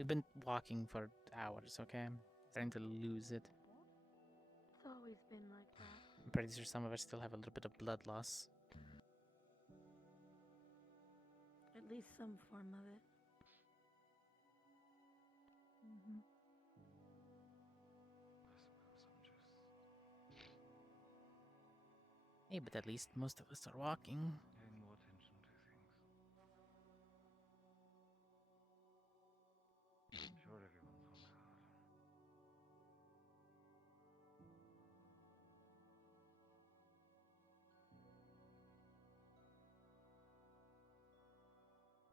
We've been walking for hours, okay? Starting to lose it. It's always been like that. I'm pretty sure some of us still have a little bit of blood loss. At least some form of it. Mm-hmm. Hey, but at least most of us are walking. Paying more attention to things. I'm sure everyone's on guard.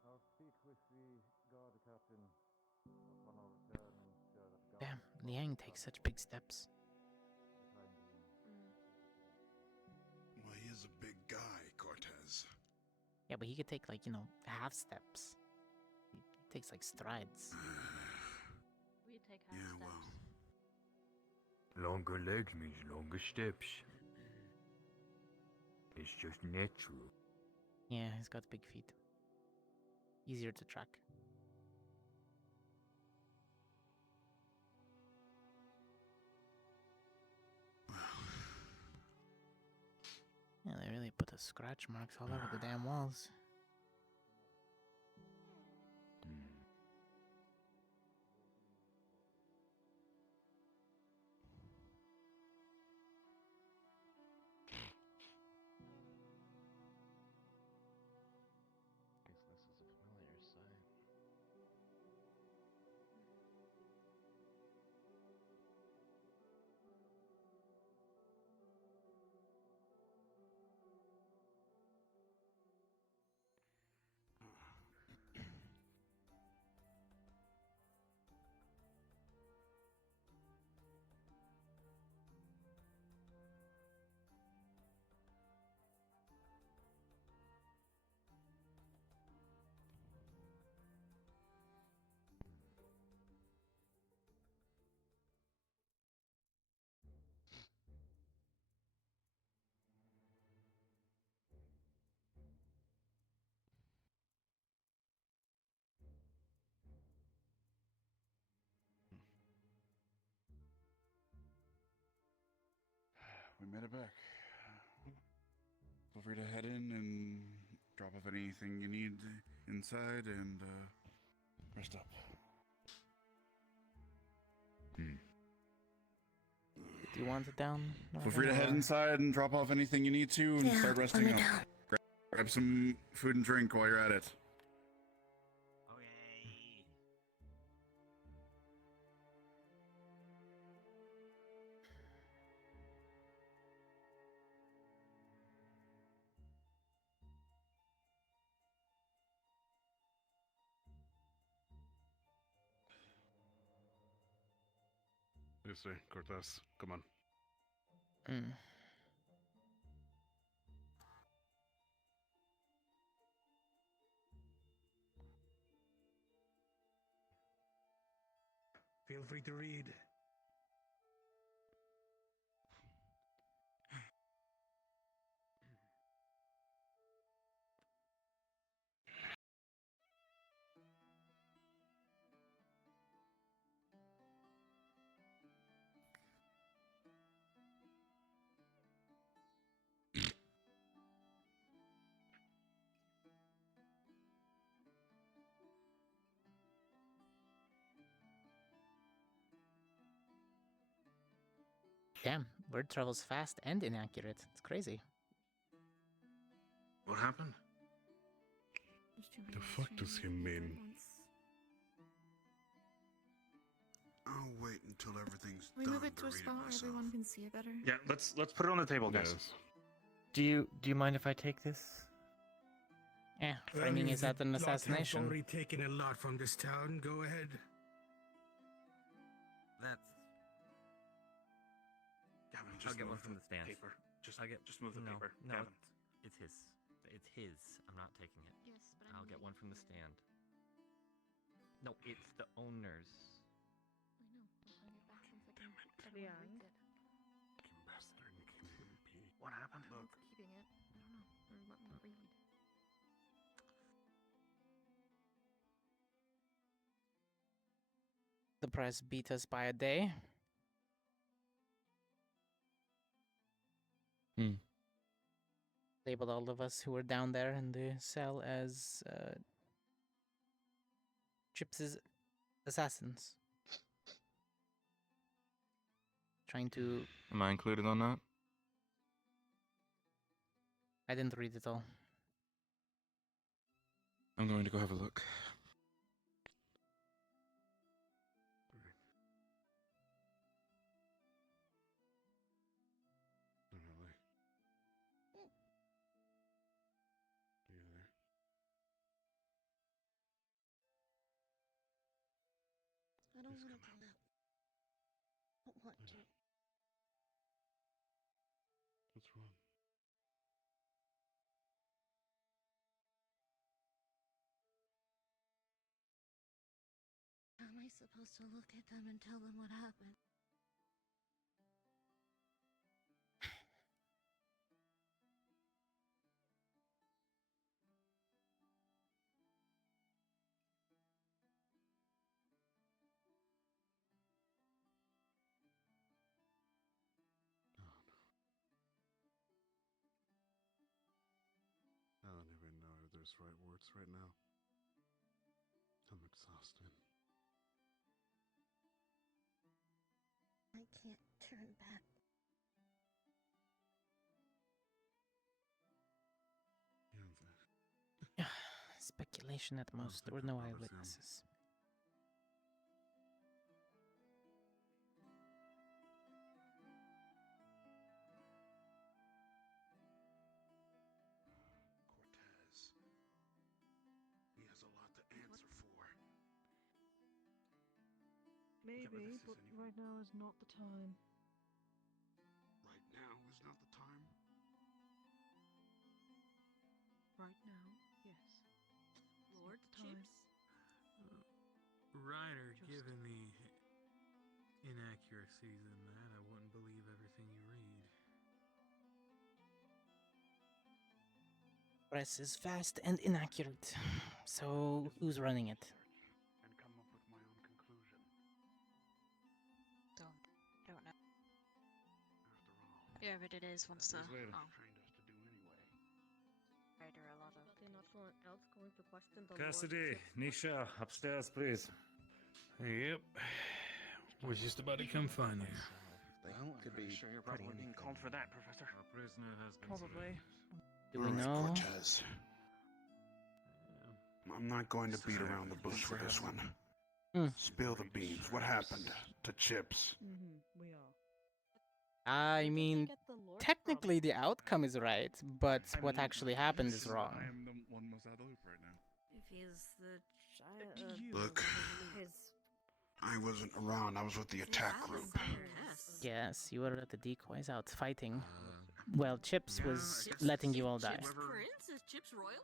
I'll speak with the guard captain upon our return and ensure that the guard. Damn, Liang takes such big steps. Well, he is a big guy, Cortez. Yeah, but he could take, like, half steps. He takes, like, strides. We take half Yeah, steps. well. Longer legs means longer steps. It's just natural. Yeah, he's got big feet. Easier to track. Yeah, they really put the scratch marks all over the damn walls. Guess this is a familiar sight. We made it back. Feel free to head in and drop off anything you need inside and rest up. Do you want it down? Feel free to head inside and drop off anything you need to and start resting up. Grab some food and drink while you're at it. Okay. Yes, sir. Cortez, come on. Feel free to read. Damn, word travels fast and inaccurate. It's crazy. What happened? The fuck does he mean? I'll wait until everything's We done move it to a read spot where myself. everyone can see it better. Yeah, let's put it on the table, guys. Yes. Do you mind if I take this? Yeah, framing is at an Lot has assassination. already taken a lot from this town. Go ahead. That's. Gavin, I'll just get move one from the stands. paper. Just Just move the no, paper. No, Gavin. it's his. It's his. I'm not taking it. Yes, but I'll get one from the stand. No, it's the owner's. I know. I'll hand it back once I can. Yeah. Everyone reads it. Ambassador Nikki. What happened? Look, Who's keeping it? I don't know. Or let me read. the press beat us by a day. Labeled all of us who were down there in the cell as Chips's assassins. Trying to... Am I included on that? I didn't read it all. I'm going to go have a look. Emily. You there? I don't Please want to come go out. I don't want to. What's wrong? How am I supposed to look at them and tell them what happened? I don't even know if there's right words right now. I'm exhausted. I can't turn back. Speculation at don't most. There think were no I've ever seen- eyewitnesses. Cortez. He has a lot to answer for. Maybe, this but isn't even- right now is not the time. Right now is not the time. Right now, yes. Lord the time. Chips? Ryder, Just- given the inaccuracies in that, I wouldn't believe everything you read. Press is fast and inaccurate. So, who's running it? And come up with my own conclusion. Don't know. After all, Yeah, but it is once the Years later. Trained us to do anyway. writer a lot of. They're not going to question the Cassidy, Nisha, upstairs, please. Yep. We're just about to come find you. Well, could be sure you're probably being called for that, Professor. our prisoner has been Probably. Do we Ruth know? Cortez. I'm not going to beat around the bush for this one. Hmm. Spill the beans. What happened to Chips? Mm-hmm, we are. I mean, technically the outcome is right, but what actually happened is wrong. I am the one most out of the loop right now. If he's the child, Look. his I wasn't around. I was with the attack group. Yes, you were at the decoys out fighting. Well, Chips was letting you all die. Prince? Is Chips royalty?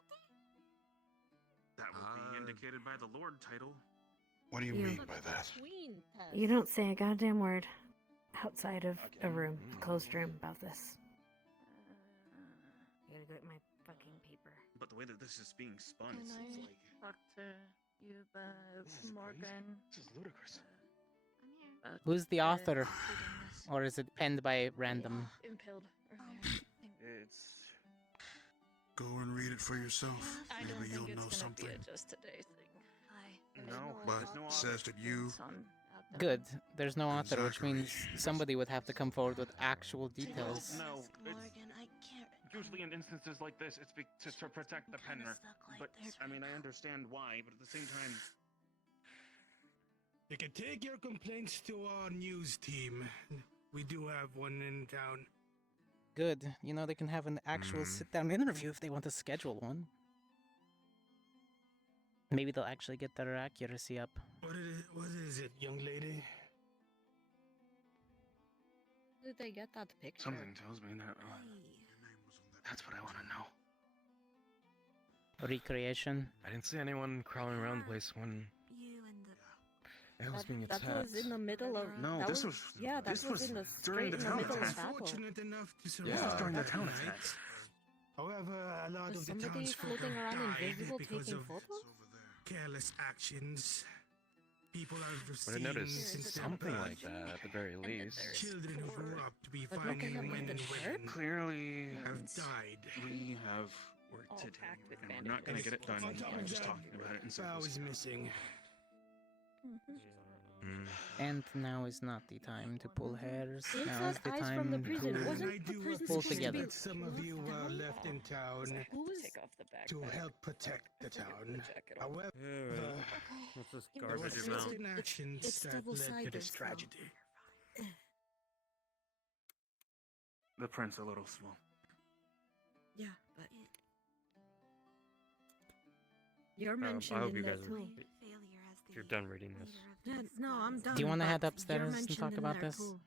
That would be indicated by the Lord title. What do you mean by that? queen test. You don't say a goddamn word outside of a room, closed room, about this. I gotta go get my fucking paper. But the way that this is being spun, it Can seems I like talk to you about Morgan? this is ludicrous. I'm here. Who's the author? Reading this. Or is it penned by random? Impaled earlier. It's Go and read it for yourself. I don't Maybe think you'll it's know gonna something. be a just today thing. no, But there's no it says that you Son out there. Good. There's no author, which Zachary. means somebody would have to come forward with actual details. No, Ask it's Morgan, I can't. usually in instances like this, it's to protect the I'm kinda penner. stuck like But this I mean, right I now. understand why. But at the same time, You can take your complaints to our news team. We do have one in town. Good. You know, they can have an actual sit-down interview if they want to schedule one. Maybe they'll actually get their accuracy up. What is it, young lady? Did they get that picture? something tells me that that's what I want to know. Recreation. I didn't see anyone crawling around the place when You and the I was being That attacked. was in the middle of. No, that this was Yeah, that this was in the during the straight in town the middle attack. of battle. Fortunate enough to Yeah. survive This was during the that town night. attack. However, a lot Was of the somebody townsfolk floating have around died invisible because taking of photos? over there. careless actions. people I've Would seen have noticed since their something birth. like that at the very least. Children who grew up to be But fine looking up men at and the women Clearly, have died. we have work to do, and we're not going to get it done On top by of just that, talking about it in Val circles. is missing. And now is not the time to pull hairs. It's Now not is the eyes time from the prison. to Wasn't I the do prison pull supposed to together. be that some of you were left in town to help protect the town. However, What's this there garbage were about? certain actions it's that led to double-sided, this so- tragedy. The print's a little small. Yeah, but you're mentioned I hope in you there guys are, too. if you're done reading this. Yeah, no, I'm done. Do you want to but head upstairs you're and mentioned talk in about there this? too.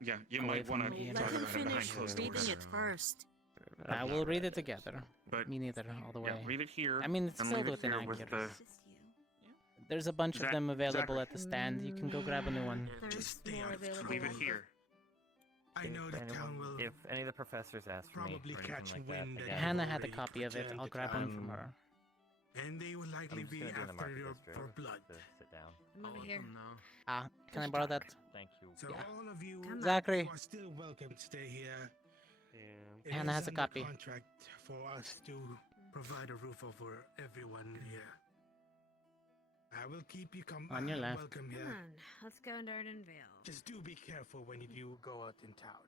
Yeah, you Away might want from to Ian. talk Let him about it behind finish closed reading doors. it first. We'll read it together. But Me neither, all the way. yeah, read it here. I mean, it's and filled leave it with here with inaccuracies. the. There's a bunch of Zach- them available Zachary. at the stand. You can go grab a new one. There's Just stay more out of available. trouble. Leave it here. I know the town will If any of the professors ask for me probably or catch anything like wind that, that again, Hannah had a already copy of it. pretend I'll to grab one town. from her. and they will I'm likely just be gonna do in the after market you district for blood. to sit down. I'm over here. Ah, can I borrow that? Thank you. So Yeah. all of you Come on. Zachary. who are still welcome to stay here. And It Hannah is has a under copy. contract for us to provide a roof over everyone here. I will keep you On your left. welcome Come here. on, let's go into Arden Vale. Just do be careful when you do go out in town.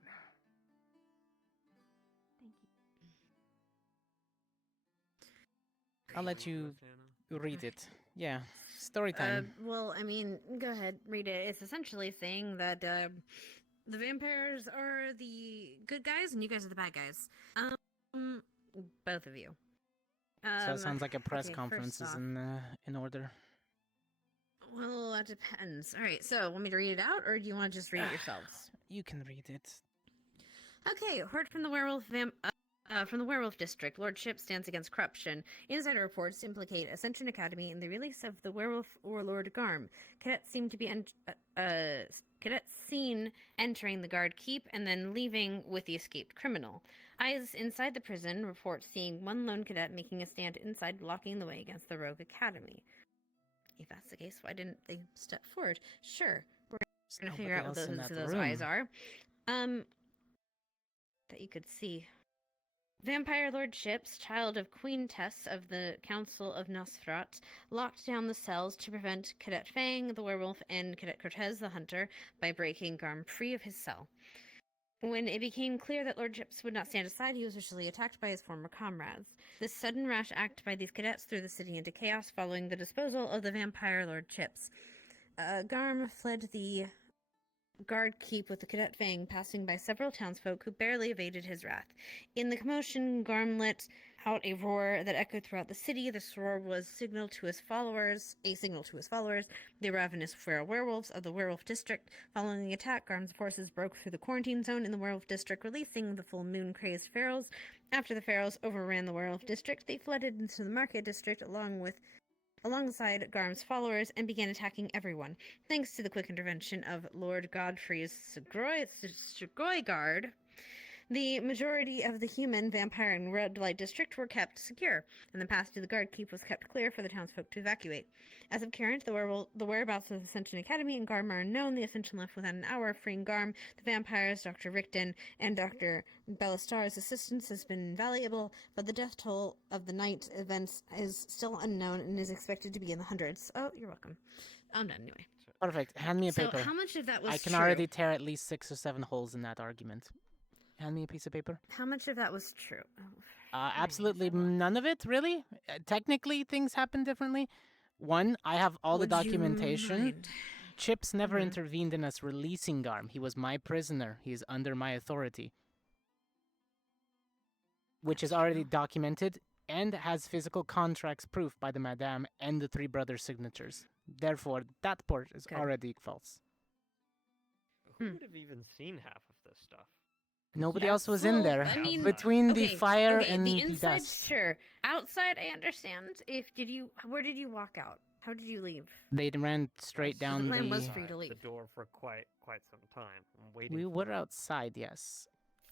I'll let you read it. Yeah, story time. Well, I mean, go ahead, read it. It's essentially saying that the vampires are the good guys and you guys are the bad guys. Both of you. So it sounds like a press okay, conference first is off- in order. Well, that depends. All right, so want me to read it out, or do you want to just read it yourselves? You can read it. Okay, heard from the from the werewolf district. Lordship stands against corruption. Insider reports implicate Ascension Academy in the release of the werewolf warlord Garm. Cadets seem to be cadets seen entering the guard keep and then leaving with the escaped criminal. Eyes inside the prison report seeing one lone cadet making a stand inside, blocking the way against the rogue academy. If that's the case, why didn't they step forward? Sure, we're gonna figure out what Nobody else in those, that those eyes room. are. That you could see. Vampire lordships, child of Queen Tess of the Council of Nosferat, locked down the cells to prevent Cadet Fang, the werewolf, and Cadet Cortez, the hunter, by breaking Garm free of his cell. When it became clear that lordships would not stand aside, he was viciously attacked by his former comrades. This sudden rash act by these cadets threw the city into chaos following the disposal of the vampire lordships. Garm fled the guard keep with the Cadet Fang, passing by several townsfolk who barely evaded his wrath. In the commotion, Garm let out a roar that echoed throughout the city. This roar was a signal to his followers, the ravenous feral werewolves of the werewolf district. Following the attack, Garm's forces broke through the quarantine zone in the werewolf district, releasing the full moon crazed ferals. After the ferals overran the werewolf district, they flooded into the market district alongside Garm's followers and began attacking everyone. Thanks to the quick intervention of Lord Godfrey's Strigoi Guard, the majority of the human, vampire, and red light district were kept secure, and the path to the guard keep was kept clear for the townsfolk to evacuate. As of current, the whereabouts of Ascension Academy and Garm are unknown. The Ascension left within an hour, freeing Garm. The vampires, Dr. Rickton, and Dr. Bellastar's assistance has been invaluable, but the death toll of the night events is still unknown and is expected to be in the hundreds. Oh, you're welcome. I'm done anyway. Perfect. Hand me a So paper. how much of that was I can true? already tear at least 6 or 7 holes in that argument. Hand me a piece of paper. How much of that was true? Absolutely none of it, really. Technically, things happen differently. One, I have all the Would you documentation. mind? Chips never Mhm. intervened in us releasing Garm. He was my prisoner. He is under my authority. Which is already documented and has physical contracts proof by the Madame and the 3 brothers' signatures. Therefore, that part is Good. already false. Who would have even seen half of this stuff? Nobody Yeah, else was in well, there. I mean, Between the fire and the the inside, dust. sure. Outside, I understand. Where did you walk out? How did you leave? They ran straight down plan the... was free to leave. The door for quite some time. I'm waiting. We for were them. outside, yes.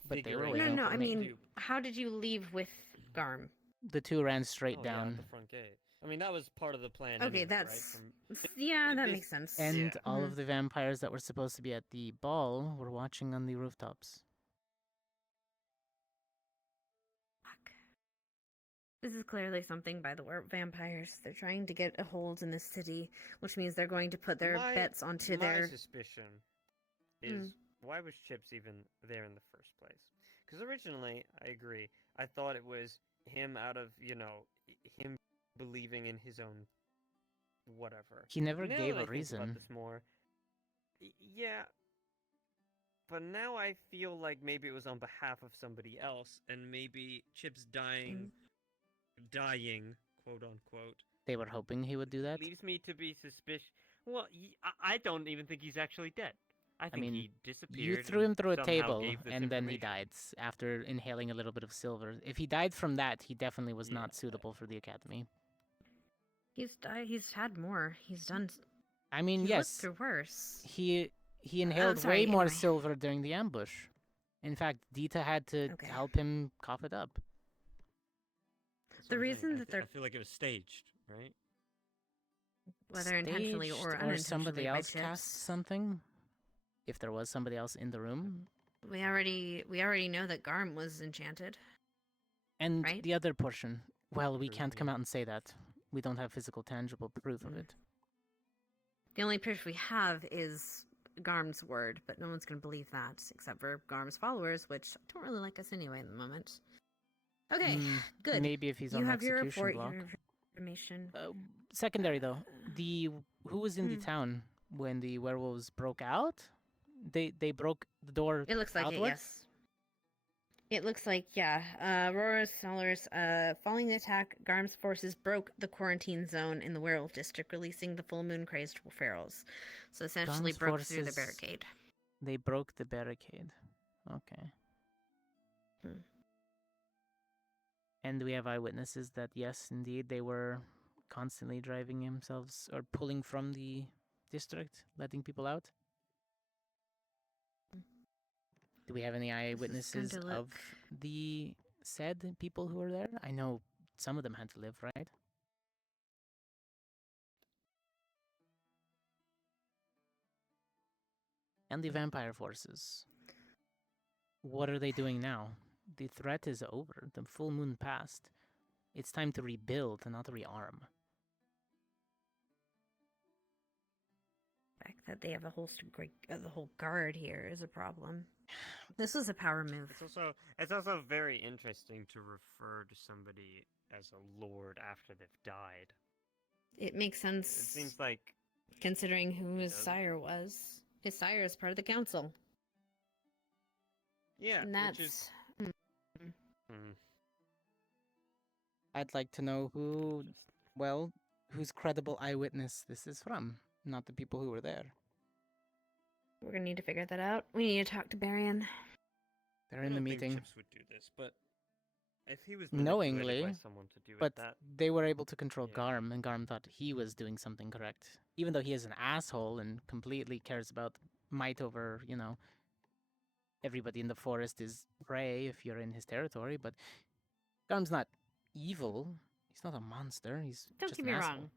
But they were Figuring waiting No, for I me. mean, how did you leave with Garm? The 2 ran straight Oh, down. Yeah, at the front gate. I mean, that was part of the plan. Okay, anyway, that's right? yeah, that this- makes sense. And Yeah. all Mhm. of the vampires that were supposed to be at the ball were watching on the rooftops. Fuck. This is clearly something by the vampires. They're trying to get a hold in this city, which means they're going to put their bets onto my their. suspicion is why was Chips even there in the first place? Because originally, I agree, I thought it was him out of him believing in his own whatever. He never Now gave that a I think about reason. this more, yeah, but now I feel like maybe it was on behalf of somebody else, and maybe Chips dying, quote unquote. They were hoping he would do that. Leaves me to be suspicious. Well, I don't even think he's actually dead. I think mean, he disappeared. You threw and him through a somehow table, gave this and then he information. died after inhaling a little bit of silver. If he died from that, he definitely was not suitable for the academy. He's died. He's had more. He's done. I mean, He's yes, lived through worse. he inhaled sorry, way more anyway. silver during the ambush. In fact, Dita had to Okay. help him cough it up. That's The what I'm saying. reason that I they're feel like it was staged, right? whether intentionally Staged or unintentionally somebody by else cast Chips. something. If there was somebody else in the room, We already know that Garm was enchanted. and Right? the other portion. Well, we True, can't come yeah. out and say that. We don't have physical, tangible proof of it. The only proof we have is Garm's word, but no one's gonna believe that except for Garm's followers, which don't really like us anyway in the moment. Okay, good. Maybe if he's you on have your execution report, block. your information. Secondary though, who was in the town when the werewolves broke out? They broke the door. It looks like outwards? it, yes. It looks like, yeah. Aurora's scholars, following the attack, Garm's forces broke the quarantine zone in the werewolf district, releasing the full moon crazed ferals. So essentially Garm's broke through the forces- barricade. They broke the barricade. Okay. And we have eyewitnesses that yes, indeed, they were constantly driving themselves or pulling from the district, letting people out. Do we have any eyewitnesses to of the said people who were there? I know some of them had to live, right? And the vampire forces. What are they doing now? The threat is over. The full moon passed. It's time to rebuild and not rearm. The fact that they have a whole the whole guard here is a problem. This was a power move. It's also very interesting to refer to somebody as a lord after they've died. It makes sense. It seems like considering who his does. sire was. His sire is part of the council. yeah, And which that's is I'd like to know whose credible eyewitness this is from, not the people who were there. we're gonna need to figure that out. We need to talk to Barian. They're I in the don't meeting. think Chips would do this, but if he was manipulated Knowingly, by someone to do but it, that they were able to control Yeah. Garm, and Garm thought he was doing something correct. Even though he is an asshole and completely cares about might over, everybody in the forest is prey if you're in his territory, but Garm's not evil. He's not a monster. He's Don't just get an me asshole. wrong.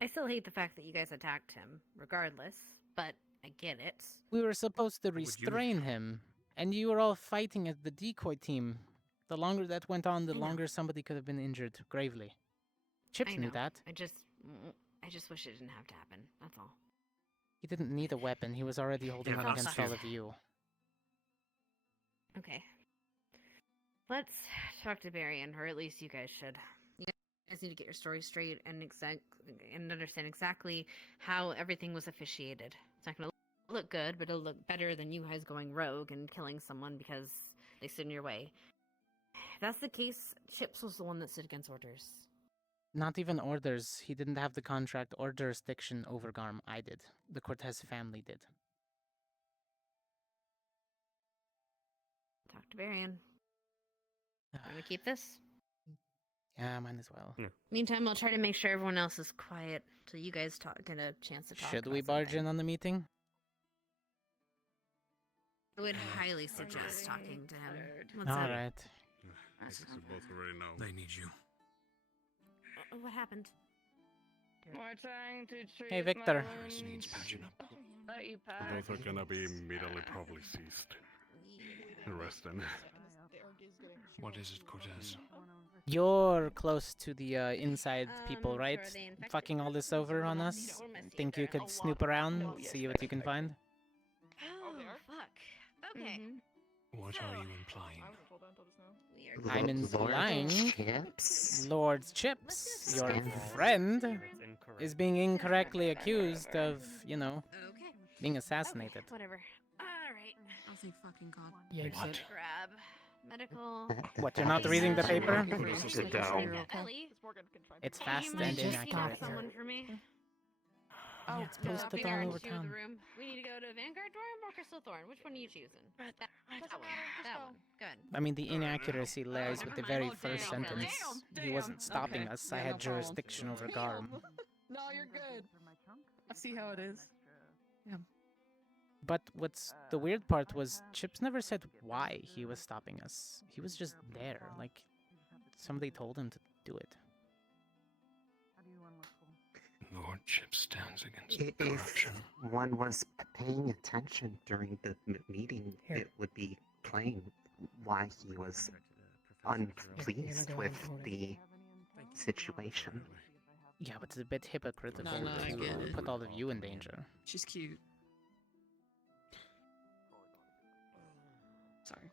I still hate the fact that you guys attacked him, regardless, but I get it. We were supposed to Would you- restrain him, and you were all fighting as the decoy team. The longer that went on, the I know. longer somebody could have been injured gravely. Chips I knew know. that. I just wish it didn't have to happen. That's all. He didn't need a weapon. He was already holding Yeah, one I'll against suck all it. of you. Okay. Let's talk to Barian, or at least you guys should. You guys need to get your story straight and understand exactly how everything was officiated. It's not going to look good, but it'll look better than you guys going rogue and killing someone because they stood in your way. If that's the case, Chips was the one that stood against orders. Not even orders. He didn't have the contract or jurisdiction over Garm. I did. The Cortez family did. Talk to Barian. Want to keep this? Yeah, might as well. Meantime, I'll try to make sure everyone else is quiet till you guys get a chance to talk. Should we about barge something. in on the meeting? I would highly suggest talking to him. What's All up? right. I guess we both already know. They need you. What happened? We're trying to treat Hey, Victor. my Harris needs wounds. patching up. Let you pass. Both are gonna be immediately probably seized. Arrested. What is it, Cortez? You're close to the inside people, So right? are they infected? Fucking all this over on us? We're messy Think if you they're could snoop around, see what you can find? Oh, fuck. Okay. What are you implying? We are I'm implying Lord Chips, your friend, That's incorrect. is being incorrectly accused of, you know, Okay. being assassinated. Okay, whatever. All right. Oh, thank fucking God. What? Grab medical. What, you're not reading the paper? Sit down. Ellie, It's do fast you and mind just inaccurate. stop someone for me? Yeah, it's posted all Vanguard over to town. the room. We need to go to Vanguard dorm or Crystal Thorn. Which one are you choosing? That one. Good. I mean, the inaccuracy lies with the very first sentence. He wasn't stopping us. I had jurisdiction over Garm. No, you're good. I see how it is. But what's the weird part was Chips never said why he was stopping us. He was just there, like somebody told him to do it. Lordship stands against If corruption. one was paying attention during the meeting, it would be plain why he was unpleased with the situation. Yeah, but it's a bit hypocritical No, I get to it. put all of you in danger. She's cute. Sorry.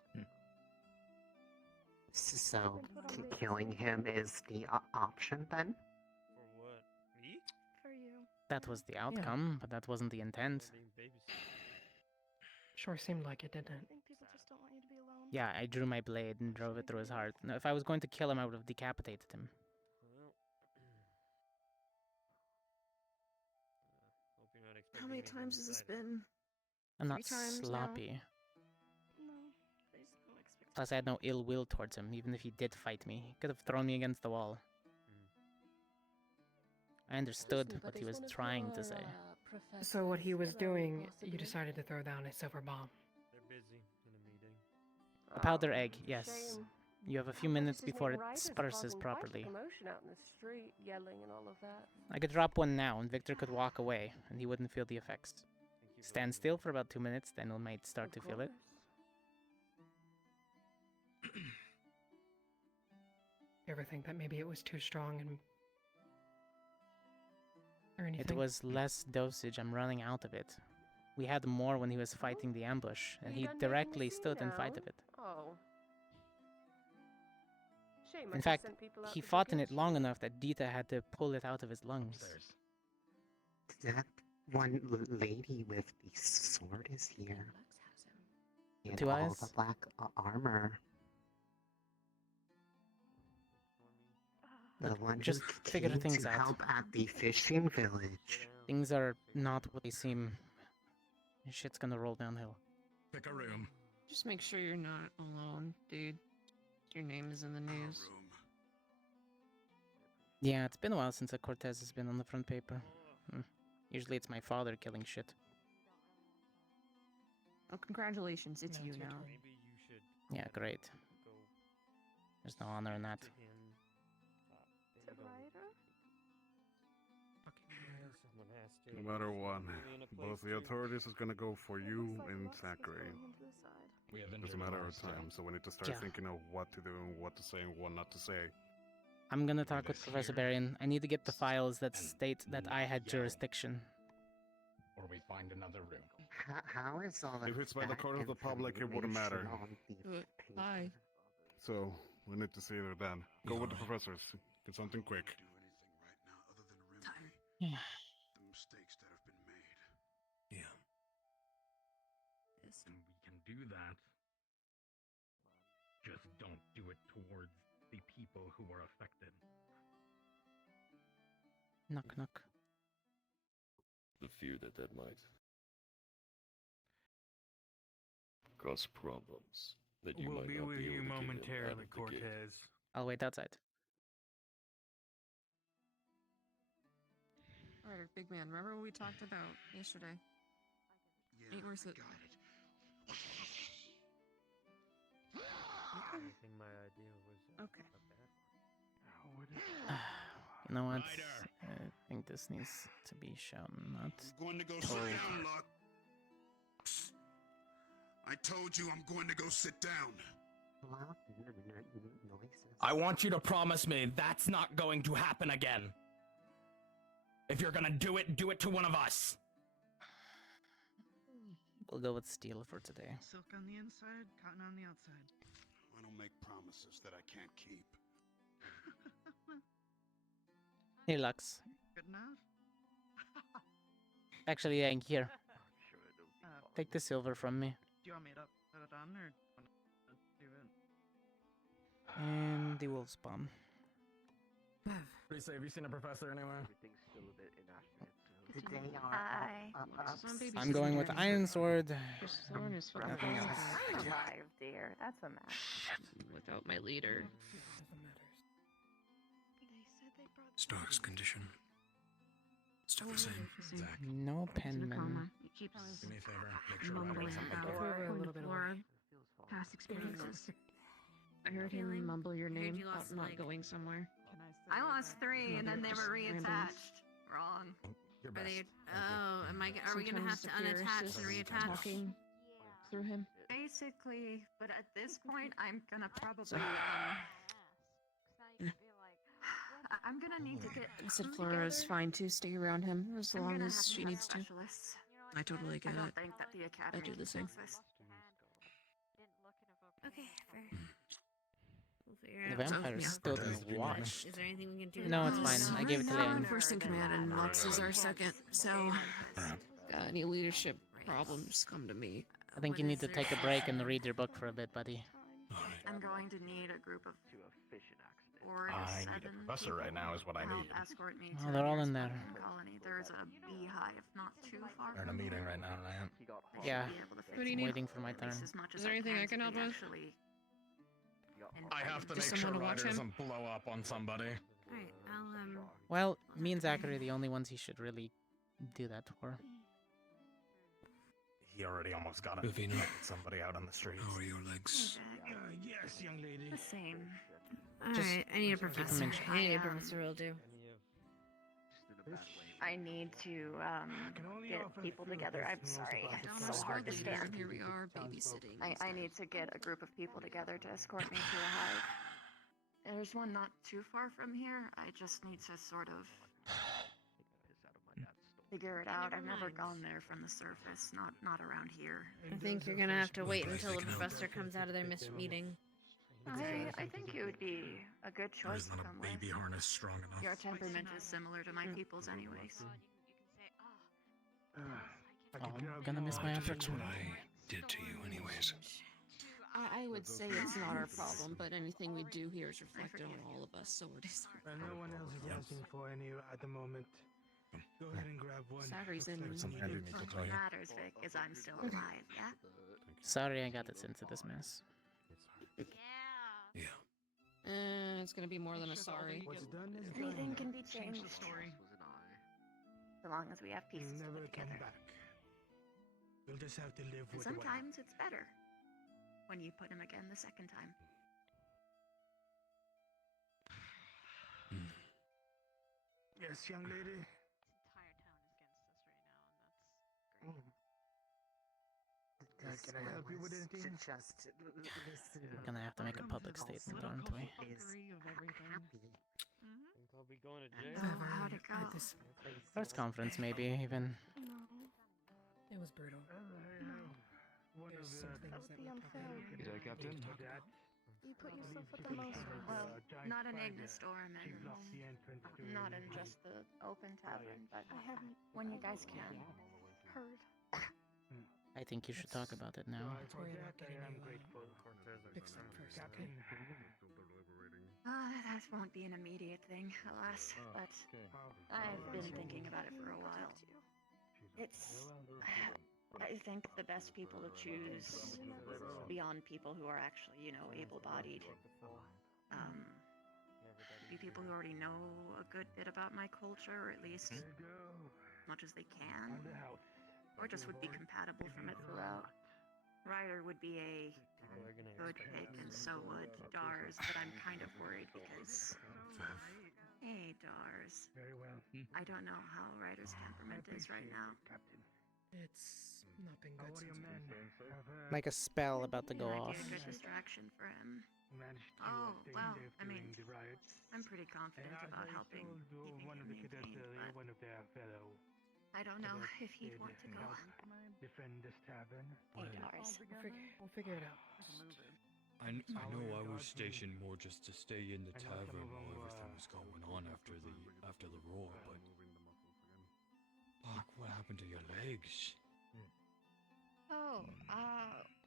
So, killing him is the option then? For what? Me? For you. That was the outcome, but that wasn't the intent. Being babysitted. Sure seemed like it, didn't I it? think people just don't want you to be alone. Yeah, I drew my blade and drove it through his heart. No, if I was going to kill him, I would have decapitated him. Well, hope you're not expecting How many me to be times has this decided. been? I'm not 3 times now. sloppy. No, there's no expectation. Plus, I had no ill will towards him, even if he did fight me. He could have thrown me against the wall. I understood what he was trying to say. So what he was doing, you decided to throw down a silver bomb. They're busy in a meeting. A powder egg, yes. You have a few minutes before it disperses properly. Out in the street, yelling and all of that. I could drop one now, and Victor could walk away, and he wouldn't feel the effects. Stand still for about 2 minutes, then he might start to feel it. You ever think that maybe it was too strong and or anything? It was less dosage, I'm running out of it. We had more when he was fighting the ambush, and he directly stood in fight of it. Oh. Shame, In fact, he fought in it long enough that Dita had to pull it out of his lungs. That one lady with the sword is here. And Two all eyes? the black armor. The Look, one just who figure came things to out. help at the fishing village. Things are not what they seem. Shit's gonna roll downhill. Pick a room. Just make sure you're not alone, dude. Your name is in the news. Yeah, it's been a while since a Cortez has been on the front paper. Usually it's my father killing shit. Oh, congratulations, it's you now. Maybe you should. Yeah, great. Go There's no honor in that. to him. Is it Ryder? Someone has to. No matter what, Really in a both place the to- authorities is gonna go for you and Zachary. We have It's a matter of time, so we need to start Yeah. thinking of what to do and what to say and what not to say. I'm gonna talk with this Professor here Berrien. I need to get the files that and state that I had yelling. jurisdiction. Or we find another room. How is all of If it's by the that court of the public, it wouldn't matter. information on the Bye. So, we need to see either then. Go with the professors. Get something quick. Tired. Yeah. The mistakes that have been made. Yeah. Yes. And we can do that. Just don't do it towards the people who are affected. Knock, knock. The fear that that might cause problems that you We'll might be not with be you able to get him out momentarily, of the gate. Cortez. I'll wait outside. Alright, big man, remember what we talked about yesterday? Ain't worth it. I think my idea was Okay. a bad one. You know what? I think this needs to be shown, not I'm going to go told. sit down, Lux. I told you I'm going to go sit down. Loud noises. I want you to promise me that's not going to happen again. If you're gonna do it to one of us. We'll go with steel for today. Silk on the inside, cotton on the outside. I don't make promises that I can't keep. Here, Lux. Good enough? Actually, here. Take the silver from me. Do you want me to put it on, or do it? And the wolf spawn. Pretty safe. Have you seen a professor anywhere? Everything's still a bit inaccurate. Today I'm going with Iron Sword. Nothing else. I'm alive, dear. That's a match. Without my leader. Stark's condition. Still the same. Zach. No penman. He keeps Do me a favor. Make sure mumbling Go over a about little bit Flora, past experiences. I heard him mumble your heard name you about lost, not like- going somewhere. I lost 3 and then they were reattached. Wrong. Your Are best. they? Oh, are we gonna have to Sometimes unattach and Superior reattach? Talking through him. Basically, but at this point, I'm gonna probably I'm gonna need to get. I said them Flora is together. fine to stay around him as I'm long gonna as have she have needs to. specialists. I totally get I don't it. think that the academy do can the same. fix this. Okay, fair. We'll figure The out. vampire yeah. still doesn't watch. Is there anything we can do? No, it's fine. I gave it to I'm Leon. first in command and Lux is our second, so any leadership problems come to me. I think you need to take a break and read your book for a bit, buddy. I'm going to need a group of To a fishing accident. 4 to I 7 need a professor right people now is what I to help need. escort me Oh, to they're the all in nearest there. Viking colony. There's a beehive not too far They're in a from meeting here. right now, Ryan. He got I should Yeah. be able to fix What do you it, need? Waiting for my at least turn. as much Is as there anything I so can we help with? actually I have to Just make sure someone to watch Ryder him? doesn't blow up on somebody. Alright, I'll Well, me and Zachary are the only ones he should really do that for. He already almost got it. Ravina. Somebody out on the streets. How are your legs? Yes, young lady. the same. Alright, I need a keep 'em professor. in check. I need a professor will do. I need to get people together. I'm sorry. It's so hard to stand. Here we are, babysitting. I need to get a group of people together to escort me to a hive. There's one not too far from here. I just need to sort of figure it out. I've never gone there from the surface, not around here. I think you're gonna have to wait until the professor comes out of their meeting. I think you would be a good There choice is to not come a baby with. harness strong enough. Your temperament is similar to my people's anyways. I'm gonna miss my That's opportunity. what I did to you, anyways. I would say it's not our problem, but anything we do here is reflected on all of us, so it is. No one else is asking for any at the moment. Go ahead and grab one. Savi's in. Something I do need to tell What you. matters, Vic, is I'm still alive, yeah? Sorry I got us into this mess. Yeah. It's gonna be more than a sorry. What's done is done. Anything can be changed. Story. So long as we have pieces to Never put come together. back. You'll just have to live And with what. sometimes it's better when you put him again the second time. Yes, young lady. Can I help you with anything? Just listen. We're gonna have to make a public statement, aren't we? Is happy. I'll be going to jail. Oh, how'd it go? First conference, maybe, even. It was brutal. There's some things that we probably Is that Captain? You put yourself at the most. Well, not in Ignis Storm and not in just the open tavern, but I haven't when you guys can. heard. I think you should talk about it now. Worry about getting fixed up first, okay? That won't be an immediate thing, alas, but I've been thinking about it for a while. It's... I think the best people to choose, beyond people who are actually, you know, able-bodied, be people who already know a good bit about my culture, or at least as much as they can, or just would be compatible from it throughout. Ryder would be a good pick, and so would Dars, but I'm kind of worried because Hey, Dars. Very well. I don't know how Ryder's temperament is right now. Captain. It's not been How good are your since men? Like a spell about to go Might off. be a good distraction for him. Managed to Oh, stay well, safe I mean, during the riots. I'm pretty confident And as about I helping told keeping one him of the cadets maintained, earlier, but one of their fellow I don't know cadets if he'd did want to go. help defend this tavern. Hey, Dars. We'll figure it out. I How are know your I was guardsmen? stationed more just to stay in the I know some tavern of them while were everything was going on after the roar, but fuck, what happened to your legs? Oh,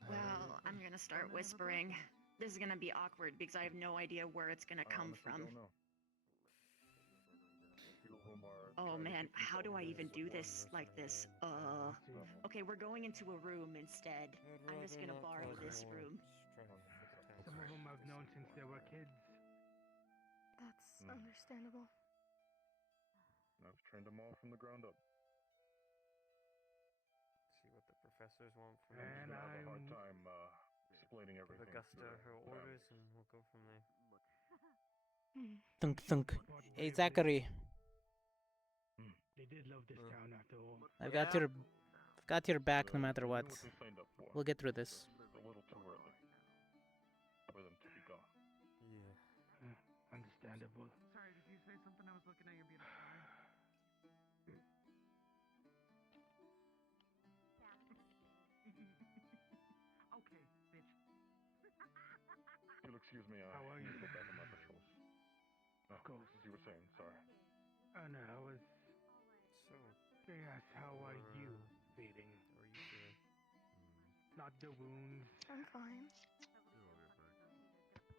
well, I'm gonna start whispering. This is gonna be awkward because I have no idea where it's gonna come from. Oh man, how do I even do this like this? Okay, we're going into a room instead. I'm just gonna borrow this room. Some of them I've known since they were kids. That's understandable. I've trained them all from the ground up. See what the professors want from And I have a hard I'm time explaining Give everything. Augusta to her the orders, families. and we'll go from there. Thunk thunk. Hey Zachary, They did love this town after all. I've got your back no matter what. They signed up for. We'll get through this. It's a little too early for them to be gone. Yeah. Understandable. Sorry, did you say something? I was looking at your beautiful eye. Okay, bitch. You'll excuse me, How are you? Go back on my patrols. No, Of course. as you were saying, sorry. Oh no, I was. So, They asked, how are you feeling? how are you feeling? Not the wounds. I'm fine.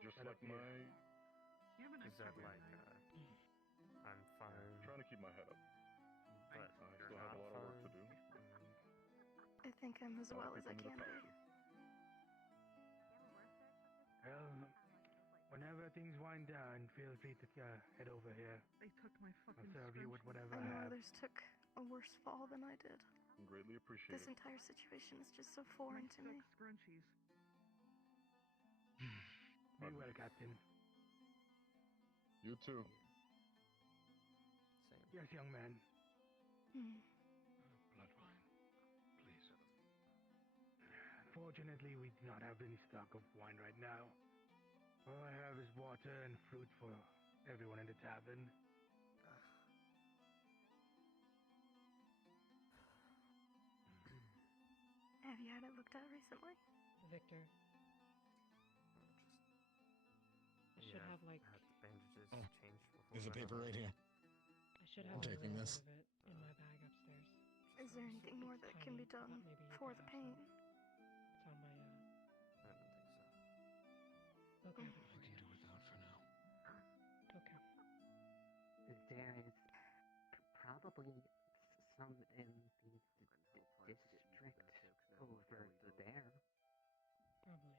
Just Shut like up, you. my... Is that like, I'm fine, trying to keep my head up. but I you're still have not a lot of work to fine? do. I think I'm as well as I can be. Well, whenever things wind down, feel free to head over here. They took my I'll fucking serve you with scrunchie. whatever I I know have. others took a worse fall than I did. Greatly appreciate This it. entire situation is just so foreign to me. Scrunchies. Be well, Captain. You too. Same. Yes, young man. Blood wine, please. Fortunately, we do not have any stock of wine right now. All I have is water and fruit for everyone in the tavern. Have you had it looked at recently? Victor. I should have like. I had the bandages Oh, changed before. There's a we went paper over. right here. I should I'm have a taking little this. bit of it in my bag upstairs. Is there anything more that can be done Maybe you for could the have pain? It's on my I don't think so. I'll grab it I for can you. do without for now. Okay. There is probably some in the district over there. Probably.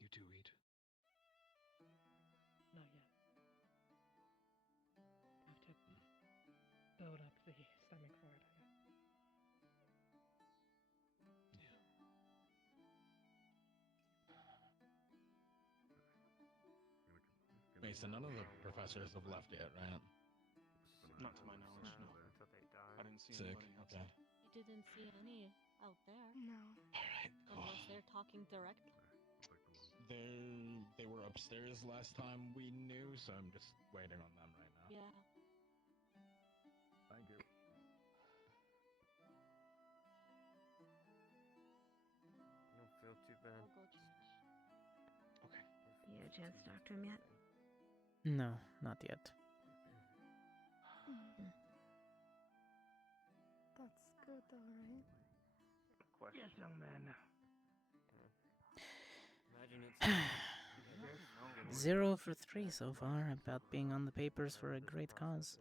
You two eat. Not yet. Have to build up the stomach for it, I guess. Mason, none of the professors have left yet, right? Not to my knowledge, no. Until they die. I didn't see Sick. anybody else. Okay. You didn't see any out there. No. Alright, cool. Unless they're talking directly. They were upstairs last time we knew, so I'm just waiting on them right now. Yeah. Thank you. I don't feel too bad. I'll go change. Okay. You had a chance to talk to him yet? No, not yet. That's good though, right? Question. Yes, young man. Imagine it's. 0 for 3 so far about being on the papers for a great cause.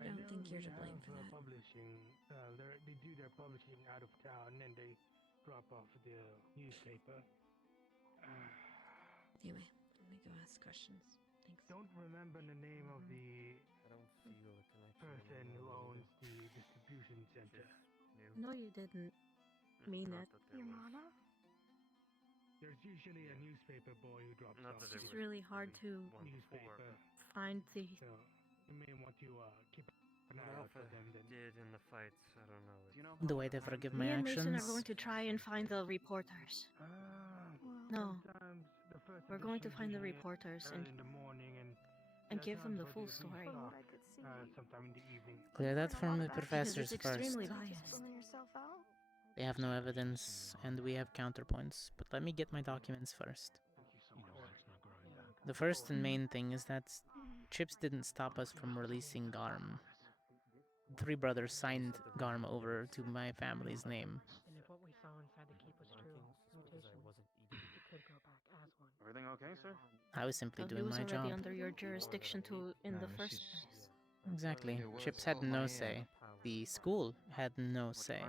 I don't think you're to blame for have, that. Publishing, they do their publishing out of town and they drop off the newspaper. Anyway, let me go ask questions. Thanks. Don't remember the name of the don't feel a connection. person who anymore owns either. the distribution center. New. No, you didn't mean Not it. that there was. Mama? There's usually a newspaper boy who drops Not off that there It's was really hard to one before, newspaper. find the. So you may want to keep an What eye out Alpha for them then. did in the fights, I don't know. Do you know the way to forgive my Me and Mason are actions? going to try and find the reporters. No, Sometimes the first we're going to edition's find the usually reporters early and in the morning give them the sometimes full there'll be story. From what stock, I could see, sometime in the evening. Clear that from the Because professors it's first. extremely just biased. pulling yourself out? They have no evidence, and we have counterpoints, but let me get my documents first. The first and main thing is that Chips didn't stop us from releasing Garm. The three brothers signed Garm over to my family's name. And if what we saw inside the keep was true, mutation, it could go back as one. Everything okay, sir? I was simply So he doing was my already job. under your jurisdiction in the first place. Exactly. Chips had no say. The school had no say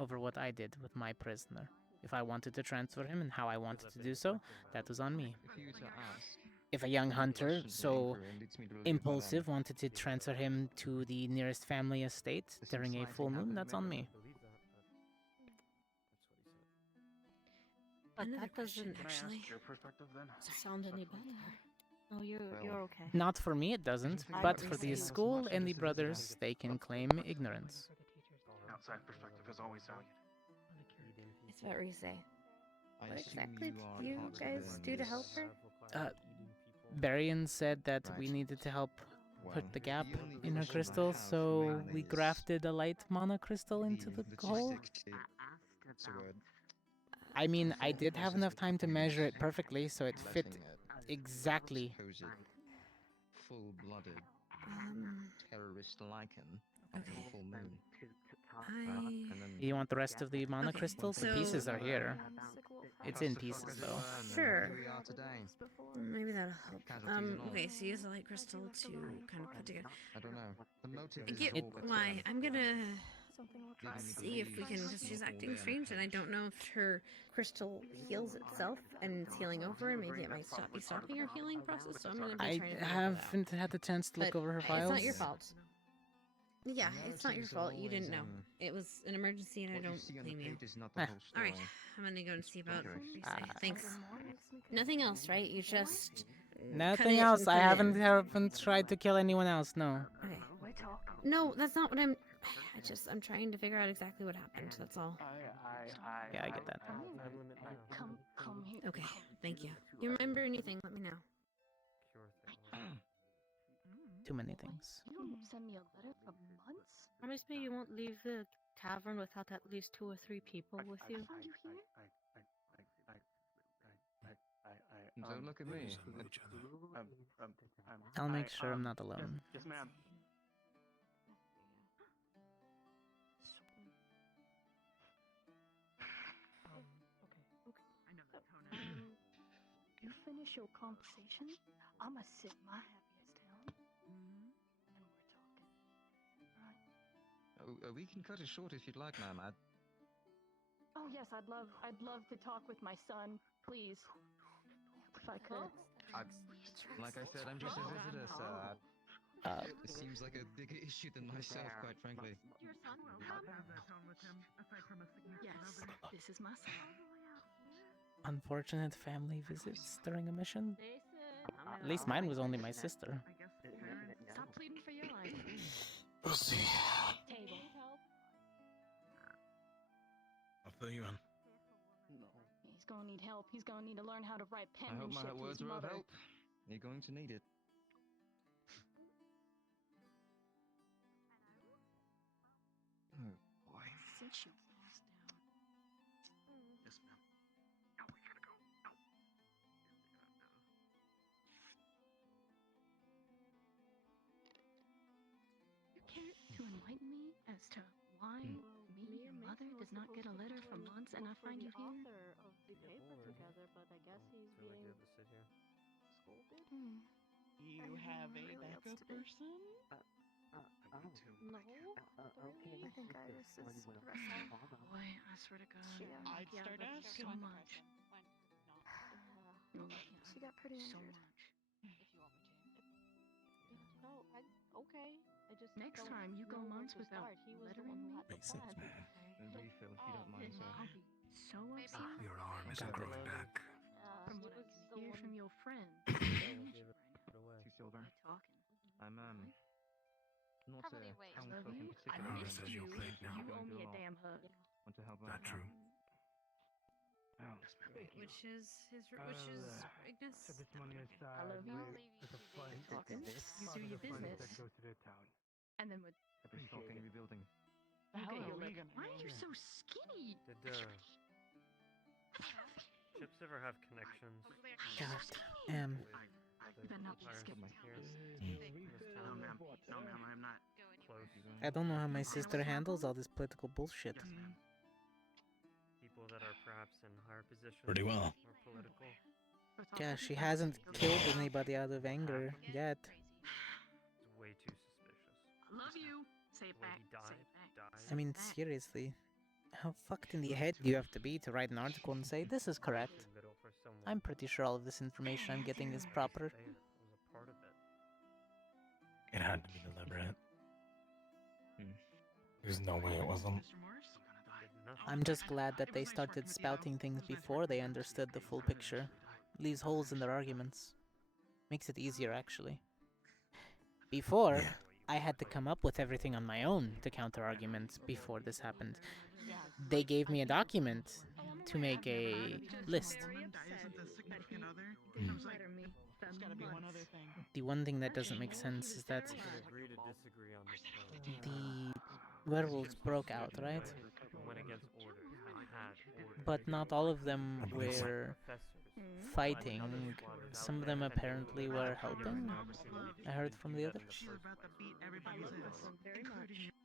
over what I did with my prisoner. If I wanted to transfer him and how I wanted to do so, that was on me. If you were to ask, If a young hunter, so impulsive, wanted to transfer him to the nearest family estate during a full moon, that's on me. But that doesn't actually Your perspective then? sound any better. Oh, you're okay. Not for me, it doesn't, but for the school and the brothers, they can claim ignorance. Outside perspective is always valued. It's what we say. I What assume exactly you did you are part of guys do to help her? Barian said that we needed to help put the gap in her crystal, so we grafted a light mana crystal into the hole. I mean, I did have enough time to measure it perfectly, so it fit exactly. Full-blooded terrorist lichen on a full moon. You want the rest of the mana crystal? The pieces are here. It's in pieces, though. Sure. Here we are today. Maybe that'll help. Casualties and all. Okay, so use a light crystal to kind of put together. I don't know. The motive is Get all but why? I'm gonna Giving me see if we can, because she's acting strange, and I don't know if her crystal heals itself and it's healing over, and maybe it might be stopping her healing process. So I'm gonna be I trying to figure that out. haven't had the chance to look over her files. It's not your fault. Yeah, it's not your fault. You didn't know. It was an emergency, and I don't blame you. All right, I'm gonna go and see about. Thanks. Nothing else, right? You just. Nothing else. I haven't tried to kill anyone else. No. Okay. No, that's not what I'm trying to figure out exactly what happened. That's all. Yeah, I get that. Come here. Okay, thank you. You remember anything? Let me know. Too many things. You don't send me a letter for months? Promise me you won't leave the tavern without at least 2 or 3 people with you. I found you here? Don't look at me. I'll make sure I'm not alone. Yes, ma'am. I know that tone. You finish your conversation, I'ma sit my happiest down, and we're talking. Right? We can cut it short if you'd like, ma'am. Oh yes, I'd love to talk with my son, please. If I could. Like I said, I'm just a visitor, sir. It seems like a bigger issue than myself, quite frankly. Your son will Have that tone with him, aside from a significant Yes, other. this is my son. Unfortunate family visits during a mission. At least mine was only my sister. Stop pleading for your life. We'll see. Table. I'll fill you in. He's gonna need help. He's gonna need to learn how to write I hope penmanship my to words his are of mother. help. You're going to need it. Oh boy. Sit your ass down. Yes, ma'am. No, we gotta go. No. You care to enlighten me as to why me, your mother, does not get a letter for months, and I find you here? Of the paper together, but I guess he's being scolded. You have a backup person? No. I think Iris is wrestling. Boy, I swear to God. I'd start asking. So much. She got pretty So injured. much. If you want me to. No, Okay. I just Next don't time, you go know where months to without start. He was the lettering one who me? had the Makes sense, plan. man. And refill if you don't mind, sir. I'll be so upset. Your arm isn't Okay. growing back. From what He I was can the hear one. from your friends. Okay, we'll give it away. 2 silver. Talking. I'm not Probably a wait. I town love folk in you. I particular. missed says you. you're playing now. You Going owe through me a a lot. damn hug. Want to help That out. true? Oh, Which is Ignis. set this money aside. I love you. With a fund. Talking. This You do your The funds business. that go to the town. And then with Restocking, rebuilding. you hell get are your we lip. gonna Why do? are you so skinny? Did Chips ever have connections? God, You better not skip my No, ma'am. No, ma'am, I'm not. Close. I don't know how my sister handles all this political bullshit. People that are perhaps in higher positions. Pretty well. Or political. Yeah, she hasn't killed anybody out of anger yet. It's way too suspicious. Love you. Say it The way back. he Say died. it back. I mean, seriously. How fucked in the head do you have to be to write an article and say, this is correct? Little for someone. I'm pretty sure all of this information I'm getting is proper. There. It was a part of it. It had to be deliberate. There's no way it wasn't. I'm just glad that they started spouting things before they understood the full picture. Leaves holes in their arguments. Makes it easier, actually. Before, I had to come up with everything on my own to counter arguments before this happened. They gave me a document to make a list. There's gotta be one other thing. The one thing that doesn't make sense is that We can agree to disagree on this point. the werewolves broke out, right? Went against orders. And had orders. But not all of them were fighting. Some of them apparently were helping. I heard from the others. She's about to beat everybody's ass.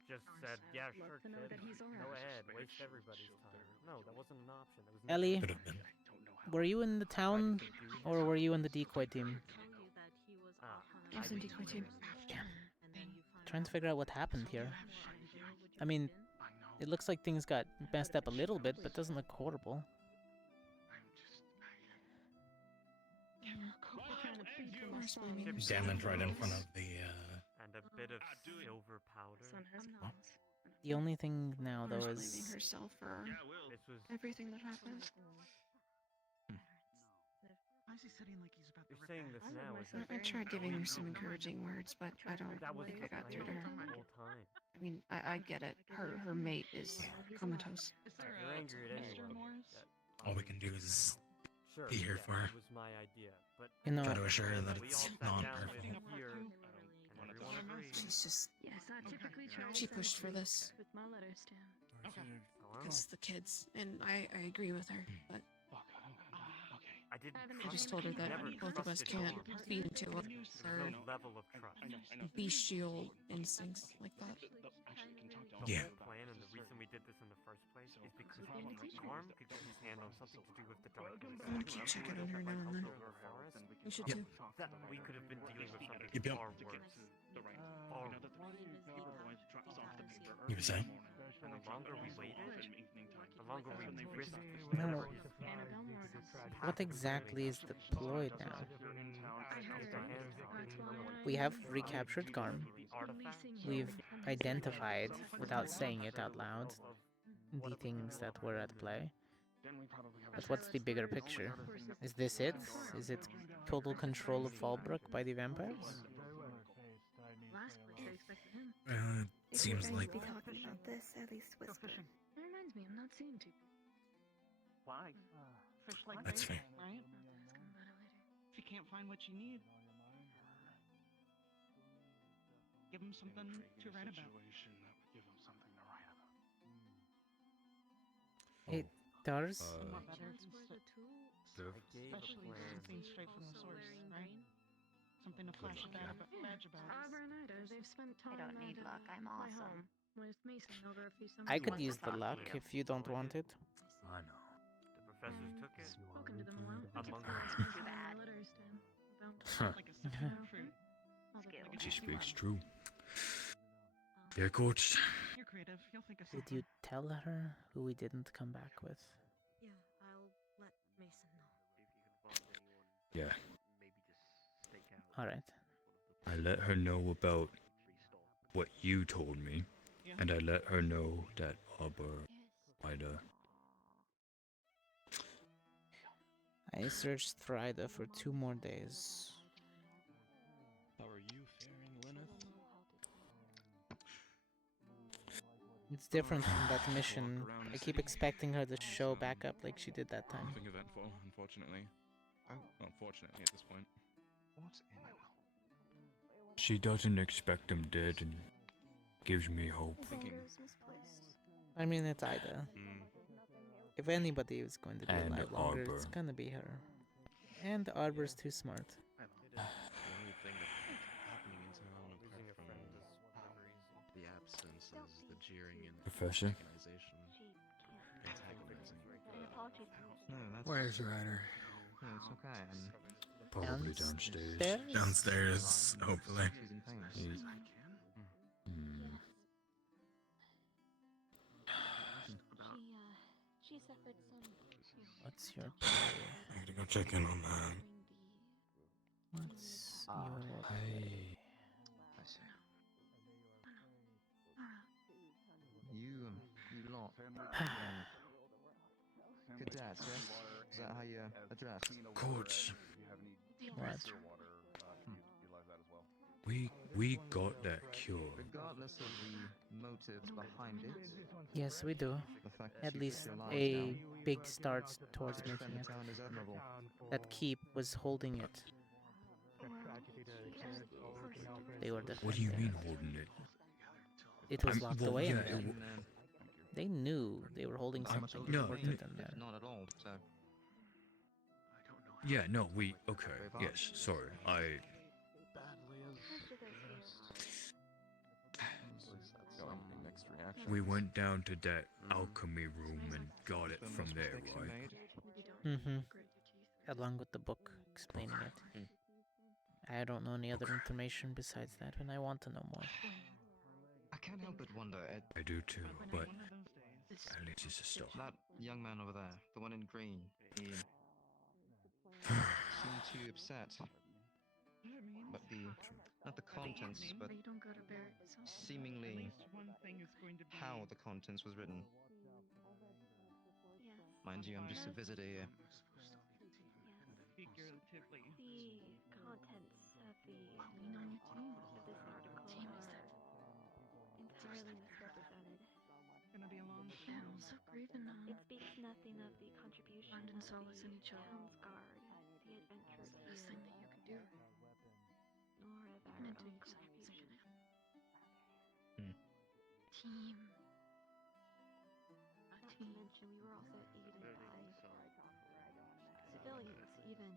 Just said, yeah, sure, kid. Go ahead, waste everybody's time. No, that wasn't an option. That was Ellie, Could have been. were you in the town or were you in the decoy team? I was in decoy team. Trying to figure out what happened here. I mean, it looks like things got messed up a little bit, but doesn't look horrible. Damage right in front of the, And a bit of silver powder. The only thing now, though, Laura's is... blaming herself for This was... everything that happened. Why is he sitting like he's about to You're saying this now, isn't I tried giving her some encouraging words, but I don't That was think the I got through to plan her. the whole time. I mean, I get it. Her mate is comatose. You're angry at anyone. all we can do is Sure, be here yeah, for her. It was my idea, but You know, Try to assure her that we it's all sat not down her with fault. here, and everyone agreed. She's just. Yes, I typically try She to pushed for this with my letter stem. Okay. because the kids, and I agree with her, but I didn't. I just told her that Never both of us trusted can't her. feed into There's her no level of trust. bestial instincts like that. The Yeah. whole plan and the reason we did this in the first place is because Norm could get his hand on something to do with the darkness. I'm gonna keep checking on her now and then. We should too. That we could have been dealing with something Yep. far worse. Far worse. You were saying? And the longer we waited, the longer we risked No. whatever his What exactly is the ploy now? We have recaptured Garm. We've identified, without saying it out loud, the things that were at play. But what's the bigger picture? Is this it? Is it total control of Fallbrook by the vampires? It seems If we're like going to be talking about this, at least whisper. It reminds me, I'm not seeing two people. Why? Fish like That's bait, fair. right? Ask him about it later. If you can't find what you need, give him something to write about. It does. What better to especially something straight from the source, right? Something to flash a badge about. Abra and Ida, they've spent time I don't need at, luck, I'm my awesome. home with Mason over a few summers. I could What's use the the luck problem? if you don't want it. I know. The professors took it. Spoken to them a while. Among Too bad. Letters to him about Huh. Like a sipping fruit. Skill. She speaks true. Dear coach. You're creative. You'll think of Did something. you tell her who we didn't come back with? Yeah, I'll let Mason know. Yeah. Alright. I let her know about what you told me, and I let her know that Arbor Ida. I searched Thryda for 2 more days. How are you faring, Lenneth? It's different from that mission. I keep expecting her to show back up like she did that time. Nothing eventful, unfortunately. Unfortunately, at this point. What in the world? She doesn't expect him dead and gives me hope. I mean, it's Ida. If anybody is going to be And alive longer, Arbor. it's gonna be her. And Arbor's too smart. The only thing that's happening in town, apart from the absences, the jeering, and Professor? antagonizing. No, that's... Where's Ryder? No, it's okay. Probably downstairs. Downstairs, hopefully. She suffered some. What's your I gotta go check in on that. What's your I see. You lot. Cadets, yes? Is that how you're addressed? Coach. What? We got that cure. Regardless of the motives behind it. Yes, we do. The fact that At you least put your lives a down, big start towards I making it. found is admirable. That keep was holding it. They were What do you defending mean holding it? it. Was locked away in there. And, They knew they were holding something important in there. not at all, so... Yeah, no, okay, yes, sorry, we went down to that alchemy room and got it from there, right? Mm-hmm. Along with the book explaining it. I don't know any other information besides that, and I want to know more. I can't help but wonder, I do too, but at least it's a start. that young man over there, the one in green, he seemed too upset. But not the contents, but seemingly how the contents was written. Mind you, I'm just a visitor here. Figuratively. The contents of this article entirely misrepresented. Gonna be a long I'm so grieving now. It speaks nothing of the contribution Find and solace in each other. Guard, the adventurers, the best thing that you can do. nor of our Into own self-position. team. Not to mention, we were also aided by civilians, even.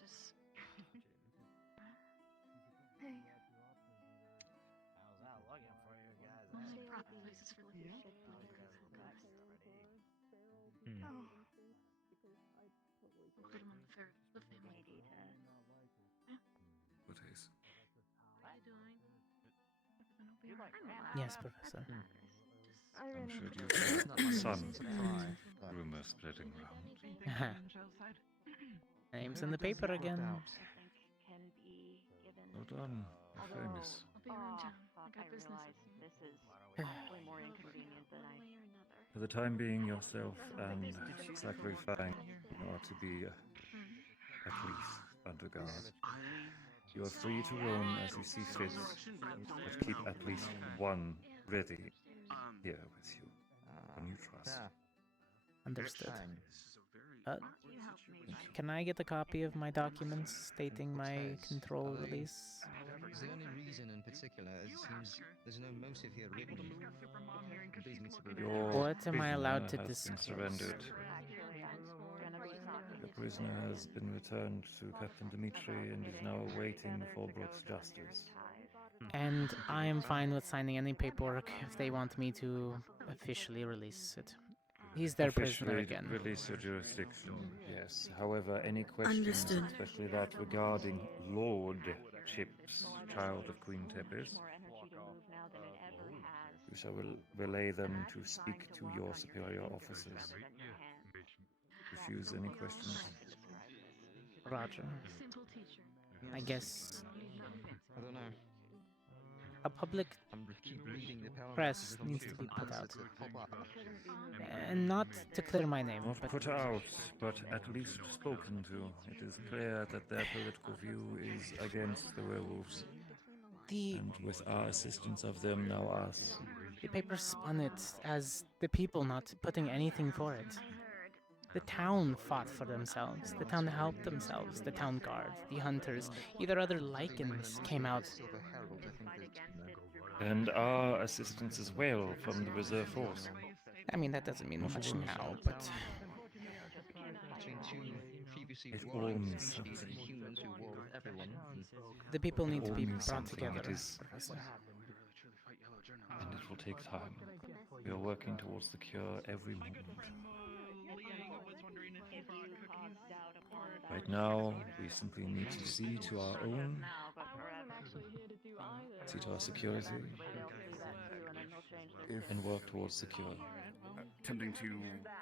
Just... Hey. How's that looking for you guys? Only proper places for you. Oh. Put him on the family. What is? What are you doing? You like Yes, Professor. I'm sure It's not you've my some supply, but- rumor spreading around. Name's in the paper again. Can be given. Well done, you're famous. I'll be around town. I got I business. realize this is probably more inconvenient than I. For the time being, yourself and sacrificing in order to be at least under guard. You are free to roam as you see fit, but keep at least one ready here with you, when you trust. Understood. Can I get a copy of my documents stating my control release? The only reason in particular is it seems there's no motive here written. Leads me to believe. What am I allowed to prisoner has been disclose? surrendered. The prisoner has been returned to Captain Dimitri and is now waiting for Brooks' justice. And I am fine with signing any paperwork if they want me to officially release it. He's their prisoner Officially again. release your jurisdiction, yes. However, any questions, Understood. especially that regarding Lord Chips, child of Queen Tepes, you shall relay them to speak to your superior officers. Refuse any questions. Roger. Simple teacher. I guess I don't know. A public keep reading the paragraphs press as needs if to be an put answer out. will pop up. And not to clear my name, Not but put out, but at least spoken to. It is clear that their political view is against the werewolves. And with our assistance of them, now us. the paper spun it as the people not putting anything for it. The town fought for themselves. The town helped themselves. The town guard, the hunters, either other lichens came out. And our assistance as well from the reserve force. I mean, that doesn't mean Of much course. now, but Between two previously It all warring means species something. and humans who war with everyone. the people need to all be means brought something. together, It is, Professor. and it will take time. We are working towards the cure every moment. Right now, we simply need to see to our own, see to our security, and work towards the cure. Attempting to do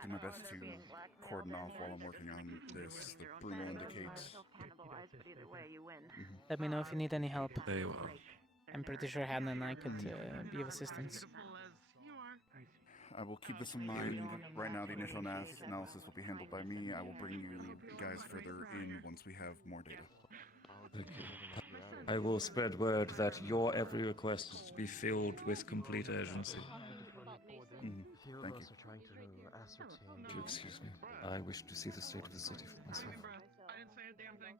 my best to cordon off while I'm working on this. The Bruno indicates. Let me know if you need any help. Very well. I'm pretty sure Hannah and I could be of assistance. I will keep this in mind. Right now, the initial analysis will be handled by me. I will bring you guys further in once we have more data. Thank you. I will spread word that your every request is to be filled with complete urgency. Thank you. Would you excuse me? I wish to see the state of the city for myself.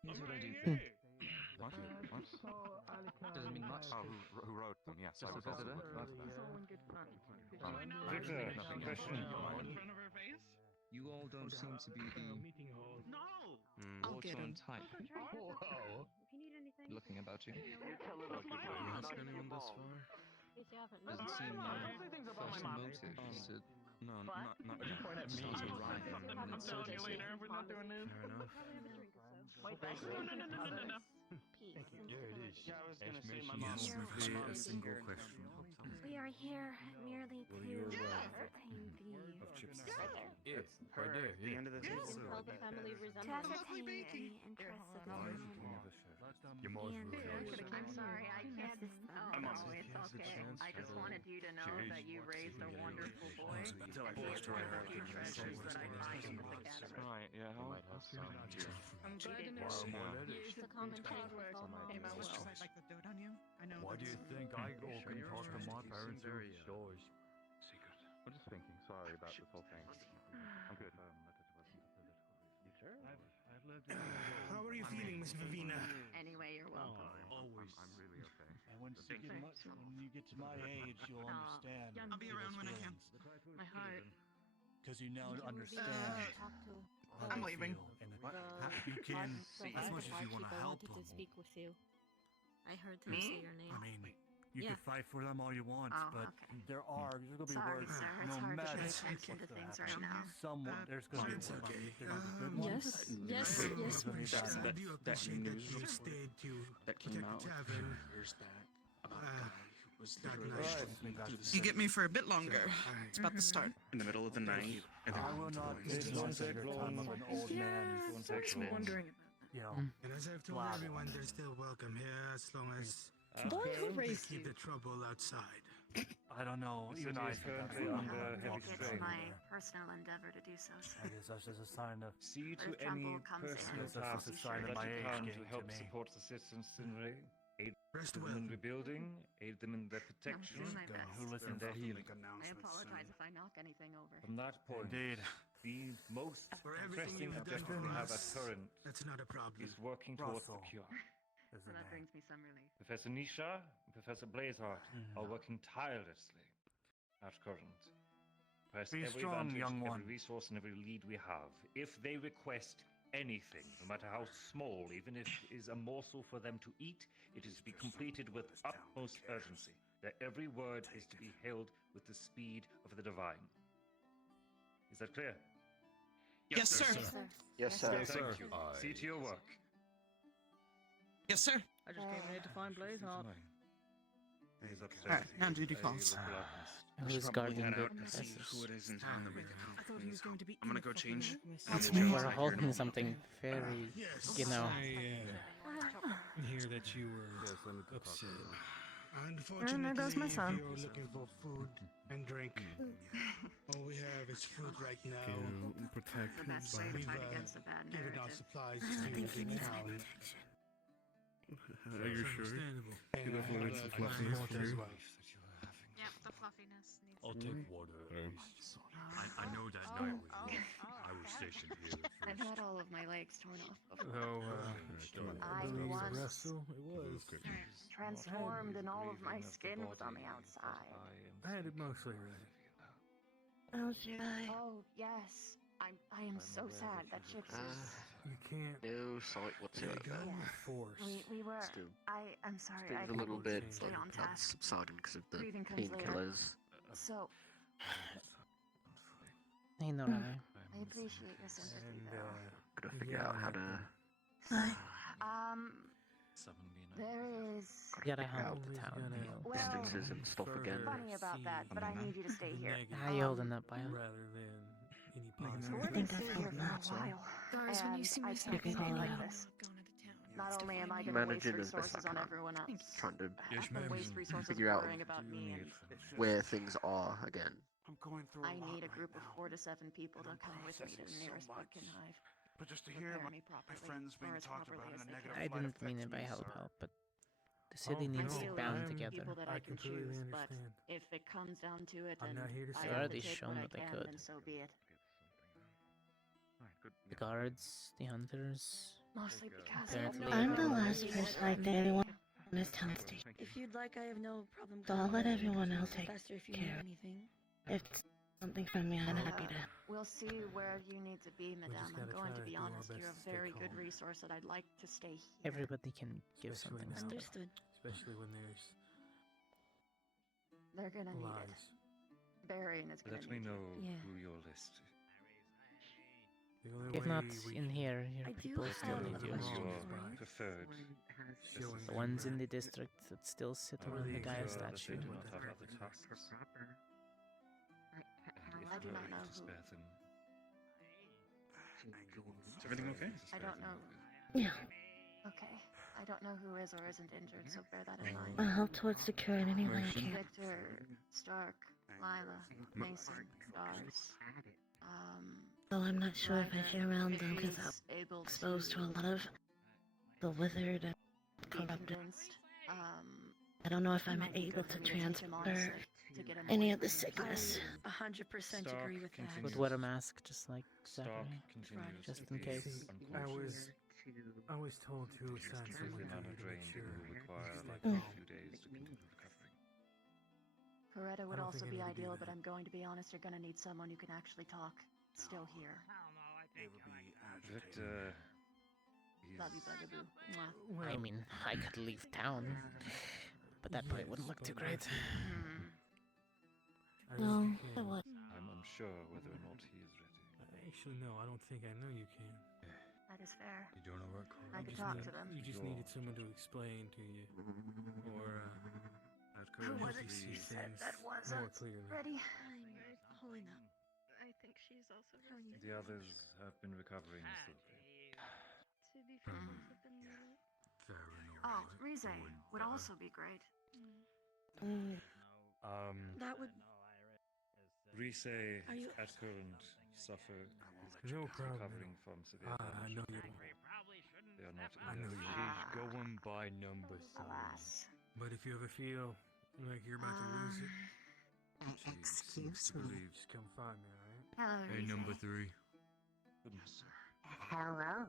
Here's what I do. What? Doesn't mean much. Oh, who wrote them? Yes, Just I was a also visitor. Victor, question. You all don't seem to be the Wartron type. Whoa. Looking about you. Ask anyone this far? Doesn't seem first motive to No, not yet. start a riot and an insurgency. Fair enough. Here it is. Yeah, I was gonna say my Yes, mom. simply a single question. We are here merely Will to you, ascertain the of Chip's Yes, right there. The end of the to ascertain the interests of the community. Your mom's And really I'm sorry, I can't. I'm on it's okay. I just wanted you to know that you raised a wonderful boy. Until I He is forced her one out of the few treasures that I find in this academy. Right, yeah. I'm glad to know use the common tongue with all knowledge. Why do you think I go can talk to my parents through stores? Secret. I'm just thinking. Sorry about this whole thing. I'm good. You sure? How are you feeling, Miss Vivina? Anyway, you're welcome. Always. I'm really okay. And when you get to my age, you'll understand. I'll be around when I can. My heart. Because you now understand. how I'm they leaving. feel, and You can, as much as you want to help to them. speak with you. I heard him Me? say your name. I mean, you Yeah. can fight for them all you want, Oh, but okay. there's gonna be Sorry, words. sir. It's No hard to matter pay what's attention to gonna things happen. right now. Someone there's gonna be It's okay. there's gonna be good ones. Yes, yes, yes. There's gonna be bad I ones. do appreciate that you stayed to that came protect out the tavern. years back about a guy who was That literally night. walking We got through this. the You get me for a bit longer. It's about to start. in the middle of the night, and I then will not It take won't much of take your long. time of an old man. Won't take long. Wondering about You know, And as I've told Blah. everyone, they're still welcome here as long as Boy, who they raised keep you? the trouble outside. I don't know. The Even city I is think that's currently a under lot heavy of It's strain. my personal endeavor to do so, sir. I guess that's just a sign of. See But to if trouble any comes in, personal Yes, that's just a tasks sign of that my you age can getting to to help me. support the citizenry, aid Rest them well. in rebuilding, aid them in their protection, doing my best. Who listens? and their healing. I apologize if I knock anything over. From that point, Indeed. the most For everything pressing you've done objective for we have at us, current that's not a problem. is working towards the Russell. cure. Is So the that name. brings me some relief. Professor Nisha and Professor Blazehart are working tirelessly at current. Press Be every strong, advantage, young every one. resource, and every lead we have. If they request anything, no matter how small, even if it is a morsel for them to eat, it is to be completed with utmost urgency. Their every word is to be held with the speed of the divine. Is that clear? Yes, sir. Yes, sir. Thank you. See to your work. Yes, sir. I just came here to find Blazehart. He's upstairs. Alright, now duty A calls. local alchemist. Who's probably guarding head the out and see professors? who it is and tell them everything. I thought he was going to be. I'm gonna go change. You were holding something very, Yes. you know. I hear that you were upset. Unfortunately, there goes my if son. you're looking for food and drink, all we have is fruit right now. To protect The best way to We've fight against a bad given our narrative. supplies I don't think to he the needs town. protection. Are you sure? Understandable. You And I definitely have need some a plan fluffiness for from it as you. well. Yep, the fluffiness needs I'll to take be. water at Okay. least. I know that night I was stationed here I've first. had all of my legs torn off before. Though, I believe once Russell, it was. transformed and all of my skin was on the outside. I had it mostly ready. How's your eye? Oh, yes. I am so sad that Chips is... You can't. No sight whatsoever. Force. We were... Still, I'm sorry, I still a little bit stay on task. subsiding because of the Breathing comes later. painkillers. So, Hey, no, I appreciate your sympathy, though. Gotta figure out how to. There is... You gotta handle the town. Well, Distances and stuff again. funny about that, but I need you to stay here. How you holding up, Bio? Rather than any We're positive. gonna stay here for a while. Guys, when you see my I son, can't can stay call like out. this. Not only am I gonna waste Managing as best resources I on can. everyone else, Trying to waste resources figure out worrying about me, and where things are again. I'm going through I a lot need a right group of now. 4 to 7 people to I'm come with me to the processing so nearest much. pumpkin hive. But just to hear Prepare my me properly, friends or being as talked properly about as in a they negative can. I light didn't mean it affects by me, help, sir. but the city needs to Ideally, band I need together. people that I can completely choose, but understand. if it comes down to it, I'm and not here to I say have already to take shown what I that they can, could. then so be it. The guards, the hunters. Mostly because Apparently I'm the everyone last is- person like that everyone on this town station. If you'd like, I have no problem. So I'll let everyone else take Faster if you care need of it. anything. If it's something from me, I'm happy to. We'll see where you need to be, madame. just I'm gotta going try to to be do our honest. best You're to a stay very good calm. resource that I'd like to stay here. Everybody can give Especially something now. still. Understood. Especially when there's They're gonna need it. lies. Barian is gonna Let me need know it. Yeah. who your list. The only If way not we in here, your I do people have still a need you. As wrong, your right? preferred. Showing The ones in the district that still sit I will around the make Gaia sure that statue. they do not have other tasks. I do not know to who. spare them. Is everything okay? I don't know. Yeah, Okay. I don't know who is or isn't injured, so bear that in mind. I'll help towards securing any way I can. Victor, Stark, Lila, Mason, Stars. Though I'm not sure if I should around them because I'm He's able exposed to a to lot of the withered and be corrupted. convinced. I don't know if It I'm might be able good to for me to take him transfer honestly, to get him any away of the from sickness. I 100% agree with that. But wear a mask just like Stock Zachary. continues Just to in be case. unconscious. I was told to assign The someone to man you of to make drain sure will require you stay likely a calm. few days to continue recovering. Coretta I would don't also think be I need to do ideal, that. but I'm going to be honest, you're going to need someone who can actually talk. Still here. Victor, Love you, bugaboo. Mwah. Well, I mean, I could leave town, but that probably wouldn't look too great. I No, really I can. would. I'm unsure whether or not he is ready. Actually, no, I don't think I know you can. That is fair. You don't know what Cole I You could just talk need- to them. You just needed someone to explain to you, or That Who could was help it you she see said things that more wasn't clearly. ready? Helena. I think she's also resting. The others have been recovering slowly. To be fair, things have been really... Fair enough. Oh, Rize would also be great. That would... Rise Are you- at current suffer No problem. recovering from severe I damage. know you. They are not I know in you. She's going by number 3. Alas. But if you ever feel like you're about to lose it, Excuse me. just come find me, alright? Hello, Hey, Rize. number 3. Hello.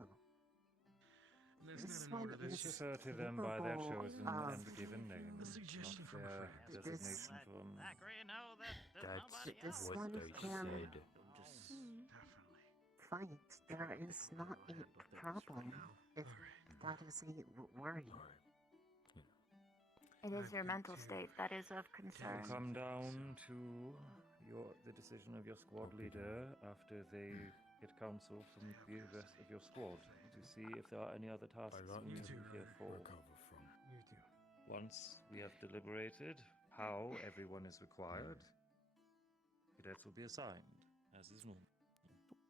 That's This not an one order, that's is just... Refer to them by their capable chosen of- and given names, not suggestion from a their friend. designation from. This what one they can said. fight. There is not a problem if that is a worry. It is your mental state that is of concern. Come down to the decision of your squad leader after they get counsel from the rest of your squad to see if there are any other tasks we need to here for. Recover from. You do. Once we have deliberated how everyone is required, cadets will be assigned, as is normal.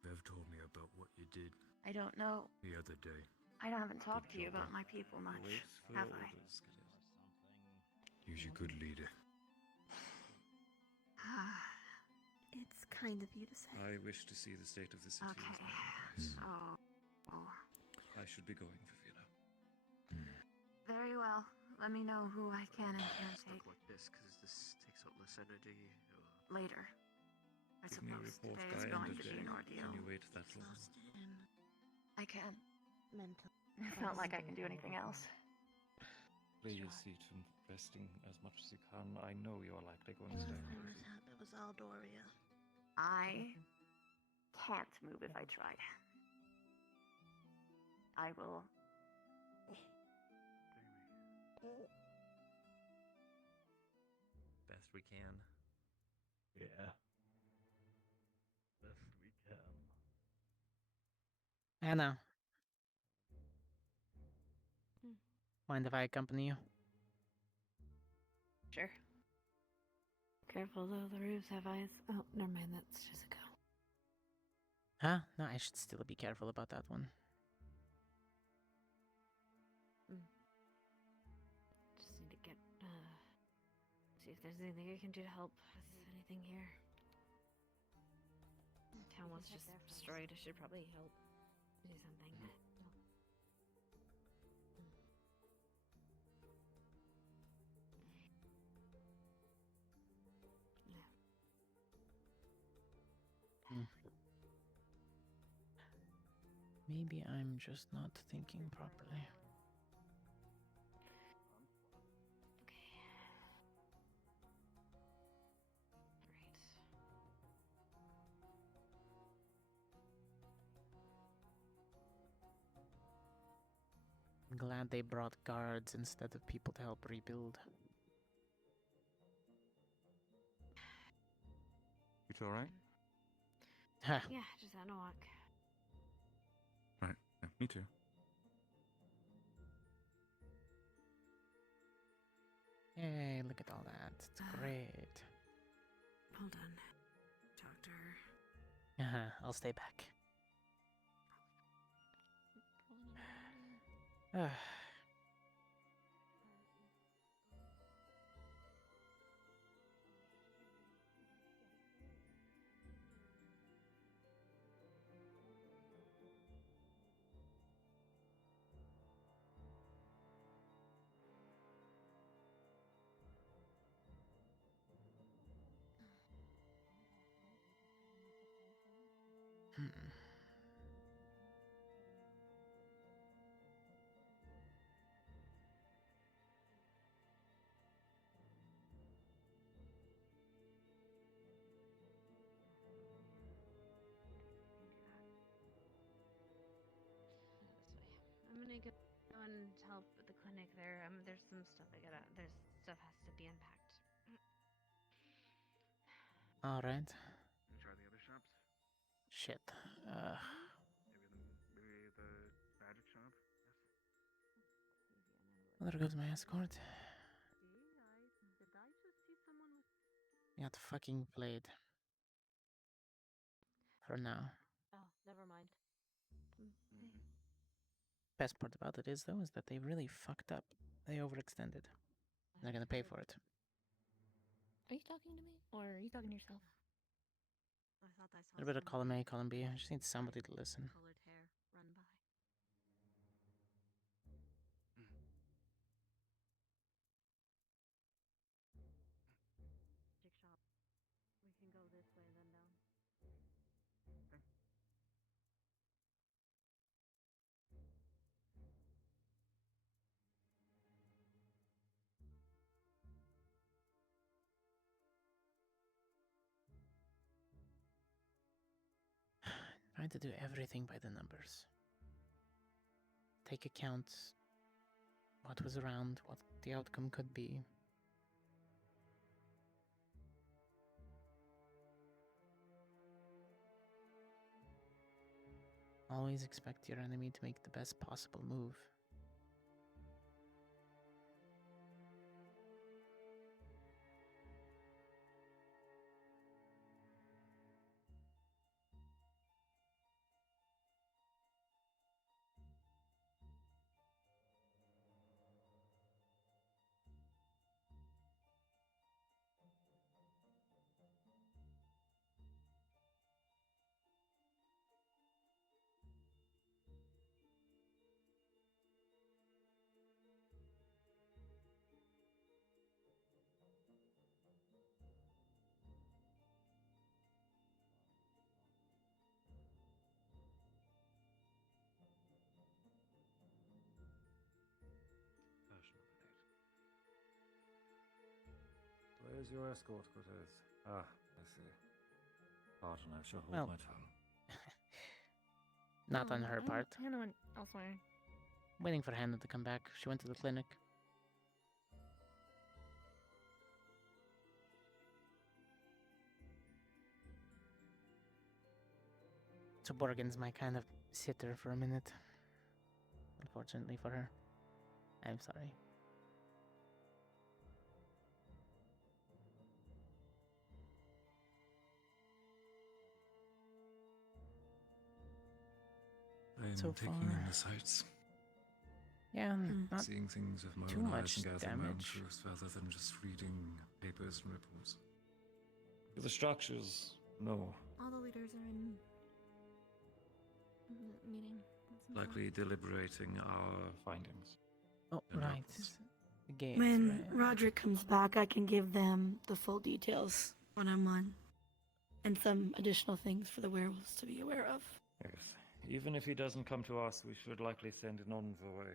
Bev told me about what you did I don't know. the other day. I haven't talked to you about my people much, Wait for have your I? orders, cadet. Use your good leader. It's kind of you to say. I wish to see the state of the city as my own eyes. I should be going, Viviana. Very well. Let me know who I can and can't Stuff take like this, because this takes up less energy. later. I Give me a suppose report today by is end going of to day. be an ordeal. Can you wait that long? I can. Mental. It's not like I can do anything else. Lay your seat and resting as much as you can. I know you are likely going to die quickly. It was all Doria. I can't move if I tried. I will. Best we can. Yeah. Best we can. Anna. Mind if I accompany you? Sure. Careful though, the roofs have eyes. Oh, never mind, that's Shizuko. Huh? No, I should still be careful about that one. Just need to get, see if there's anything I can do to help with anything here. The town was just destroyed. I should probably help do something. Maybe I'm just not thinking properly. I'm glad they brought guards instead of people to help rebuild. You two alright? Huh. Yeah, just had a walk. Right. Yeah, me too. Yay, look at all that. It's great. Hold on. Talk to her. I'll stay back. I'm gonna go and help at the clinic there. There's some stuff there's stuff has to be unpacked. Alright. You try the other shops? Shit. Maybe the magic shop? Well, there goes my escort. Got fucking played. For now. Oh, never mind. Best part about it is, though, is that they really fucked up. They overextended. They're gonna pay for it. Are you talking to me? Or are you talking to yourself? I thought I saw A bit of column A, column B. I just need somebody to listen. colored hair run by. Magic shop. We can go this way and then down. Trying to do everything by the numbers. Take account what was around, what the outcome could be. Always expect your enemy to make the best possible move. Where's your escort, Cortez? Ah, I see. Pardon, I shall hold Well, my tongue. Not on her part. Hannah went elsewhere. Waiting for Hannah to come back. She went to the clinic. So Borgen's my kind of sitter for a minute. Unfortunately for her. I'm sorry. I am So taking far. in the sights. Yeah, not Seeing things with my too own much eyes and gathering my own damage. truths rather than just reading papers and reports. The structures, no. All the leaders are in the meeting. Likely deliberating our findings. Oh, and right. outputs. The gates, When right? Roderick comes back, I can give them the full details one-on-one. And some additional things for the werewolves to be aware of. Yes. Even if he doesn't come to us, we should likely send an envoy.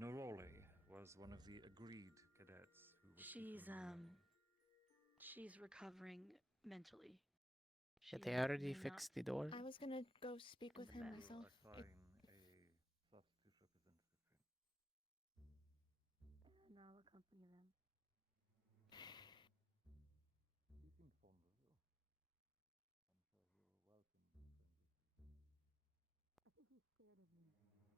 Neroli was one of the agreed cadets who would She's recovering mentally. Did they already fix the door? I was gonna go speak with him myself. Assign a substitute representative. And I'll accompany them. He seems fond of you. I'm sure he will welcome you. He's scared of me. I think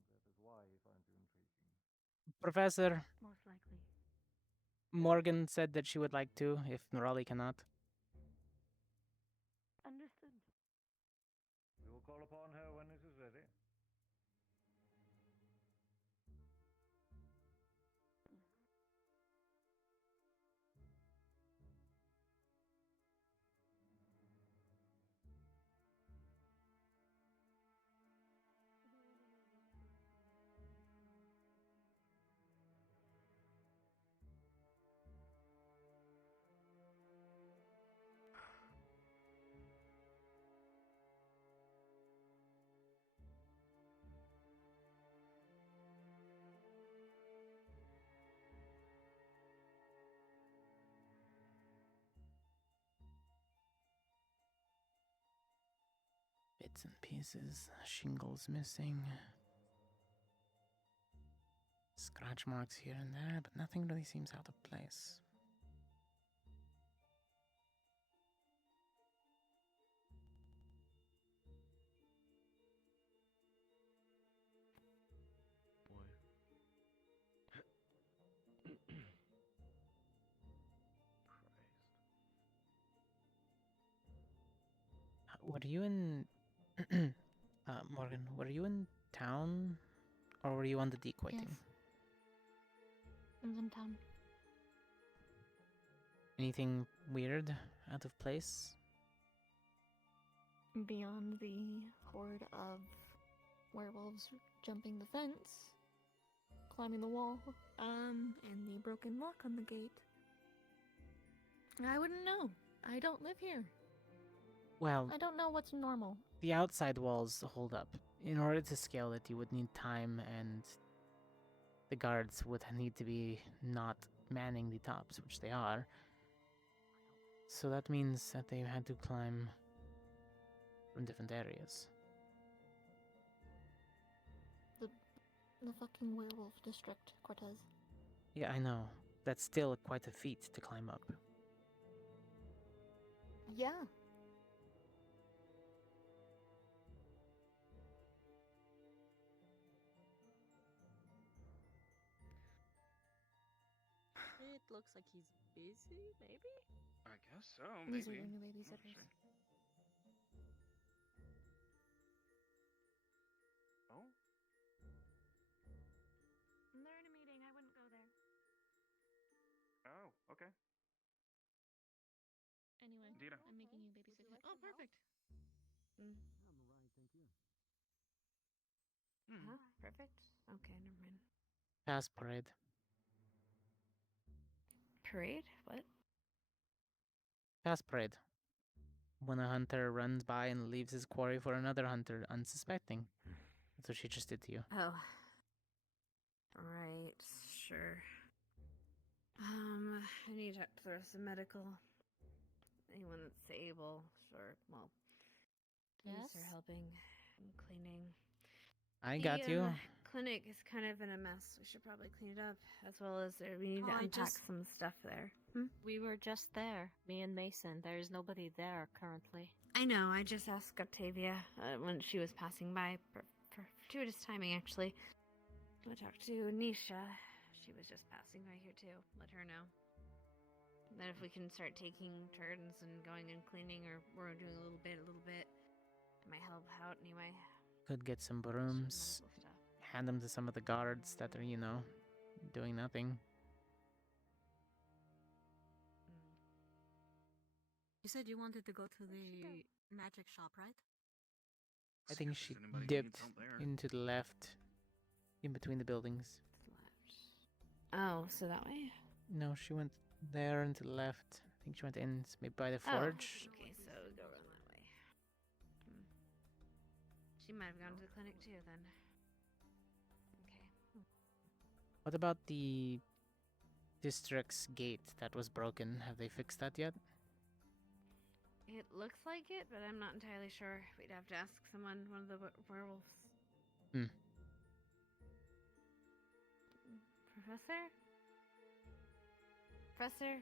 that is why he finds you intriguing. Professor, Most likely. Morgan said that she would like to, if Nerali cannot. Understood. We will call upon her when it is ready. Bits and pieces, shingles missing. Scratch marks here and there, but nothing really seems out of place. Were you in... Morgan, were you in town? Or were you on the decoy Yes. team? I was in town. Anything weird, out of place? Beyond the horde of werewolves jumping the fence, climbing the wall, and the broken lock on the gate. I wouldn't know. I don't live here. Well, I don't know what's normal. the outside walls hold up. In order to scale it, you would need time, and the guards would need to be not manning the tops, which they are. So that means that they had to climb from different areas. The fucking werewolf district, Cortez. Yeah, I know. That's still quite a feat to climb up. Yeah. It looks like he's busy, maybe? I guess so, These are maybe. your new Oh, babysitters. shit. Oh? They're in a meeting. I wouldn't go there. Oh, okay. Anyway, Dita. I'm making you babysit him. Oh, perfect. Hmm. Huh? Perfect? Okay, never mind. Past parade. Parade? What? Past parade. When a hunter runs by and leaves his quarry for another hunter, unsuspecting. That's what she just did to you. Oh. Right, sure. I need to talk to the rest of medical. Anyone that's able, sure. Well, thanks for helping and cleaning. I got The you. clinic is kind of in a mess. We should probably clean it up, as well as we need to unpack some stuff there. We were just there, me and Mason. There's nobody there currently. I know. I just asked Octavia when she was passing by for fortuitous timing, actually. I talked to Nisha. She was just passing by here too. Let her know. Then if we can start taking turns and going and cleaning, or we're doing a little bit, it might help out anyway. Could get some brooms. Hand them to some of the guards that are, doing nothing. You said you wanted to go to the magic shop, right? I think she dipped into the left, in between the buildings. Oh, so that way? No, she went there and to the left. I think she went in, maybe by the forge. Oh, okay, so go around that way. She might have gone to the clinic too, then. Okay. What about the district's gate that was broken? Have they fixed that yet? It looks like it, but I'm not entirely sure. We'd have to ask someone, one of the werewolves. Professor? Professor?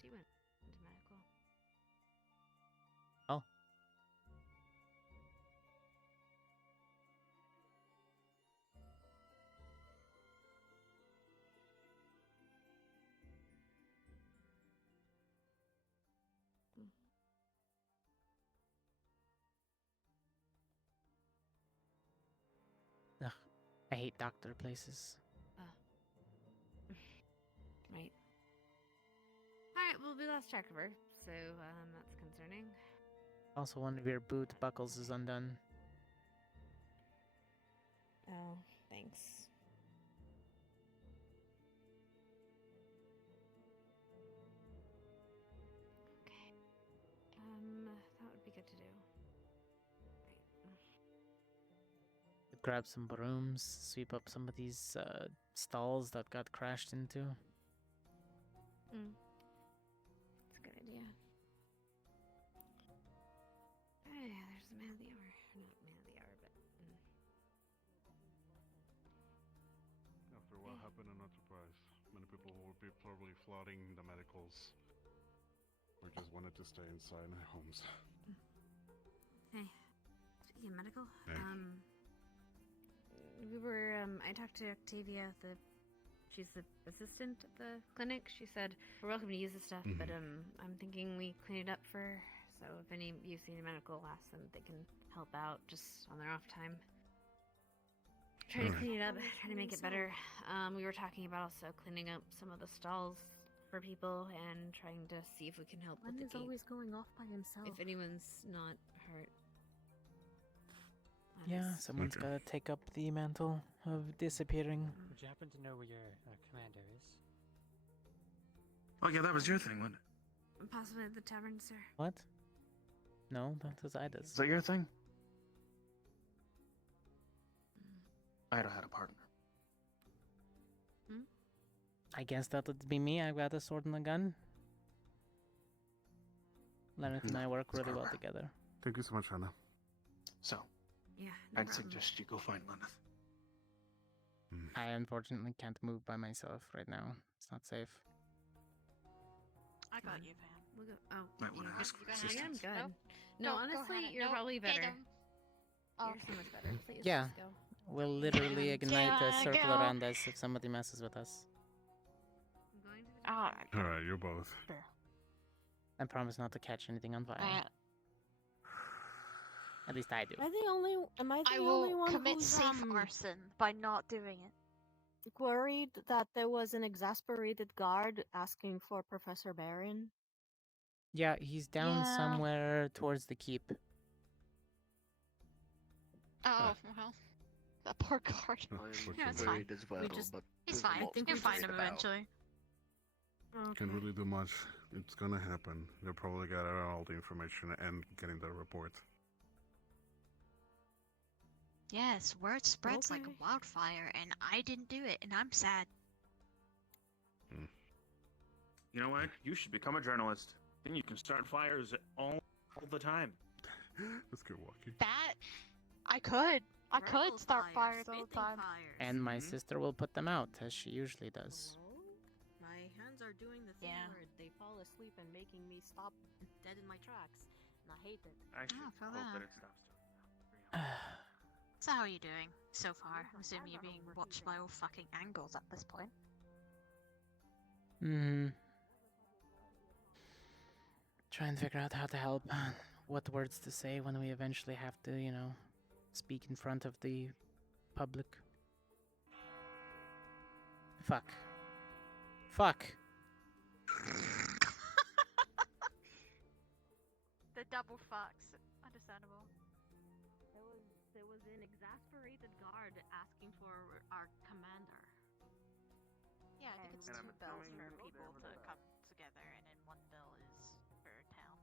She went into medical. Oh. Ugh, I hate doctor places. Right. Alright, well, we lost track of her, so that's concerning. Also, one of your boot buckles is undone. Oh, thanks. Okay. That would be good to do. Right. Grab some brooms, sweep up some of these stalls that got crashed into. That's a good idea. Oh, yeah, there's the man of the hour. Not man of the hour, but... After what happened, I'm not surprised. Many people will be probably flooding the medicals, or just wanted to stay inside their homes. Hey, speaking of medical, Hey. I talked to Octavia, she's the assistant at the clinic. She said, we're welcome to use the stuff, but I'm thinking we clean it up so if any of you see any medical, ask them if they can help out just on their off time. Trying to clean it up, trying to make it better. We were talking about also cleaning up some of the stalls for people and trying to see if we can help with the gate. Always going off by himself. If anyone's not hurt. Yeah, someone's gotta take up the mantle of disappearing. Would you happen to know where your commander is? Oh yeah, that was your thing, wasn't it? Possibly at the tavern, sir. What? No, that was Ida's. Is that your thing? Ida had a partner. I guess that would be me. I've got a sword and a gun. Leonard and I work really well together. Thank you so much, Hannah. So, yeah, I'd suggest you go find Lenneth. I unfortunately can't move by myself right now. It's not safe. I got you, Van. We'll go. Oh, Might want to ask for assistance. I'm good. Nope. No, Go honestly, ahead. you're Nope. probably better. Get him. Oh. You're so much better. Please, Yeah, just go. we'll literally ignite a Yeah, circle go. around us if somebody messes with us. I'm going to the Alright, you're both. I promise not to catch anything on fire. At least I do. Am I the only I only will one commit who's safe arson by not doing it. worried that there was an exasperated guard asking for Professor Baron? Yeah, he's down Yeah. somewhere towards the keep. Oh, well. That poor guard. Yeah, it's fine. As well, but He's fine. You'll find him eventually. Can't really do much. It's gonna happen. They'll probably gather all the information and getting the report. Yes, word spreads like Okay. a wildfire, and I didn't do it, and I'm sad. You know what? You should become a journalist. Then you can start fires all the time. Let's get walking. That I could start fires all the time. And my sister will put them out, as she usually does. My hands are doing the thing where they fall asleep and making me stop dead in my tracks, and I hate it. I should feel hope that. that it stops. So how are you doing so far? I'm assuming you're being watched by all fucking angles at this point. Try and figure out how to help, what words to say when we eventually have to, you know, speak in front of the public. Fuck. The double fucks. Understandable. There was an exasperated guard asking for our commander. Yeah, I think it's And two I'm bills assuming for people to that. come together, and then one bill is for town.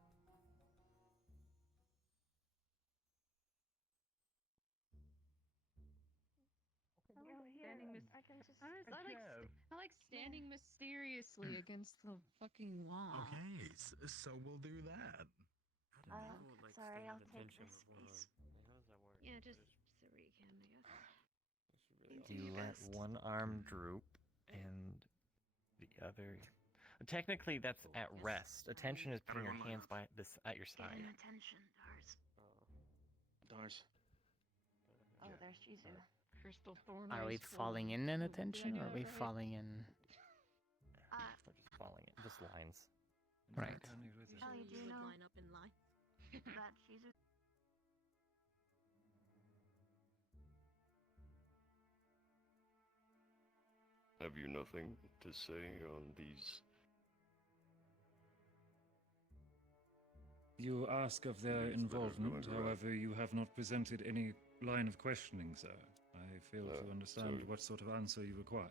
I like standing mysteriously against the fucking wall. Okay, so we'll do that. Sorry, I'll take this piece. Yeah, just so we can, I guess. You let one arm droop and the other. Technically, that's at rest. Attention is putting your hands by this at your Give side. him attention, Dars. Dars. Oh, there's Jizu. Crystal Thorn. Are we falling in attention, or are we falling in... We're just following it. Just lines. Right. Ellie, do you know Line up in line. that Jizu? Have you nothing to say on these? You ask of their involvement, however, you have not presented any line of questioning, sir. I fail to understand so what sort of answer you require.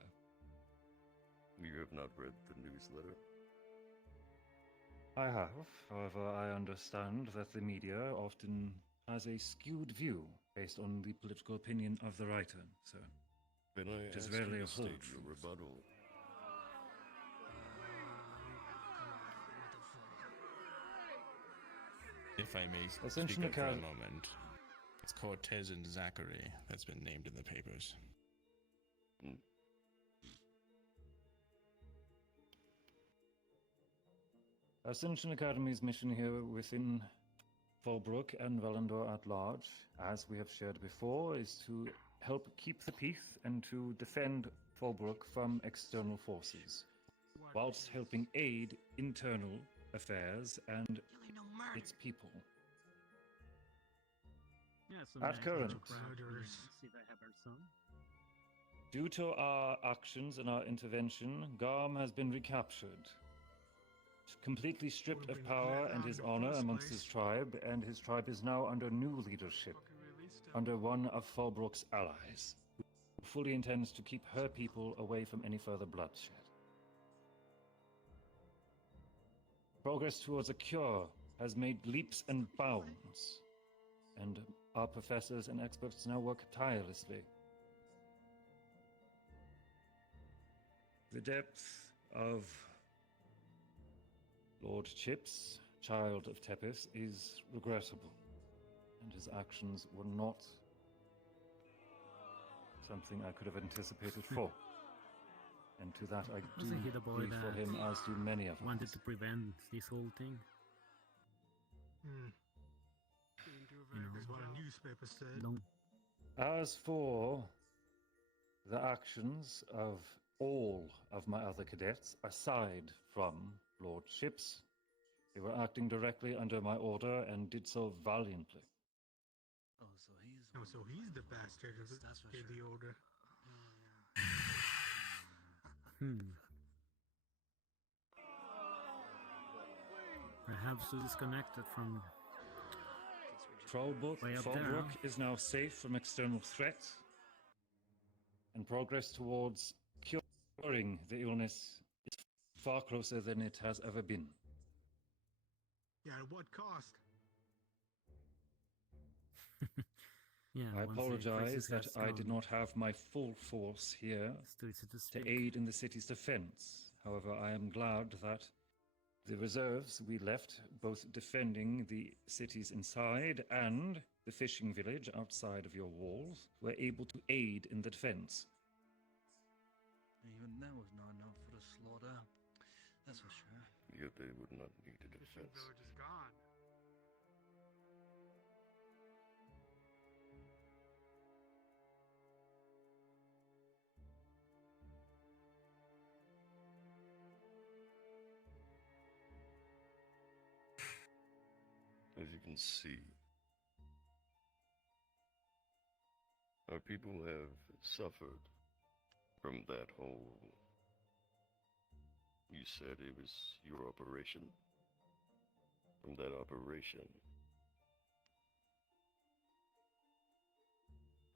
You have not read the newsletter? I have, however, I understand that the media often has a skewed view based on the political opinion of the writer, so Then I it is ask rarely you a to whole state truth. your rebuttal. If I may speak Ascension up for a Academy. moment, it's Cortez and Zachary that's been named in the papers. Ascension Academy's mission here within Fallbrook and Valendor at large, as we have shared before, is to help keep the peace and to defend Fallbrook from external forces, whilst helping aid internal affairs and its people. At current, due to our actions and our intervention, Garm has been recaptured, completely stripped of power and his honor amongst his tribe, and his tribe is now under new leadership, under one of Fallbrook's allies, who fully intends to keep her people away from any further bloodshed. Progress towards a cure has made leaps and bounds, and our professors and experts now work tirelessly. The depth of Lord Chips, child of Tepis, is regrettable, and his actions were not something I could have anticipated for. And to that I do Wasn't he the boy grieve for that him, as do many of us. wanted to prevent this whole thing? Is what a newspaper said. Don't As for the actions of all of my other cadets, aside from Lord Ships, they were acting directly under my order and did so valiantly. So he's the bastard who gave the order. Perhaps we're disconnected from Fallbrook way up there. is now safe from external threat, and progress towards curing the illness is far closer than it has ever been. Yeah, at what cost? Yeah, I once the crisis apologize that has I did gone, not have my full force here still easy to to speak. aid in the city's defense. However, I am glad that the reserves we left, both defending the cities inside and the fishing village outside of your walls, were able to aid in the defense. Even that was not enough for the slaughter. That's for sure. Yet they would not need a defense. The village is gone. As you can see, our people have suffered from that whole... You said it was your operation. From that operation.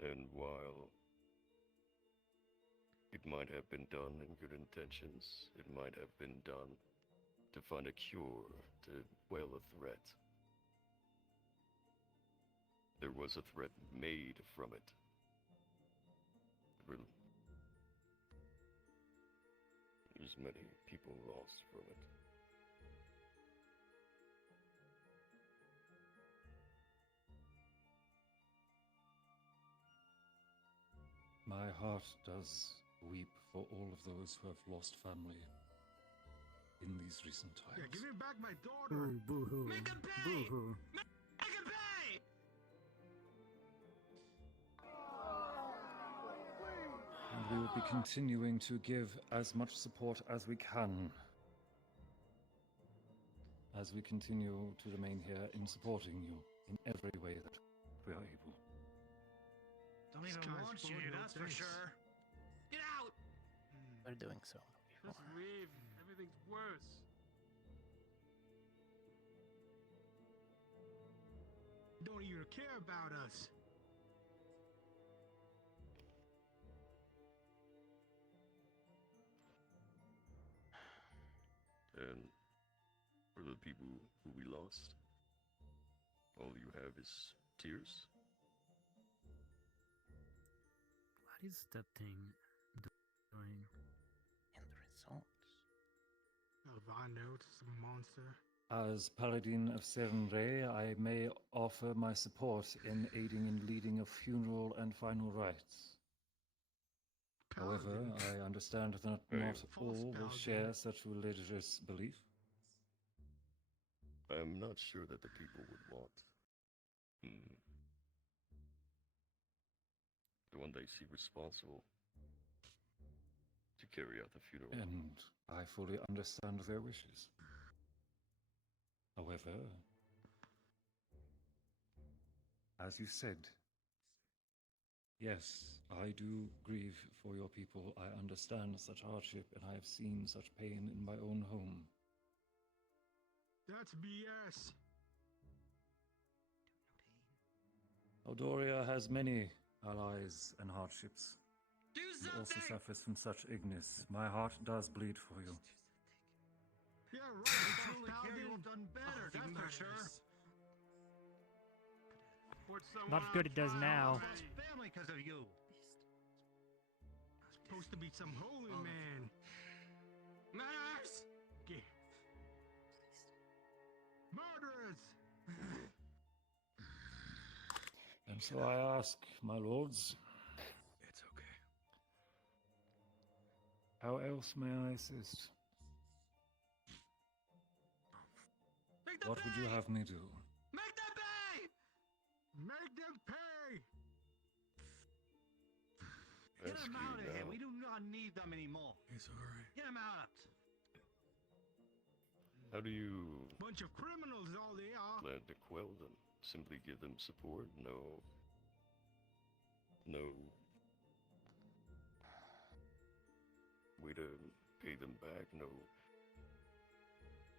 And while it might have been done in good intentions, it might have been done to find a cure to quell a threat. There was a threat made from it. There's many people lost from it. My heart does weep for all of those who have lost family in these recent times. Yeah, give me back my daughter. Ooh, boo-hoo. Make him pay. Boo-hoo. Make him pay. And we will be continuing to give as much support as we can as we continue to remain here in supporting you in every way that we are able. Don't even want you, that's for sure. Get out! They're doing so. Just leave. Everything's worse. Don't even care about us. And for the people who we lost, all you have is tears? What is that thing doing? And the results. Alvando, some monster. As Paladin of Serenray, I may offer my support in aiding in leading a funeral and final rites. However, I understand that not all will share such religious belief. I'm not sure that the people would want the one they see responsible to carry out the funeral. And I fully understand their wishes. However, as you said, yes, I do grieve for your people. I understand such hardship, and I have seen such pain in my own home. That's BS. Eldoria has many allies and hardships. It also suffers from such ignis. My heart does bleed for you. Yeah, right. Truly could have done better, that's for sure. Not as good it does now. Family because of you. Supposed to be some holy man. Manners! Murderers! And so I ask, my lords, It's okay. how else may I assist? What would you have me do? Make them pay! Make them pay! Get them out of here. We do not need them anymore. It's alright. Get them out. How do you Bunch of criminals, all they are. plan to quell them? Simply give them support? No way to pay them back? No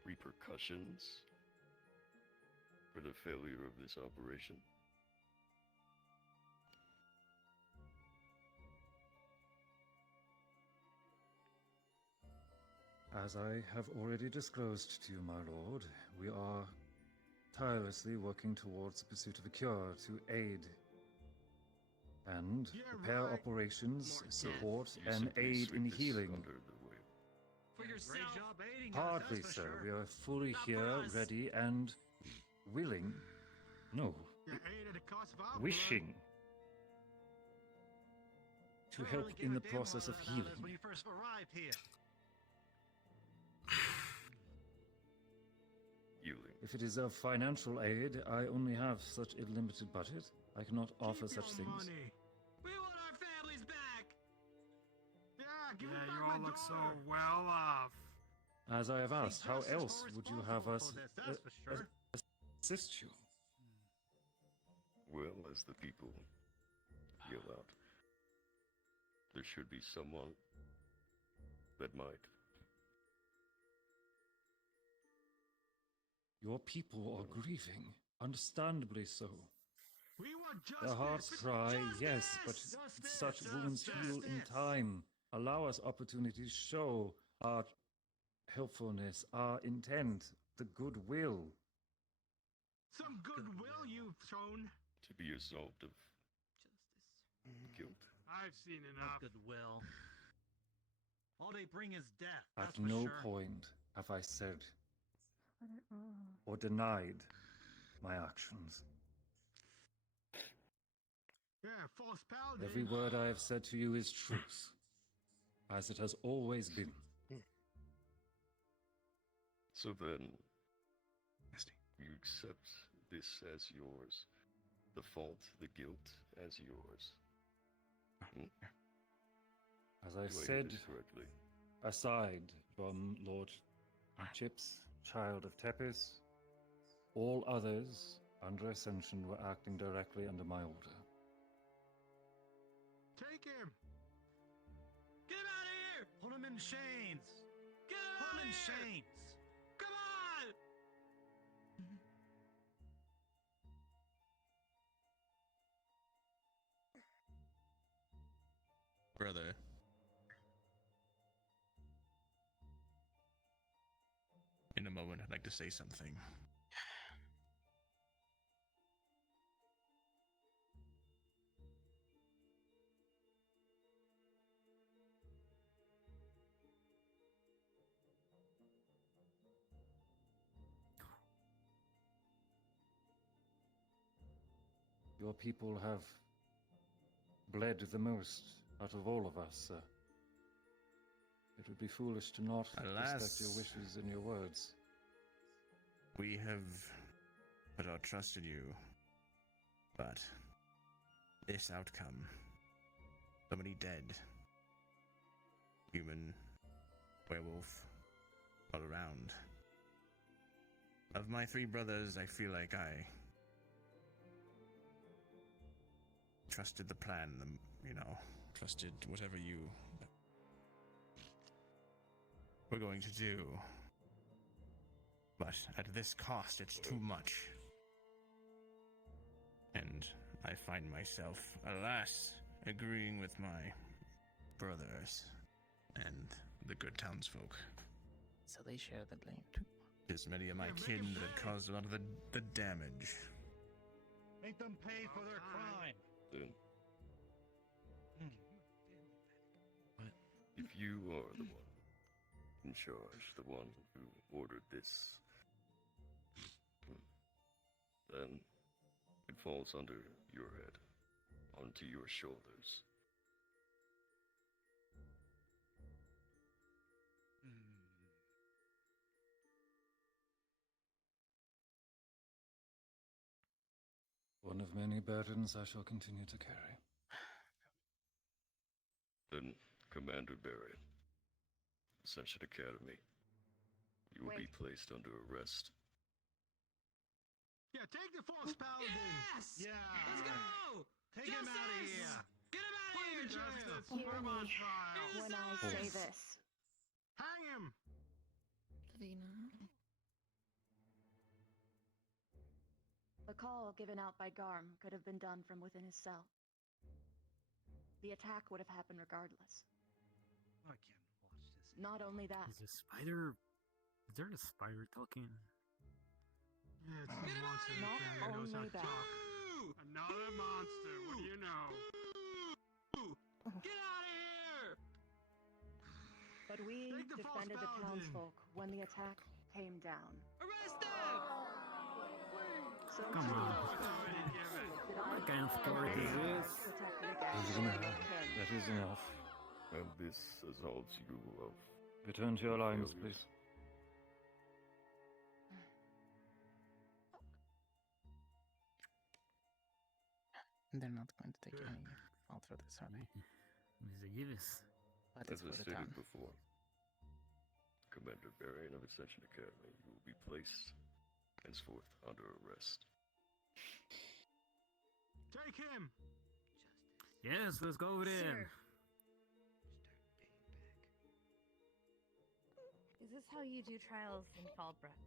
repercussions for the failure of this operation? As I have already disclosed to you, my lord, we are tirelessly working towards the pursuit of a cure to aid and repair operations, support, and aid in healing. For yourself. Great job aiding Hardly, us, that's for sir. sure. We are fully Not for here, us. ready, and willing. No, You aid at the cost of our wishing to blood. help Really in gave the a damn process of about us healing. when you first arrived here. If it is of financial aid, I only have such a limited budget. I cannot offer such things. Money. We want our families back. Yeah, give Yeah, us you back all my look so daughter. well off. As I have See, asked, how justice else more would you have us responsible for this, that's for sure. assist you? Well, as the people yell out, there should be someone that might. Your people are grieving, understandably so. We want justice. Their hearts cry, yes, but such wounds heal in time. Allow us opportunity to show our helpfulness, our intent, the goodwill. Some goodwill you've shown. To be absolved of guilt. I've seen enough. Goodwill. All they bring is death. At That's for no sure. point have I said or denied my actions. Yeah, false paladin. Every word I have said to you is truth, as it has always been. So then, you accept this as yours, the fault, the guilt as yours. As I Do said, this correctly? aside from Lord Chips, Child of Tepis, all others under Ascension were acting directly under my order. Take him. Get him out of here. Put him in chains. Get him out of here. Put him in chains. Come on. Brother. In a moment, I'd like to say something. Your people have bled the most out of all of us, sir. It would be foolish to not respect your wishes and your words. We have put our trust in you, but this outcome, so many dead, human, werewolf, all around. Of my three brothers, I feel like I trusted the plan, trusted whatever you were going to do. But at this cost, it's too much. And I find myself, alas, agreeing with my brothers and the good townsfolk. So they share the blame too. Tis many of my kin that had caused a lot of the damage. Make them pay for their crime. Then, if you are the one in charge, the one who ordered this, then it falls under your head, onto your shoulders. One of many burdens I shall continue to carry. Then, Commander Barry, Ascension Academy, you will be placed under arrest. Yeah, take the false paladin. Yes! Yeah. Let's go! Take him out of here. Get him out of here, Justice. Hear Put him on me trial. when I say this. Hang him. Lavina. The call given out by Garm could have been done from within his cell. The attack would have happened regardless. I can't watch this. Not only that. Is a spider? Is there a spider talking? Yeah, it's a monster Not that knows how only to that. talk. Another monster. What do you know? Get out of here! But we Take the false defended the paladin. townsfolk when the attack came down. Arrest him! So Come too, on. did I What kind of authority is this? protected That is against enough. kin. That is enough. And this absolves you of Return to your lines, please. They're not going to take any fault for this, are they? Misogynist. But As it's I for the stated town. before, Commander Varian of Ascension Academy, you will be placed henceforth under arrest. Take him! Yes, let's go over there. Is this how you do trials in Fallbrook?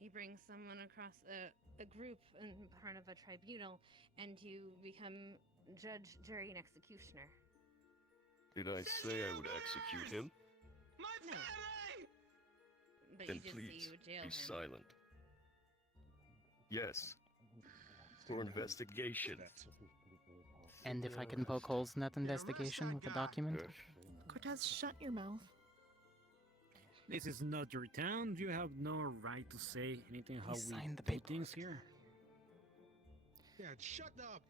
You bring someone across a group in front of a tribunal, and you become judge, jury, and executioner. Did I say I would execute him? No. But Then you did say please, you would jail be him. silent. Yes. For investigation. And if I can poke holes in that investigation with a document? Cortez, shut your mouth. This is not your town. You have no right to say anything how we signed the do paperwork. things here. Yeah, shut up!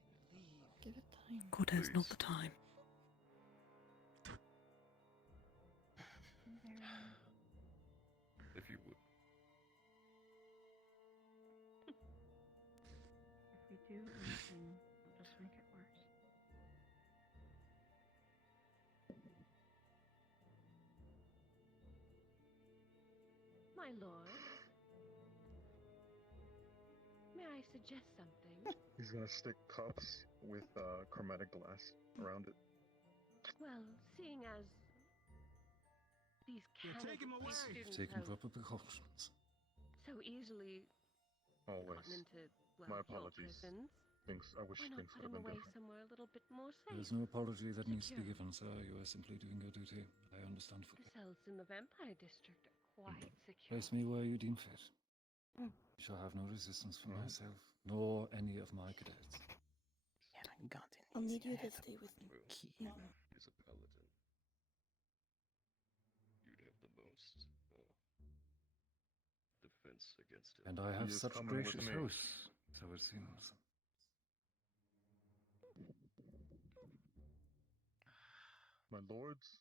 Give it time. Cortez, not the time. If you would. If we do anything, we'll just make it worse. My lord, may I suggest something? He's gonna stick cups with chromatic glass around it. Well, seeing as these take him away! students Taking have proper precautions. so easily Always. gotten into, well, My your apologies. prisons, I wish why not things put could him have been away different. somewhere a little bit more safe? There is no apology that needs to be Secure. given, sir. You are simply doing your duty. I understand The fully. cells in the vampire district are quite secure. Place me where you deem fit. Mm. You shall have no resistance from myself, nor any of my cadets. I'll need you to stay with me. Is a paladin. You'd have the most defense against it. And I have He is such coming with gracious me. hosts, so it seems. My lords,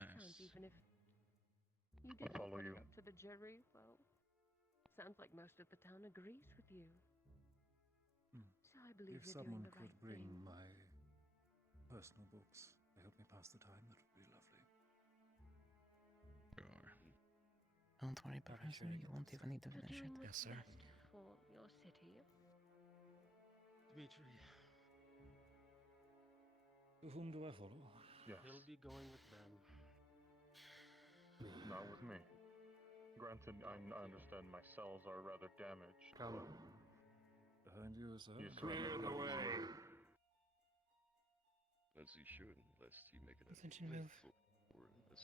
Count, even if you I'll didn't follow put it you. up to the jury, well, sounds like most of the town agrees with you. So I believe If you're doing someone the could right bring thing. my personal books to help me pass the time, that would be lovely. Don't worry, Professor. You won't even need to You're finish it. doing what's best for your city. Dimitri. To whom do I follow? yes, He'll be going with them. not with me. Granted, I understand my cells are rather damaged. Come. Behind you, sir. You surrender the way. As he should, lest he make an Ascension move.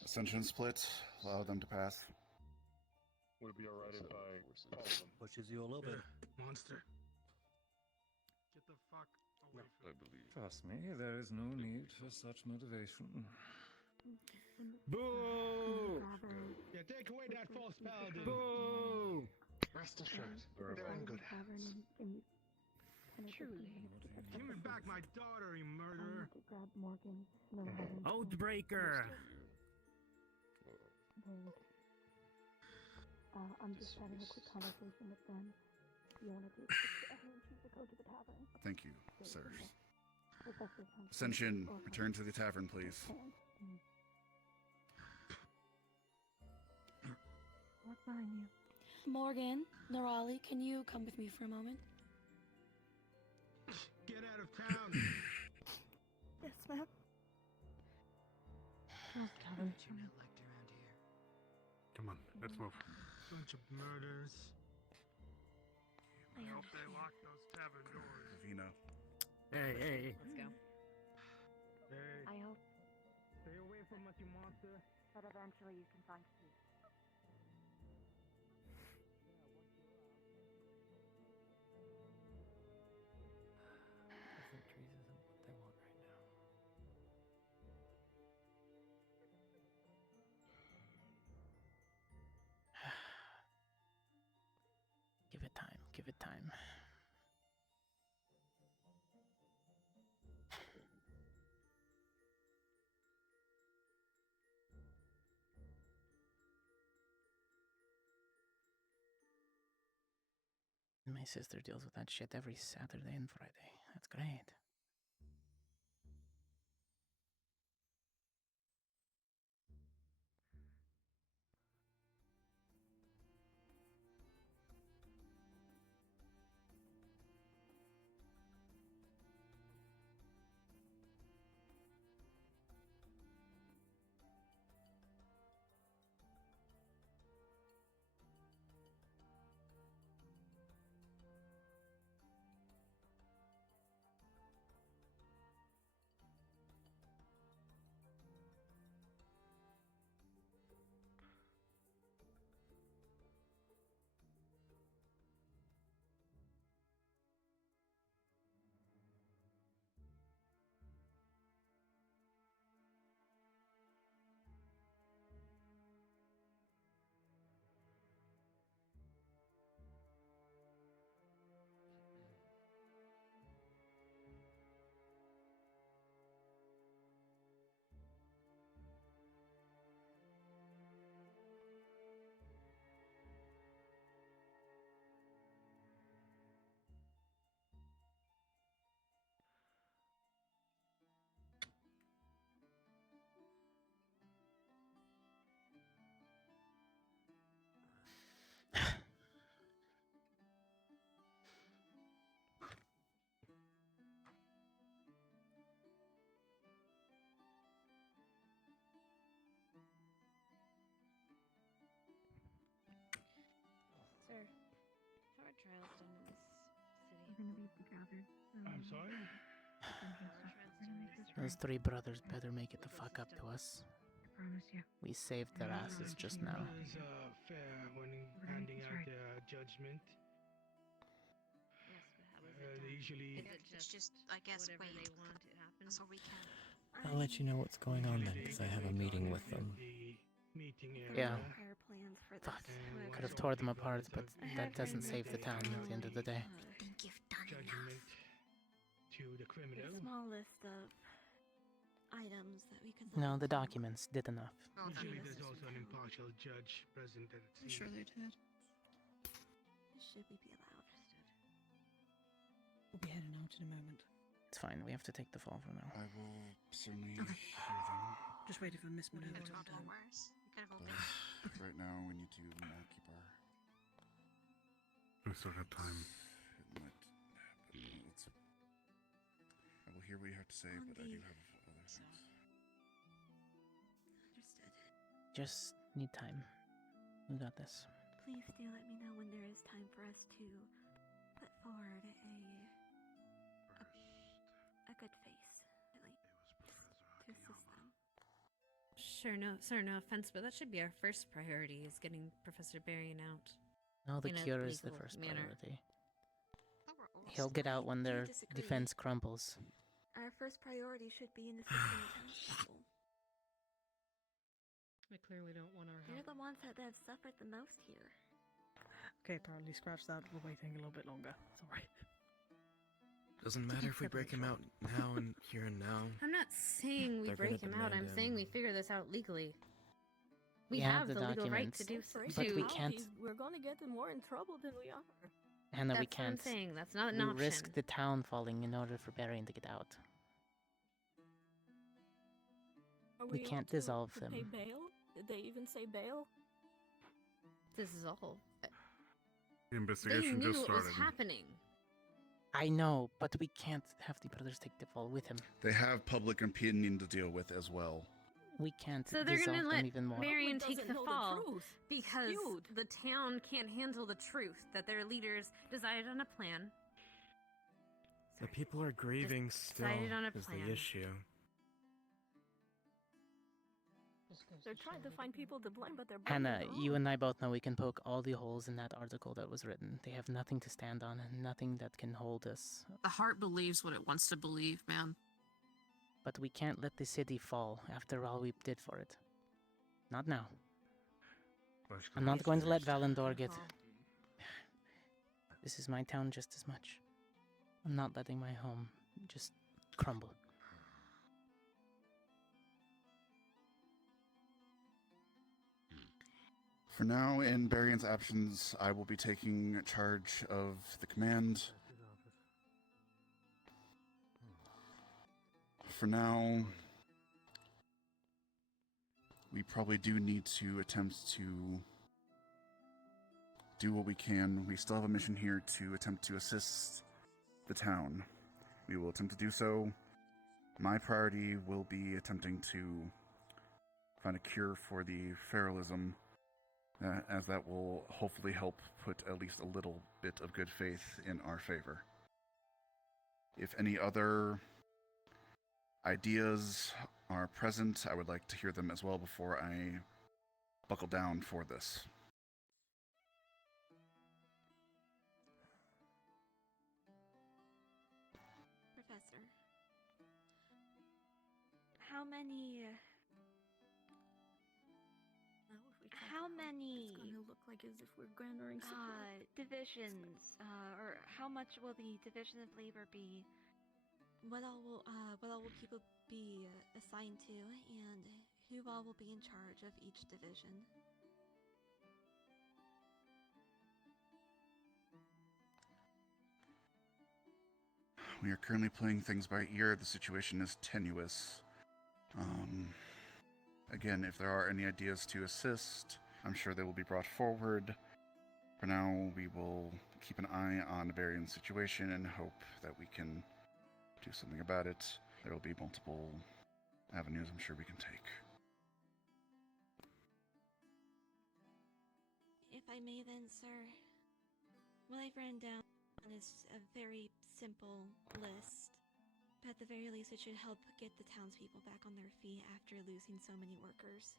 Ascension split. Allow them to pass. Would it be alright if I follow them? Pushes you a little bit. Monster. Get the fuck away from I believe. Trust me, there is no need for such motivation. Boo! Yeah, take away that false paladin! Boo! Rest assured, Very they're in well. good hands. Truly. Give me back my daughter, you murderer! Outbreaker! I'm just having a quick conversation with them. You want to do to go to the tavern? Thank you, sir. Professor Thompson. Ascension, return to the tavern, please. What's behind you? Morgan, Norali, can you come with me for a moment? Get out of town! Yes, ma'am. Come on, let's move. Bunch of murders. I hope they lock those tavern doors. Vino. Hey, hey. Let's go. Hey, I hope stay away so much, you monster. But eventually you can find peace. Victories isn't what they want right now. Give it time. Give it time. My sister deals with that shit every Saturday and Friday. That's great. Sir, how are trials done in this city? We're gonna be together. I'm sorry? Those three brothers better make it the fuck up to us. I promise you. We saved their asses just now. Brothers fair when handing out their judgment. Yes, but how is it They done? usually. It's just, I guess, whatever wait. they want to happen? So we can. I'll let you know what's going on then, because I have a meeting with them. Yeah. Prior plans for this. Fuck. Could have tore them apart, but that doesn't save the town at the end of the day. I think you've done Judgment to the criminal. A small list of items that we could. No, the documents did enough. Usually there's also an impartial judge present at the I'm scene. sure they did. Should we be allowed? We'll be heading out in a moment. It's fine, we have to take the fall for now. I will certainly Okay. hear them. Just wait for Miss Minerva to Not return. worse. We could have all But right now, we need to keep our. We still got time. It might happen. I will hear what you have to say, but I do have other things. Understood. Just need time. We got this. Please do let me know when there is time for us to put forward a good face, at least, to assist them. Sure, sir, no offense, but that should be our first priority, is getting Professor Berrien out. No, the in a cure is the legal first manner. priority. He'll get out when their defense crumbles. Our first priority should be in assisting the townspeople. We clearly don't want our They're help. the ones that have suffered the most here. Okay, apparently scratch that. We're waiting a little bit longer. Sorry. Doesn't matter if we break him out now and here and now. I'm not saying we They're break gonna him out, I'm demand saying him. we figure this out legally. We Yeah, have the the legal right to documents, do so. but we can't. We're gonna get them more in trouble than we are. Hannah, we That's what I'm can't. saying, that's not an We option. risk the town falling in order for Berrien to get out. Are We able can't to dissolve pay them. bail? Did they even say bail? This is all. The investigation They knew just what was started. happening. I know, but we can't have the brothers take the fall with him. They have public opinion to deal with as well. We can't So they're dissolve gonna them let even more. Berrien Public take doesn't the know the fall truth. because Skewed. the town can't handle the truth that their leaders decided on a plan. The people are grieving still decided on a is plan. the issue. They're trying to find people to blame, but they're Hannah, blaming you and I both know we can poke all the holes in that article that was written. They have nothing to stand on and nothing that can hold us. The heart believes what it wants to believe, man. But we can't let the city fall after all we did for it. Not now. I'm not going to let Valendor get... This is my town just as much. I'm not letting my home just crumble. For now, in Barian's absence, I will be taking charge of the command. For now, we probably do need to attempt to do what we can. We still have a mission here to attempt to assist the town. We will attempt to do so. My priority will be attempting to find a cure for the feralism, as that will hopefully help put at least a little bit of good faith in our favor. If any other ideas are present, I would like to hear them as well before I buckle down for this. Professor, how many... How many... It's gonna look like as if we're garnering support. Divisions, or how much will the division of labor be? What all will people be assigned to, and who all will be in charge of each division? We are currently playing things by ear. The situation is tenuous. Again, if there are any ideas to assist, I'm sure they will be brought forward. For now, we will keep an eye on the Barian situation and hope that we can do something about it. There will be multiple avenues I'm sure we can take. If I may then, sir, what I've written down is a very simple list. But at the very least, it should help get the townspeople back on their feet after losing so many workers.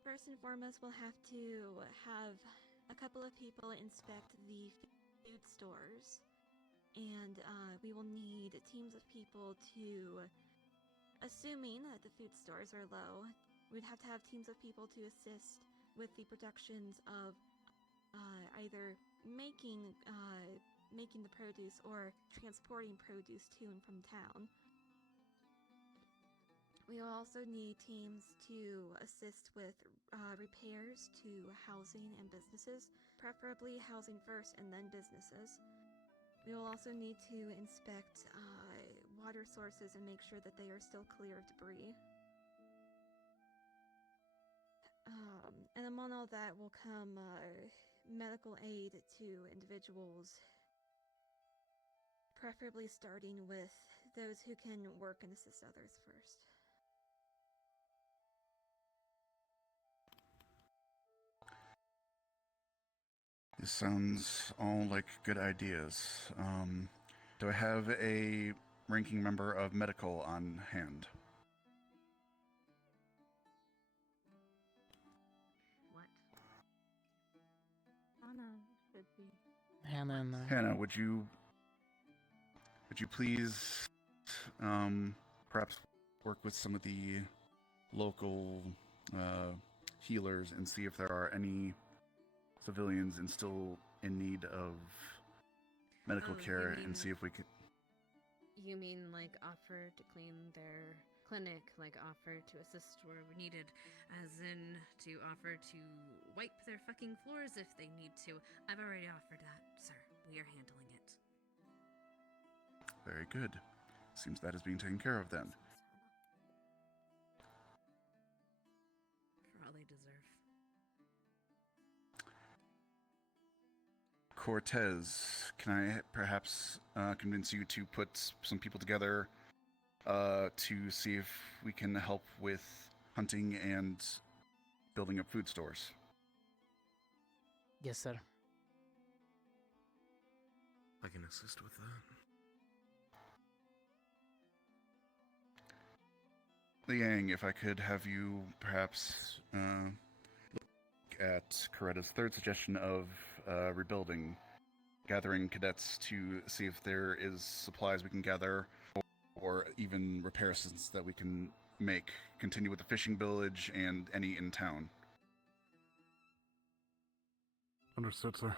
First and foremost, we'll have to have a couple of people inspect the food stores. And we will need teams of people to, assuming that the food stores are low, we'd have to have teams of people to assist with the productions of either making the produce or transporting produce to and from town. We will also need teams to assist with repairs to housing and businesses, preferably housing first and then businesses. We will also need to inspect water sources and make sure that they are still clear of debris. And among all that will come medical aid to individuals, preferably starting with those who can work and assist others first. This sounds all like good ideas. Do I have a ranking member of medical on hand? What? Hannah should be. Hannah and I. Hannah, would you please perhaps work with some of the local healers and see if there are any civilians and still in need of medical care, and see if we could... You mean like offer to clean their clinic, like offer to assist where needed, as in to offer to wipe their fucking floors if they need to? I've already offered that, sir. We are handling it. Very good. Seems that is being taken care of then. For all they deserve. Cortez, can I perhaps convince you to put some people together to see if we can help with hunting and building up food stores? Yes, sir. I can assist with that. Liang, if I could have you perhaps look at Coretta's third suggestion of rebuilding, gathering cadets to see if there is supplies we can gather, or even repair assistance that we can make. Continue with the fishing village and any in town. Understood, sir.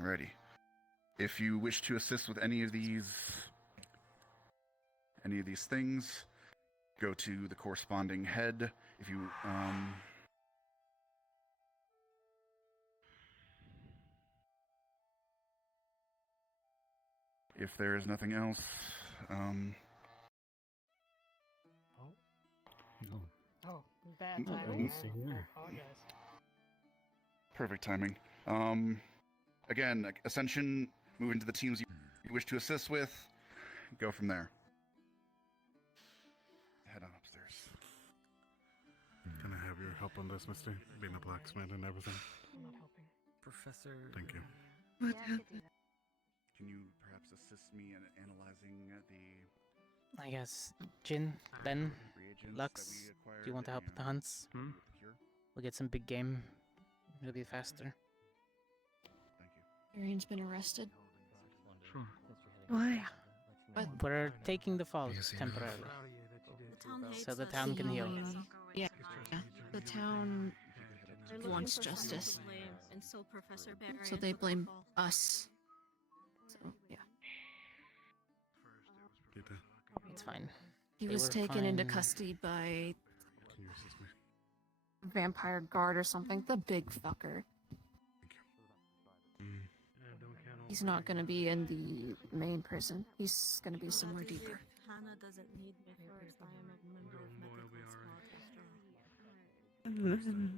Alrighty. If you wish to assist with any of these things, go to the corresponding head. If you if there is nothing else, No. Oh, bad timing. I apologize. Perfect timing. Again, Ascension, move into the teams you wish to assist with. Go from there. Head on upstairs. Can I have your help on this, mister? Being a blacksmith and everything. I'm not helping. Professor... Thank you. What happened? Can you perhaps assist me in analyzing the... I guess, Jin, Ben, reagents Lux, that we do acquired you want to help with the and hunts? with the cure? We'll get some big game. It'll be faster. Thank you. Arian's been arrested. Why? But We're taking the fall temporarily, The town hates so the us. town can heal. Yeah, the town They're looking wants for someone to justice. blame, and so Professor Barry So they took the blame fall. us. So, yeah. It's fine. He They was were taken into fine. custody by Can you assist me? vampire guard or something. The big fucker. He's not gonna be in the main prison. He's gonna be somewhere deeper. Hannah doesn't need me first. I am a member of medical squad as well.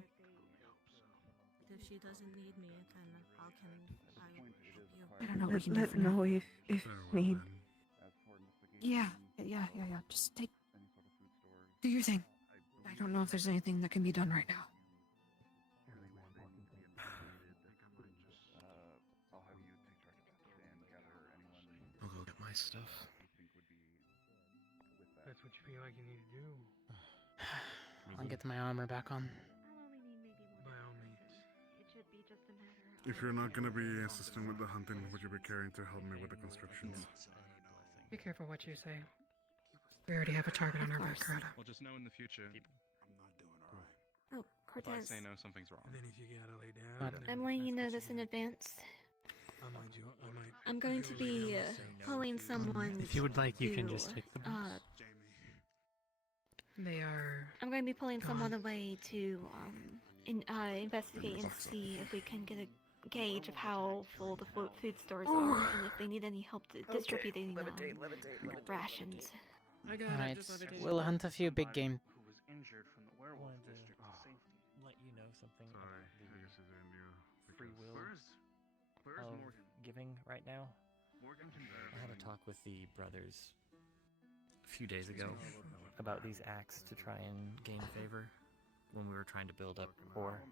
If she doesn't need me, then how can I help you? I don't know what we can do Let for now. know if need. Yeah. Just do your thing. I don't know if there's anything that can be done right now. I'll have you take charge of that and gather anyone I'll go get my stuff. you think would be with that. That's what you feel like you need to do. I'll get my armor back on. By all means. If you're not gonna be assisting with the hunting, would you be caring to help me with the constructions? Be careful what you say. We already have a target on our back, Coretta. Well, just know in the future. Oh, If I Cortez. say no, something's wrong. And then if you gotta lay down, What? then I'm letting you know this in advance. I might I'm going to be pulling someone. If you would like, you can to, just take them. They are. I'm going to be pulling someone away to investigate and see if we can get a gauge of how full the food stores are and if they need any help distributing rations. I got Alright, it. Just we'll hunt a few big game. Who was injured from the werewolf district to safety. Let you know something Sorry, about I guess it's in you. free will Where's of Morgan? giving right now. Morgan? I had a talk with the brothers a few days ago about these acts to try and gain favor when we were trying to build up ore.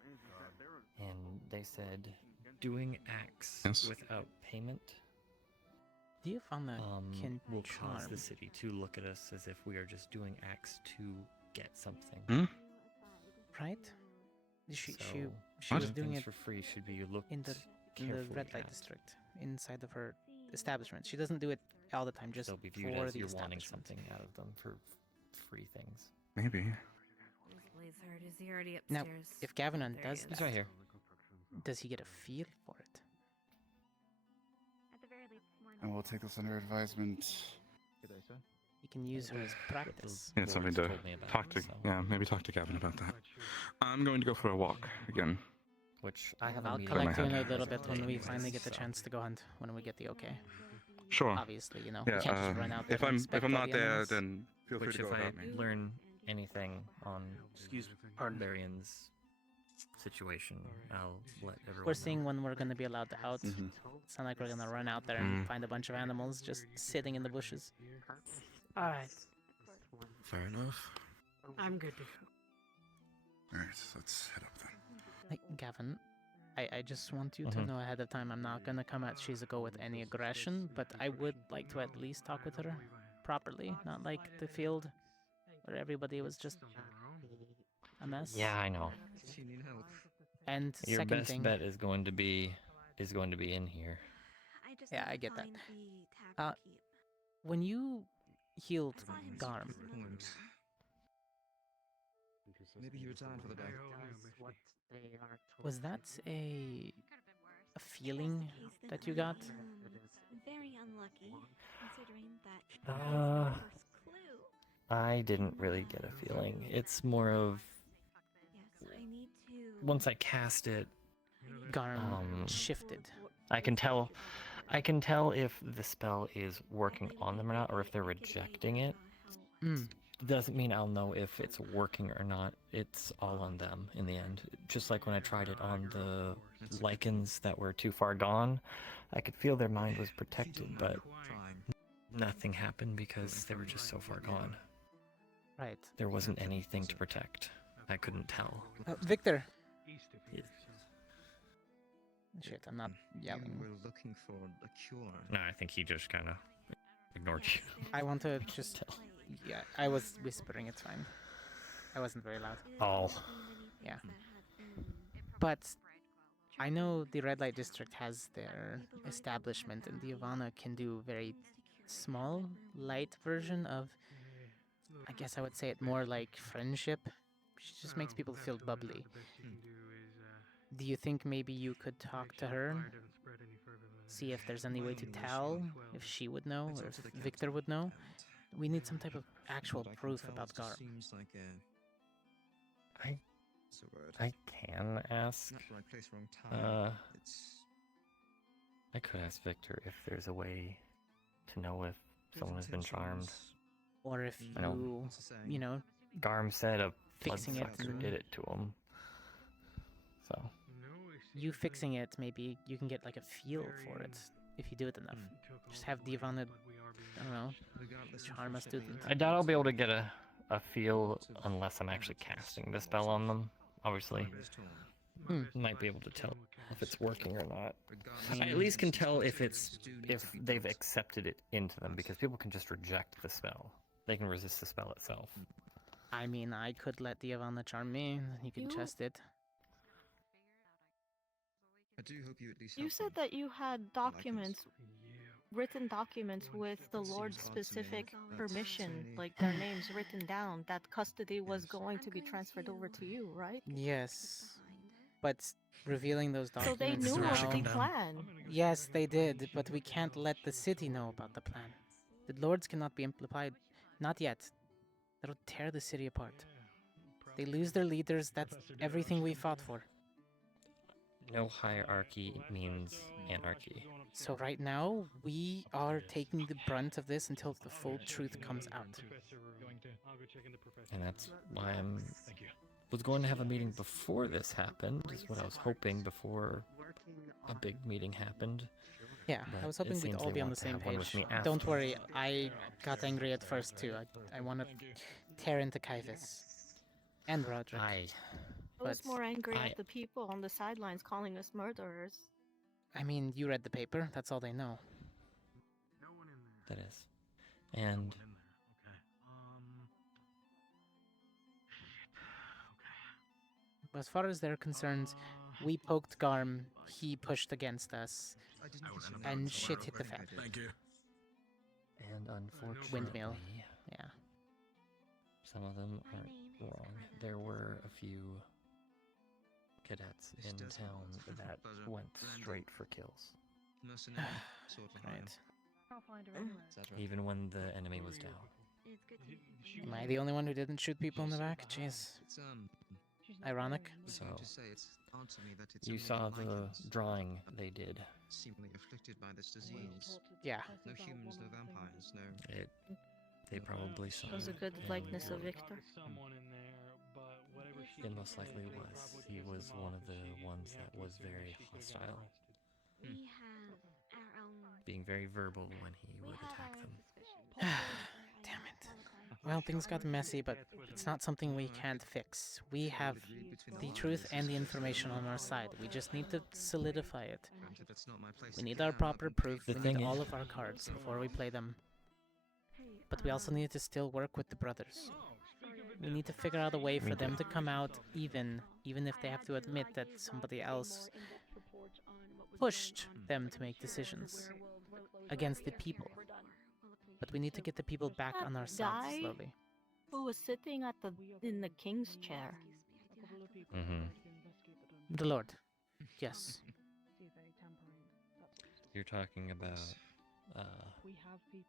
And they said doing acts without payment Do you find that can will cause charm? the city to look at us as if we are just doing acts to get something. Right? She So, was doing things it for free should be looked in the carefully red light at. district inside of her establishment. She doesn't do it all the time, just They'll be viewed for as the you're wanting establishment. something out of them for free things. Maybe. Blizzard, is he already Now, upstairs? if Gavin There does he that, is. He's right here. does he get a feel for it? And we'll take this under advisement. He can use her as practice. Yeah, it's something to talk to. Yeah, maybe talk to Gavin about that. I'm going to go for a walk again. Which I have a I'll meeting collect you in a with little as bit of when we today, finally get the so- chance to go hunt, when we get the okay. Sure. Obviously, you know, Yeah, we can't just run out there if and I'm inspect I'm all not the there, animals. then feel free Which to go if I without me. learn anything on Barbarian's situation, I'll let everyone We're know. seeing when we're going to be allowed out. Mhm. It's not like we're going to run out there and find a bunch of animals just sitting in the bushes. Alright. Fair enough. I'm good to go. Alright, let's head up then. Like, Gavin, I just want you to know ahead of time I'm not gonna come at Shizuko with any aggression, but I would like to at least talk with her properly, not like the field where everybody was just a mess. Yeah, I know. If you need help. And Your second best thing, bet is going to be in here. I just yeah, need I to get that. find the tavern keep. When you healed I saw him Garm, speak to someone. Maybe he retired for the day. was that a feeling that you got? Very unlucky, considering that Uh, that's the first clue. I didn't really get a feeling. It's more of Yes, I need to. once I cast it, Garm shifted. I can tell if the spell is working on them or not, or if they're rejecting it. Doesn't mean I'll know if it's working or not. It's all on them in the end. Just like when I tried it on the lichens that were too far gone, I could feel their mind was protected, but nothing happened because they were just so far gone. Right. There wasn't anything to protect. I couldn't tell. Victor. Shit, I'm not yelling. You were looking for a cure. No, I think he just kind of ignored you. I want to just... Yeah, I was whispering, it's fine. I wasn't very loud. Oh. Yeah. But I know the Red Light District has their establishment, and the Ivana can do very small, light version of... I guess I would say it more like friendship. She just makes people feel bubbly. Do you think maybe you could talk to her? See if there's any way to tell, if she would know, or if Victor would know? We need some type of actual proof about Garm. Seems like I can ask. not the right place, wrong time. I could ask Victor if there's a way to know if someone has been charmed. Or if you know, Garm said a fixing it bloodsucker did it to him. So. You fixing it, maybe you can get like a feel for it if you do it enough. Just have the Ivana, I don't know, charm a student. I doubt I'll be able to get a feel unless I'm actually casting the spell on them, obviously. Might be able to tell if it's working or not. I at least can tell if they've accepted it into them, because people can just reject the spell. They can resist the spell itself. I mean, I could let the Ivana charm me, you can test it. I do hope you at least You said that you had documents, written documents with the Lord's specific permission, like their names written down, that custody was going to be transferred over to you, right? Yes, but revealing those So they documents knew now... of the plan. Yes, they did, but we can't let the city know about the plan. The Lords cannot be implied. Not yet. That'll tear the city apart. They lose their leaders, that's everything we fought for. No hierarchy means anarchy. So right now, we are taking the brunt of this until the full truth comes out. And that's why was going to have a meeting before this happened, is what I was hoping before a big meeting happened. Yeah, But I was hoping it we'd seems all they be on the want to same have one page. with me Don't after. worry, I got angry at first too. I want to tear into Kaivas. And Roderick. I was more angry at the people on the sidelines calling us murderers. I mean, you read the paper, that's all they know. That is. And As far as they're concerned, we poked Garm, he pushed against us, and shit hit the fan. Thank you. And unfortunately, Windmill. Yeah. some of them aren't wrong. There were a few cadets in town that went straight for kills. Right. I'll find her anyway. Even when the enemy was down. Am I the only one who didn't shoot people in the back? Jeez. Ironic. So, you saw the drawing they did. Seemingly afflicted by this disease. Yeah. No humans, no vampires, no. They probably saw It was a good likeness of Victor. It most likely was. He was one of the ones that was very hostile. We have our own. Being very verbal when he would attack them. Damn it. Well, things got messy, but it's not something we can't fix. We have the truth and the information on our side. We just need to solidify it. We need our proper proof. We need all of our cards before we play them. But we also need to still work with the brothers. We need to figure out a way for them to come out even if they have to admit that somebody else pushed them to make decisions against the people. But we need to get the people back on our side slowly. Who was sitting in the king's chair? The Lord. Yes. You're talking about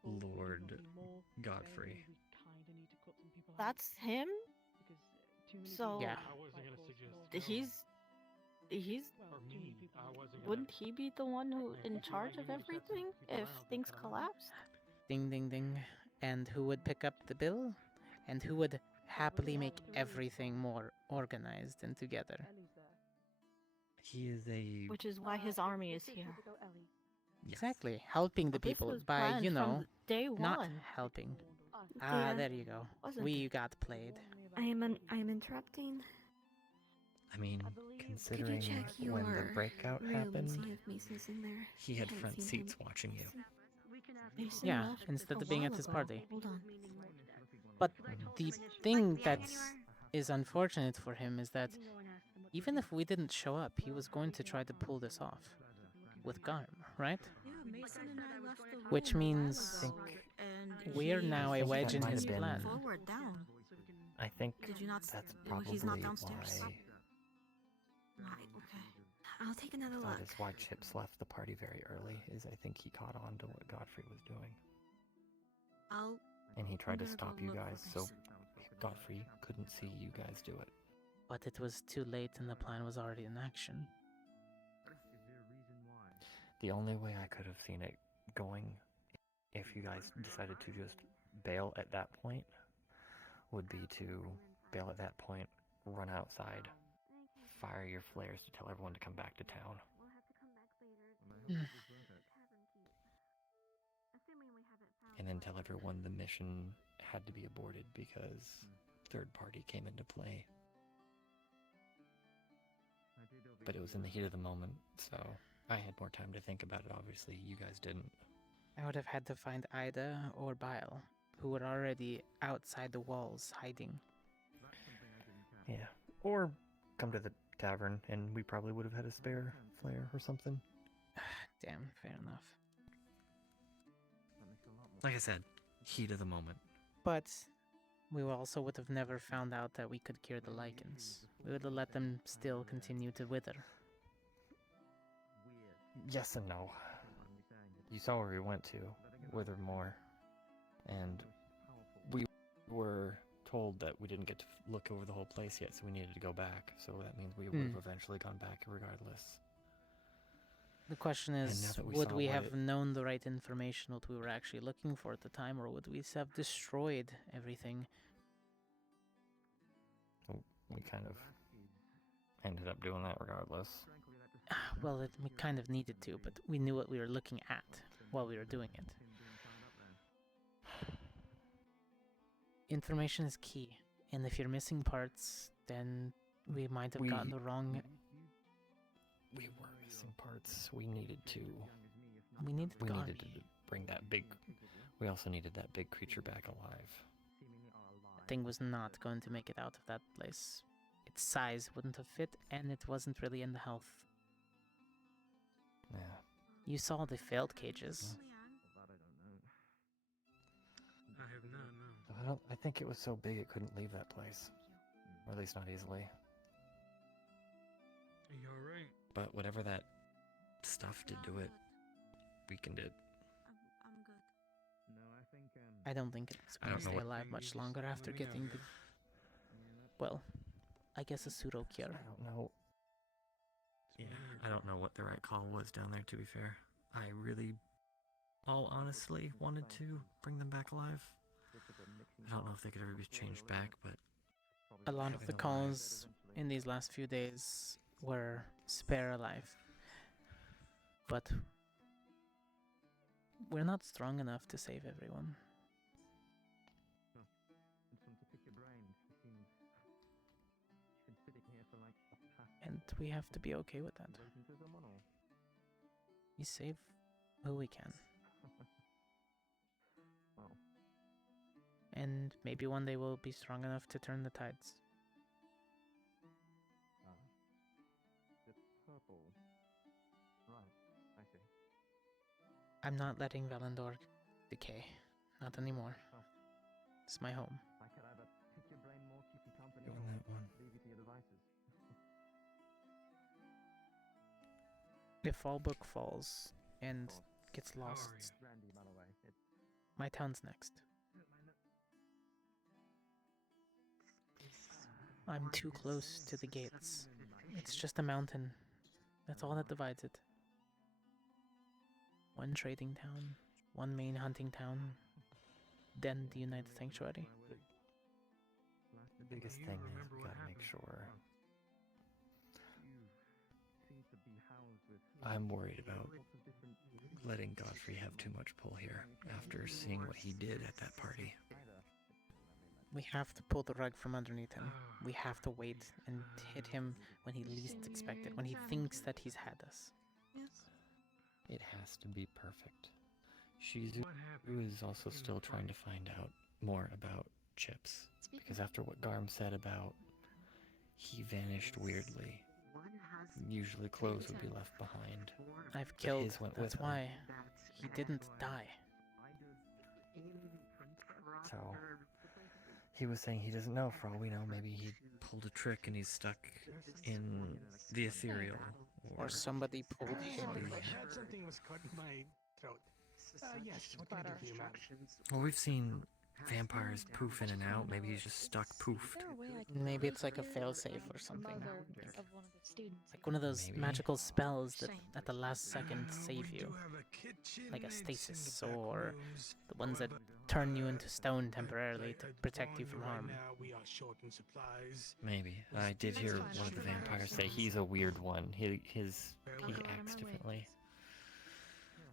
Lord Godfrey. That's him? So yeah. He's wouldn't he be the one who in charge of everything if things collapsed? Ding ding ding. And who would pick up the bill? And who would happily make everything more organized and together? He is a... Which is why his army is here. Exactly. Helping the people by, you know, not helping. Ah, there you go. We got played. I am interrupting. I mean, considering when the breakout happened, he had front seats watching you. Yeah, instead of being at his party. But the thing that is unfortunate for him is that even if we didn't show up, he was going to try to pull this off with Garm, right? Which means we're now a wedge in his plan. I think that's probably he's not downstairs. why... Right, okay. I'll take another look. That is why Chips left the party very early, is I think he caught on to what Godfrey was doing. And he tried to stop you guys, so Godfrey couldn't see you guys do it. But it was too late and the plan was already in action. The only way I could have seen it going, if you guys decided to just bail at that point, would be to bail at that point, run outside, fire your flares to tell everyone to come back to town. And then tell everyone the mission had to be aborted because third party came into play. But it was in the heat of the moment, so I had more time to think about it. Obviously, you guys didn't. I would have had to find Ida or Bile, who were already outside the walls, hiding. Yeah, or come to the tavern, and we probably would have had a spare flare or something. Damn, fair enough. Like I said, heat of the moment. But we also would have never found out that we could cure the lichens. We would have let them still continue to wither. Yes and no. You saw where we went to, Withermore, and we were told that we didn't get to look over the whole place yet, so we needed to go back. So that means we would have eventually gone back regardless. The question is, would we have known the right information, what we were actually looking for at the time, or would we have destroyed everything? We kind of ended up doing that regardless. Well, we kind of needed to, but we knew what we were looking at while we were doing it. Information is key, and if you're missing parts, then we might have gotten the wrong... We were missing parts. We needed to... We needed to bring that big... We also needed that big creature back alive. The thing was not going to make it out of that place. Its size wouldn't have fit, and it wasn't really in the health. Yeah. You saw the failed cages. I have not, no. I think it was so big it couldn't leave that place. Or at least not easily. You're right. But whatever that stuff did to it, weakened it. I don't think it's going to stay alive much longer after getting the... Well, I guess a pseudo-cure. I don't know. Yeah, I don't know what the right call was down there, to be fair. I really, all honestly, wanted to bring them back alive. I don't know if they could ever be changed back, but... A lot of the calls in these last few days were spare alive. But we're not strong enough to save everyone. we have to be okay with that. We save who we can. And maybe one day we'll be strong enough to turn the tides. It's purple. Right, I see. I'm not letting Valendor decay. Not anymore. It's my home. I could either pick your brain more, keep you company, Go or on that one. leave you to your devices. If Fallbook falls and gets lost, Randy, by the way. my town's next. I'm too close to the gates. It's just a mountain. That's all that divides it. One trading town, one main hunting town, then the United Sanctuary. The biggest thing is we gotta make sure. I'm worried about letting Godfrey have too much pull here after seeing what he did at that party. We have to pull the rug from underneath him. We have to wait and hit him when he least expects it, when he thinks that he's had us. Yes. It has to be perfect. Shizu is also still trying to find out more about Chips, because after what Garm said about he vanished weirdly, usually clothes would be left behind. I've but killed, his went that's with him. why. He didn't die. So he was saying he doesn't know. For all we know, maybe he pulled a trick and he's stuck in the ethereal. Or somebody pulled him. Something was caught in my throat. Yes, what can I do for you, ma'am? Well, we've seen vampires poof in and out. Maybe he's just stuck poofed. Maybe it's like a failsafe or something. Of one of the students. Like one of those Maybe. magical spells that at the last second save you. Like a stasis, or the ones that turn you into stone temporarily to protect you from harm. Now we are short in supplies. Maybe. I did hear one of the vampires say he's a weird one. He acts differently.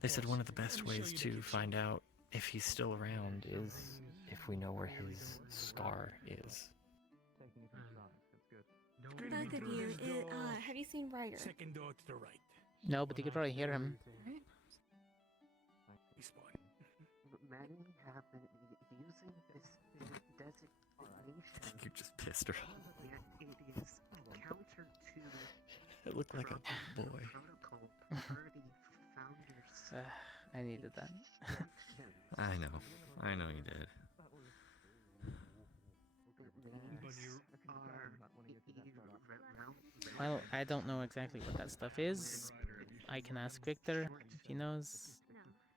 They said one of the best ways to find out if he's still around is if we know where his scar is. Both of you, have you seen Ryder? Second door to the right. No, but you could probably hear him. Many have been using this designation. You just pissed her off. It is counter to It looked like a boy. protocol party founders. I needed that. I know you did. Well, I don't know exactly what that stuff is. I can ask Victor if he knows.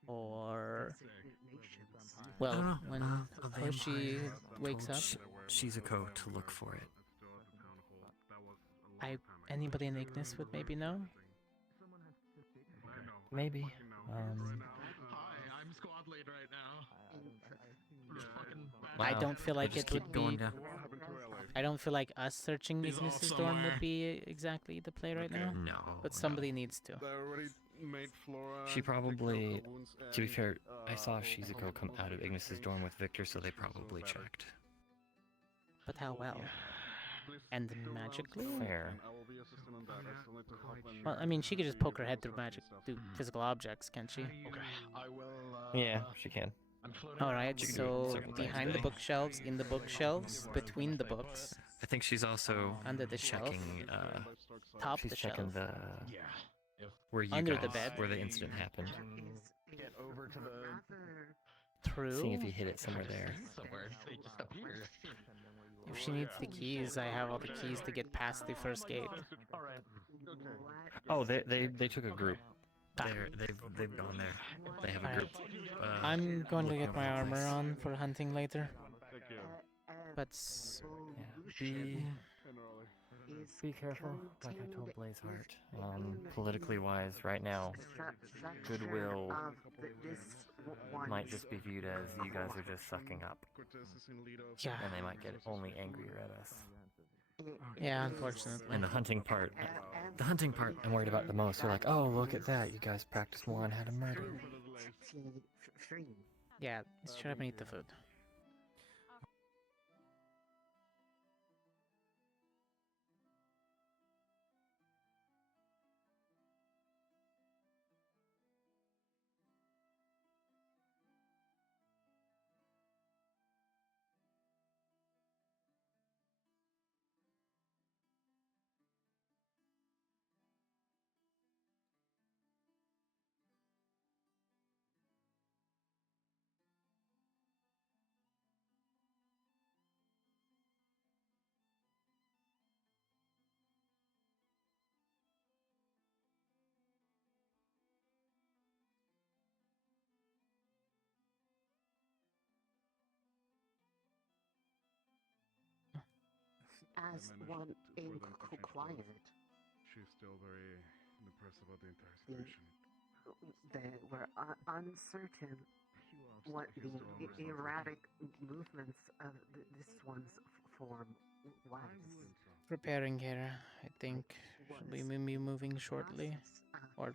Or... Well, when Hoshi wakes up... Shizuko to look for it. Anybody in Ignis would maybe know? Maybe. Hi, I'm squad lead right now. I don't feel like it would be... I don't feel like us searching Ignis' dorm would be exactly the play right now. No. But somebody needs to. She probably, to be fair, I saw Shizuko come out of Ignis' dorm with Victor, so they probably checked. But how well? And magically? Fair. Well, I mean, she could just poke her head through physical objects, can't she? Yeah, she can. Alright, so behind the bookshelves, in the bookshelves, between the books. I think she's also under the shelf, checking, top she's the checking shelf, where you under guys, the bed, where the incident happened. Get over to the True. Seeing if you hit it somewhere there. If she needs the keys, I have all the keys to get past the first gate. Oh, they took a group. They've gone there. They have a group. I'm going to get my armor on for hunting later. But be careful. Like I told Blazeheart, politically wise, right now, goodwill might just be viewed as you guys are just sucking up. Yeah. And they might get only angrier at us. Yeah, unfortunately. And the hunting part I'm worried about the most. They're like, oh, look at that. You guys practice more on how to murder. Yeah, shut up and eat the food. I as managed one for them to change inquired, clothes. She's still very depressed about the entire they, situation. they were uncertain what He's the the one responsible. erratic movements of this one's form was. Preparing here, I think. Should we be moving shortly? Or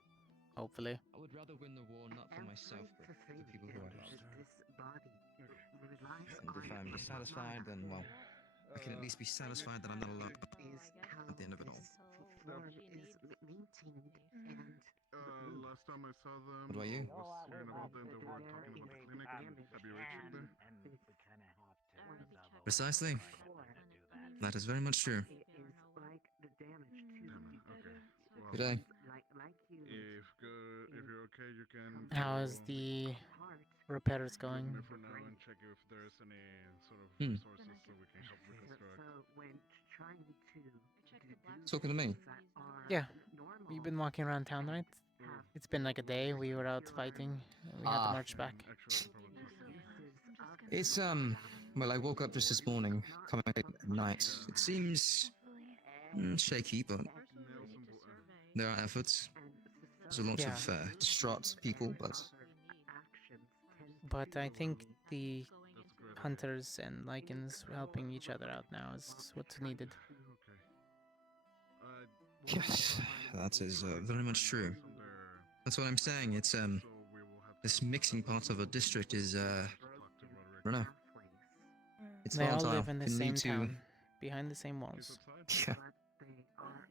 hopefully. I would rather win the war not for myself, but for the people who I love. And if I'm dissatisfied, then, well, I can at least be satisfied that I'm not alone at the end of it all. Last time I saw them, What about you? I was hearing about them. They were talking about the clinic. Have you reached it there? Precisely. That is very much true. Okay. Well, Good day. if you're okay, you can. How is the repairs Join going? me for now and check if there's any sort of Hmm. resources so we can help reconstruct. Talking to me? Yeah. You've been walking around town, right? It's been like a day. We were out fighting. We had to march back. It's, well, I woke up just this morning, coming at night. It seems shaky, but there are efforts. There's a lot Yeah. of distraught people, but But I think the hunters and lichens helping each other out now is what's needed. yes, that is very much true. That's what I'm saying. It's this mixing part of a district is I don't know. It's They all volatile. live in the Can same lead to town, behind the same walls. yeah.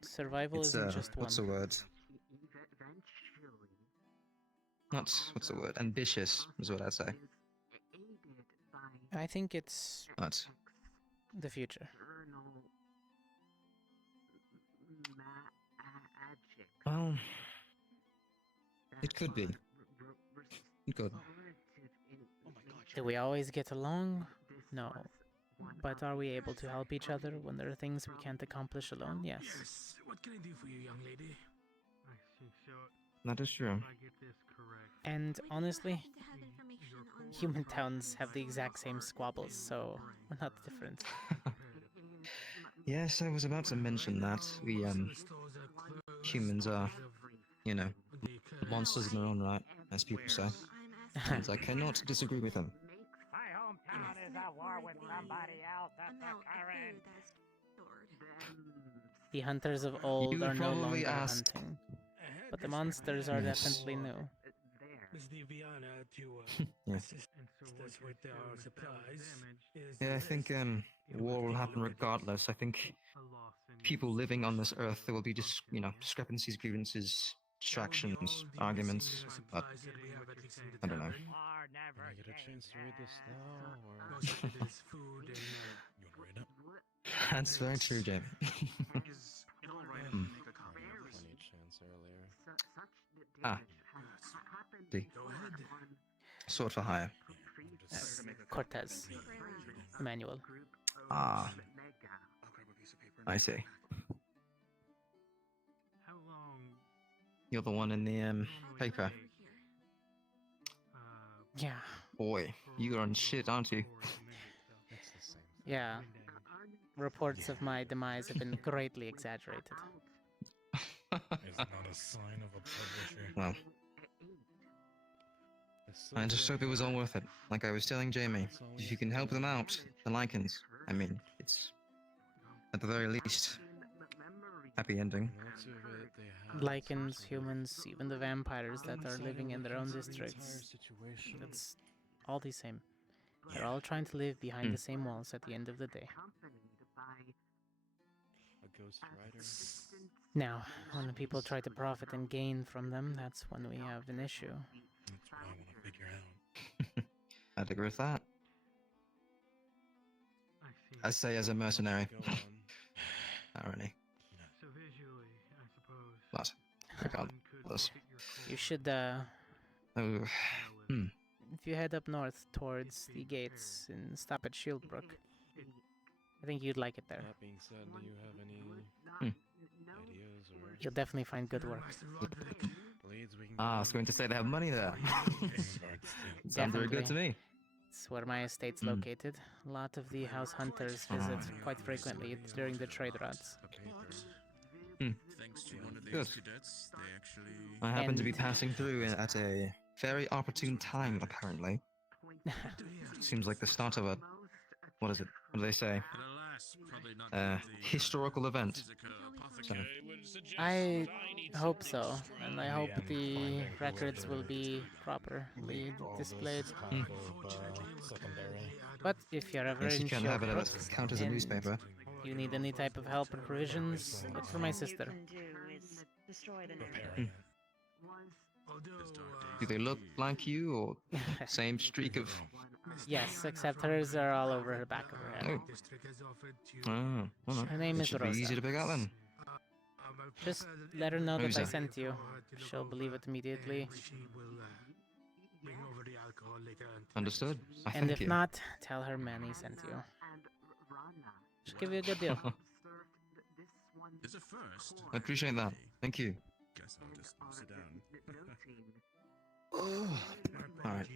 Survival It's isn't just one. what's the word? Not what's the word? Ambitious is what I'd say. I think it's But the future. well, it could be. It could. Do we always get along? No. But are we able to help each other when there are things we can't accomplish alone? Yes. Yes. What can I do for you, young lady? I see. So, That is true. if I get this correct, And honestly, human towns have the exact same squabbles, so we're not different. Yes, I was about to mention that. We humans are, you know, monsters in their own right, as people say. And I cannot disagree with them. My hometown is at war with somebody else. That's the current. The hunters of old You are no probably longer asked- hunting, but the monsters are Yes. definitely new. Miss Diviana to Yeah. assist us with our supplies. Yeah, I think war will happen regardless. I think people living on this earth, there will be just, you know, discrepancies, grievances, distractions, arguments, but I don't know. Can I get a chance to read this now, or Most of it is food and you want to read it? That's very true, Jamie. Hmm. Plenty chance earlier. Ah. D. Go ahead. Sword for hire. Cortez. Emmanuel. Ah. I see. how long? You're the one in the paper. Yeah. Boy, you are on shit, aren't you? It's the same. Yeah. Reports of my demise have been greatly exaggerated. It's not a sign of a publisher. Well, I just hope it was all worth it. Like I was telling Jamie, if you can help them out, the lichens, I mean, it's at the very least happy ending. Lots of it they have. Lichens, humans, even the vampires that are living in their own districts. Situation. It's all the same. They're all trying to live behind the same walls at the end of the day. A ghost writer. Now, when the people try to profit and gain from them, that's when we have an issue. That's what I want to figure out. I'd agree with that. I see. I say as a mercenary. Go on. Not really. So visually, I suppose. But regardless. You should, Oh, hmm. if you head up north towards the gates and stop at Shieldbrook, I think you'd like it there. That being said, do you have any ideas or You'll definitely find good work. leads we can I was going to say they have money there. Sounds very good to me. It's where my estate's Hmm. located. A lot of the house hunters visit quite frequently during the trade routes. Thanks to one of Good. these cadets, they actually. I happen to be And- passing through at a very opportune time, apparently. Seems like the start of a. What is it? What do they say? Historical event. So, I hope so, and I hope the records will be properly displayed. But if you're ever yes, you in can have it Shieldbrooks count as a and newspaper. you need any type of help or provisions, look for my sister. Can do is destroy the narrative. Do they look like you, or same streak of? Yes, except hers are all over the back of her head. Oh, well, no. Her name It is should be Rosa. easy to pick out then. Just let her know that I Rosa. sent you. She'll believe it immediately. Understood. I And thank if you. not, tell her Manny sent you. She'll give you a good deal. Is it first? I appreciate that. Thank you. Guess I'll just sit down. Oh, alright.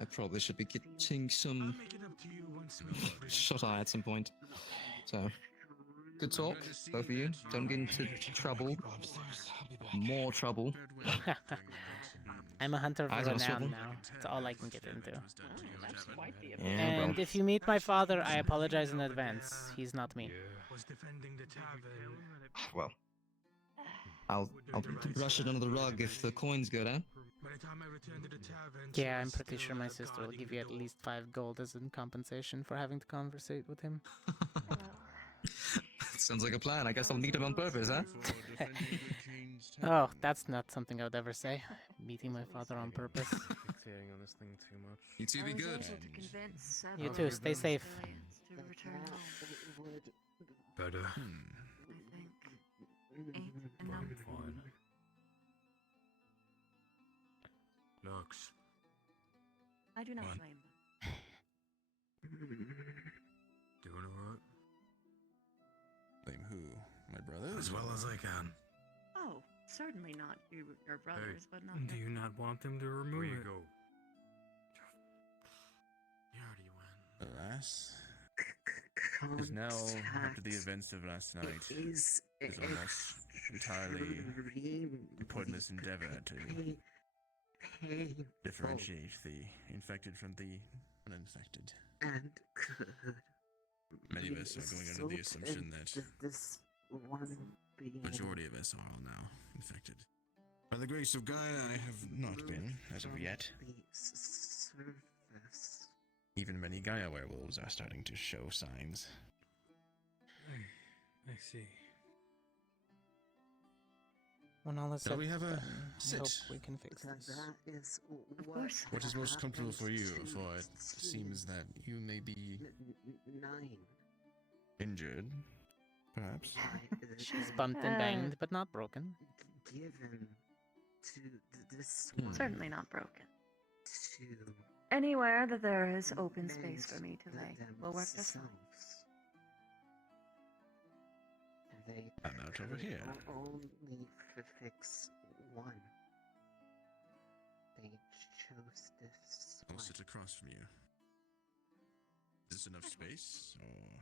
I probably should be getting some shut-eye at some point. So, good talk, both of you. Don't get into trouble. More trouble. I'm a hunter Eyes for on a swivel. renown now. That's all I can get into. That's quite the Yeah, And well. if you meet my father, I apologize in advance. He's not me. Well, I'll brush it under the rug if the coin's good, eh? Yeah, I'm pretty sure my sister will give you at least 5 gold as in compensation for having to conversate with him. Sounds like a plan. I guess I'll meet him on purpose, huh? Oh, that's not something I would ever say. Meeting my father on purpose. Fixating on this thing too much. You two be good. You too, stay safe. To return home. Better. Ain't enough. Fine. Lux. I do not What? blame them. Doing alright? Blame who? My brother? As well as I can. Oh, certainly not you, your brothers, but not. Do you not want them to remove Where you it? go? You already went. Alas. Is now, after the events of last night, is almost entirely a pointless endeavor to differentiate the infected from the uninfected. And could Many of us are going under the assumption that this one being majority of us are all now infected. By the grace of Gaia, I have not been, as of yet. the surface. Even many Gaia werewolves are starting to show signs. I see. When all is Shall said we have a and done, I sit? hope we can fix this. That is What is most comfortable for you? happens For it to seems that you may be 9. injured, perhaps. She's bumped and banged, but not broken. Given to this Hmm. one. Certainly not broken. To Anywhere that there is open space for me to lay will work just fine. themselves. They I'm out over here. could only fix one. They chose this I'll one. sit across from you. Is this enough space, or?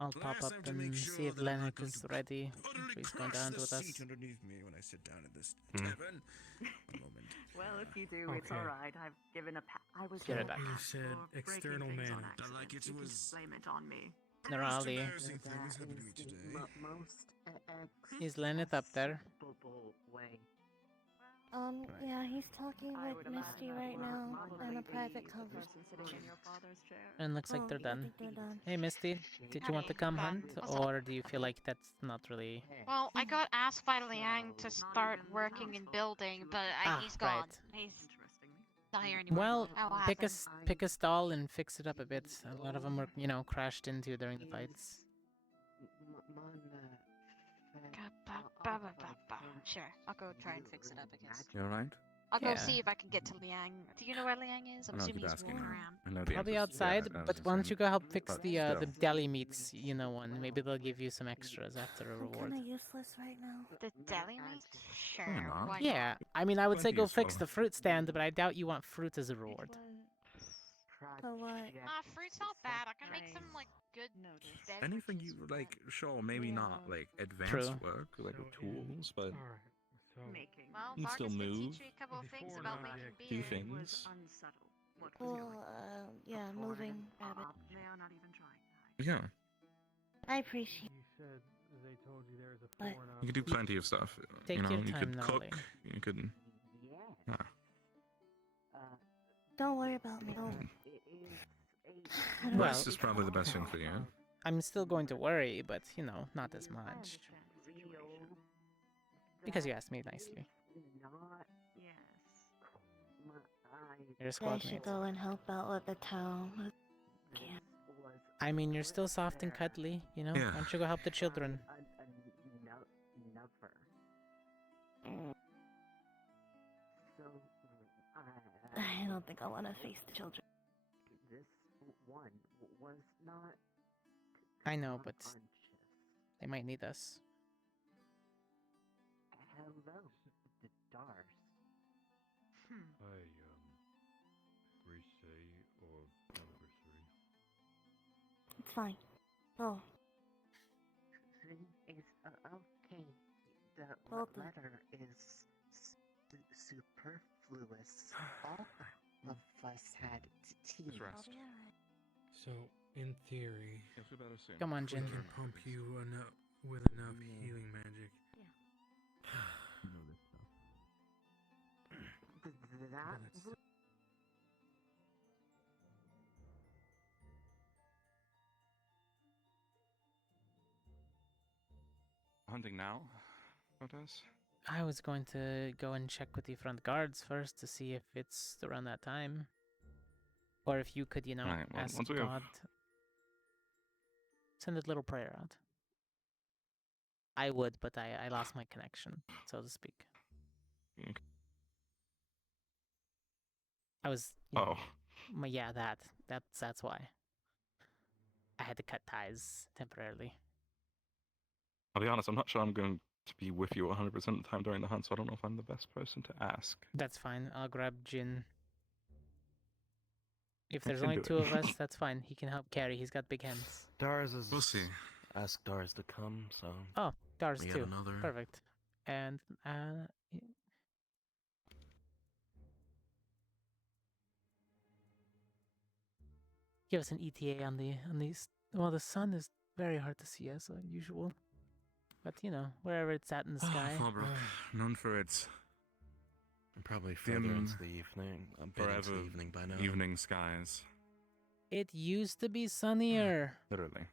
I'll pop up and see if Leonard is ready. If he's going down with us. Seat underneath me when I sit down at this tavern. A moment. Well, if you do, it's Okay. alright. I've given a I was Get it given a back. You pass said for breaking external things on manner. accident. Like it You can was- blame it on me. Nerali, Embarrassing thing has happened to me today. Most is Leonard up there? accessible way. Yeah, he's talking I with would Misty imagine right now probably in a the private conversation. person sitting in your father's chair. And looks like Oh, they're yeah, I done. think they're done. Hey Misty, did you want to come hunt, or do you feel like that's not really... Well, I got asked by Liang to start working in building, but he's gone. right. He's not here anymore. Well, Oh, what pick a, happened? pick a stall and fix it up a bit. A lot of them were, you know, crashed into during the fights. Sure, I'll go try and fix it up, I guess. You alright? I'll go Yeah. see if I can get to Liang. Do you know where Liang is? I'm I know, assuming keep he's asking. walking around. I know the Probably answers. outside, Yeah, but why don't you go help fix But the still. deli meats, one? Maybe they'll give you some extras after a I'm reward. kind of useless right now. The deli meat? Sure, not? why Yeah, not? I mean, I would say Plenty go fix useful. the fruit stand, but I doubt you want fruit as a reward. So what? Fruit's not bad. I can make some, like, good beverages Anything you with like, it. sure, maybe not like advanced True. work, like with tools, but Making. Well, you can still Vargas can move, teach you a couple of things about making do beer. things. Well, yeah, moving rabbit. They are not even trying. Yeah, I appreciate. You said they told you there's a But foreign you could do plenty of stuff. Take you know, your you time, could Nolly. cook. You could. Yeah. don't worry about me. Don't. Well, Rest is probably the best thing for you. I'm still going to worry, but not as much. Because you asked me nicely. You're a I squad should mate. go and help out with the town. I mean, you're still soft and cuddly, Yeah. Why don't you go help the children? I don't think I want to face the children. This one was not. I know, but they might need us. Hello, the Dars. Hi, Riche or anniversary. It's fine. Oh, Is okay. The Hold it. letter is superfluous. All of us had tea. Just rest. So, in theory, Yes, we better soon. Come on, we Jin. can pump you with enough healing magic. That Hunting now? Photos? I was going to go and check with the front guards first to see if it's around that time. Or if you could, Right, well, ask once we have- God. Send a little prayer out. I would, but I lost my connection, so to speak. Okay. I was. Oh. Yeah, that's why. I had to cut ties temporarily. I'll be honest, I'm not sure I'm going to be with you 100% of the time during the hunt, so I don't know if I'm the best person to ask. That's fine. I'll grab Jin. If there's can only do two it. of us, that's fine. He can help carry. He's got big hands. Dars is. We'll see. Ask Dars to come, so. Oh, Dars we too. have another. Perfect. And give us an ETA on these. Well, the sun is very hard to see as usual, but wherever it's at in the sky. Fallbrook, known for its Probably further dim, into the evening. A bit into forever the evening by now. evening skies. It used to be sunnier. Literally.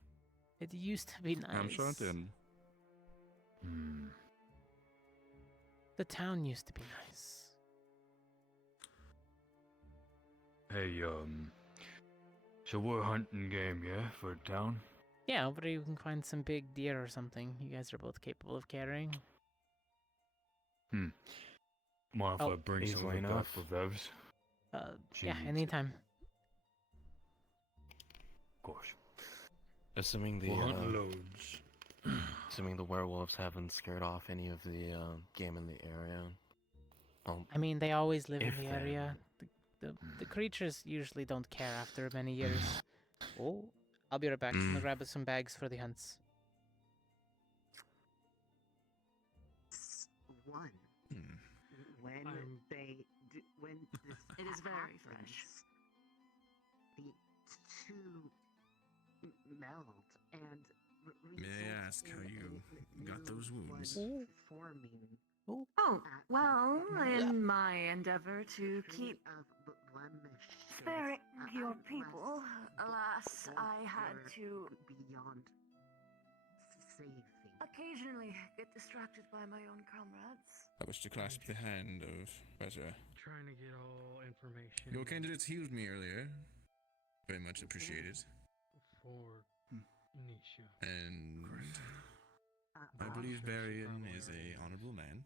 It used to be nice. I'm sure it did. The town used to be nice. Hey, so we're hunting game, yeah, for town? Yeah, hopefully you can find some big deer or something. You guys are both capable of carrying. Mind if I bring some easily of enough. for those? Yeah, Jeez. anytime. Of course. Assuming the. We're hunting loads. Assuming the werewolves haven't scared off any of the game in the area. I mean, they always live in If the then. area. The creatures usually don't care after many years. Oh, I'll be right back. I'm gonna grab us some bags for the hunts. one. When when this It is very happens, fresh. the two meld and. May I ask how you got those wounds? Forming Oh, well, in my endeavor to keep sparing your people, alas, I had to beyond saving. occasionally get distracted by my own comrades. I wish to clasp the hand of better. Trying to get all information. Your candidates healed me earlier. Very much appreciated. For Nisha. And I believe Varian is a honorable man.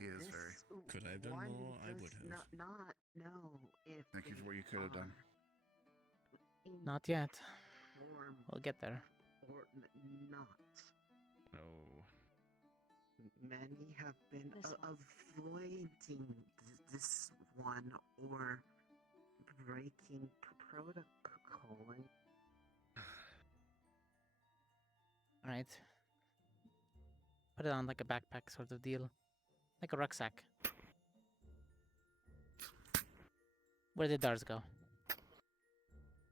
He is this very. Could I have done one more? I does would have. not know if Thank you for what you they could have done. are in Not yet. form We'll get there. or not. No. Many have been This one. avoiding this one or breaking protocol. Alright. Put it on like a backpack sort of deal. Like a rucksack. Where did Dars go?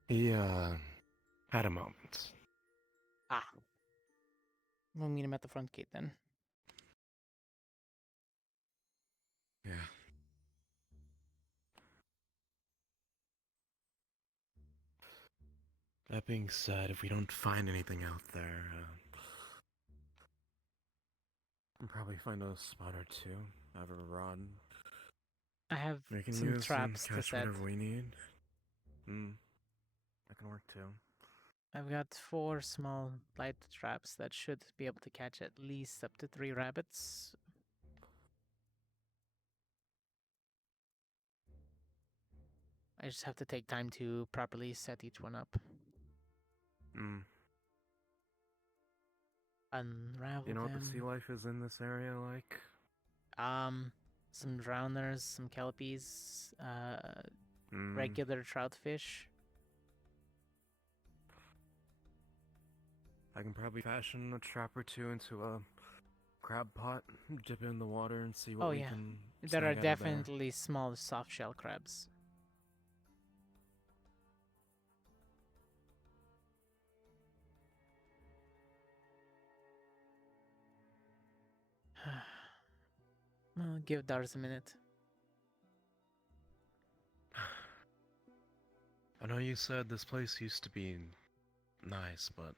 He, had a moment. Ah. We'll meet him at the front gate then. Yeah. That being said, if we don't find anything out there, we'll probably find a spot or two. Have a rod. I have We can some use traps and to catch set. whatever we need. That can work too. I've got 4 small light traps that should be able to catch at least up to 3 rabbits. I just have to take time to properly set each one up. Unravel You know what them. the sea life is in this area like? Some drowners, some kelpies, regular troutfish. I can probably fashion a trap or two into a crab pot, dip it in the water, and see what we can There are snag out of there. definitely small soft shell crabs. I'll give Dars a minute. I know you said this place used to be nice, but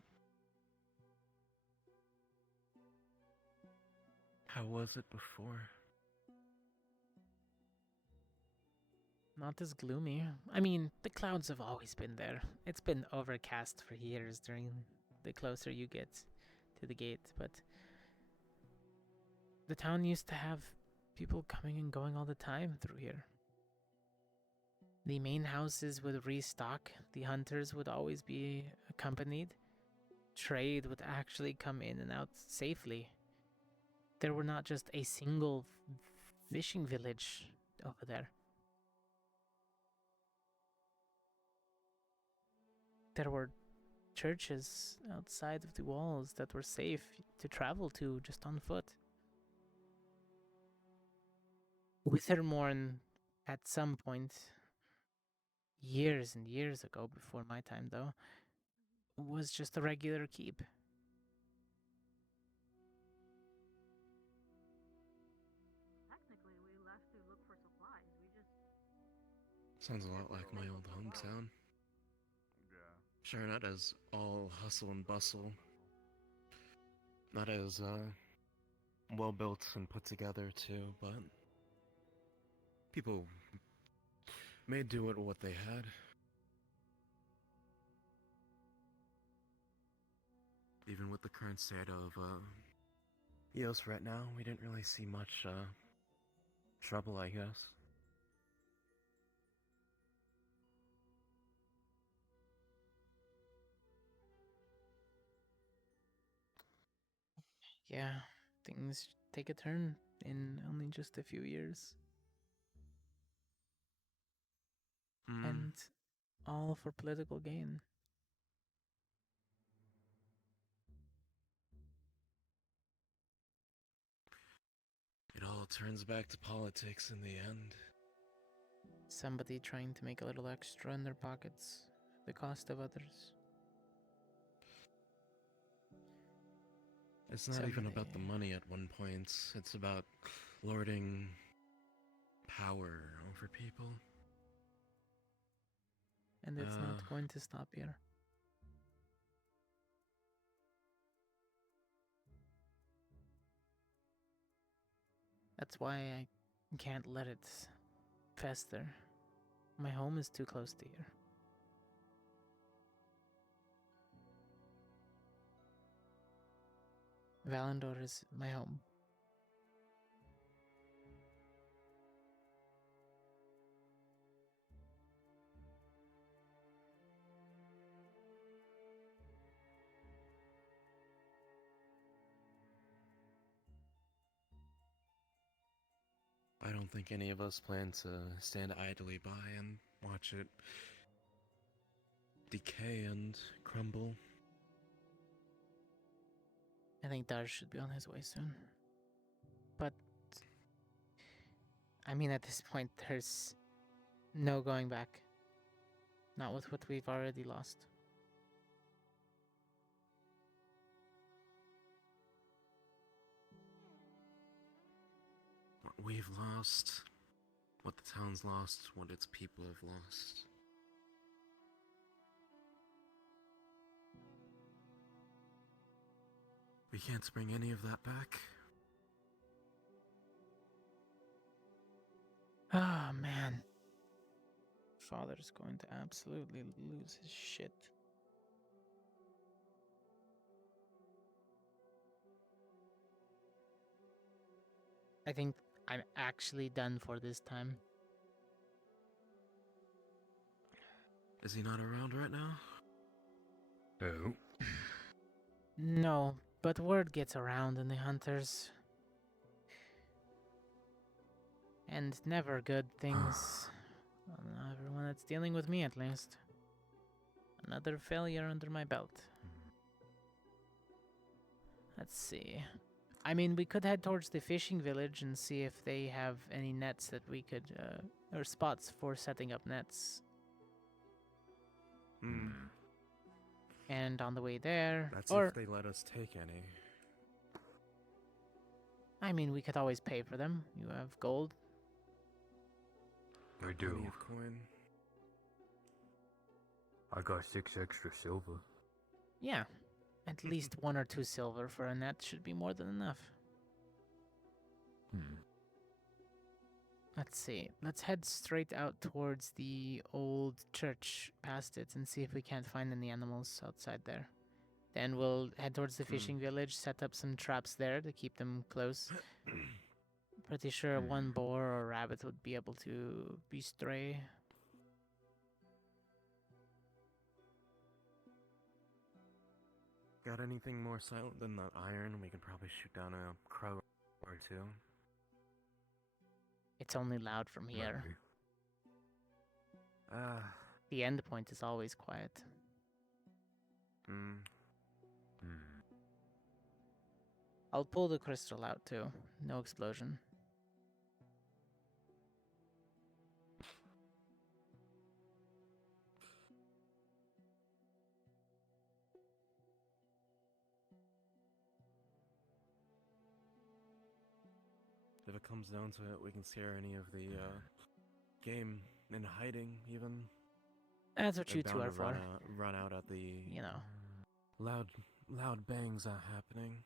how was it before? Not as gloomy. I mean, the clouds have always been there. It's been overcast for years during the closer you get to the gate, but the town used to have people coming and going all the time through here. The main houses would restock, the hunters would always be accompanied. Trade would actually come in and out safely. There were not just a single fishing village over there. There were churches outside of the walls that were safe to travel to just on foot. Withermorn, at some point, years and years ago, before my time though, was just a regular keep. Technically, we left to look for supplies. We just... Sounds a lot like my old hometown. Sure, not as all hustle and bustle. Not as, well built and put together, too, but people made do with what they had. Even with the current state of, EOS right now, we didn't really see much, trouble, I guess. Yeah, things take a turn in only just a few years. And all for political gain. It all turns back to politics in the end. Somebody trying to make a little extra in their pockets at the cost of others. It's not even about the money at one point, it's about lording power over people. And it's not going to stop here. That's why I can't let it fester. My home is too close to here. Valandor is my home. don't think any of us plan to stand idly by and watch it decay and crumble. I think Darsh should be on his way soon. But I mean, at this point, there's no going back. Not with what we've already lost. What we've lost, what the town's lost, what its people have lost. We can't bring any of that back. Oh, man. Father's going to absolutely lose his shit. I think I'm actually done for this time. Is he not around right now? No. No, but word gets around in the Hunters. And never good things. Well, not everyone that's dealing with me, at least. Another failure under my belt. Let's see. I mean, we could head towards the fishing village and see if they have any nets that we could, or spots for setting up nets. And on the way there, That's or if they let us take any. I mean, we could always pay for them. You have gold. I do. Plenty of coin. I got 6 extra silver. Yeah, at least 1 or 2 silver for a net should be more than enough. Let's see. Let's head straight out towards the old church past it and see if we can't find any animals outside there. Then we'll head towards the fishing village, set up some traps there to keep them close. Pretty sure 1 boar or rabbit would be able to be stray. Got anything more silent than that iron? We can probably shoot down a crow or 2. It's only loud from here. Ah. The end point is always quiet. I'll pull the crystal out too. No explosion. If it comes down to it, we can scare any of the game in hiding, even. That's what They're you two bound are to for. Run out at the, You know. loud bangs happening.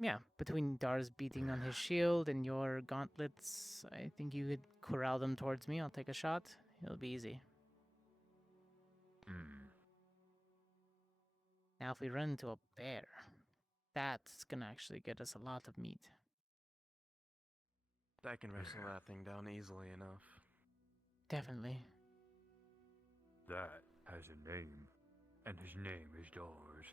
Yeah, between Dar's beating on his shield and your gauntlets, I think you could corral them towards me. I'll take a shot. It'll be easy. Now, if we run into a bear, that's gonna actually get us a lot of meat. I can wrestle that thing down easily enough. Definitely. That has a name, and his name is Dars.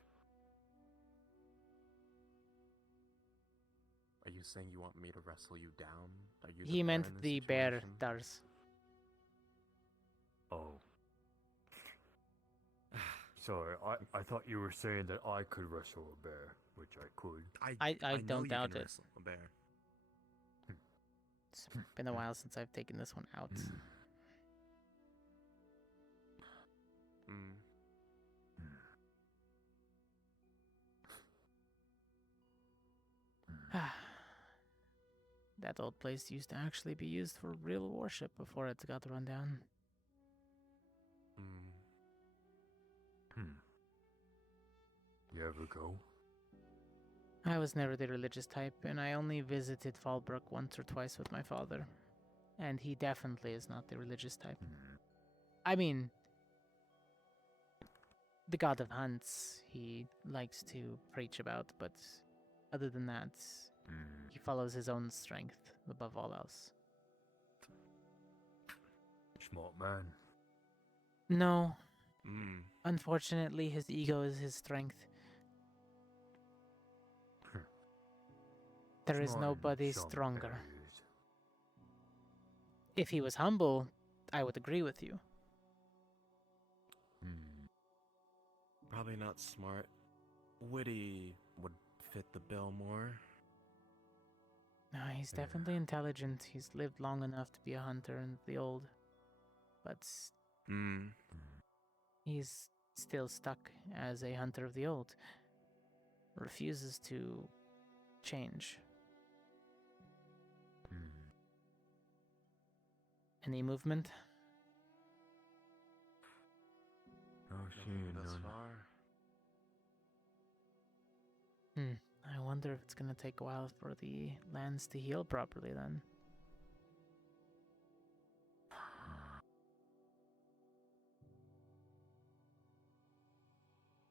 Are you saying you want me to wrestle you down? Are you He meant in this the bear, situation? Dars. Oh. Sorry, I thought you were saying that I could wrestle a bear, which I could. I know don't you doubt can it. wrestle a bear. It's been a while since I've taken this one out. That old place used to actually be used for real worship before it got run down. You ever go? I was never the religious type, and I only visited Fallbrook once or twice with my father. And he definitely is not the religious type. I mean, the god of hunts he likes to preach about, but other than that, he follows his own strength above all else. Smart man. No. Unfortunately, his ego is his strength. There is Smart in nobody some stronger. areas. If he was humble, I would agree with you. Probably not smart. Witty would fit the bill more. No, he's definitely intelligent. He's lived long enough to be a hunter in the old. But he's still stuck as a hunter of the old. Refuses to change. Any movement? No, Thus far. I wonder if it's gonna take a while for the lands to heal properly then.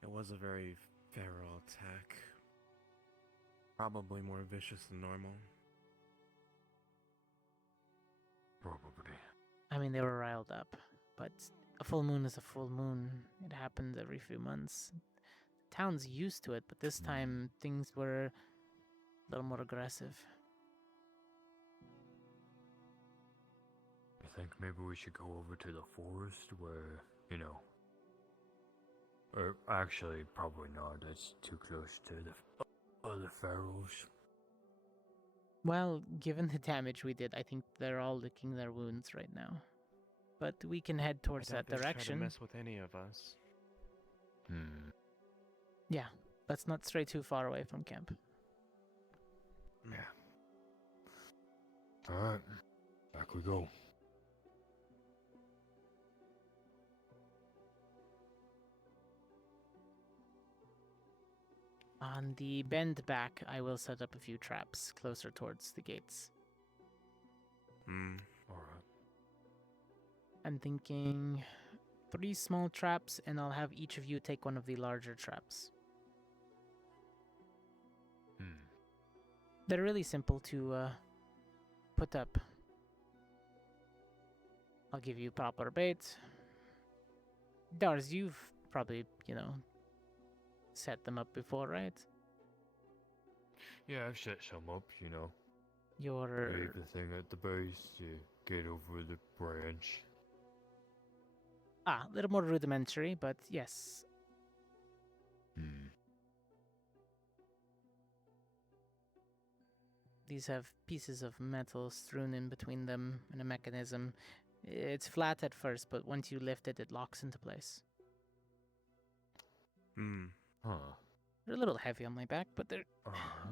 It was a very feral attack. Probably more vicious than normal. Probably. I mean, they were riled up, but a full moon is a full moon. It happens every few months. The town's used to it, but this time things were a little more aggressive. I think maybe we should go over to the forest where, you know... Or actually, probably not. That's too close to the other pharaohs. Well, given the damage we did, I think they're all licking their wounds right now. But we can head towards I doubt that they'd direction. Try to mess with any of us. Yeah, let's not stray too far away from camp. Yeah. Alright, back we go. On the bend back, I will set up a few traps closer towards the gates. Alright. I'm thinking 3 small traps, and I'll have each of you take one of the larger traps. They're really simple to put up. I'll give you proper bait. Dars, you've probably, set them up before, right? Yeah, I've set some up, you know. Your... Leave the thing at the base to get over the branch. A little more rudimentary, but yes. These have pieces of metal strewn in between them and a mechanism. It's flat at first, but once you lift it, it locks into place. They're a little heavy on my back, but they're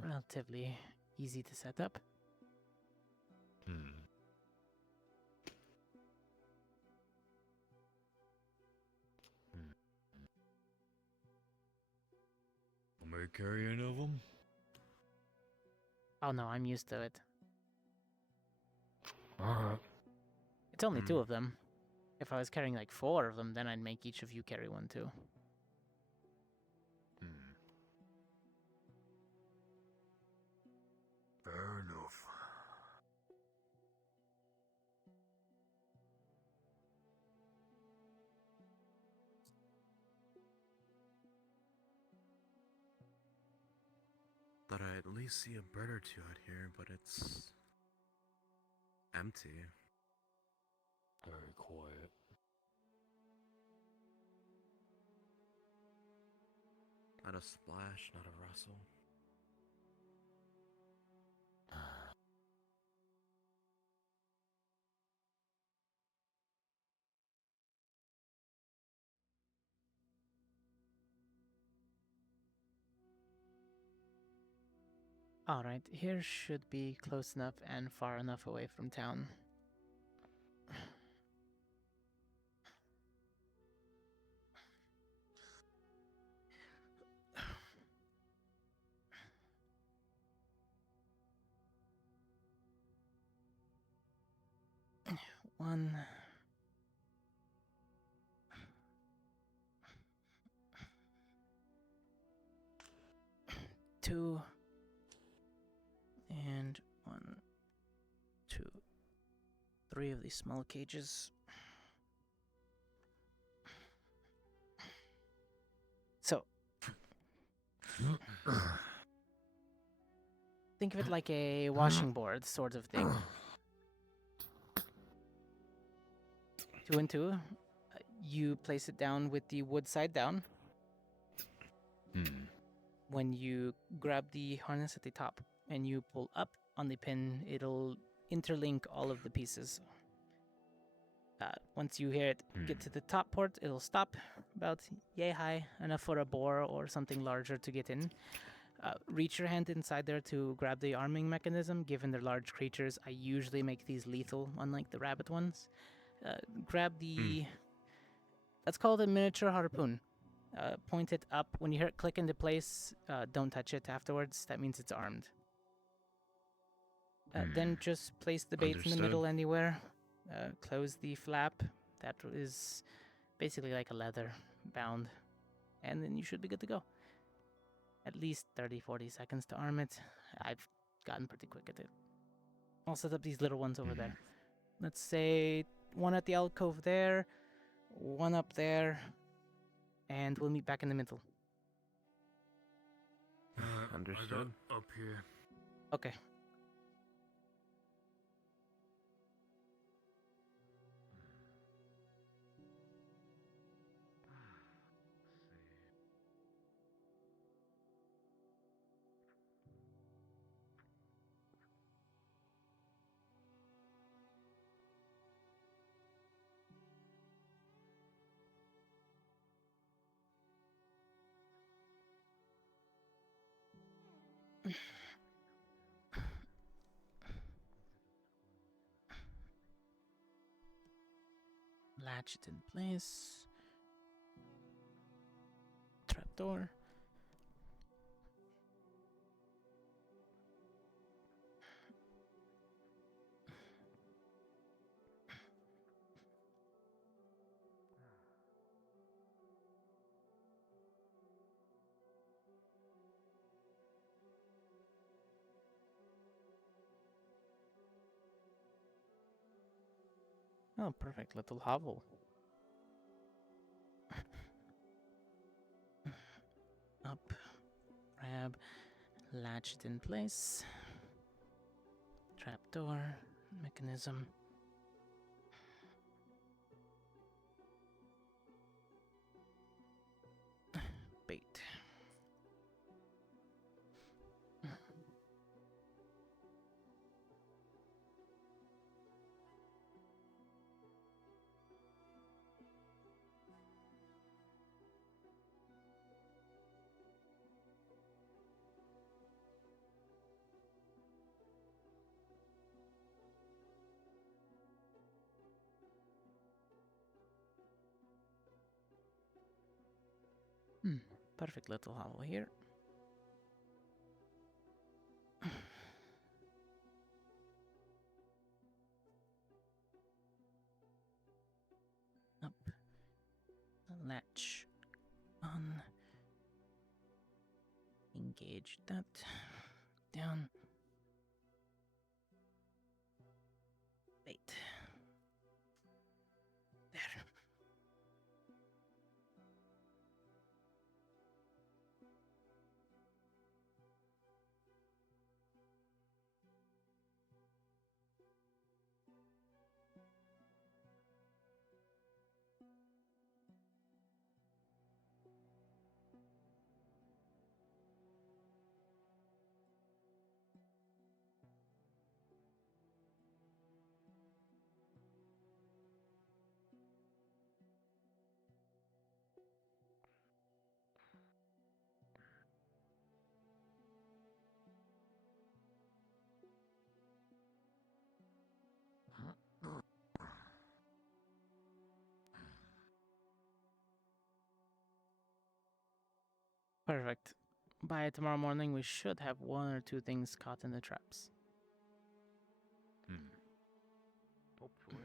relatively easy to set up. May I carry any of them? Oh no, I'm used to it. Alright. It's only 2 of them. If I was carrying like 4 of them, then I'd make each of you carry one too. Fair enough. Thought I'd at least see a bird or two out here, but it's empty. Very quiet. Not a splash, not a rustle. Alright, here should be close enough and far enough away from town. One. 2. And 1, 2, 3 of these small cages. So, think of it like a washing board sort of thing. 2 and 2. You place it down with the wood side down. When you grab the harness at the top and you pull up on the pin, it'll interlink all of the pieces. Once you hear it get to the top port, it'll stop about yay high, enough for a boar or something larger to get in. Reach your hand inside there to grab the arming mechanism. Given they're large creatures, I usually make these lethal, unlike the rabbit ones. Grab the... Let's call it a miniature harpoon. Point it up. When you hear it click into place, don't touch it afterwards. That means it's armed. Then just place the bait in the middle anywhere. Close the flap. That is basically like a leather bound. And then you should be good to go. At least 30-40 seconds to arm it. I've gotten pretty quick at it. I'll set up these little ones over there. Let's say one at the alcove there, one up there, and we'll meet back in the middle. Understood. Up here. Okay. Latch it in place. Trapdoor. Oh, perfect little hovel. Up, grab, latch it in place. Trapdoor, mechanism. Bait. Perfect little hovel here. Up. Latch on. Engage that. Down. Bait. There. Perfect. By tomorrow morning, we should have one or two things caught in the traps. Hopefully.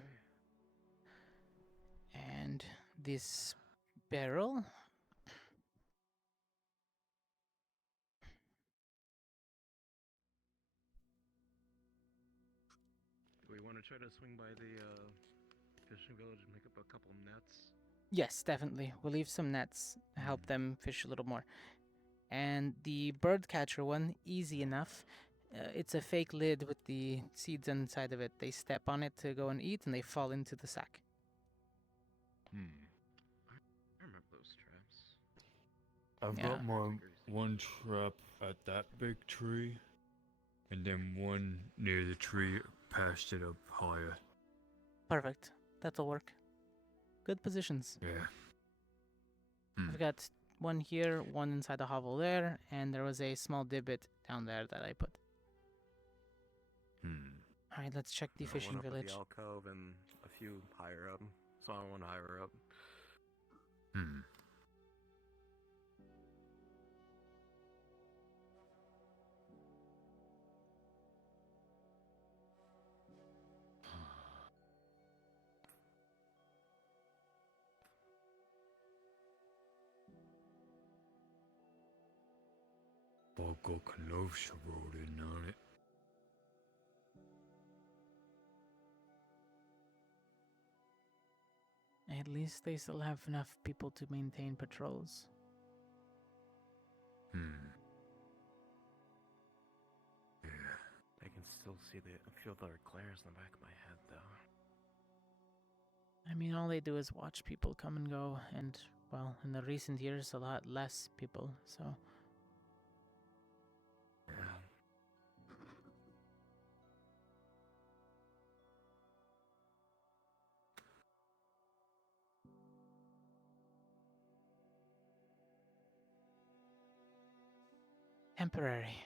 And this barrel. Do we want to try to swing by the fishing village and pick up a couple nets? Yes, definitely. We'll leave some nets to help them fish a little more. And the bird catcher one, easy enough. It's a fake lid with the seeds inside of it. They step on it to go and eat, and they fall into the sack. I remember those traps. I've Yeah. got one trap at that big tree, and then one near the tree past it up higher. Perfect. That'll work. Good positions. Yeah. I've got one here, one inside the hovel there, and there was a small divot down there that I put. Alright, let's check the fishing One up at village. the alcove and a few higher up. So I want higher up. I've got Kenosha Road in on it. At least they still have enough people to maintain patrols. Yeah. I can still feel the glares in the back of my head, though. I mean, all they do is watch people come and go, and, well, in the recent years, a lot less people, so... Yeah. Temporary.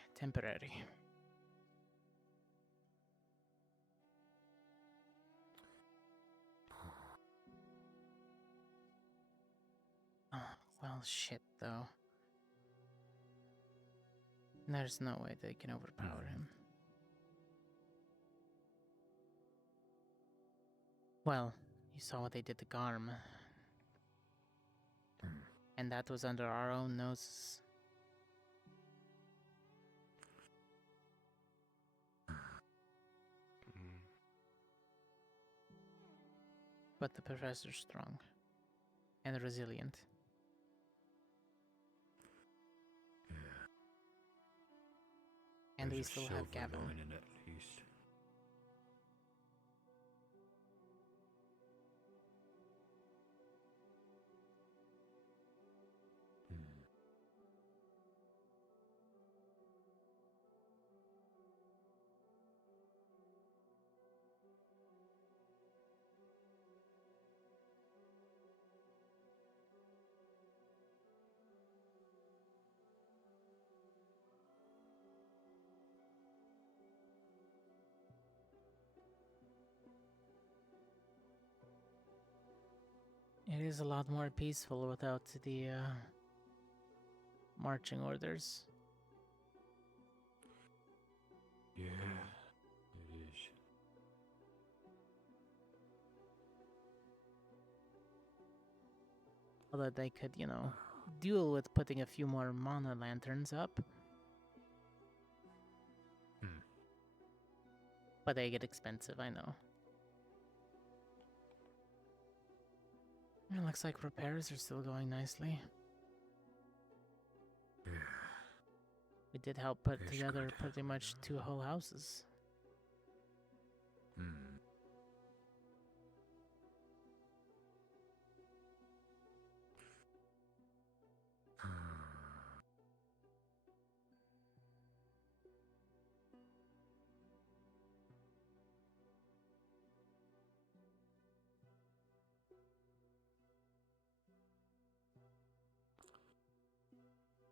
Oh, well, shit, though. There's no way they can overpower him. Well, you saw what they did to Garm. And that was under our own noses. But the professor's strong. And resilient. And we There's a still have silver Gavin. lining at least. It is a lot more peaceful without the marching orders. Yeah, it is. Although they could, deal with putting a few more mana lanterns up. But they get expensive, I know. It looks like repairs are still going nicely. Yeah. We did help put It's together good. pretty much 2 whole houses.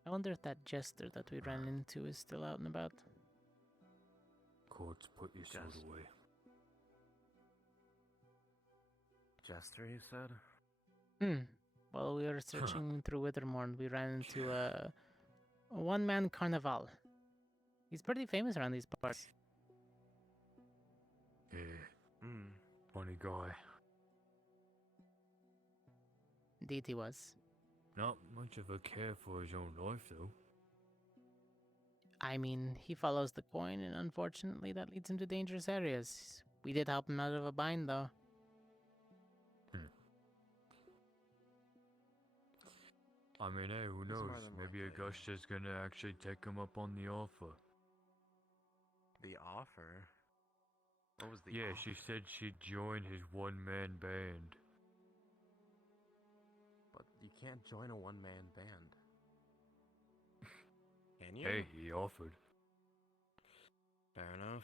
I wonder if that jester that we ran into is still out and about. Courts, put your sword away. Jester, you said? While we were searching through Withermorn, we ran into a one-man carnival. He's pretty famous around these parts. Yeah. Funny guy. Indeed he was. Not much of a care for his own life, though. I mean, he follows the coin, and unfortunately that leads him to dangerous areas. We did help him out of a bind, though. I mean, hey, who knows? Maybe Augusta's gonna actually take him up on the offer. The offer? What was the Yeah, offer? she said she'd join his one-man band. can't join a one-man band. Can you? Hey, he offered. Fair enough.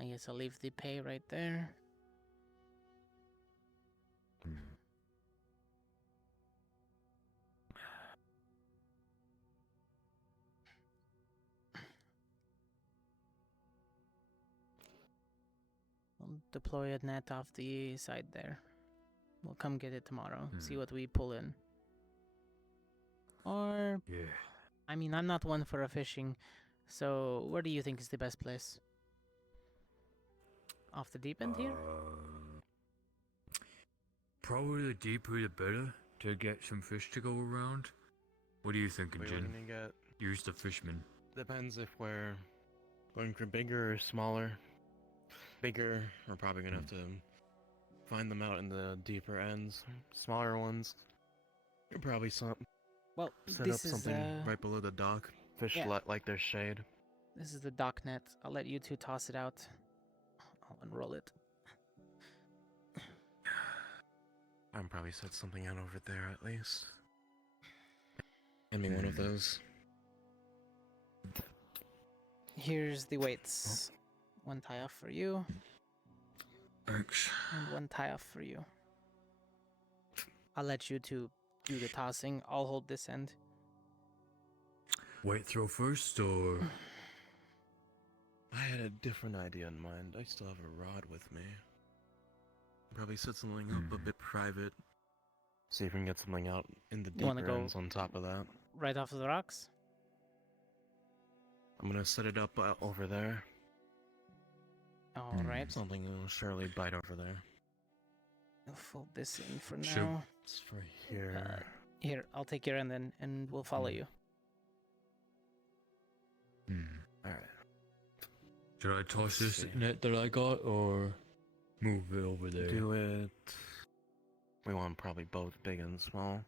I guess I'll leave the pay right there. I'll deploy a net off the side there. We'll come get it tomorrow. See what we pull in. Or, Yeah. I mean, I'm not one for a fishing, so where do you think is the best place? Off the deep end here? Probably the deeper the better to get some fish to go around. What are you thinking, We're Jin? gonna get... Use the fishman. Depends if we're going for bigger or smaller. Bigger, we're probably gonna have to find them out in the deeper ends. Smaller ones, you're probably set this up something is, right below the dock. Fish yeah. like their shade. This is the dock net. I'll let you two toss it out. I'll unroll it. I can probably set something out over there at least. Hand me one of those. Here's the weights. One tie off for you. Thanks. And one tie off for you. I'll let you two do the tossing. I'll hold this end. Weight throw first, or... I had a different idea in mind. I still have a rod with me. Probably set something up a bit private. See if we can get something out in the You wanna deeper go ends on top of that. Right off of the rocks? I'm gonna set it up over there. Alright. Something will surely bite over there. I'll fold this in for Sure. now. It's for here. Here, I'll take your end then, and we'll follow you. Alright. Should I toss this net that I got, or move it over there? Do it... We want probably both big and small.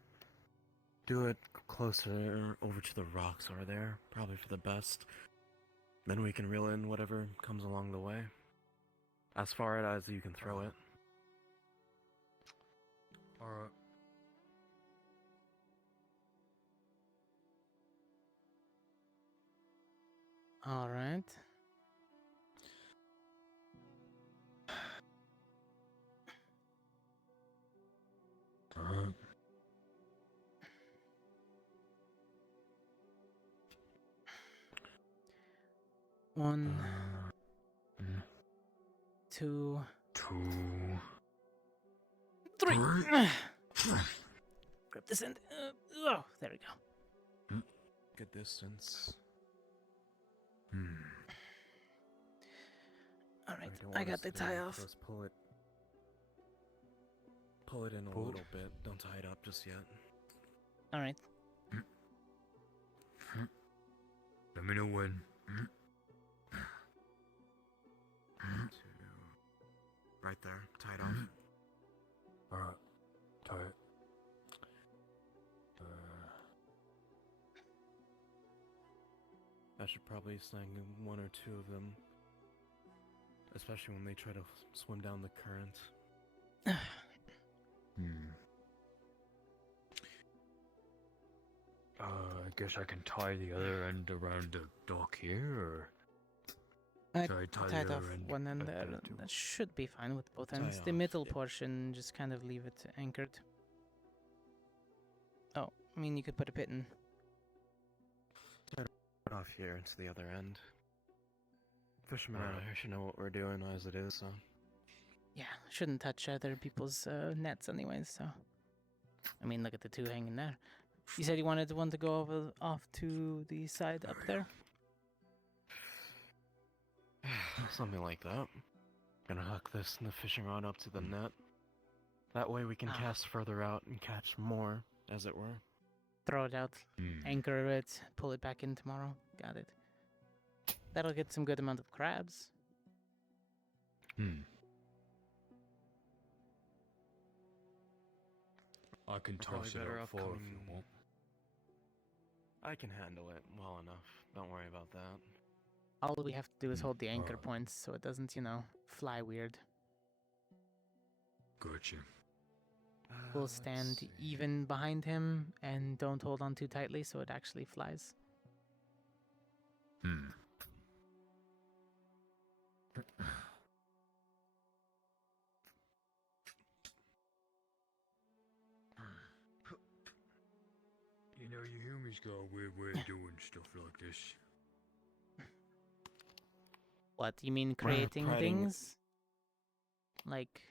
Do it closer over to the rocks over there. Probably for the best. Then we can reel in whatever comes along the way. As far as you can throw it. Alright. Alright. One, two, three. Grab this end. Oh, there we go. Good distance. Alright, don't I want got us the to tie off. Just pull it. Pull it in a little bit. Don't tie it up just yet. Alright. Let me know when. Right there. Tie it off. Alright. Tie it. I should probably sling one or two of them. Especially when they try to swim down the current. I guess I can tie the other end around the dock here, or... I Should I tie tied the off other end one end back there. there too? That should be fine with both Tie ends. The off, middle portion, just kind of leave it anchored. Oh, I mean, you could put a pit in. Tie it off here into the other end. Fishermen out here should know what we're doing as it is, so... Yeah, shouldn't touch other people's nets anyways, so... I mean, look at the two hanging there. You said you wanted one to go off to the side up there? Something like that. Gonna hook this and the fishing rod up to the net. That way we can cast further out and catch more, as it were. Throw it out, anchor it, pull it back in tomorrow. Got it. That'll get some good amount of crabs. I can Probably toss it better up off for if coming. you want. I can handle it well enough. Don't worry about that. All we have to do is hold the anchor alright. points so it doesn't, fly weird. Gotcha. We'll stand even behind him and don't hold on too tightly so it actually flies. Hmm. You know, you humans got a weird way of doing stuff like this. What, you mean Well, creating priding- things? Like,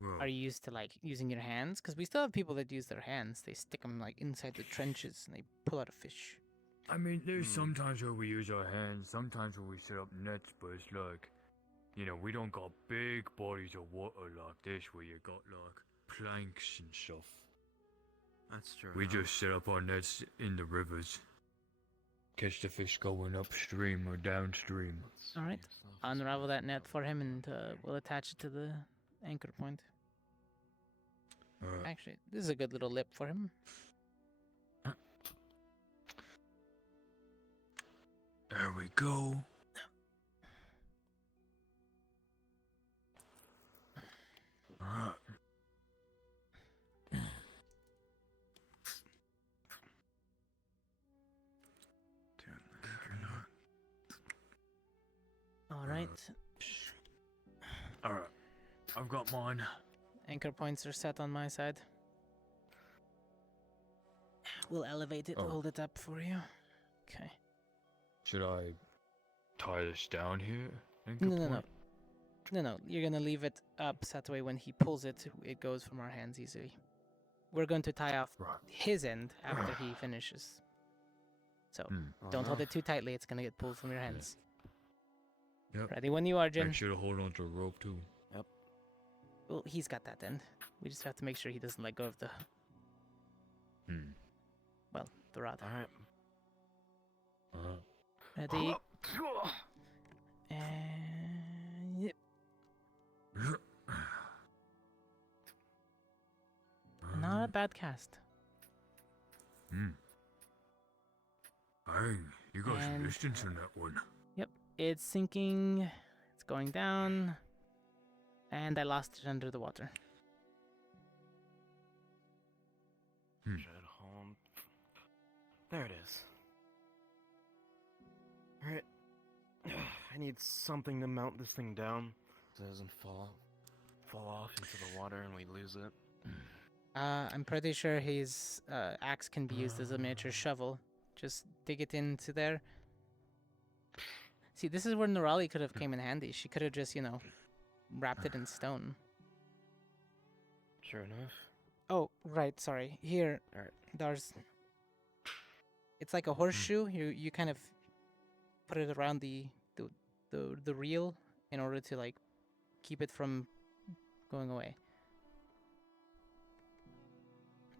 Well, are you used to, like, using your hands? Because we still have people that use their hands. They stick them, like, inside the trenches and they pull out a fish. I mean, there's sometimes where we use our hands, sometimes when we set up nets, but it's like, you know, we don't got big bodies of water like this where you got, like, planks and stuff. That's true. We just set up our nets in the rivers. Catch the fish going upstream or downstream. Alright, unravel that net for him and we'll attach it to the anchor point. Alright. Actually, this is a good little lip for him. There we go. Alright. Alright, Alright. I've got mine. anchor points are set on my side. We'll elevate it, Oh. hold it up for you. Okay. Should I tie this down here? No, you're gonna leave it up so that way when he pulls it, it goes from our hands easily. We're going to tie off his end after he finishes. So, don't hold it too tightly, it's gonna get pulled from your hands. Yep. Ready when you are, Jin. Make sure to hold on to the rope too. Yep. Well, he's got that end. We just have to make sure he doesn't let go of the... Well, the rod. Alright. Ready? And... Yep. Not a bad cast. Hey, you got some And- distance in that one. Yep, it's sinking. It's going down. And I lost it under the water. Should hold. There it is. Alright. I need something to mount this thing down so it doesn't fall off into the water and we lose it. I'm pretty sure his axe can be used as a miniature shovel. Just dig it into there. See, this is where Norali could have came in handy. She could have just, wrapped it in stone. Sure enough. Oh, right, sorry. Here, there's... It's like a horseshoe. You kind of put it around the reel in order to, like, keep it from going away.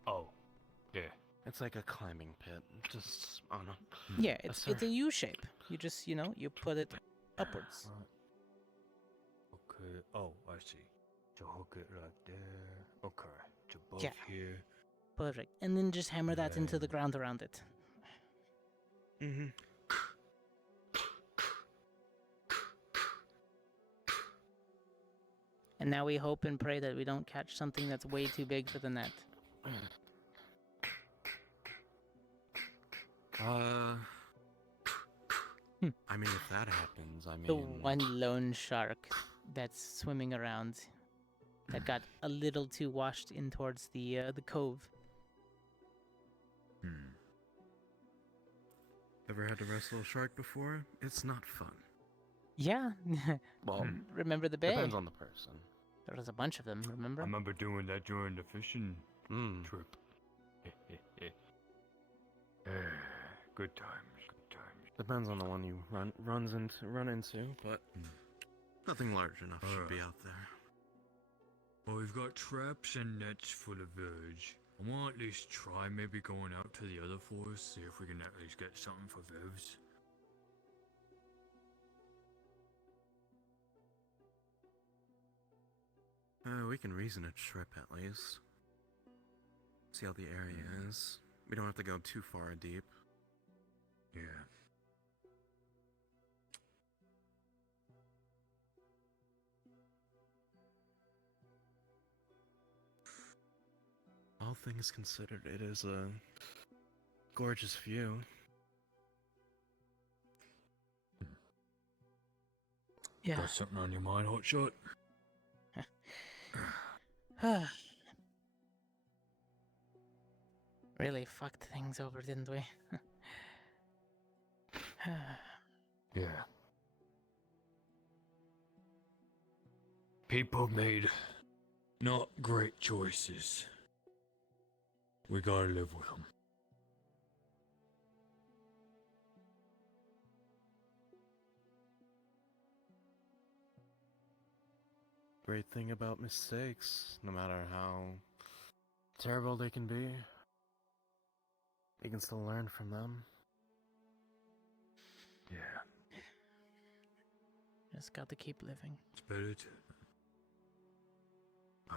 Oh, yeah. It's like a climbing pit, just on a... Yeah, it's a U shape. You just, you put it upwards. Okay. Oh, I see. To hook it right there. Okay. To above Yeah. here. Perfect. And then just hammer that into the ground around it. Mm-hmm. And now we hope and pray that we don't catch something that's way too big for the net. I mean, if that happens, I mean... The one lone shark that's swimming around that got a little too washed in towards the cove. Ever had to wrestle a shark before? It's not fun. Yeah. Well, remember the bay? depends on the person. There was a bunch of them, remember? I remember doing that during the fishing trip. Good times, good times. Depends on the one you run into, but nothing large enough should be out there. Well, we've got traps and nets full of veg. I want to at least try maybe going out to the other forest, see if we can at least get something for Vivs. We can reason a trip at least. See how the area is. We don't have to go too far deep. Yeah. All things considered, it is a gorgeous view. Yeah. Got something on your mind, Hotshot? Really fucked things over, didn't we? Yeah. People made not great choices. We gotta live with them. Great thing about mistakes, no matter how terrible they can be, you can still learn from them. Yeah. Just got to keep living. Splintered. Aye.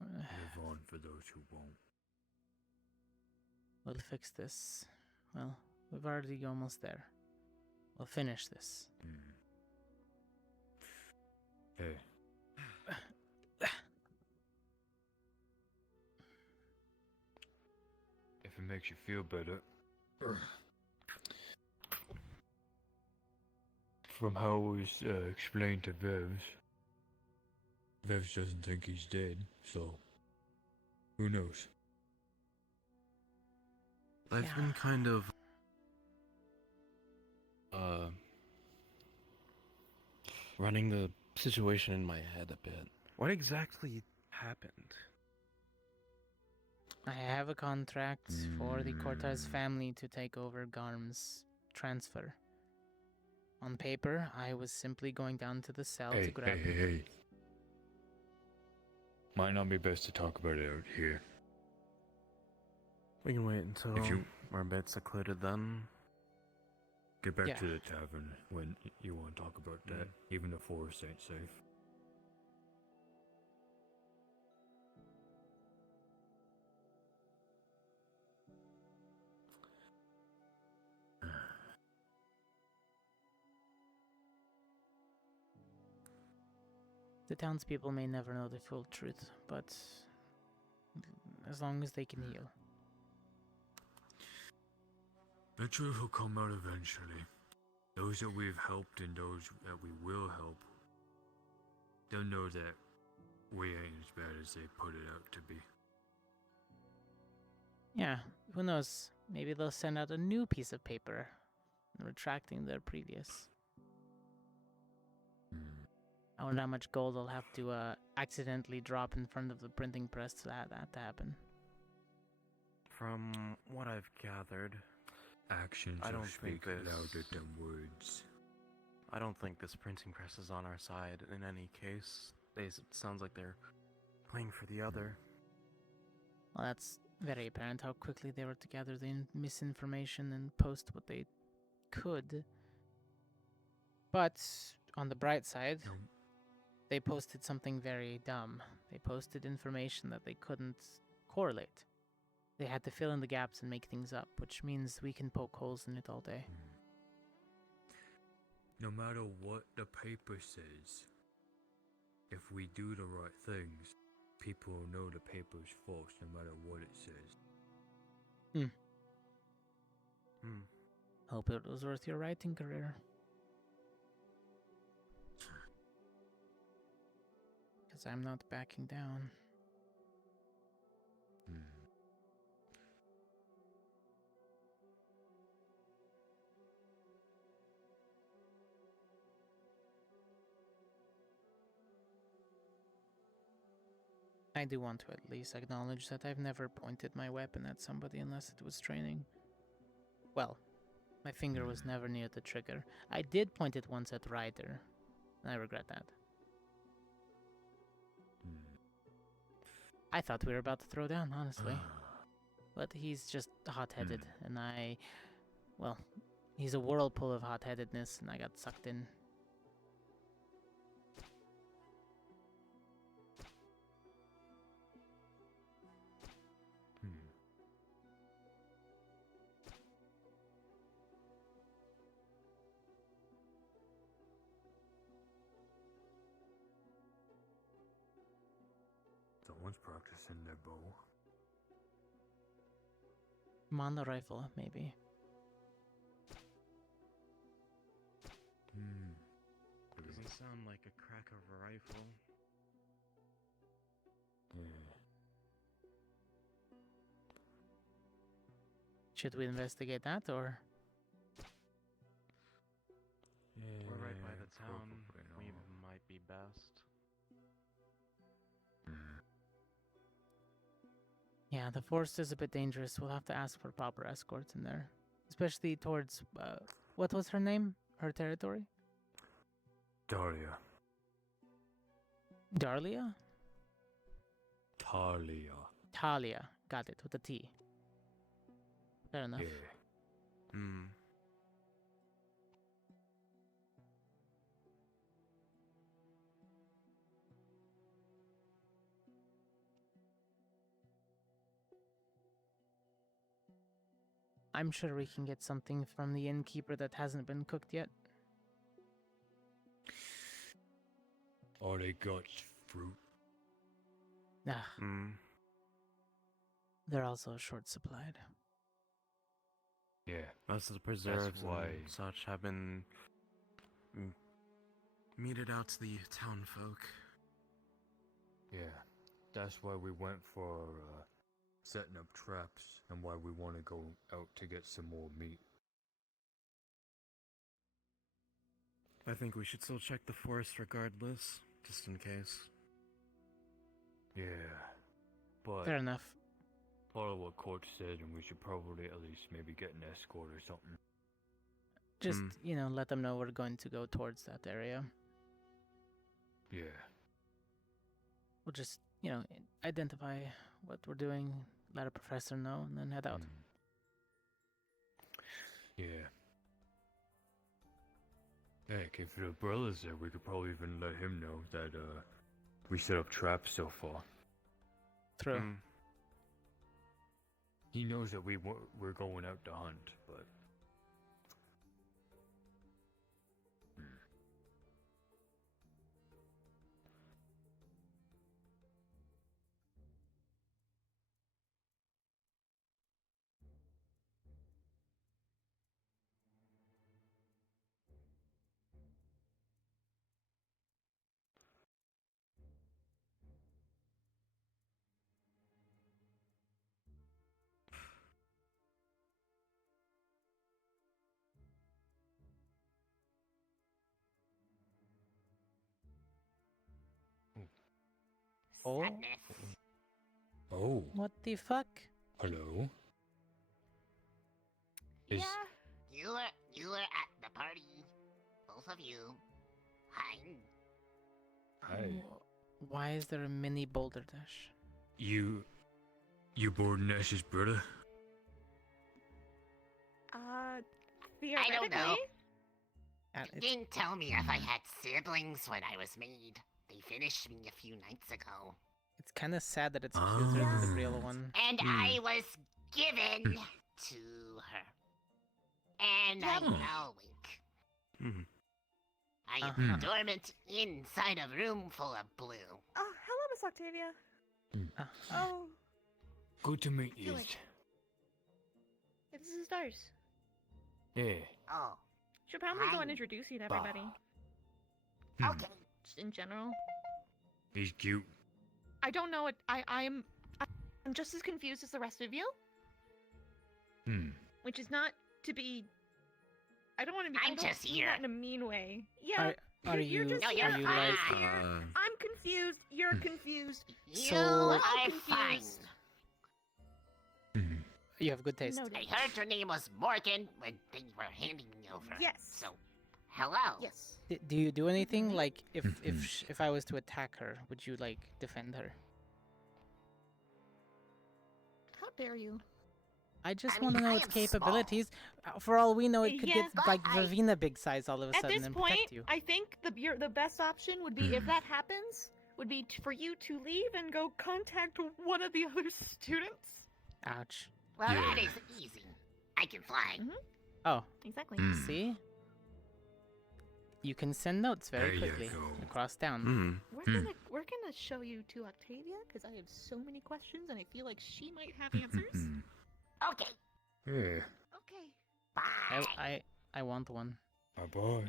Live on for those who won't. We'll fix this. Well, we've already almost there. We'll finish this. Hey. If it makes you feel better. From how it was explained to Vevs, Vevs doesn't think he's dead, so who knows? I've been kind of running the situation in my head a bit. What exactly happened? I have a contract for the Cortez family to take over Garm's transfer. On paper, I was simply going down to the cell to grab... Hey. Might not be best to talk about it out here. We can wait until we're a bit secluded then. Get back to the tavern when you want to talk about that. Even the forest ain't safe. The townspeople may never know the full truth, but as long as they can heal. The truth will come out eventually. Those that we've helped and those that we will help, they'll know that we ain't as bad as they put it out to be. Yeah, who knows? Maybe they'll send out a new piece of paper, retracting their previous. I wonder how much gold I'll have to accidentally drop in front of the printing press to that to happen. From what I've gathered, actions I don't speak think louder than words. I don't think this printing press is on our side in any case. It sounds like they're playing for the other. Well, that's very apparent how quickly they were to gather the misinformation and post what they could. But on the bright side, they posted something very dumb. They posted information that they couldn't correlate. They had to fill in the gaps and make things up, which means we can poke holes in it all day. No matter what the paper says, if we do the right things, people will know the paper's false no matter what it says. Hope it was worth your writing career. Because I'm not backing down. I do want to at least acknowledge that I've never pointed my weapon at somebody unless it was training. Well, my finger was never near the trigger. I did point it once at Ryder, and I regret that. I thought we were about to throw down, honestly. But he's just hot-headed, and well, He's a whirlpool of hot-headedness, and I got sucked in. Someone's practicing their bow. I'm on the rifle, maybe. Doesn't sound like a crack of a rifle. Should we investigate that, or? We're right by the town. We might be best. Yeah, the forest is a bit dangerous. We'll have to ask for proper escorts in there. Especially towards, what was her name? Her territory? Daria. Darlia? Talia. Talia. Got it, with a T. Fair enough. Yeah. I'm sure we can get something from the innkeeper that hasn't been cooked yet. All they got fruit. They're also short-supplied. Yeah. Most of the preserves why- and such have been meted out to the town folk. Yeah. That's why we went for setting up traps and why we want to go out to get some more meat. I think we should still check the forest regardless, just in case. Yeah. But Fair enough. follow what Court said, and we should probably at least maybe get an escort or something. Just, let them know we're going to go towards that area. Yeah. We'll just, identify what we're doing, let a professor know, and then head out. Yeah. Heck, if the brother's there, we could probably even let him know that we set up traps so far. True. He knows that we're going out to hunt, but Oh. Oh. What the fuck? Hello? Is You were at the party. Both of you. Hi. Hi. Why is there a mini boulder dash? You bored Nash's brother? I don't know. It Didn't tell me if I had siblings when I was made. They finished me a few nights ago. It's kind of sad that it's closer to the real one. And I was given to her. And I now wink. I am dormant inside a room full of blue. Hello, Miss Octavia. Oh, Good to meet you. this is Stars. Yeah. Oh. Should probably go and introduce you to everybody. Okay. Just in general. He's cute. I don't know it. I'm just as confused as the rest of you. Which is not to be. I don't want to be. I'm just here. Not in a mean way. Yeah. Are you're you? just Are you're you fine. like? I'm confused. You're confused. You So- are fine. You have good taste. Noted. I heard your name was Morgan when they were handing me over. Yes. So, hello. Yes. Do you do anything like if I was to attack her, would you like defend her? How dare you? I just I want to mean, know I its am small. capabilities. For all we know, it could Yeah. get like Ravina big size all of a At sudden this and point, protect you. I think the best option would be if that happens, would be for you to leave and go contact one of the other students. Ouch. Well, that is easy. I can fly. Oh. Exactly. See? You can send notes very There you quickly go. across town. We're gonna show you to Octavia because I have so many questions and I feel like she might have answers. Okay. Yeah. Okay. Bye. I want one. Bye-bye.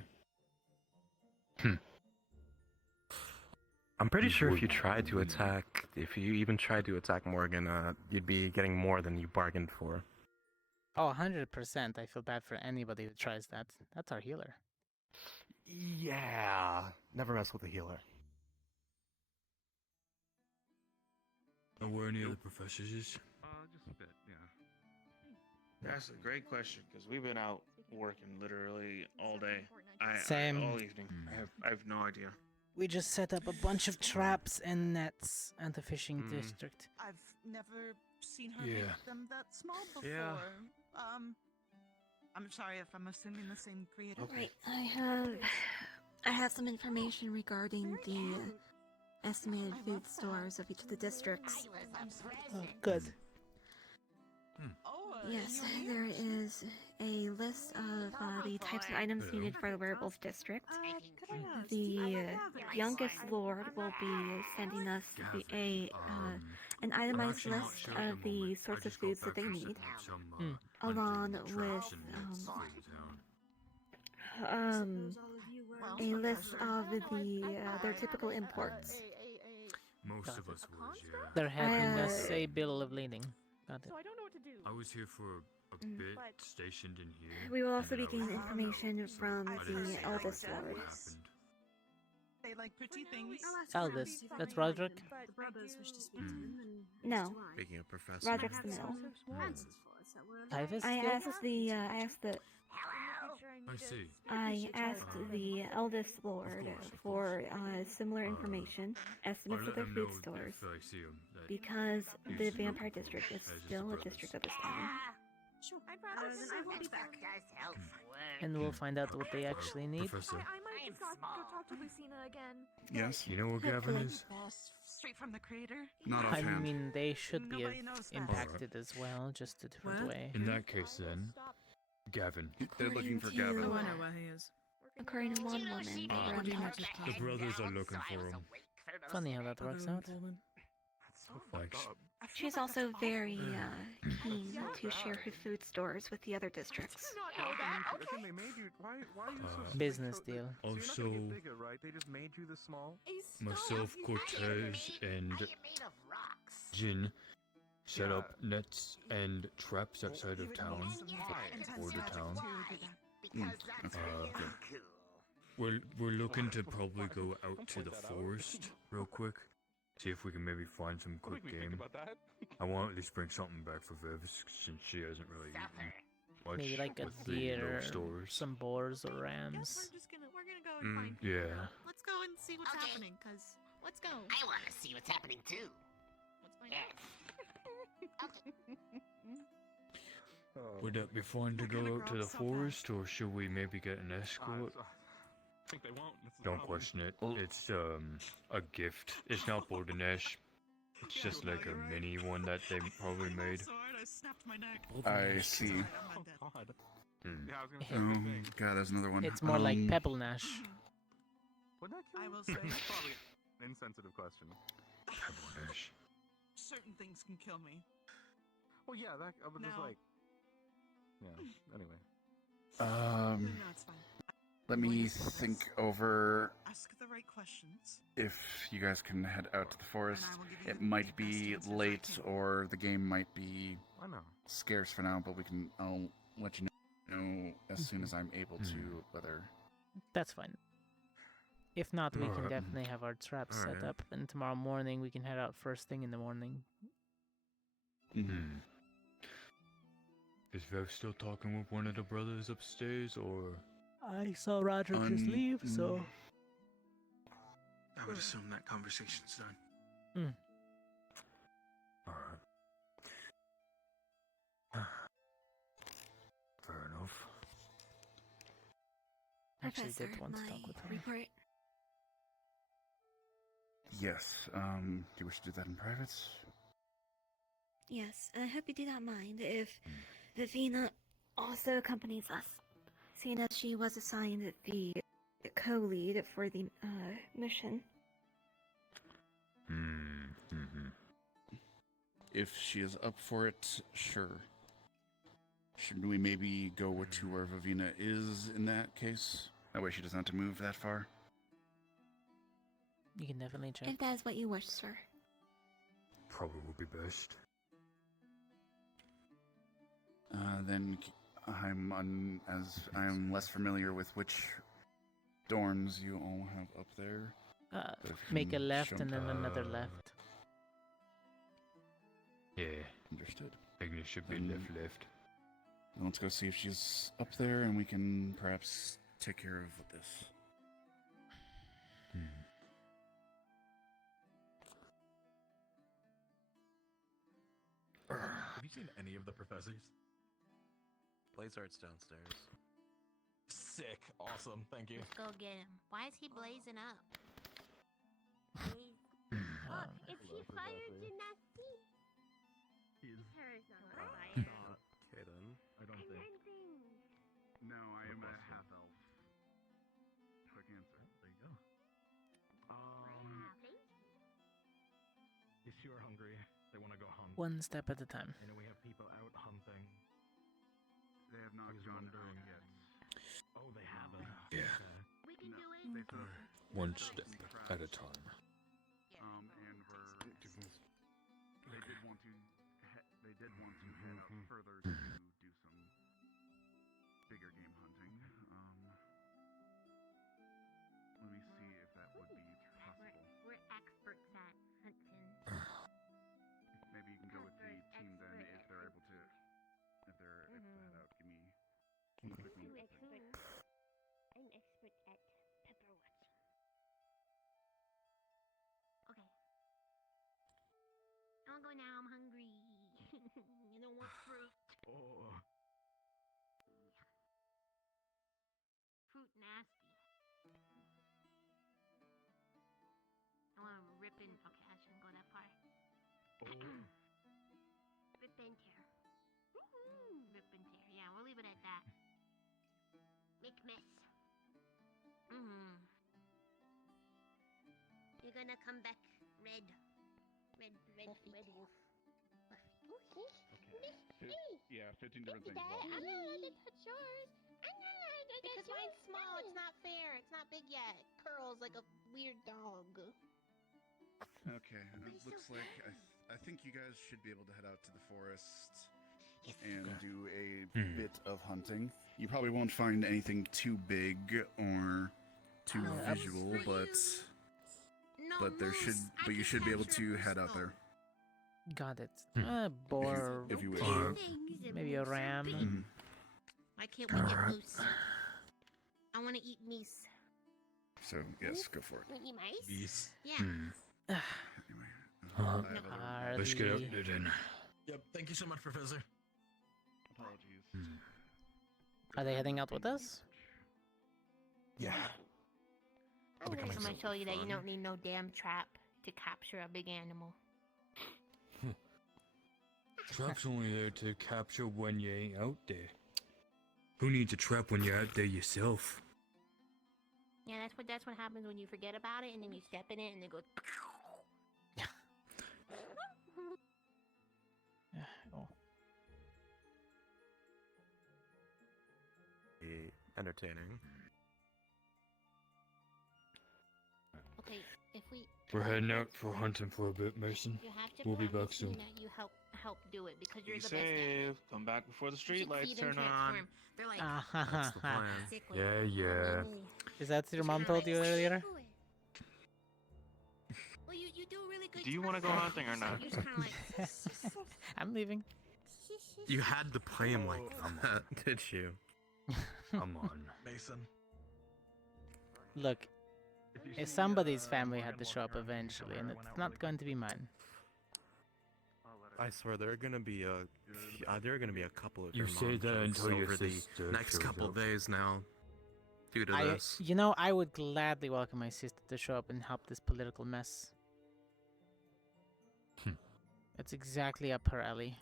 I'm pretty sure if you tried to attack, if you even tried to attack Morgan, you'd be getting more than you bargained for. Oh, 100%. I feel bad for anybody who tries that. That's our healer. Yeah. Never mess with a healer. Know where any of the professors is? Just a bit, yeah. That's a great question because we've been out working literally all day. Same. All evening. I have no idea. We just set up a bunch of traps and nets at the fishing district. I've never seen her Yeah. make them that small before. Yeah. I'm sorry if I'm assuming the same creator. Right, I have some information regarding the estimated food stores of each of the districts. Oh, good. Yes, there is a list of the types of items needed for the werewolf district. The youngest lord will be sending us an itemized list of the sorts of foods that they need, along with a list of their typical imports. Most of us was, yeah. They're having us a bill of lading. Got it. So I don't know what to do. I was here for a bit, stationed in here. We will also and be then I getting was- information from I didn't the see eldest what lord. happened. They like pretty things. Eldest. That's Roderick? The brothers wish to speak to him, and No. Speaking of professor. Roderick's the middle. Typhus I still? asked the I see. I asked the eldest lord for similar information, estimates I'll of let their them food know stores, if I see 'em that because you the see vampire them district is as the still a brothers. district of this town. Sure. I'd rather I will be back. And we'll find out what they actually need. Professor, I might just go talk to Lucina again. Yes. you know where Gavin is? Straight from the creator. Not I offhand. mean, they should be Nobody knows that. impacted as well, just a different What? way. In that case, then, Gavin. They're looking for Oh, I Gavin. know where he is. According to one woman, they were What do you untouched. mean? The brothers are looking for him. Funny how that works out. Thanks. She's also very keen to share her food stores with the other districts. Okay, they made you. Why are you so Business deal. So you're not Also, gonna get bigger, right? They just made you this small. myself, Cortez, and Jin set up nets and traps outside of town, for the town. We're looking to probably go out to the forest real quick, see if we can maybe find some quick game. I want to at least bring something back for Viv since she hasn't really eaten much Maybe like a with the deer, low stores. some boars or rams. We're gonna go and find. Yeah. Let's go and see what's happening, cause let's go. I want to see what's happening too. Let's find out. Would that be fun to go out to the forest, or should we maybe get an escort? I think they won't. This is the Don't problem. question it. It's a gift. It's not Bordenesh. It's just like a mini one that they probably made. I see. Oh God. Hmm. Yeah, I was gonna say. Oh same thing. god, there's another one. It's more like Pebble Nash. Would that kill I you? will say- That's probably an insensitive question. Bordenesh. Certain things can kill me. Well, yeah, that. I was just No. like. Yeah. Anyway. No, it's fine. Let me think over Ask the right questions. if you guys can head out to the forest. And I will give you It the might best be answers I late, can. or the game might be I know. scarce for now, but I'll let you know as soon as I'm able to whether. That's fine. If not, we can Alright. definitely have our traps set Alright. up, and tomorrow morning we can head out first thing in the morning. Hmm. Is Vev still talking with one of the brothers upstairs, or? I saw Roger just leave, so. I would assume that conversation's done. Alright. actually Professor, did want to my talk with her. report. Yes, do you wish to do that in private? Yes, I hope you do not mind if Vivina also accompanies us, seeing as she was assigned the co-lead for the mission. If she is up for it, sure. Should we maybe go to where Vivina is in that case? That way she doesn't have to move that far. You can definitely check. If that is what you wish, sir. Probably would be best. Then I am less familiar with which dorms you all have up there. But if you Make a can left show- and then another left. Yeah. Understood. Ignis should be Then- left. Let's go see if she's up there, and we can perhaps take care of this. Have you seen any of the professors? Blaze Art's downstairs. Sick. Awesome. Thank you. Let's go get him. Why is he blazing up? Is he fired Dynasty? He's Terra's not not Kaden. I don't I think. learned things. No, I am a half elf. Quick answer. There you go. Is she hungry? They want to go hunt. One step at a time. I know we have people out hunting. They have not gone out yet. Oh, they haven't. Yeah. We can do it. They thought One step at a time. and they did want to head out further to do some bigger game hunting. Let me see if that would be possible. We're experts at hunting. Maybe you can go with the team then if they're able to. If they're able to head out, give me a quick moment. I'm expert at pepper watching. Okay. I wanna go now. I'm hungry. You don't want fruit. Oh. Fruit nasty. I want to rip in. Okay, I shouldn't go that far. Rip and tear. Rip and tear. Yeah, we'll leave it at that. Make mess. You're gonna come back red. Red wolf. Yeah, 15 different things. I'm not allowed to touch yours. Because mine's small, it's not fair. It's not big yet. It curls like a weird dog. Okay, it looks like I think you guys should be able to head out to the forest and do a bit of hunting. You probably won't find anything too big or too visual, but you should be able to head out there. Got it. Boar. If you wish. Maybe a ram. Why can't we get moose? I want to eat meese. So yes, go for it. You eat mice? Yes. Yeah. Let's get out there then. Yep. Thank you so much, Professor. Apologies. Are they heading out with us? Yeah. I'm gonna show you that you don't need no damn trap to capture a big animal. Trap's only there to capture when you ain't out there. Who needs a trap when you're out there yourself? Yeah, that's what happens when you forget about it and then you step in it and it goes. Entertaining. Okay, if we. We're heading out for hunting for a bit, Mason. You have to We'll be back promise me soon. that you help do it because you're Be the best at it. safe. Come back before the You street should lights see them turn on. transform. They're like, That's the plan. sickly. Yeah. Is that your mom told you earlier? Well, you do really good. Do you want to go hunting or not? You're just kind of like. I'm leaving. You had to play him like that, did you? Come on. Mason. Look, if somebody's family had to show up eventually, and it's not going to be mine. I swear there are gonna be a couple of You your say mom that jokes until your over the sister next shows couple up. days now. due to this. You know, I would gladly welcome my sister to show up and help this political mess. It's exactly up her alley.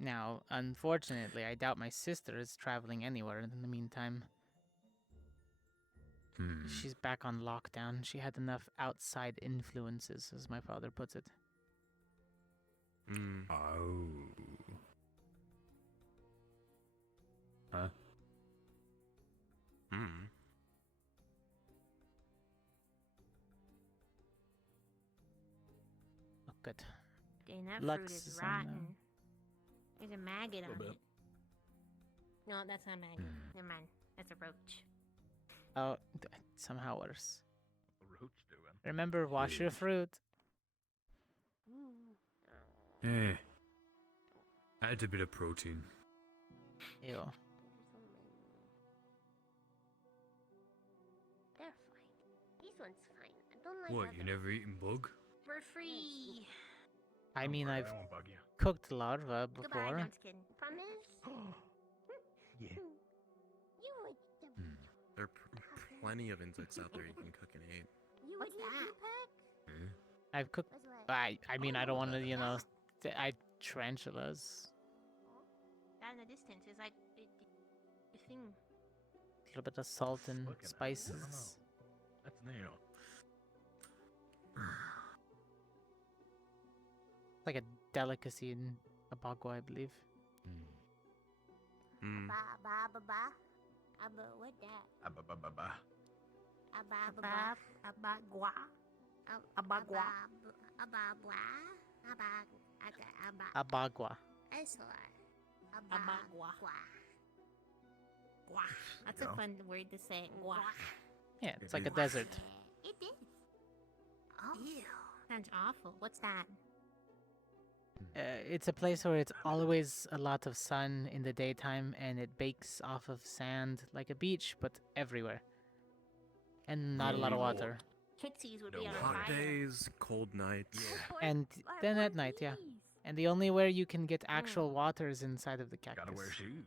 Now, unfortunately, I doubt my sister is traveling anywhere in the meantime. She's back on lockdown. She had enough outside influences, as my father puts it. Oh. Huh? Oh, good. Dang, that Lux fruit is is on rotten. There's a maggot on it. No, that's not a maggot. Never mind. That's a roach. Oh, somehow worse. What's the roach doing? Remember, wash your fruit. Add a bit of protein. Ew. They're fine. This one's fine. I don't like What, other- you never eaten bug? We're free. I mean, worry, I've I won't bug you. cooked larva Goodbye, before. no, I'm just kidding. Promise? Yeah. You would. There are plenty of insects out there you can cook and eat. You would that? I've cooked. I mean, I don't want to, you know, tarantulas. That in the distance is like the thing. A little bit of salt and Look at it. spices. That's new. Like a delicacy in Abagua, I believe. Ba ba ba ba. What that? Abagua. Abagua. Abagua. Abagua. Abagua. Abagua. That's a fun word to say. Gua. Yeah, it's like a desert. It is. Oh. Ew. Sounds awful. What's that? It's a place where it's always a lot of sun in the daytime, and it bakes off of sand like a beach, but everywhere. And not a lot of water. Tootsies would be on Hot fire. days, cold nights. And then at night, yeah. And the only where you can get actual water is inside of the cactus. Gotta wear shoes.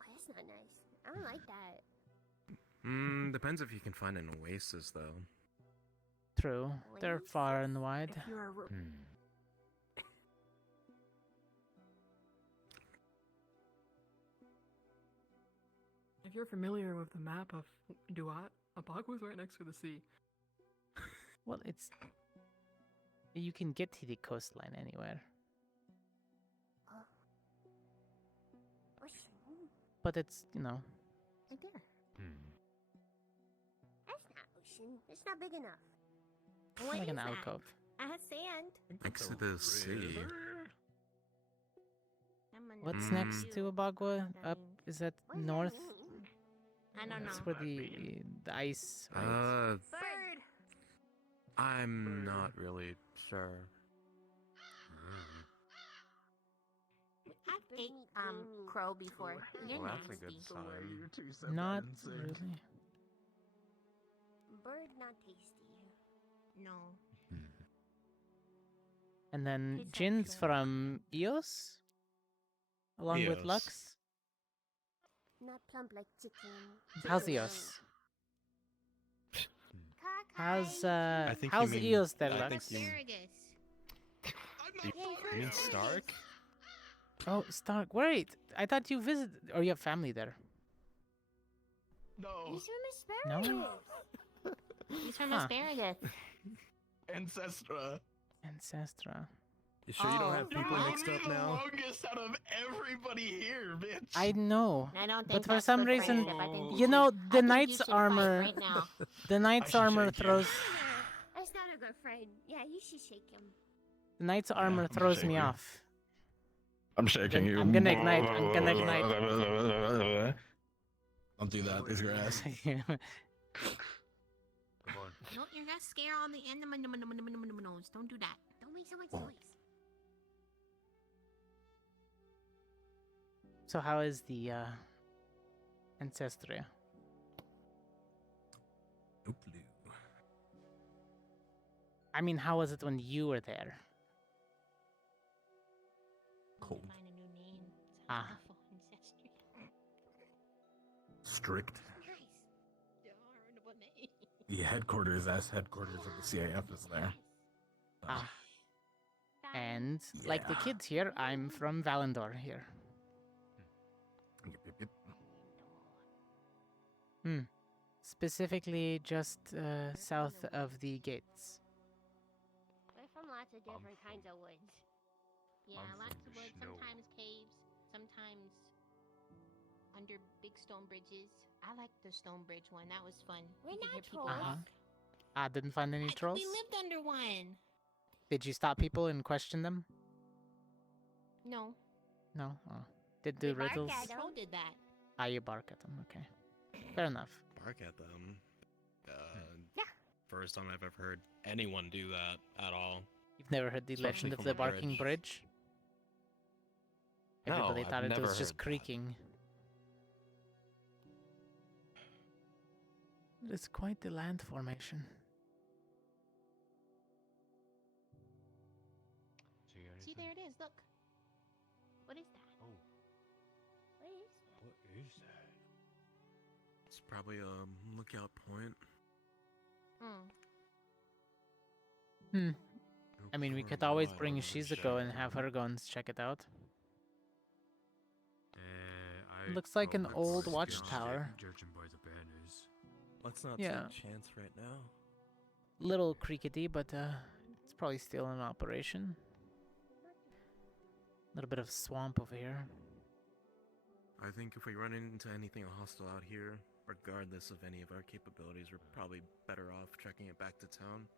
Oh, that's not nice. I don't like that. Depends if you can find an oasis, though. True. They're far and wide. If you're a If you're familiar with the map of Duat, Abagua's right next to the sea. Well, it's... You can get to the coastline anywhere. But it's, you know... Right there. That's not ocean. It's not big enough. It's What like an is that? alcove. I have sand. Next to the sea. What's next to Abagua? Up, is that north? I don't know. That's where the ice, right? Bird. I'm not really sure. I've ate crow before. You're Well, nasty. that's a good sign. Not really. Bird not tasty. No. And then Jin's from Eos? Along with Eos. Lux? Not plump like chicken. How's Eos? How's I think how's you mean- Eos there, I Lux? think you- Asparagus. You mean Stark? Oh, Stark. Wait, I thought you visited, or you have family there. No. He's from asparagus. No? He's from Huh. asparagus. Ancestra. Ancestra. You sure you don't have people You're mixed up the now? longest out of everybody here, bitch. I know. I don't But think for that's some good reason, friendship. I think you know, I the think you knight's should fight armor, right now. the knight's should armor shake you. throws, That's not a good friend. Yeah, you should shake him. the knight's armor I'm throws me shaking. off. I'm shaking you. I'm gonna ignite. I'm gonna ignite. Don't do that. It's grass. No, you're gonna scare all the animals. Don't do that. Don't make so much noise. So how is the Ancestria? No clue. I mean, how was it when you were there? Cold. Find a new name. Ah. Awful. strict. Nice. The headquarters, as headquarters of the CAF, is there. Ah. And like the kids here, I'm from Valendor here. Hmm. Specifically just south of the gates. We're from lots of different kinds of woods. Yeah, lots of woods, sometimes caves, sometimes under big stone bridges. I like the stone bridge one, that was fun. We're not trolls. I didn't find any trolls. We lived under one. Did you stop people and question them? No. No? Oh. Did do riddles? Troll did that. Ah, you bark at them, okay. Fair enough. Bark at them. First time I've ever heard anyone do that at all. You've never heard the Especially legend of from the a barking bridge? No, Everybody I've thought it never was just heard that. creaking. It's quite the land formation. See, there it is, look. What is that? Oh. What is that? What is that? It's probably a lookout point. I mean, we could always bring Shizuko and have her go and check it out. Looks like an old watchtower. Judging by the banners. Let's not Yeah. take a chance right now. Little creakety, but it's probably still in operation. A little bit of swamp over here. I think if we run into anything hostile out here, regardless of any of our capabilities, we're probably better off trekking it back to town.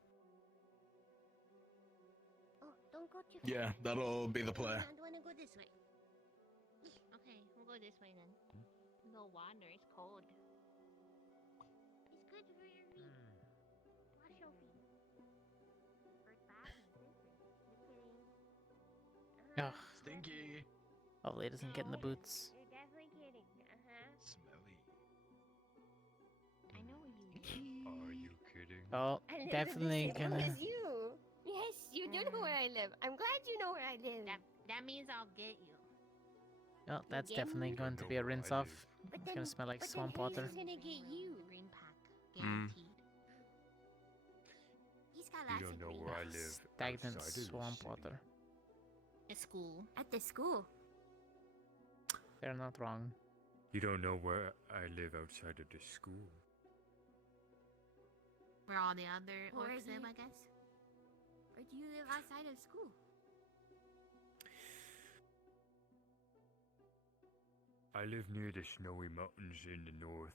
Oh, don't go too fast. Yeah, that'll be the play. I want to go this way. Okay, we'll go this way then. No water, it's cold. It's good for your feet. Wash your feet. First bath and Just kidding. Ugh. Stinky. Hopefully it doesn't get in the boots. You're definitely kidding. Smelly. I know you. Are you kidding? Oh, I live in the definitely same gonna... room as you. Yes, you do know where I live. I'm glad you know where I live. That means I'll get you. Oh, that's get definitely me? going to be a rinse off. But It's gonna smell like swamp water. Who's gonna get you? Green pack, guaranteed. He's got You lots don't of know green where I packs. live. Stagnant outside of the swamp city. water. At school. At the school. They're not wrong. You don't know where I live outside of the school. Where all the other Where orcs do live, you- I guess. Or do you live outside of school? I live near the snowy mountains in the north.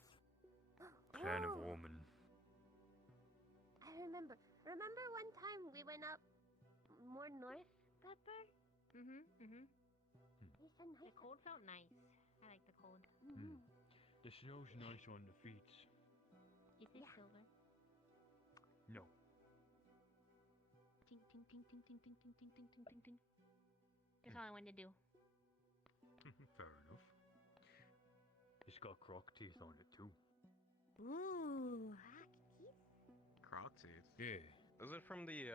Clan of Oh. Orman. I remember. Remember one time we went up more north, Pepper? The cold felt nice. I like the cold. The snow's nice on the feet. Is this silver? No. Ting ting ting ting ting ting ting ting ting ting ting ting. That's all I wanted to do. Fair enough. It's got croc teeth on it too. Ooh. Croc teeth. Yeah. Is it from the,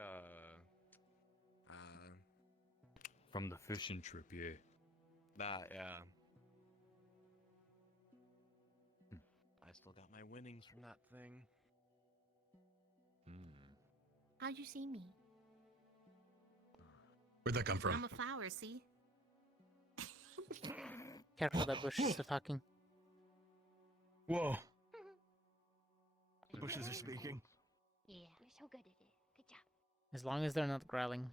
From the fishing trip, yeah. That, yeah. I still got my winnings from that thing. How'd you see me? Where'd that come from? I'm a flower, see? Careful, that bushes are talking. Whoa. The bushes are speaking. Yeah. You're so good at it. Good job. As long as they're not growling.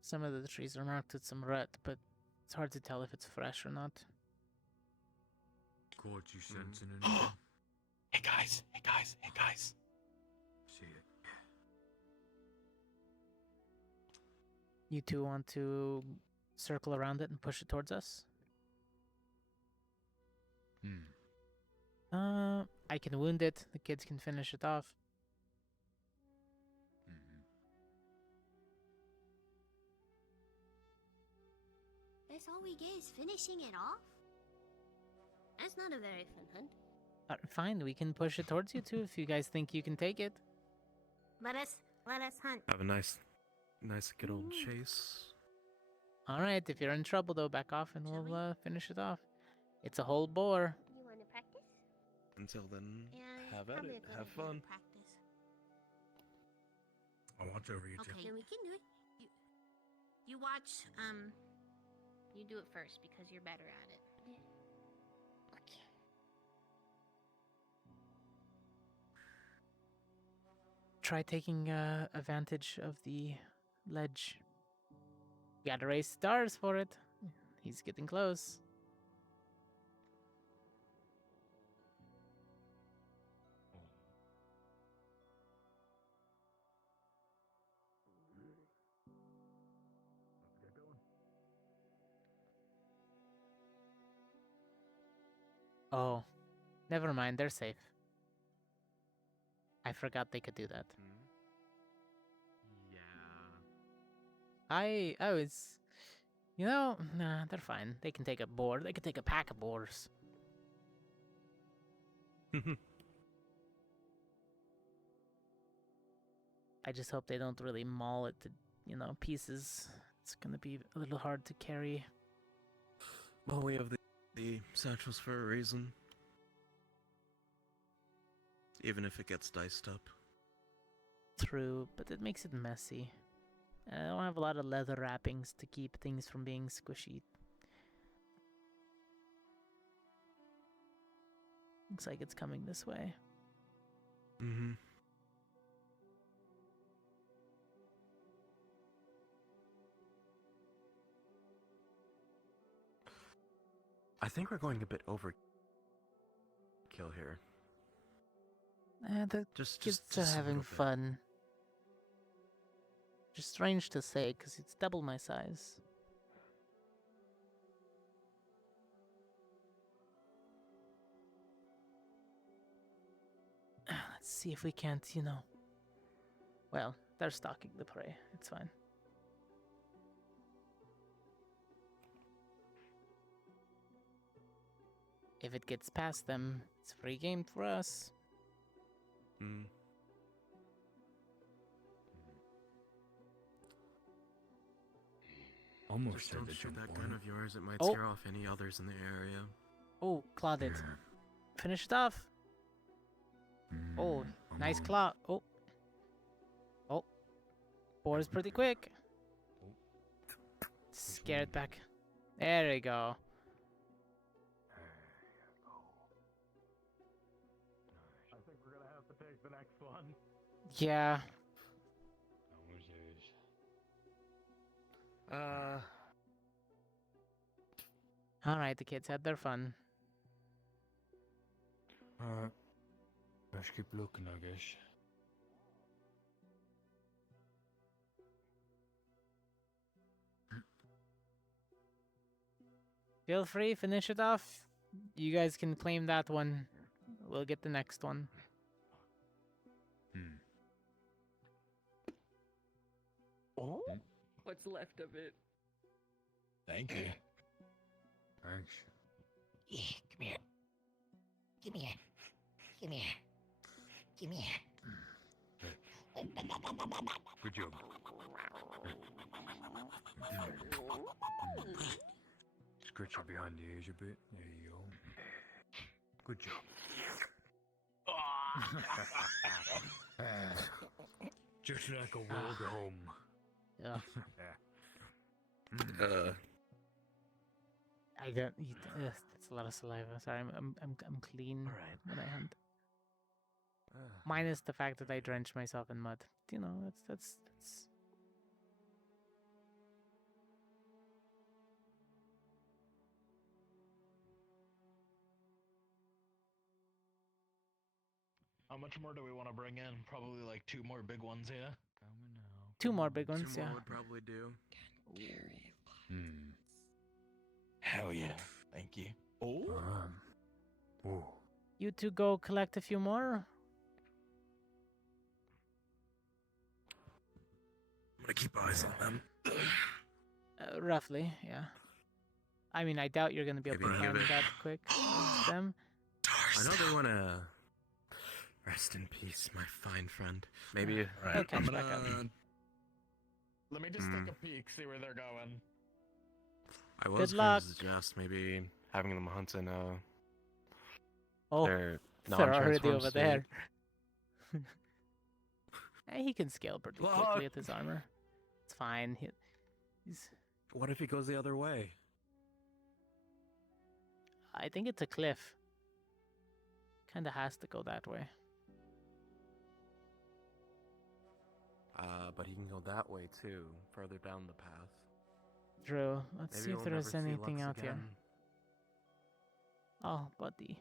Some of the trees are marked with some rut, but it's hard to tell if it's fresh or not. Caught you sensing anything? Hey guys, hey guys, hey guys. See it. You two want to circle around it and push it towards us? I can wound it. The kids can finish it off. That's all we get is finishing it off? That's not a very fun hunt. Fine, we can push it towards you two if you guys think you can take it. Let us hunt. Have a nice good old chase. Alright, if you're in trouble though, back off and we'll finish it off. It's a whole boar. You want to practice? Until then, Yeah, have at probably it. a good Have idea to fun. Practice. I'll watch over you two. Okay, then we can do it. You watch. You do it first because you're better at it. Okay. Try taking advantage of the ledge. Gotta raise stars for it. He's getting close. Oh, never mind. They're safe. I forgot they could do that. I was... You know, nah, they're fine. They can take a boar. They can take a pack of boars. I just hope they don't really maul it to, pieces. It's gonna be a little hard to carry. Well, we have the satchels for a reason. Even if it gets diced up. True, but it makes it messy. I don't have a lot of leather wrappings to keep things from being squishy. Looks like it's coming this way. Mm-hmm. I think we're going a bit overkill here. The kids are having fun. Just strange to say, because it's double my size. Let's see if we can't, Well, they're stalking the prey. It's fine. If it gets past them, it's free game for us. Almost Just had don't to shoot jump that on gun it. of yours. It might Oh. scare off any others in the area. Oh, clawed it. Finish it off. Oh, nice claw. Oh. Oh. Boar's pretty quick. Scare it back. There we go. I think we're gonna have to take the next one. Yeah. Alright, the kids had their fun. Let's keep looking, I guess. Feel free, finish it off. You guys can claim that one. We'll get the next one. Oh? What's left of it? Thank you. Thanks. Yeah, come here. Come here. Come here. Come here. Good job. Scratch it behind the ears a bit. There you go. Good job. Just like a walk home. Yeah. I don't eat. That's a lot of saliva. Sorry, I'm clean when I hunt. Minus the fact that I drench myself in mud. That's. How much more do we want to bring in? Probably like 2 more big ones, yeah? Coming out. 2 more big ones, 2 more yeah. would probably do. Hell yeah. Thank you. You two go collect a few more. I'm gonna keep eyes on them. Roughly, yeah. I mean, I doubt you're gonna be able to Maybe give find it- that quick as them. I know they want to rest in peace, my fine friend. Maybe They'll catch I'm back up. gonna. Let me just take a peek, see where they're going. I was Good going luck. to suggest maybe having them hunt in Oh, their they're already non-transform over state. there. He can scale pretty quickly with his armor. It's fine. He's. What if he goes the other way? I think it's a cliff. Kinda has to go that way. But he can go that way too, further down the path. Drew, let's Maybe see if we'll there's never see anything Lux out here. again. Oh, buddy.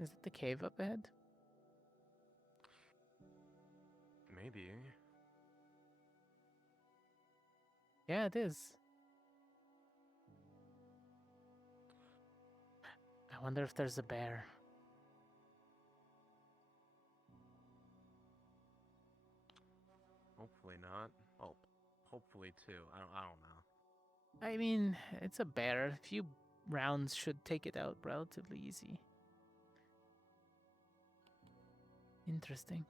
Is it the cave up ahead? Maybe. Yeah, it is. I wonder if there's a bear. Hopefully not. Oh, hopefully too. I don't know. I mean, it's a bear. A few rounds should take it out relatively easy. Interesting.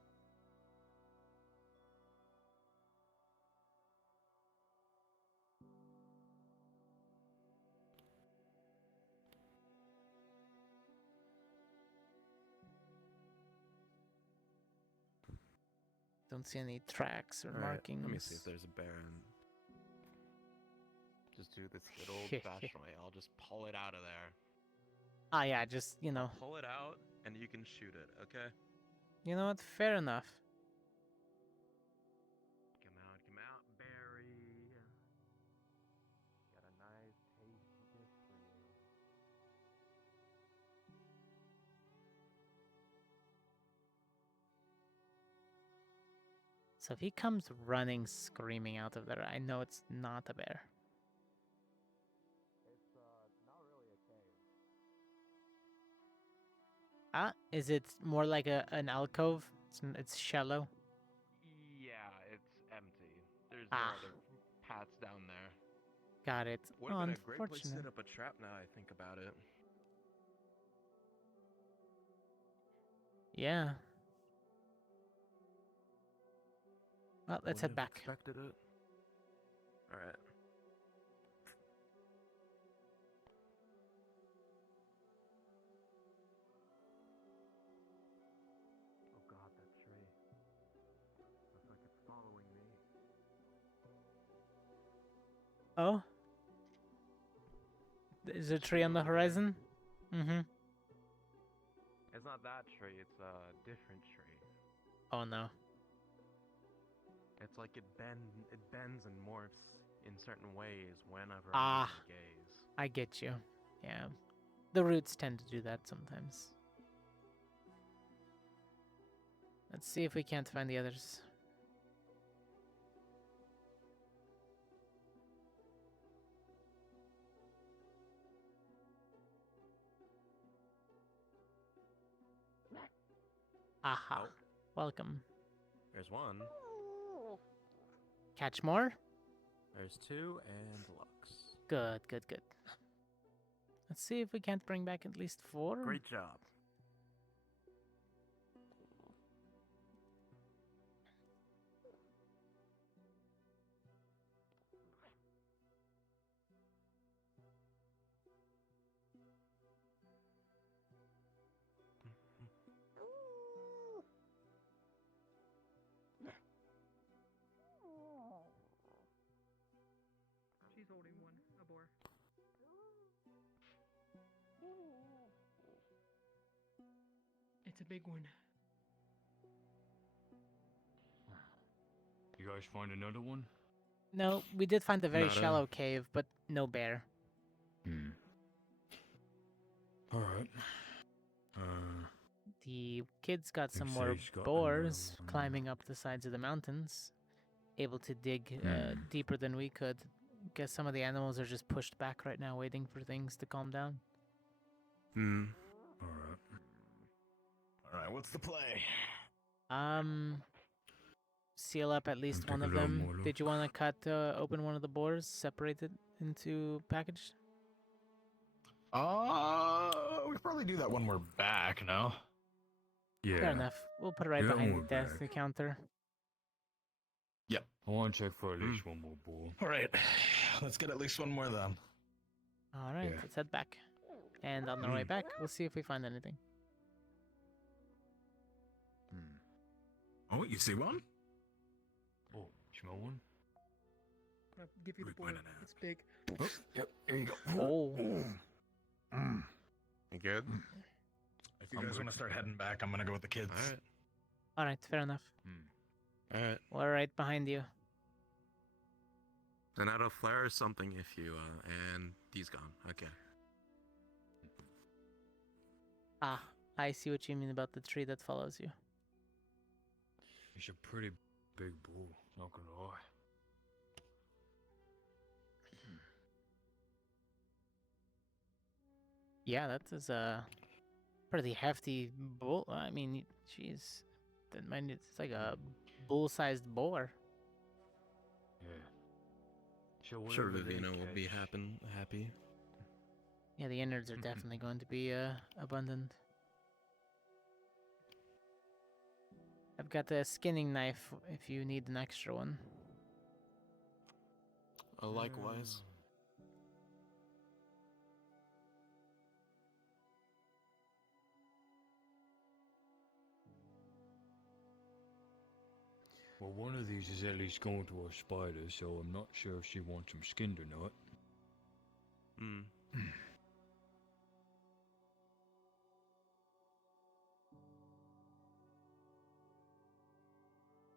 Don't see any tracks or All right, markings. let me see if there's a bear in. Just do this good old-fashioned way. I'll just pull it out of there. Ah, yeah, just, you know. Pull it out, and you can shoot it, okay? You know what? Fair enough. Come out, Barry. Got a nice tasty dish for you. So if he comes running, screaming out of there, I know it's not a bear. It's not really a cave. Ah, is it more like an alcove? It's shallow. Yeah, it's empty. There's Ah. no other paths down there. Got it. Would Oh, have been a great place to unfortunate. set up a trap now I think about it. Yeah. Well, let's head Wouldn't have back. Expected it. All right. Oh God, that tree. Looks like it's following me. Oh? There's a tree on the horizon? Mm-hmm. It's not that tree, it's a different tree. Oh no. It's like it bends and morphs in certain ways whenever Ah. I gaze. I get you. Yeah. The roots tend to do that sometimes. Let's see if we can't find the others. Aha. Oh. Welcome. There's one. Catch more? There's two, and Lux. Good, good, good. Let's see if we can't bring back at least 4. Great job. She's holding one, a boar. It's a big one. You guys find another one? No, we did find a very Not a- shallow cave, but no bear. Alright. The kids got some Think more she's got boars another one. climbing up the sides of the mountains, able to dig Hmm. deeper than we could. Guess some of the animals are just pushed back right now, waiting for things to calm down. Hmm. Alright. Alright, what's the play? Seal up at least Take one a of little them. more look. Did you want to cut open one of the boars, separate it into package? We probably do that when we're back, no? Yeah. Fair enough. We'll put it right Yeah, behind we're the desk, back. the counter. Yep. I want to check for at least one more ball. Alright, let's get at least one more then. All right, Yeah. let's head back. And on the way back, we'll see if we find anything. Oh, you see one? Oh, smell one? I'll give you the Wait, board. wait, no. It's big. Oh, yep, here you go. Oh. You good? If you guys want to start heading back, I'm gonna go with the kids. Alright. All right, fair enough. Alright. We're right behind you. Send out a flare or something if you, and he's gone. Okay. Ah, I see what you mean about the tree that follows you. It's a pretty big bull, not gonna lie. Yeah, that is a pretty hefty bull. I mean, jeez, that might it's like a bull-sized boar. Yeah. I'm sure Vivino will be happy. Yeah, the innards are definitely going to be abundant. I've got a skinning knife if you need an extra one. Likewise. Well, one of these is at least going to our spider, so I'm not sure if she wants them skinned or not. Hmm.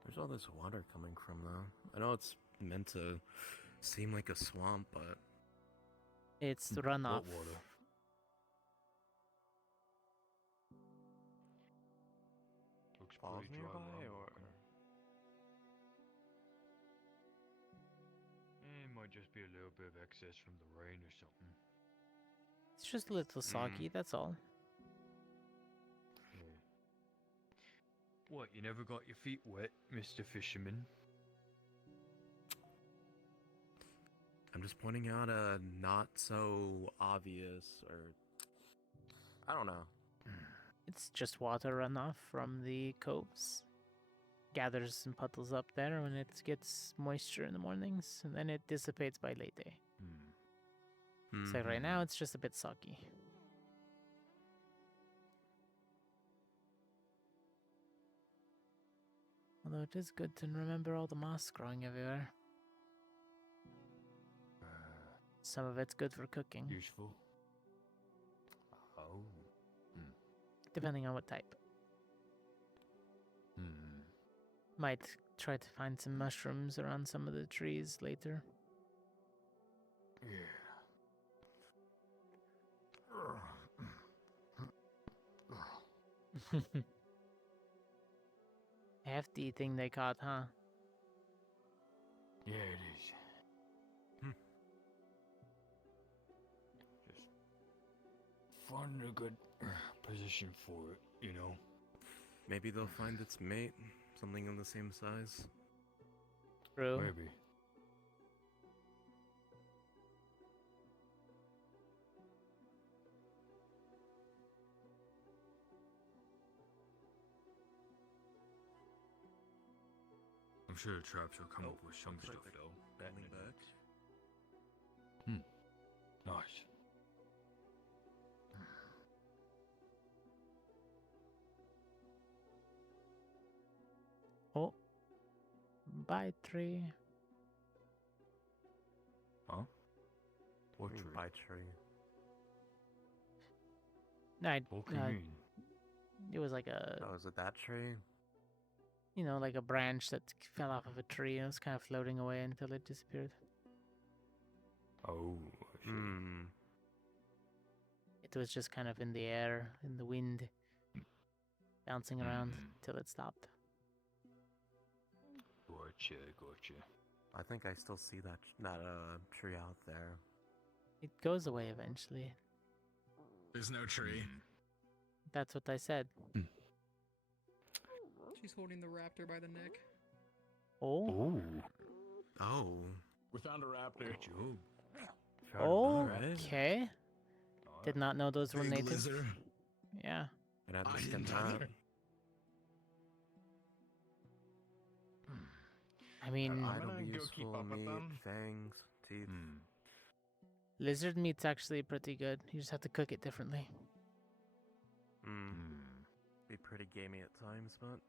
Where's all this water coming from, though? I know it's meant to seem like a swamp, but... It's the runoff. What water? Looks Falls pretty dry nearby, run. or... It might just be a little bit of excess from the rain or something. It's just a little soggy, that's all. Yeah. What, you never got your feet wet, Mr. Fisherman? I'm just pointing out a not so obvious, or... I don't know. It's just water runoff from the coves. Gathers and puddles up there when it gets moisture in the mornings, and then it dissipates by late day. So right now, it's just a bit soggy. Although it is good to remember all the moss growing everywhere. Some of it's good for cooking. Useful. Oh. Depending on what type. Might try to find some mushrooms around some of the trees later. Hefty thing they caught, huh? Yeah, it is. Just find a good position for it, you know? Maybe they'll find its mate, something in the same size. True. Maybe. I'm sure the traps will come up with some stuff, though. Batting back. Nice. Oh. Bye, tree. Huh? What tree? By tree. No, What do you mean? it was like a, Oh, is it that tree? you know, like a branch that fell off of a tree and was kind of floating away until it disappeared. Oh, I see. It was just kind of in the air, in the wind. bouncing around till it stopped. Gotcha. I think I still see that tree out there. It goes away eventually. There's no tree. That's what I said. She's holding the raptor by the neck. Oh. Oh. We found a raptor. Oh. Okay. Did not know those were Big native. lizard. Yeah. And at I least didn't in either. that. I mean, I'm It'll gonna be go keep useful up with meat, them. fangs, teeth. lizard meat's actually pretty good. You just have to cook it differently. Be pretty gamey at times, but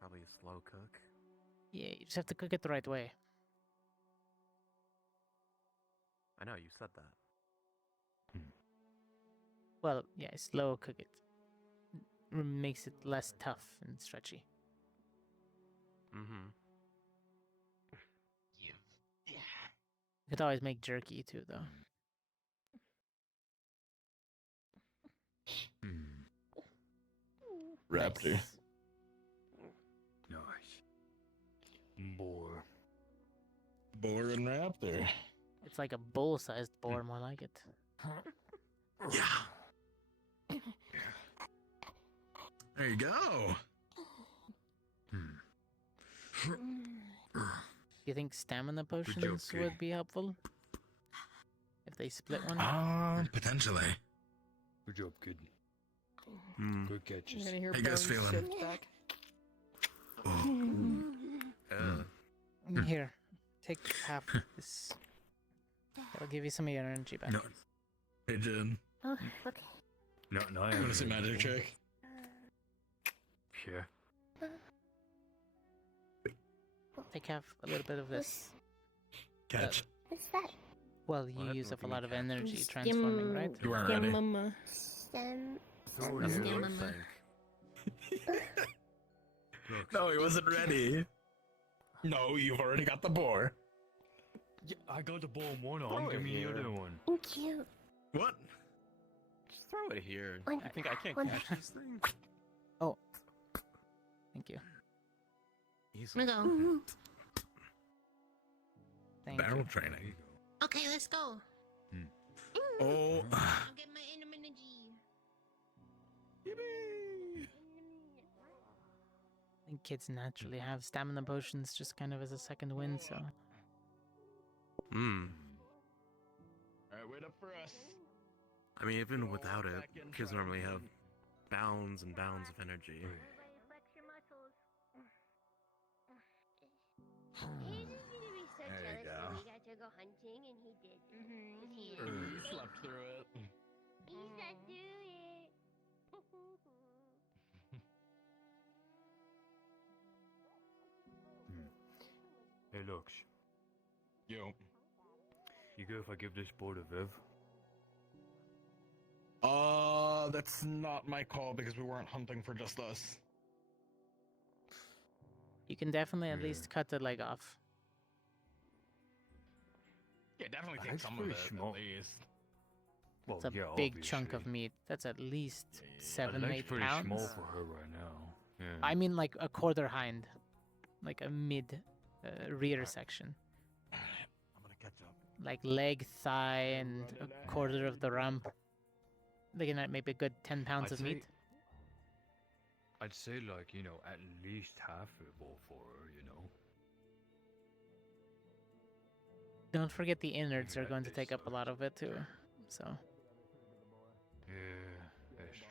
probably a slow cook. Yeah, you just have to cook it the right way. I know, you said that. Well, yeah, slow cook it. Makes it less tough and stretchy. You could always make jerky too, though. Raptor. Nice. Boar. Boar and raptor. It's like a bull-sized boar, more like it. Yeah. There you go. Do you think stamina potions would be helpful? If they split one? Potentially. Good job, kid. Good catches. I'm gonna hear How you guys Bones feeling? shift back. Here, take half this. That'll give you some of your energy back. No. Hey, Jen. Oh, okay. No, I Want to see magic trick? Sure. Take half a little bit of this. Catch. What's that? Well, you What? use up a Looking lot at of cat. energy transforming, right? You weren't ready. Stem. Oh, Stem. yeah, Stem. No, he wasn't ready. No, you've already got the boar. Yeah, I got the ball in one arm. Give me the other one. Cute. What? Just throw it here. One- I think I can't one- catch these things. Oh. Thank you. Easily. Let me go. Thank Barrel you. training. Okay, let's go. Oh. I'll get my energy. I think kids naturally have stamina potions just kind of as a second wind, so... Alright, wait up for us. I mean, even without it, kids normally have bounds and bounds of energy. Flex your muscles. He's just gonna be so There you jealous go. that we got to go hunting and he did. He You slept through it. He's not do it. Hey, Lux. Yo. You go if I give this boar to Viv? That's not my call because we weren't hunting for just us. You can definitely at least cut the leg off. Yeah, definitely take That's some of pretty it small. at least. Well, It's a yeah, big chunk of obviously. meat. That's at least Her 7, leg's 8 pretty pounds. small for her right now. Yeah. I mean like a quarter hind. Like a mid rear section. I'm gonna catch up. Like leg, thigh, and a quarter of the rump. Looking at maybe a good 10 pounds of meat. I'd say, like, you know, at least half a bowl for her, you know? Don't forget the innards are going to take up a lot of it too. So Yeah, that's true.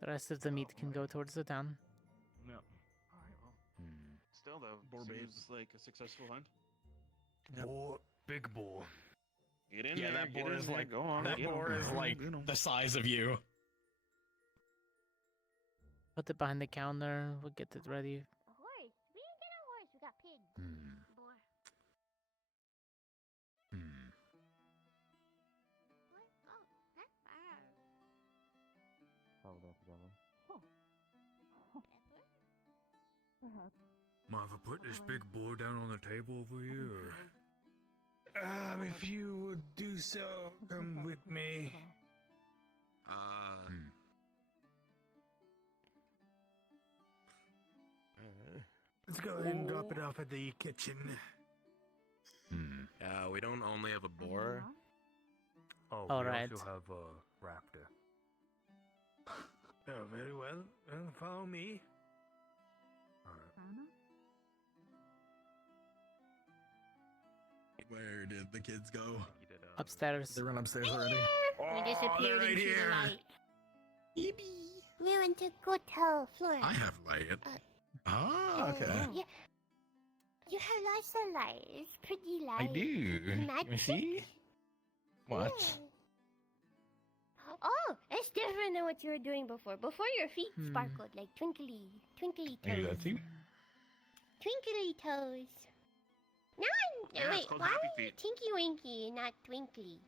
the rest of the meat can go towards the town. No. Still though, seems like a successful hunt. Boar, big boar. Get in Yeah, there. that get boar in is there, like go on. that get 'em, boar is go on, like get 'em. the size of you. Put it behind the counter. We'll get it ready. A horse. We didn't get a horse. We got pigs. Boar. What? Oh, that's bad. Perhaps. Mind if I put this big boar down on the table over here? If you would do so, come with me. Let's go ahead and drop it off at the kitchen. We don't only have a boar. Oh, All we right. also have a raptor. Oh, very well. Well, follow me. Where did the kids go? Upstairs. They run upstairs already. We disappeared right into here. the light. We went to go tell Flora. I have light. Okay. Yeah. You have lots of light. It's pretty light. I do. Magic? You see? What? Oh, it's different than what you were doing before. Before your feet sparkled like twinkly I toes. do that too. Twinkly toes. No, Yeah, it's wait, called why Happy are you Feet. Tinky Winky and not Twinkly?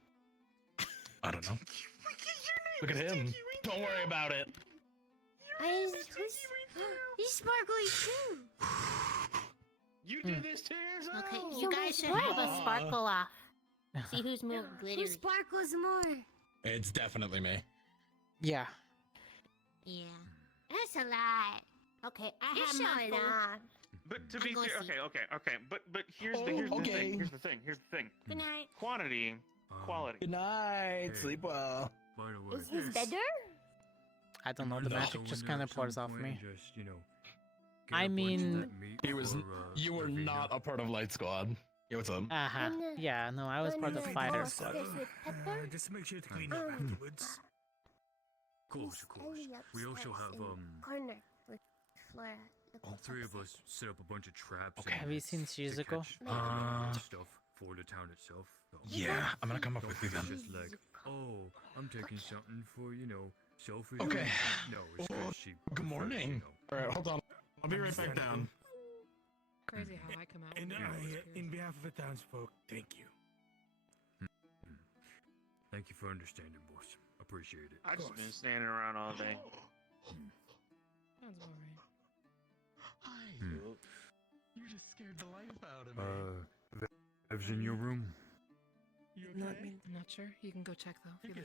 I don't know. Look at him. Don't worry about it. He's sparkly too. You did this to yourself. Okay, So you we guys should sparkle. have a sparkle off. See who's more glittery. Who sparkles more? It's definitely me. Yeah. Yeah. That's a lot. Okay, I You're have showing mine off. But to I'm be gonna fair, see. okay. But here's the okay. thing. Here's the thing. Good night. Quantity, quality. Good night. Sleep well. By the way, Is his better? I don't know. The No. magic just kind of pours off me. Just, I mean, He was. You were not a part of Light Squad. Yo, what's up? uh-huh. Yeah, no, I was part of Fighter Squad. Just make sure to clean up afterwards. Of course. We also have Corner with Flora. all three of us set up a bunch of traps. Okay, have you seen Shizuko? Stuff for the town itself. So Yeah, I'm gonna come up with you then. Just like, oh, I'm taking something for selfish. Okay. No, it's 'cause she. Good morning. All right, hold on. I'll be right back down. Crazy how I come out. And with I, those in behalf of the townsfolk, thank you. Thank you for understanding, boss. Appreciate it. I've just been standing around all day. Sounds about right. Hi. You just scared the life out of me. Ev's in your room. You I'm okay? not sure. You can go check though. You good?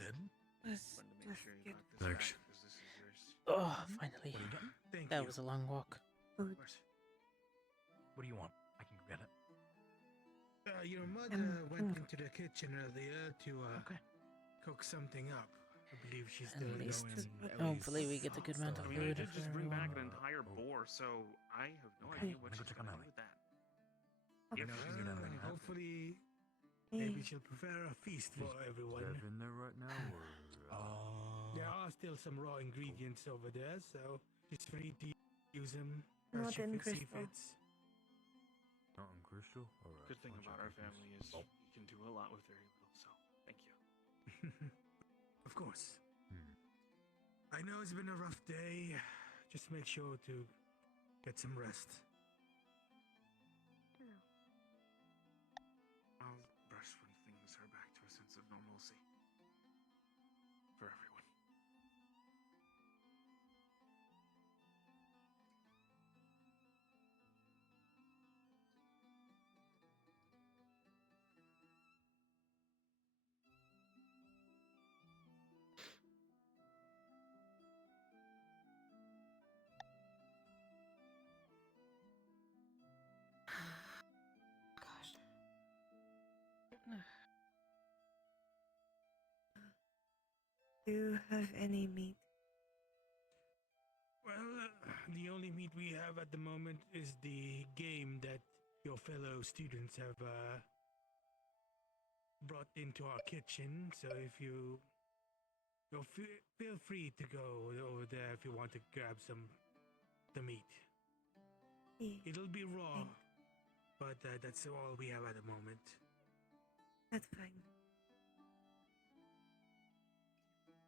Let's get Thanks. Oh, finally. What are you getting? Thank That you. was a long walk. What do you want? I can go get it. Mud went into the kitchen earlier to cook something up. I believe she's still At least, going. hopefully we get a good amount of I mean, I food. did for just bring back an everyone. entire boar, so I have no Okay, idea what I'm gonna she's go check on gonna do Ellie. with that. You If know, she's gonna bring it up. hopefully, maybe she'll prepare a feast for everyone. Ev in there right now, or? There are still some raw ingredients over there, so she's free to use them Not as she in see Crystal. fits. Not in Crystal? Alright. Good thing I'll about check our on this. family is you can do a lot with very little, so thank you. Of course. I know it's been a rough day. Just make sure to get some rest. I'll brush when things are back to a sense of normalcy. For everyone. Gosh. Do you have any meat? Well, the only meat we have at the moment is the game that your fellow students have brought into our kitchen. So if you'll feel free to go over there if you want to grab the meat. It'll be raw, but that's all we have at the moment. That's fine.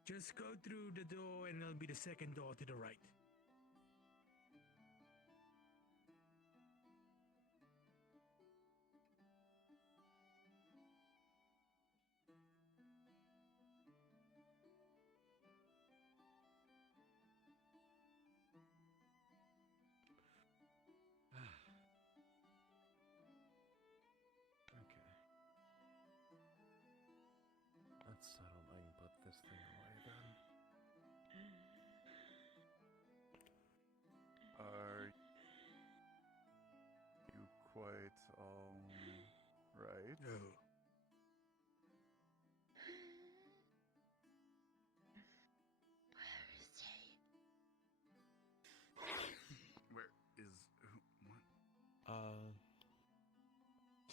Just go through the door and it'll be the second door to the right. Okay. That's settled. I can put this thing away then.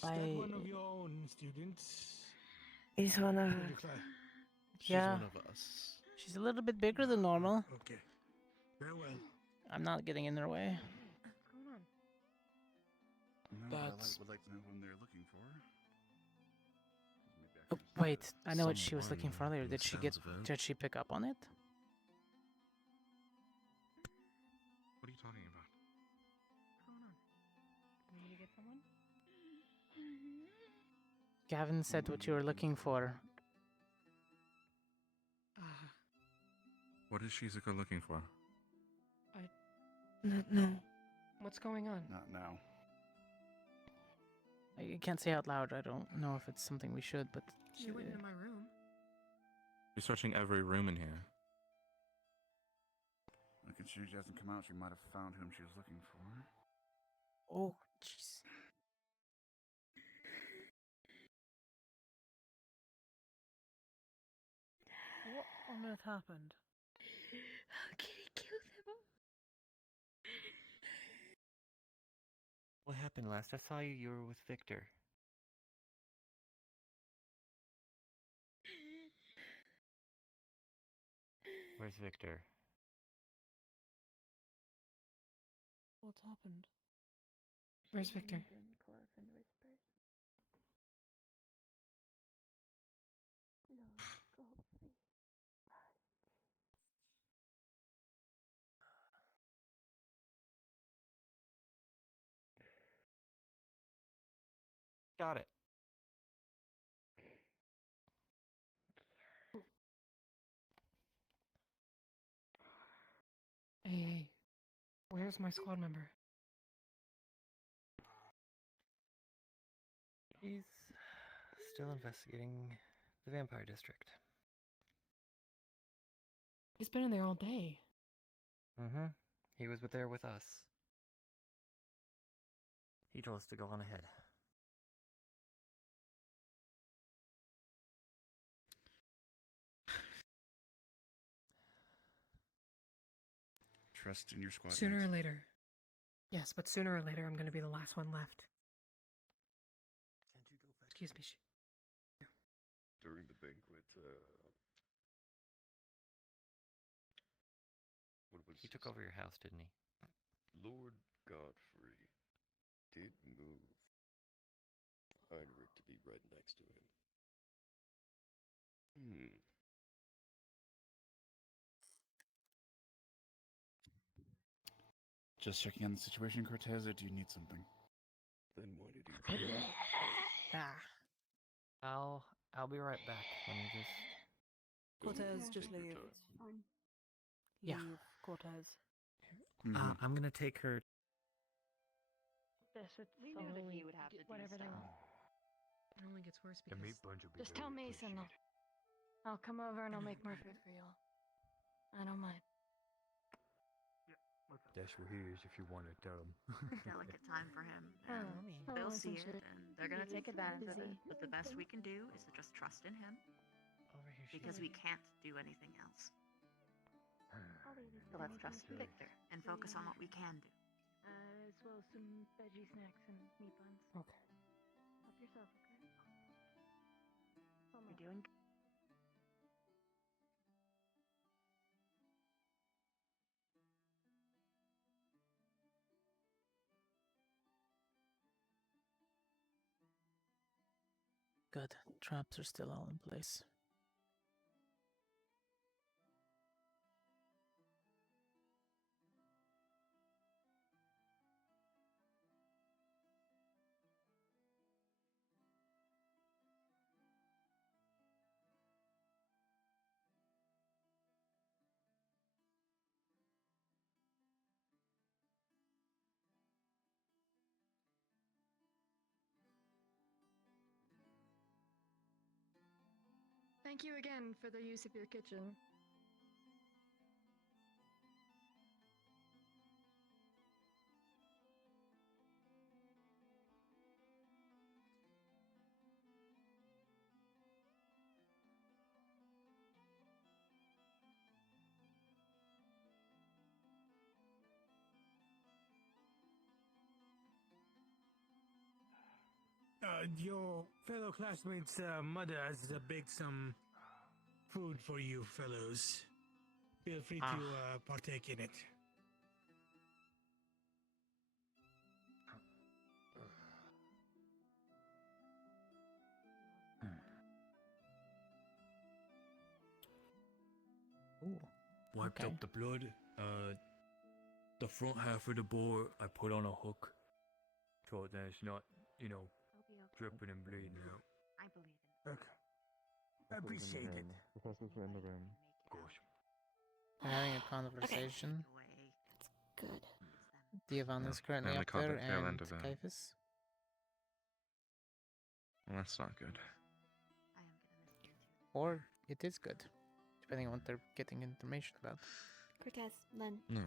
Is that one of your own students? He's one of Go to class. She's Yeah. one of us. She's a little bit bigger than normal. Okay. Very well. I'm not getting in their way. What's going on? No, but I That's- would like to know when they're looking for. Maybe I Oh, can just- wait, I know what she was looking for Someone, earlier. from the Did she get? sounds of it. Did she pick up on it? What are you talking about? What's going on? You need to get someone? Gavin said what you were looking for. What is Shizuka looking for? No. What's going on? Not now. I can't say out loud. I don't know if it's something we should, but She went into my room. You're searching every room in here. Look, as soon as she hasn't come out, she might have found whom she was looking for. oh, jeez. What on earth happened? How can he kill them? What happened last? I saw you were with Victor. Where's Victor? What's happened? Where's Victor? Got it. Hey, where's my squad member? He's still investigating the Vampire District. He's been in there all day. Mm-hmm. He was there with us. He told us to go on ahead. Trust in your squad. Sooner or mates. later. Yes, but sooner or later I'm gonna be the last one left. Excuse me. During the banquet, what was He took over your house, didn't he? Lord Godfrey did move Heinrich to be right next to him. Just checking on the situation, Cortez, or do you need something? Then why did he? I'll be right back. Let me just. Cortez, just Take your leave. time. Yeah. Leave, Cortez. I'm gonna take her. We knew that he would have to do whatever they want. It only gets worse The because. meat buns will be Just very tell Mason. appreciated. I'll come over and I'll make more food for you. I don't mind. That's what he is if you want to tell him. Delicate time for him. Oh, And they'll see it, and they're gonna take advantage of it. But the best we can do is to just trust in him, because we can't do anything else. So let's trust in Victor and focus on what we can do. As well as some veggie snacks and meat buns. Okay. Help yourself, okay? You're doing. Good. Traps are still all in place. Thank you again for the use of your kitchen. your fellow classmate's mother has baked some food for you fellows. Feel free to partake in it. Wiped Okay. up the blood. The front half of the boar I put on a hook, so that it's not, dripping and bleeding out. I believe in Okay. Appreciate it. Professors are in the room. Gosh. They're having a conversation. Good. Diovanna's Yeah, currently and they up caught there, the tail and end of it. Caiaphas. Well, that's not good. Or it is good, depending on what they're getting information about. Cortez, Len. No.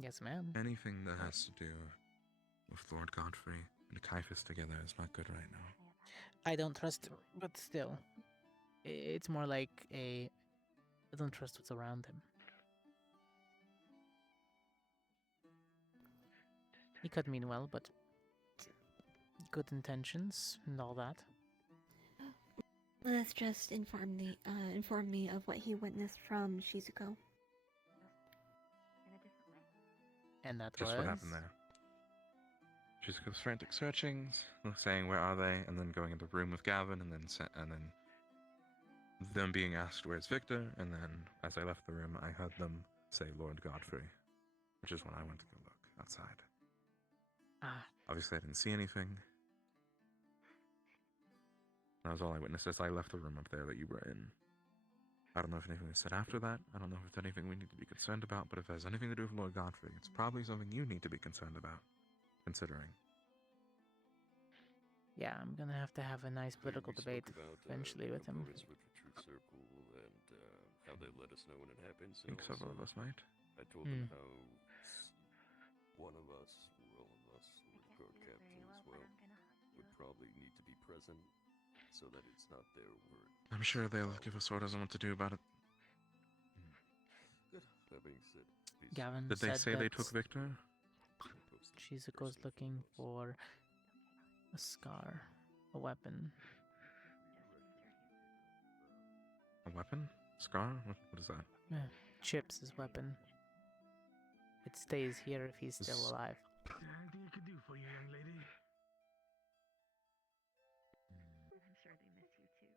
Yes, ma'am. Anything that has to do with Lord Godfrey and Caiaphas together is not good right now. I don't trust him, but still. It's more like I don't trust what's around him. He could mean well, but good intentions and all that. Let's just inform me of what he witnessed from Shizuko. And that Just was what happened there. Just goes frantic searching, saying where are they, and then going into the room with Gavin, and then them being asked where's Victor, and then as I left the room, I heard them say Lord Godfrey, which is when I went to go look outside. Obviously, I didn't see anything. That was all I witnessed as I left the room up there that you were in. I don't know if anything was said after that. I don't know if there's anything we need to be concerned about, but if it has anything to do with Lord Godfrey, it's probably something you need to be concerned about, considering. Yeah, I'm gonna have to have a nice political debate eventually with him. With the Truth Circle and how they let us know when it happens. I think several of us might. I told them how one of us, or all of us, or the guard captain as well, would probably need to be present so that it's not their word. I'm sure they'll give us orders on what to do about it. Good. That being said, please. Gavin Did they said say they that took Victor? Shizuko's looking for a scar, a weapon. A weapon? Scar? What is that? Yeah, Chip's his weapon. It stays here if he's still alive. Is there anything I could do for you, young lady? I'm sure they miss you too.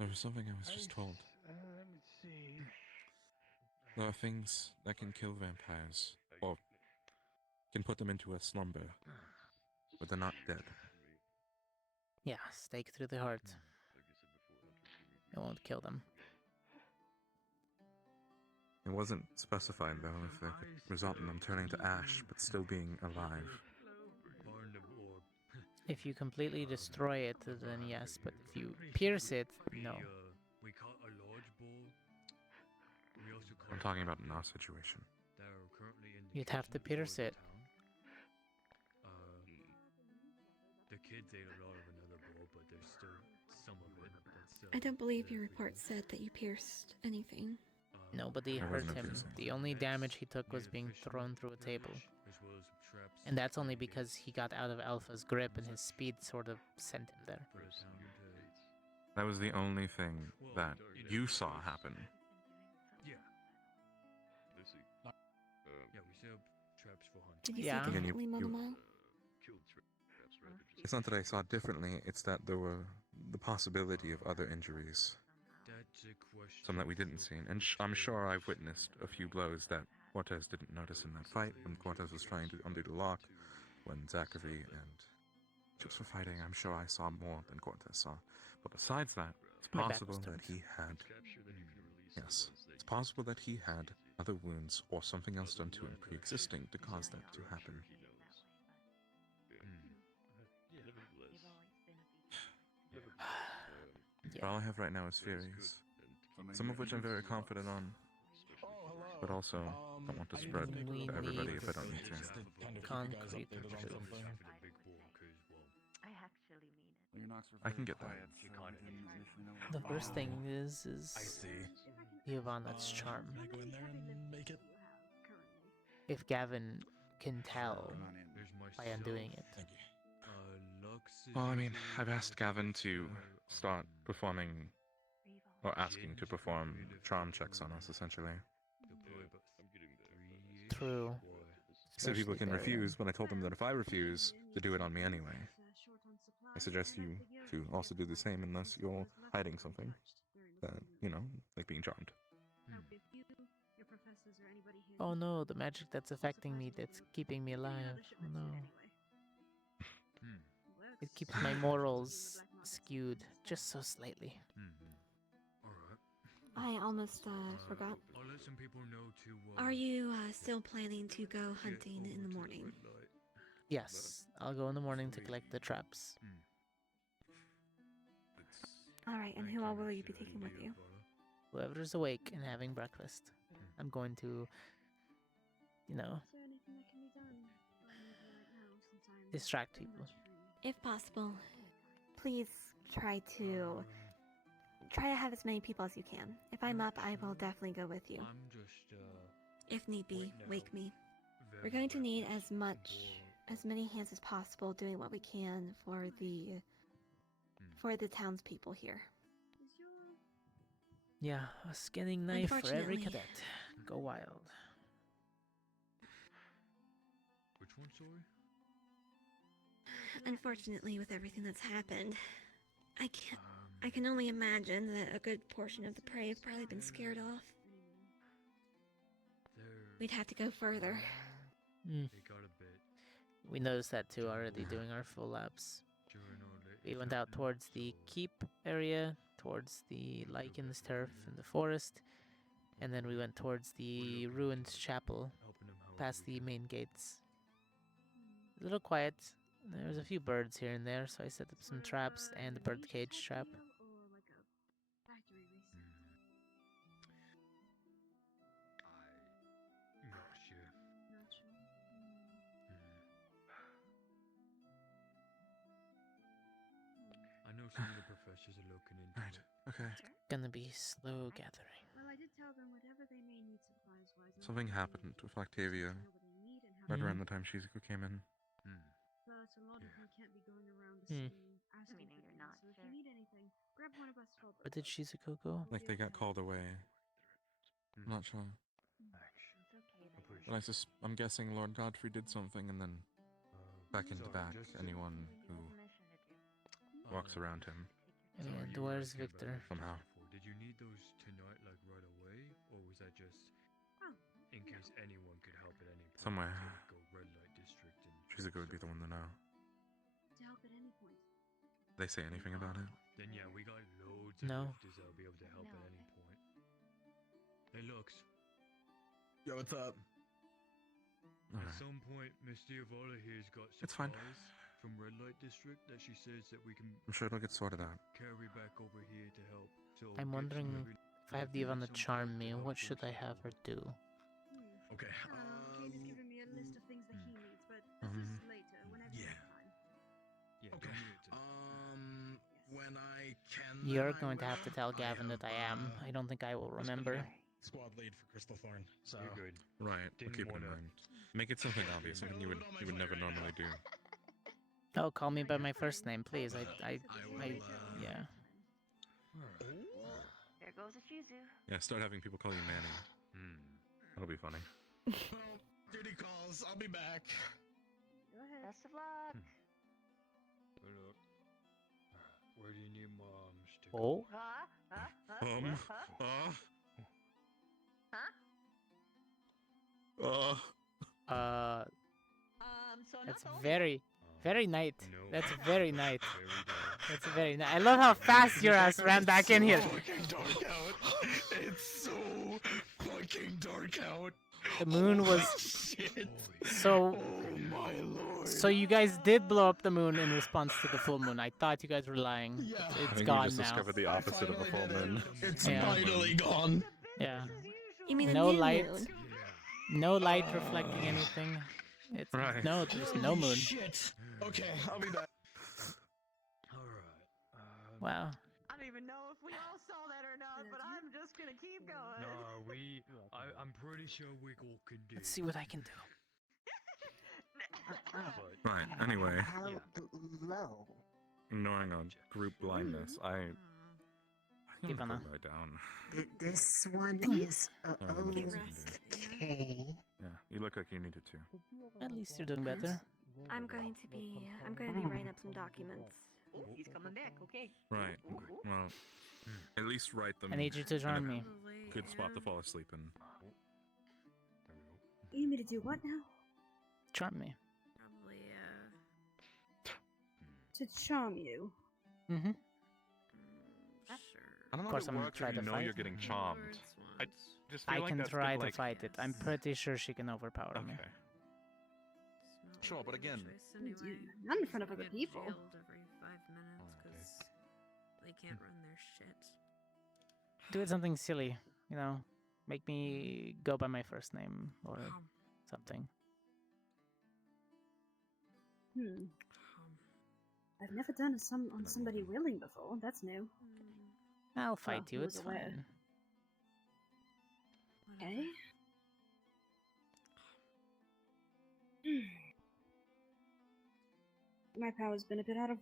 There was something I was just told. Let me see. There are things that can kill vampires, or can put them into a slumber, but they're not dead. Yeah, stake through the heart. It won't kill them. It wasn't specified, though, if it could result in them turning to ash, but still being alive. If you completely destroy it, then yes, but if you pierce it, no. We caught a large bull. We also caught I'm talking about in our situation. that are currently in the You'd have to kitchen pierce before it. the town. The kids ate a lot of another bull, but there's still some of it that's I don't believe your report said that you pierced anything. Nobody There hurt wasn't a him. piercing. The only damage he took was being thrown through a table. And that's only because he got out of Alpha's grip and his speed sort of sent him there. That was the only thing that you saw happen. Yeah. Yeah, we set up traps for hunting. Did you Yeah. see Again, differently, Monomo? It's not that I saw it differently, it's that there were the possibility of other injuries. That's a question. Some that we didn't see. And I'm sure I've witnessed a few blows that Cortez didn't notice in that fight when Cortez was trying to undo the lock, when Zachary and Chips were fighting. I'm sure I saw more than Cortez saw. But besides that, it's My back possible was that turned. he had... Yes, it's possible that he had other wounds or something else done to him pre-existing to cause that to happen. But all I have right now is theories, some of which I'm very confident on, but also don't want to spread We to everybody need if I don't need to. concrete proof. I actually mean it. I can get that. The first thing is I see. Giovanna's charm. Can I go in there and make it? If Gavin can tell by undoing it. Thank you. Well, I mean, I've asked Gavin to start performing, or asking to perform charm checks on us, essentially. True. So people Especially can Darian. refuse, but I told them that if I refuse, to do it on me anyway. I suggest you to also do the same unless you're hiding something. That, you know, like being charmed. Oh no, the magic that's affecting me, that's keeping me alive. Oh no. It keeps my morals skewed just so slightly. I almost forgot. I'll let some people know to. Are you still planning to go hunting in the morning? Yes, I'll go in the morning to collect the traps. Alright, and who all will you be taking with you? Whoever's awake and having breakfast. I'm going to, you know, distract people. If possible. Please try to have as many people as you can. If I'm up, I will definitely go with you. If need be, wake me. We're going to need as many hands as possible doing what we can for the townspeople here. Yeah, a skinning knife for every Unfortunately. cadet. Go wild. Which one, sorry? Unfortunately, with everything that's happened, I can only imagine that a good portion of the prey have probably been scared off. We'd have to go further. We noticed that too already doing our full laps. We went out towards the keep area, towards the lichens turf in the forest, and then we went towards the ruined chapel, past the main gates. A little quiet. There was a few birds here and there, so I set up some traps and a bird cage trap. Not sure. I know some of the professors are looking into it. Okay. It's gonna be slow gathering. Well, I did tell them whatever they may need supplies-wise. Something happened with Octavia right around the time Shizuku came in. But a lot of them can't be going around the Hmm. city asking for things. So if you need anything, grab one of us for Where did Shizuku go? Like they got called away. I'm not sure. But I'm guessing Lord Godfrey did something, and then back into back anyone who walks around him. And where's Victor? Somehow. Did you need those tonight, like right away, or was that just in case anyone could help at any point? Somewhere. Go red light district and. Shizuku would be the one to know. To help at any point. They say anything about it? Then yeah, we got loads No. of lifters that'll be able to help at any point. Hey, Lux. Yo, what's up? At some point, Miss Diavola here's got It's fine. supplies from Red Light District that she says that we can I'm sure it'll get sorted out. carry back over here to help. So I'm wondering if I have Divan to charm me, what should I have her do? Okay. He's just giving me a list of things that he needs, but this is later, whenever you have time. Yeah. Okay. When I can. You're going to have to tell Gavin that I am. I don't think I will remember. Squad lead for Crystal Thorn. So. You're good. Right, we'll keep it in mind. Make it something obvious, something you would never normally do. Oh, call me by my first name, please. Yeah. There goes a Shizu. Yeah, start having people call you Manny. That'll be funny. Well, duty calls. I'll be back. Go ahead. Best of luck. Hey, look. Where do you need moms to Oh? So That's not very nice. That's very nice. That's very nice. I love how fast your ass ran back in here. Fucking dark out. It's so fucking dark out. The moon was Shit. so. Oh my lord. So you guys did blow up the moon in response to the full moon. I thought you guys were lying. Yeah. I It's think gone we just now. discovered the opposite of a full moon. It's Yeah. finally gone. Yeah. You mean No a new light. moon? No light reflecting anything. It's Right. no, there's no moon. Shit. Okay, I'll be back. Alright. Wow. I don't even know if we all saw that or not, but I'm just gonna keep going. No, I'm pretty sure we all can do. Let's see what I can do. Right, anyway. How low? Ignoring our group blindness, I Give can on put that down. This one is okay. Yeah, you look like you needed to. At least you're doing better. I'm going to be writing up some documents. Oh, he's coming back. Okay. Right. Well, at least write them. I need you to in a join me. Good spot to fall asleep in. You need me to do what now? Charm me. Probably, To charm you. Mm-hmm. I don't know Of course, if it I'm gonna works try if you to know fight. you're getting charmed. I just feel I like can that's try gonna, to like, fight it. I'm pretty sure she can overpower me. Okay. Sure, but again, Not in front of other get people. jailed every 5 minutes because they can't run their shit. Do it something silly, you know. Make me go by my first name or something. I've never done on somebody willing before. That's new. I'll fight Well, you. who It's was aware? fine. Okay. My power's been a bit out of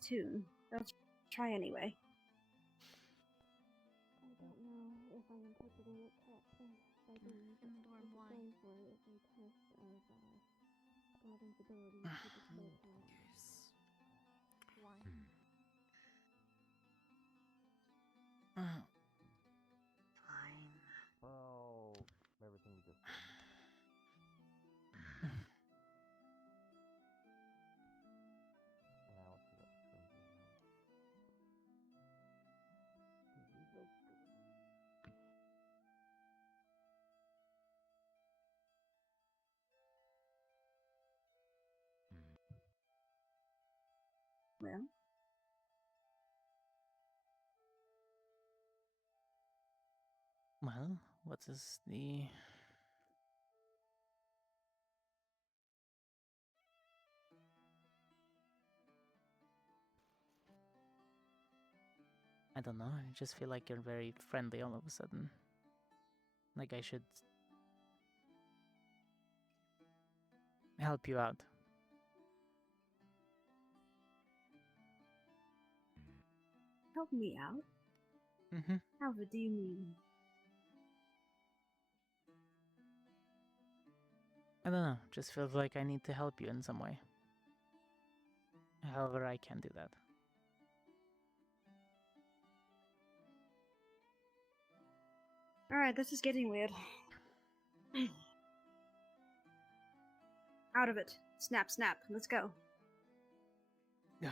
tune. I'll try anyway. I don't know if I'm interpreting it correctly. I believe Storm wine. for it is a test of Gavin's ability to display powers. Why? Fine. Well, everything we just did. Now let's see what Trim's doing. He's so good. Well, Well, what is the... I don't know. I just feel like you're very friendly all of a sudden. Like I should help you out. help me out. Mm-hmm. How do you mean? I don't know. Just feels like I need to help you in some way. However, I can do that. Alright, this is getting weird. Out of it. Snap, snap. Let's go. Yeah.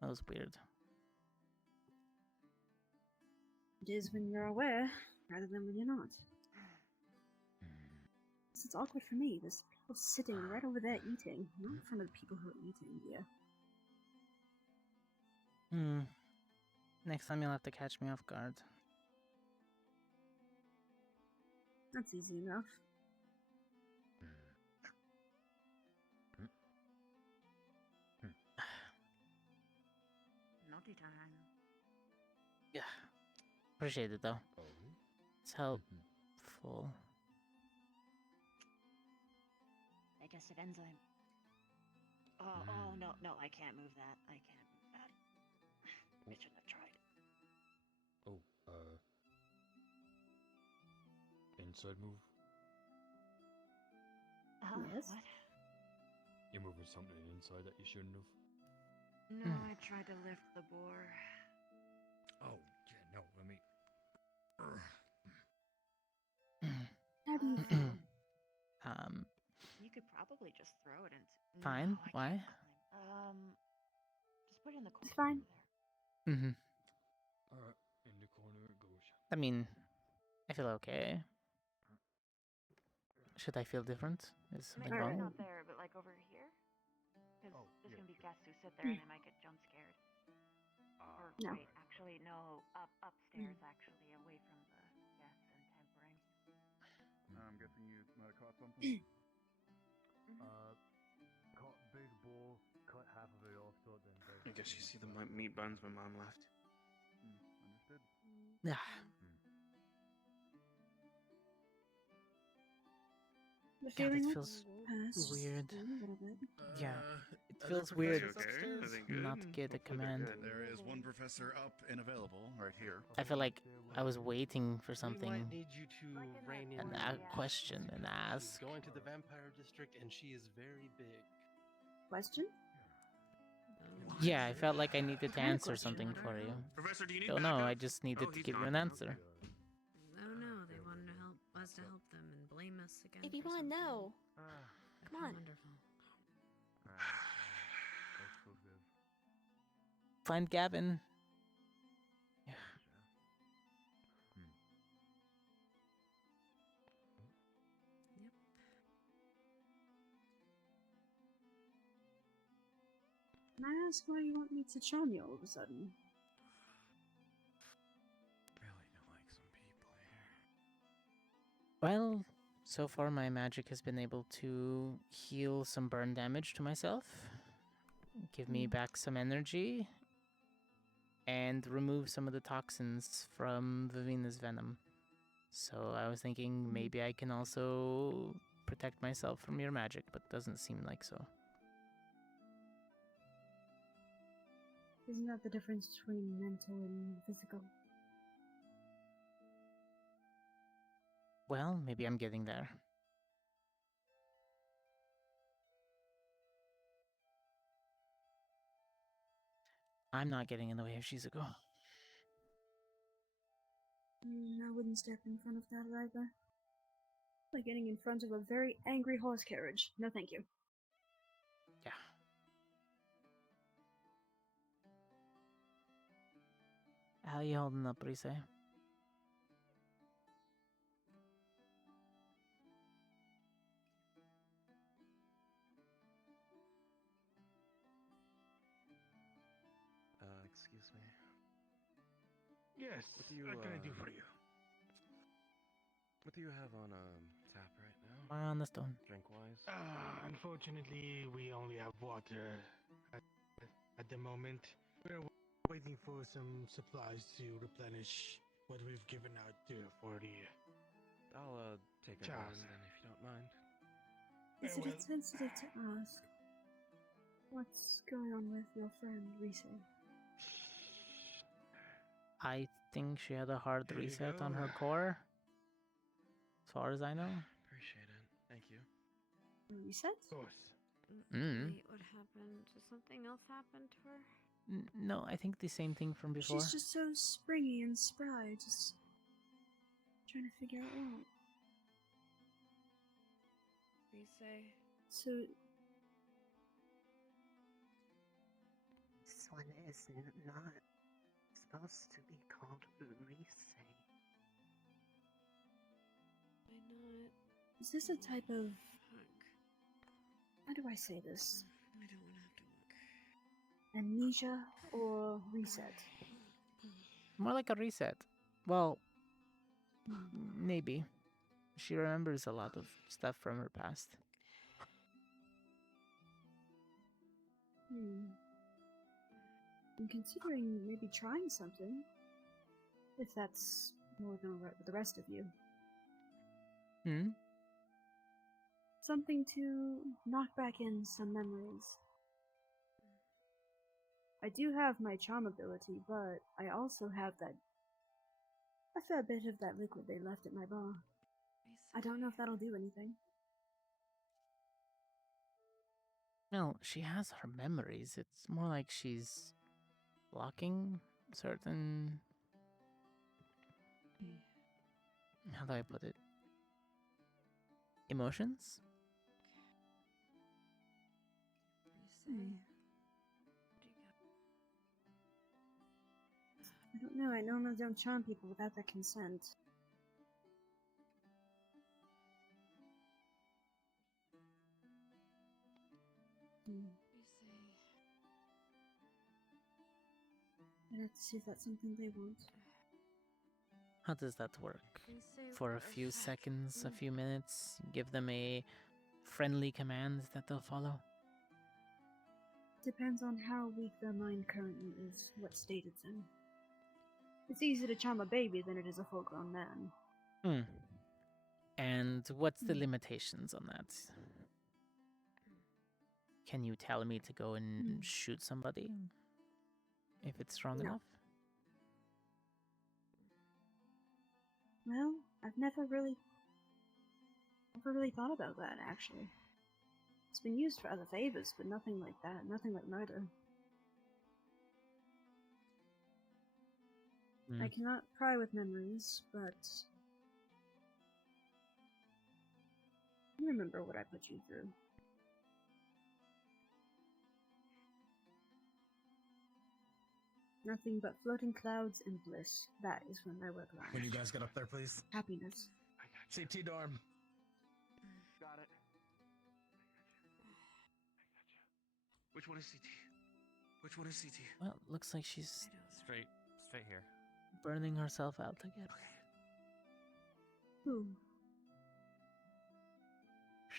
That was weird. It is when you're aware, rather than when you're not. It's awkward for me. There's people sitting right over there eating, not in front of the people who are eating here. Next time you'll have to catch me off guard. That's easy enough. Naughty time. Yeah. Appreciate it though. It's helpful. Digestive enzyme. Oh, no, I can't move that. I can't move that. I shouldn't have tried. Oh, inside move? Yes? What? You're moving something inside that you shouldn't have. No, I tried to lift the boar. Oh, yeah, no, let me... How do you feel? You could probably just throw it into... Fine. No, I Why? can't climb. Just put it in the corner. It's fine. Mm-hmm. Alright, in the corner it goes. I mean, I feel okay. Should I feel different? Is something Maybe wrong? not there, but like over here? Because there's gonna be guests who sit there and they might get jump scared. Or No. wait, actually, no, upstairs, actually, away from the guests and tampering. I'm guessing you might have caught something. Cut big bowl, cut half of it off, thought then. I guess you see the meat bones my mom left. Understood. Yeah. The Yeah, feeling that like feels passed weird. a little bit. Yeah, it Other feels weird professors upstairs? to Everything not good? get a command. There is one professor up and available right here. I feel like I was waiting for We something, might need you to rein in a the question, and She's ask. going to the vampire district, and she is very big. Question? Yeah, I felt like I needed to What kind of answer question? something for you. Professor, do you need Don't know, backup? I just needed Oh, to he's give you gone. an answer. Oh no, they wanted to help us to help them and blame us again. If you for want to something. know, come on. Wonderful. Find Gavin. Yeah. Can I ask why you want me to charm you all of a sudden? Really don't like some people here. Well, so far my magic has been able to heal some burn damage to myself, give me back some energy, and remove some of the toxins from Vivina's venom. So I was thinking maybe I can also protect myself from your magic, but doesn't seem like so. Isn't that the difference between mental and physical? Well, maybe I'm getting there. I'm not getting in the way of Shizuko. I wouldn't step in front of that either. Like getting in front of a very angry horse carriage. No thank you. Yeah. How you holding up, Rise? Excuse me. Yes, What do you, what can I do for you? What do you have on tap right now? On the stone. Drink-wise? Unfortunately, we only have water at the moment. We're waiting for some supplies to replenish what we've given out for the I'll take a charm. glass then, if you don't mind. Is it insensitive to ask what's going on with your friend, Rise? I think she had a hard Here you reset on go. her core. As far as I know. Appreciate it. Thank you. Reset? Of course. Mm. Wait, what happened? Did something else happen to her? No, I think the same thing from before. She's just so springy and spry, just trying to figure out what. Rise. So, This one is not supposed to be called Rise. Why not? is this a type of... Fuck. How do I say this? I don't want to have to look. Amnesia or reset? More like a reset. Well, maybe. She remembers a lot of stuff from her past. I'm considering maybe trying something. If that's more than alright with the rest of you. Something to knock back in some memories. I do have my charm ability, but I also have a fair bit of that liquid they left at my bar. I don't know if that'll do anything. No, she has her memories. It's more like she's blocking certain... How do I put it? Emotions? I don't know, I normally don't charm people without their consent. I'd have to see if that's something they want. How does that work? For a few seconds, a few minutes, give them a friendly command that they'll follow? Depends on how weak their mind currently is, what state it's in. It's easier to charm a baby than it is a full-grown man. Hmm. And what's the limitations on that? Can you tell me to go and shoot somebody if it's strong No. enough? Well, I've never really thought about that, actually. It's been used for other favors, but nothing like that. Nothing like murder. I cannot pry with memories, but I remember what I put you through. Nothing but floating clouds and bliss. That is when my work lies. When you guys get up there, please. Happiness. CT dorm. Got it. Which one is CT? Which one is CT? Well, looks like she's Straight here. burning herself out again. Who?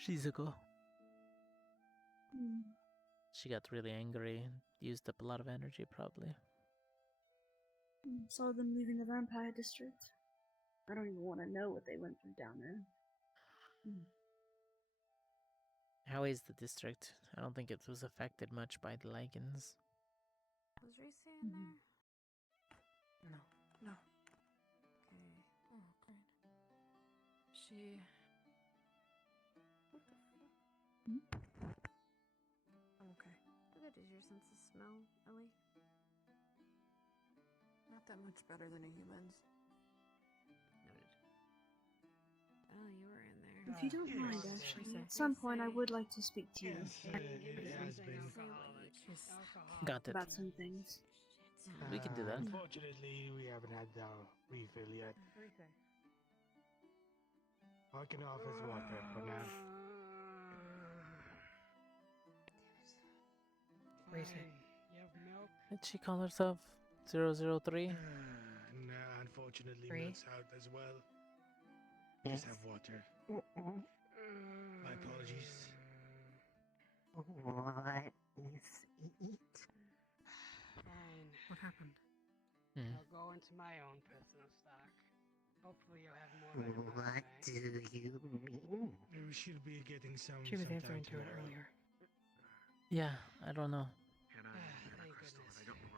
Shizuko. Hmm. She got really angry and used up a lot of energy, probably. Saw them leaving the vampire district. I don't even want to know what they went through down there. How is the district? I don't think it was affected much by the lichens. Was Reese in there? No. No. Okay. Oh, great. She. What the fuck? I'm okay. How good is your sense of smell, Ellie? Not that much better than a human's. Noted. Oh, you were in there. If you don't mind, actually, at some point I would like to speak to you. It has been. Got it. About some things. We can do that. Unfortunately, we haven't had our refill yet. I can offer us water for now. Reese. You have milk? Did she call herself 003? No, unfortunately, Three? milk's out as well. Just have water. My apologies. What is it? Fine. What happened? I'll go into my own personal stock. Hopefully you'll have more than enough. What do you mean? We should be getting some. She was sometime answering to it tomorrow. earlier. Yeah, I don't know. Thank goodness.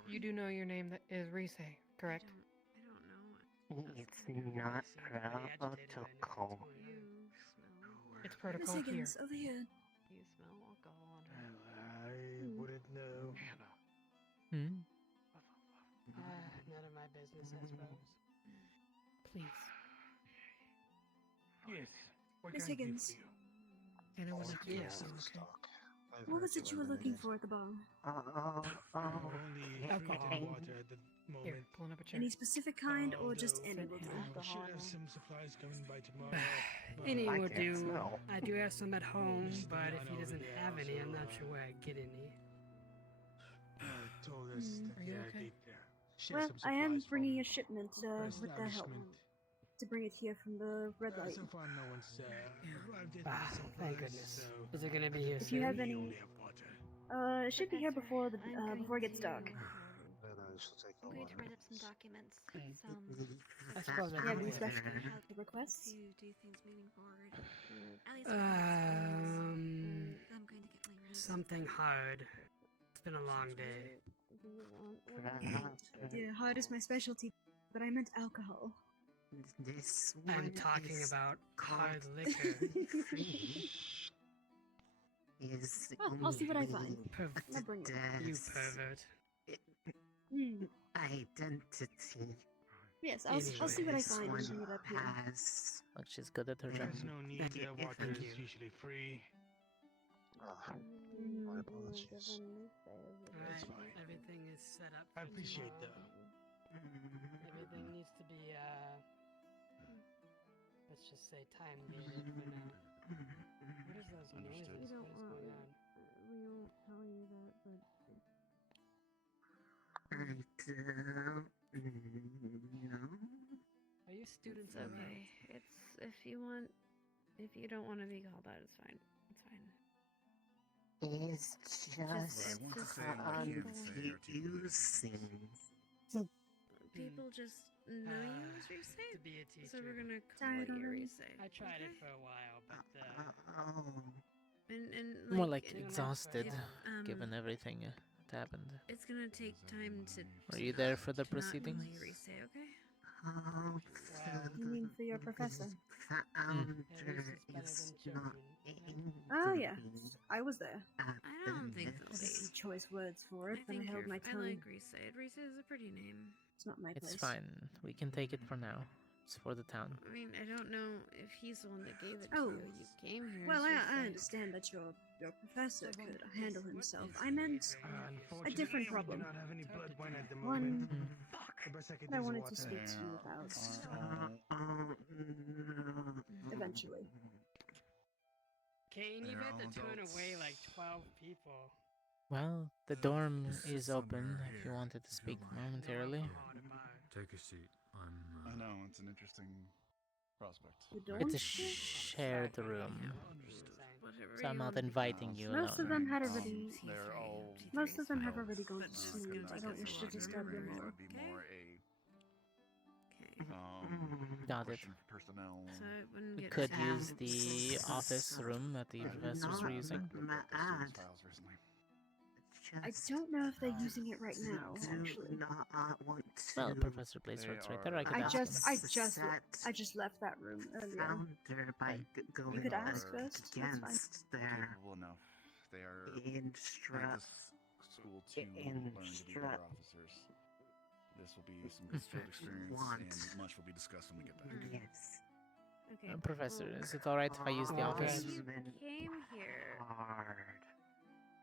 You do know your name that is Reese, correct? I don't know. It's not protocol. You smell. It's Miss protocol here. Higgins, over here. You smell alcohol on her. I wouldn't know. Hmm? None of my business, I suppose. Please. Yes. What Miss can I do Higgins. for you? And I want to Yeah. okay? What was it you were looking for at the bar? Only drinking water at the moment. Here, pulling up a chair. Any specific kind, or just any will do? We should have some supplies coming by tomorrow. Any but- will do. I do have some at home, but if he doesn't have any, I'm not sure where I'd get any. Told us that Are you yeah, okay? they'd share Well, some I am supplies from bringing a shipment our with their help establishment. to bring it here from the red light. So far, no one's arrived yet. Ah, with thank supplies, goodness. So Is it gonna be here If soon? you have we any, only have water. it should be here before the before it gets dark. I'm going to write up some documents. I suppose I You have can any do special that. requests? To do things moving forward. At least for the next few weeks. I'm going to get my release. Something hard. It's been a long day. Yeah, hard is my specialty, but I meant alcohol. This I'm one talking is about hard called liquor. fish. Is Well, I'll see what I only find. I'll bring it. You death's pervert. identity. Yes, I'll see what I This find one and bring it up here. has Look, she's good at her job. There's no need. The water is usually free. My apologies. Alright, fine. everything is set up. I for appreciate tomorrow. Everything needs to be, let's just say time gated for now. What is those noises? We don't What is want. going on? We won't tell you that, but. Are you students It's okay. It's if you want. If you don't want to be called out, it's fine. It's fine. It's It's just just people. confusing. people just know you as Rise? To be a teacher. So we're gonna Sorry, I call don't you know. Rise. I tried it for a while, but And More like like exhausted, given if, everything that happened. it's gonna take time to. Were you there for the to not call proceedings? you Rise, okay? You mean for your professor? Founder better is than not children. Ah, angry yes. I was there. at I don't think they'll this. be. Choice words for I it, but I think held you're. my I tongue. like Rise. Rise is a pretty name. It's not my It's place. fine. We can take it for now. It's for the town. I mean, I don't know if he's the one that gave it Oh. to you. You came here. Well, as I Rise. understand that your professor could handle himself. I meant a different problem. We do not have any blood wine at the One moment. The best I could that I do is wanted water. to speak to you about. Eventually. Kane, you've had to turn away like 12 people. Well, the dorm is open if you wanted to speak momentarily. Take a seat. I know, it's an interesting prospect. It's a shared room. So I'm not inviting you alone. Most of them had already. They're all Most of them have already gone to sleep. I don't wish to disturb them all. That'd be more a Got it. question for personnel. So I wouldn't We get could too- use the office room that the professors were using. Files recently. I don't know if they're using it right now. Actually, Well, Professor Blazeworth's right there. I could I ask just, him. I just left that room earlier. Founder by going You could ask first. That's fine. against their Capable enough. They are at this school to learn to be better officers. This will be some good field experience, and much will be discussed when we get back. Yes. Okay. Professor, is it alright if I use the office? You came here.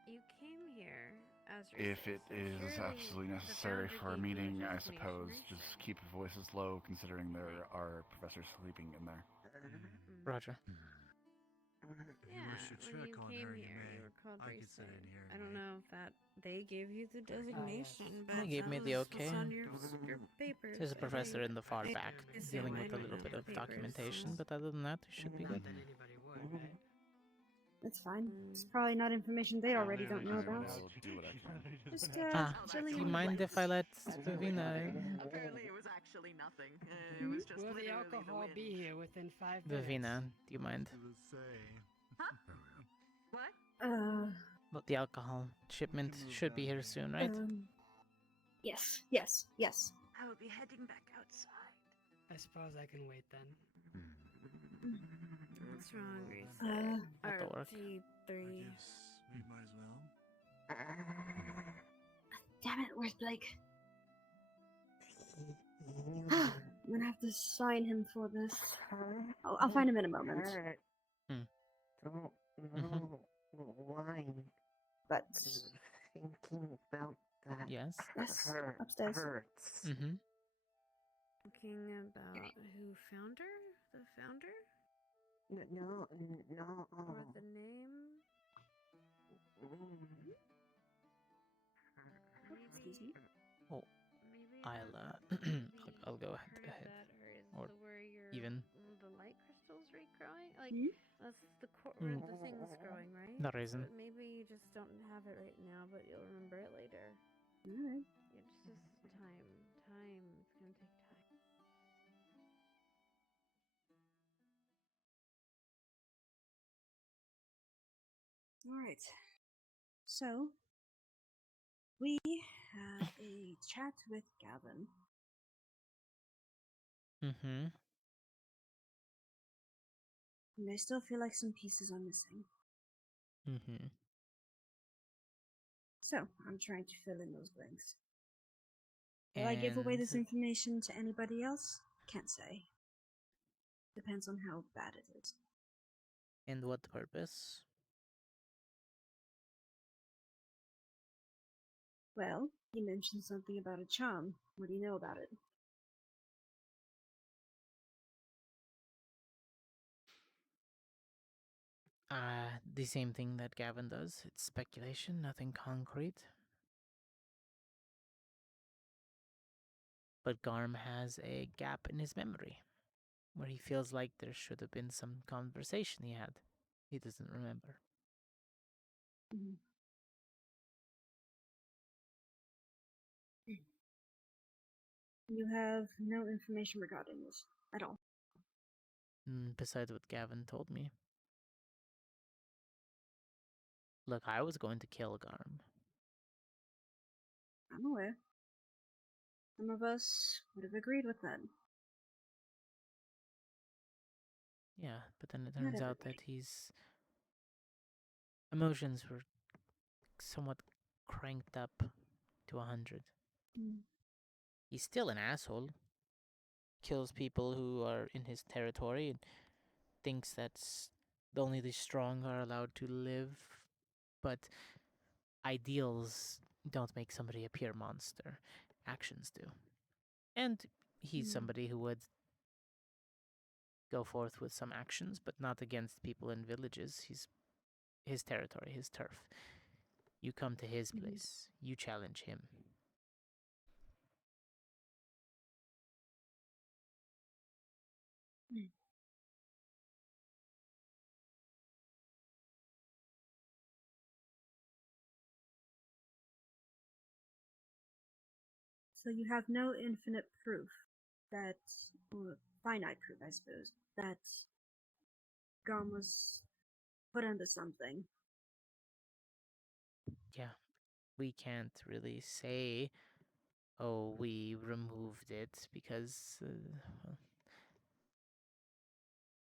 You came here as If it is Surely absolutely the necessary founder for a gave you meeting, I designation, suppose right? just keep your voices low, considering there are professors sleeping in there. Roger. Yeah, when you came here, you were called Rise. I don't know if that they gave you the designation, but They gave me that the was okay. what's on your papers. There's a I professor think. in the far I- back I assume dealing I with a know little your bit of papers, documentation, so- but other than that, we should be good. It's fine. It's probably not information they already don't know about. I'll do what I can. Just Do chilling you in mind place. if I let Vivina? Apparently, it was actually nothing. It was just Will the literally alcohol wind. be here within 5 minutes? Vivina, do you mind? Huh? What? But the alcohol shipment should be here soon, right? Yes, yes, yes. I will be heading back outside. I suppose I can wait then. What's wrong, Rise? That'll work. RG3. We might as well. Damn it, where's Blake? I'm gonna have to sign him for this. I'll find him in a moment. Don't know why. But Thinking about that Yes. yes, hurt, upstairs. hurts. Mm-hmm. Thinking about who found her? The founder? No. Or the name? Excuse me. Oh, Maybe I'll I'll go ahead. Or even the light crystals regrowing? Like, Hmm? that's where the thing's growing, right? The reason. So maybe you just don't have it right now, but you'll remember it later. Alright. It's just time. Time. It's gonna take time. Alright. So, we had a chat with Gavin. Mm-hmm. And I still feel like some pieces are missing. Mm-hmm. So, I'm trying to fill in those blanks. Will I give away this And- information to anybody else? Can't say. Depends on how bad it is. And what purpose? Well, you mentioned something about a charm. What do you know about it? The same thing that Gavin does. It's speculation, nothing concrete. But Garm has a gap in his memory, where he feels like there should have been some conversation he had. He doesn't remember. Mhm. You have no information regarding this at all. Besides what Gavin told me. Look, I was going to kill Garm. I'm aware. Some of us would have agreed with that. Yeah, but then it Not turns out that his emotions were somewhat cranked up to 100. He's still an asshole. Kills people who are in his territory and thinks that's only the strong are allowed to live. But ideals don't make somebody a pure monster. Actions do. And he's somebody who would go forth with some actions, but not against people in villages. He's his territory, his turf. You come to his place. You challenge him. So you have no infinite proof that, or finite proof, I suppose, that Gum was put under something. Yeah, we can't really say, oh, we removed it because well,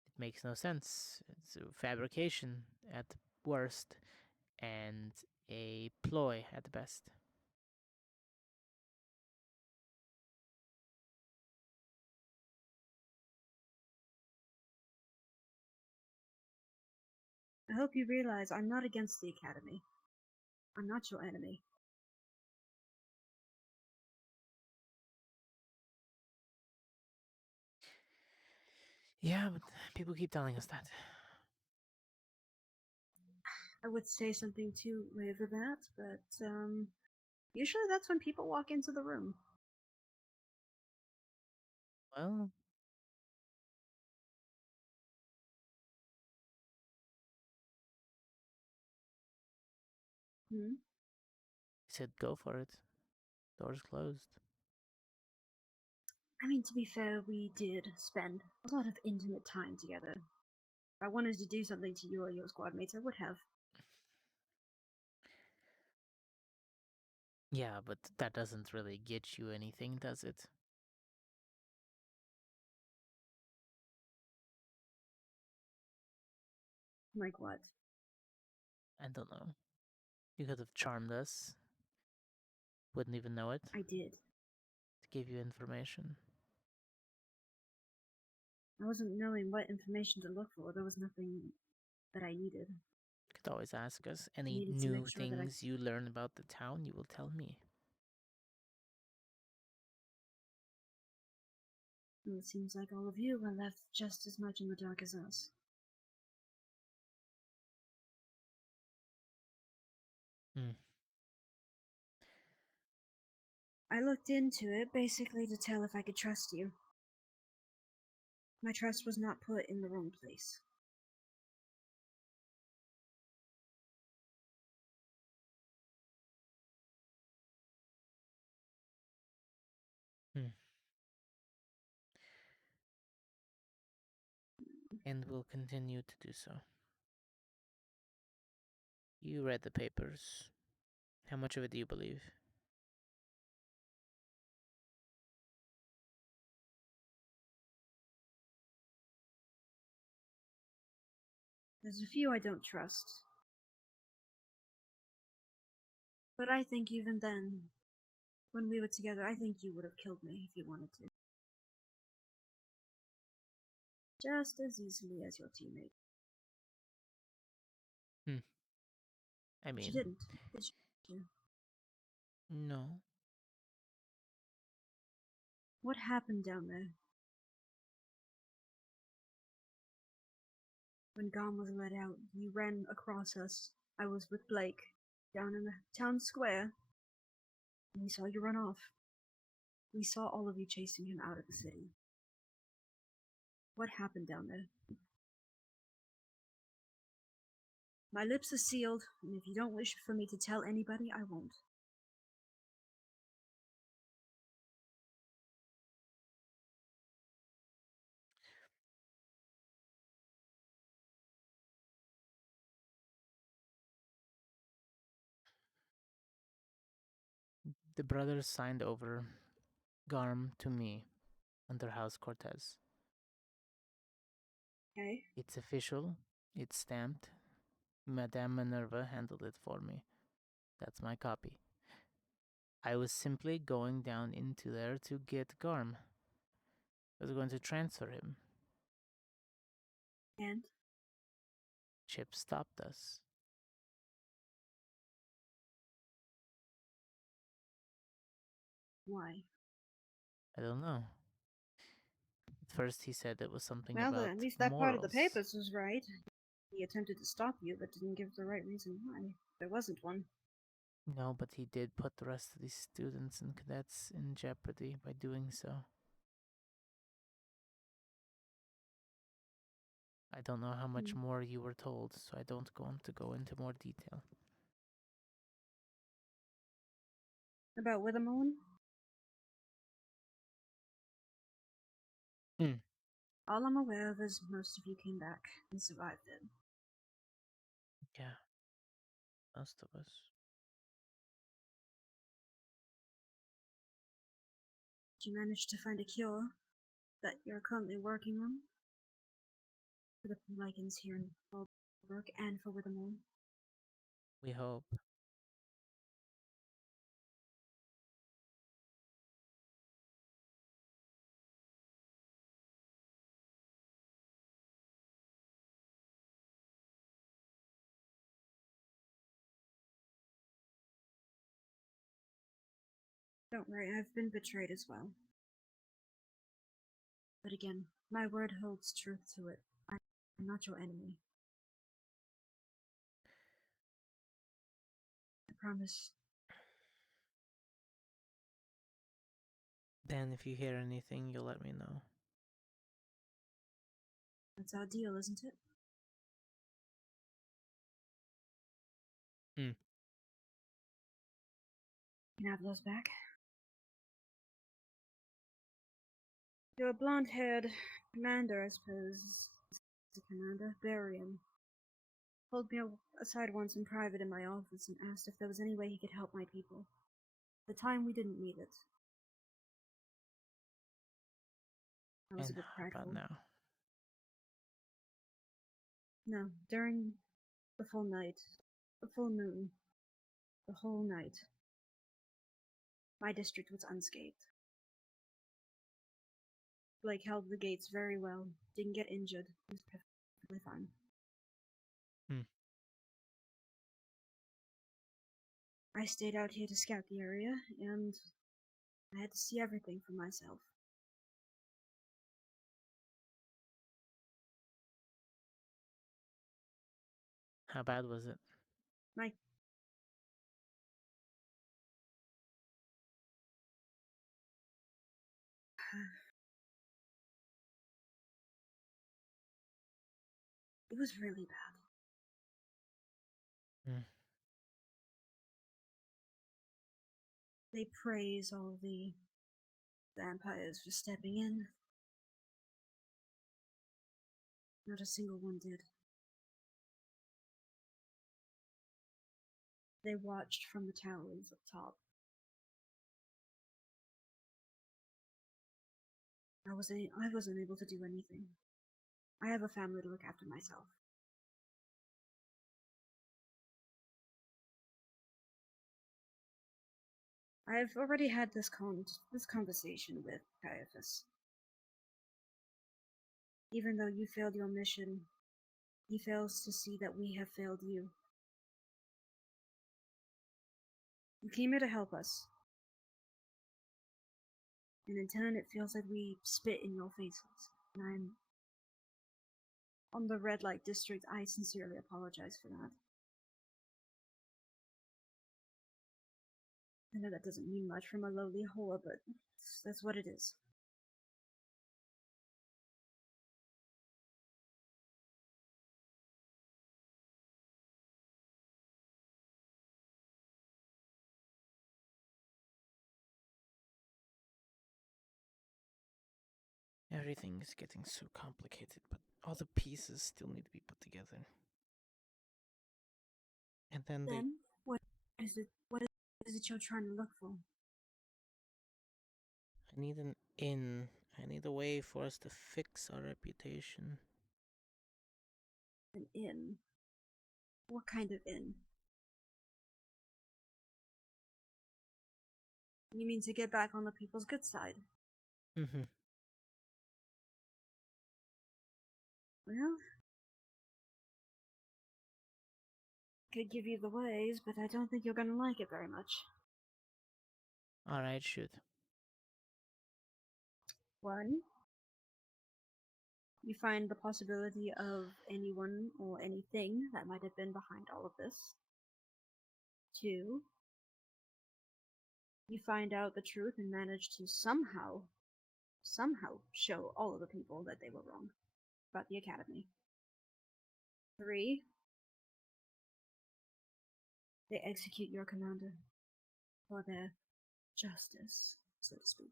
it makes no sense. It's a fabrication at worst and a ploy at best. I hope you realize I'm not against the Academy. I'm not your enemy. Yeah, but people keep telling us that. I would say something to waver that, but usually that's when people walk into the room. Well, Hmm? I said go for it. Doors closed. I mean, to be fair, we did spend a lot of intimate time together. If I wanted to do something to you or your squad mates, I would have. Yeah, but that doesn't really get you anything, does it? Like what? I don't know. You could have charmed us. Wouldn't even know it. I did. To give you information. I wasn't knowing what information to look for. There was nothing that I needed. You could always ask us. Any Needed to new make sure that things you learn about the town, you will tell me. Well, it seems like all of you were left just as much in the dark as us. I looked into it basically to tell if I could trust you. My trust was not put in the wrong place. And will continue to do so. You read the papers. How much of it do you believe? There's a few I don't trust. But I think even then, when we were together, I think you would have killed me if you wanted to. Just as easily as your teammate. I mean... She didn't, did she? No. What happened down there? When Gom was let out, he ran across us. I was with Blake, down in the town square, and we saw you run off. We saw all of you chasing him out of the city. What happened down there? My lips are sealed, and if you don't wish for me to tell anybody, I won't. The brothers signed over Garm to me under House Cortez. Okay. It's official. It's stamped. Madame Minerva handled it for me. That's my copy. I was simply going down into there to get Garm. I was going to transfer him. And? Chip stopped us. Why? I don't know. At first he said it was something Well, about at least that morals. part of the papers was right. He attempted to stop you, but didn't give the right reason why. There wasn't one. No, but he did put the rest of these students and cadets in jeopardy by doing so. I don't know how much more you were told, so I don't want to go into more detail. About Withermoon? All I'm aware of is most of you came back and survived it. Yeah. Most of us. Did you manage to find a cure that you're currently working on? For the lichens here in Fallbrook and for Withermoon? We hope. Don't worry, I've been betrayed as well. But again, my word holds truth to it. I'm not your enemy. I promise. Dan, if you hear anything, you'll let me know. That's our deal, isn't it? You can have those back. You're a blonde-haired commander, I suppose. The commander, Barian, pulled me aside once in private in my office and asked if there was any way he could help my people. At the time, we didn't need it. I was a bit prideful. About now. No, during the full night, the full moon, the whole night, my district was unscathed. Blake held the gates very well, didn't get injured, he was perfectly fine. I stayed out here to scout the area, and I had to see everything for myself. How bad was it? It was really bad. They praise all the vampires for stepping in. Not a single one did. They watched from the towers up top. I wasn't able to do anything. I have a family to look after myself. I've already had this conversation with Caiaphas. Even though you failed your mission, he fails to see that we have failed you. You came here to help us. And in turn, it feels like we spit in your faces. And I'm on the red light district. I sincerely apologize for that. I know that doesn't mean much from a lowly whore, but that's what it is. Everything is getting so complicated, but all the pieces still need to be put together. And then what is it you're trying to look for? I need an inn. I need a way for us to fix our reputation. An inn? What kind of inn? You mean to get back on the people's good side? Mm-hmm. Well, I could give you the ways, but I don't think you're gonna like it very much. Alright, shoot. 1, you find the possibility of anyone or anything that might have been behind all of this. 2, you find out the truth and manage to somehow show all of the people that they were wrong about the academy. 3, they execute your commander for their justice, so to speak.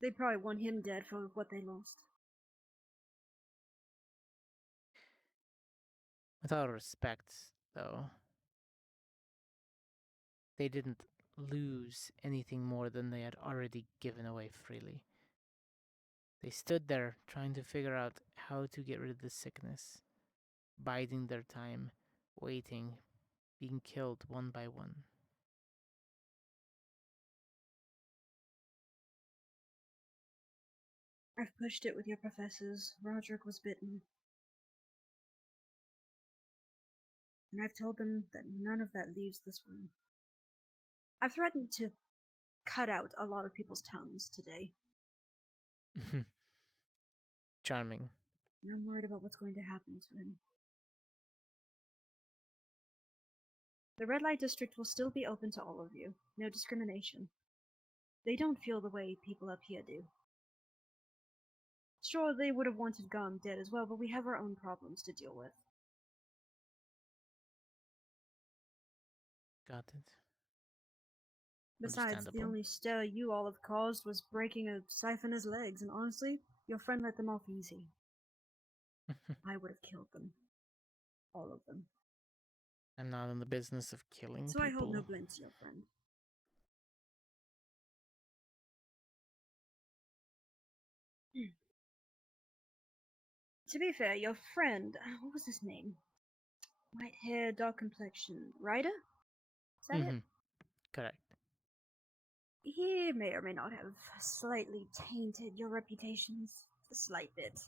They probably want him dead for what they lost. With all respect, though, they didn't lose anything more than they had already given away freely. They stood there trying to figure out how to get rid of the sickness, biding their time, waiting, being killed one by one. I've pushed it with your professors. Roderick was bitten. And I've told them that none of that leaves this room. I've threatened to cut out a lot of people's tongues today. Charming. And I'm worried about what's going to happen to him. The red light district will still be open to all of you. No discrimination. They don't feel the way people up here do. Sure, they would have wanted Gone dead as well, but we have our own problems to deal with. Got it. Besides, the only stir you all have caused was breaking a siphoner's legs, and honestly, your friend let them off easy. I would have killed them. All of them. I'm not in the business of killing So people. I hold no blame to your friend. To be fair, your friend, what was his name? White hair, dark complexion. Ryder? Is that it? Correct. He may or may not have slightly tainted your reputations. A slight bit.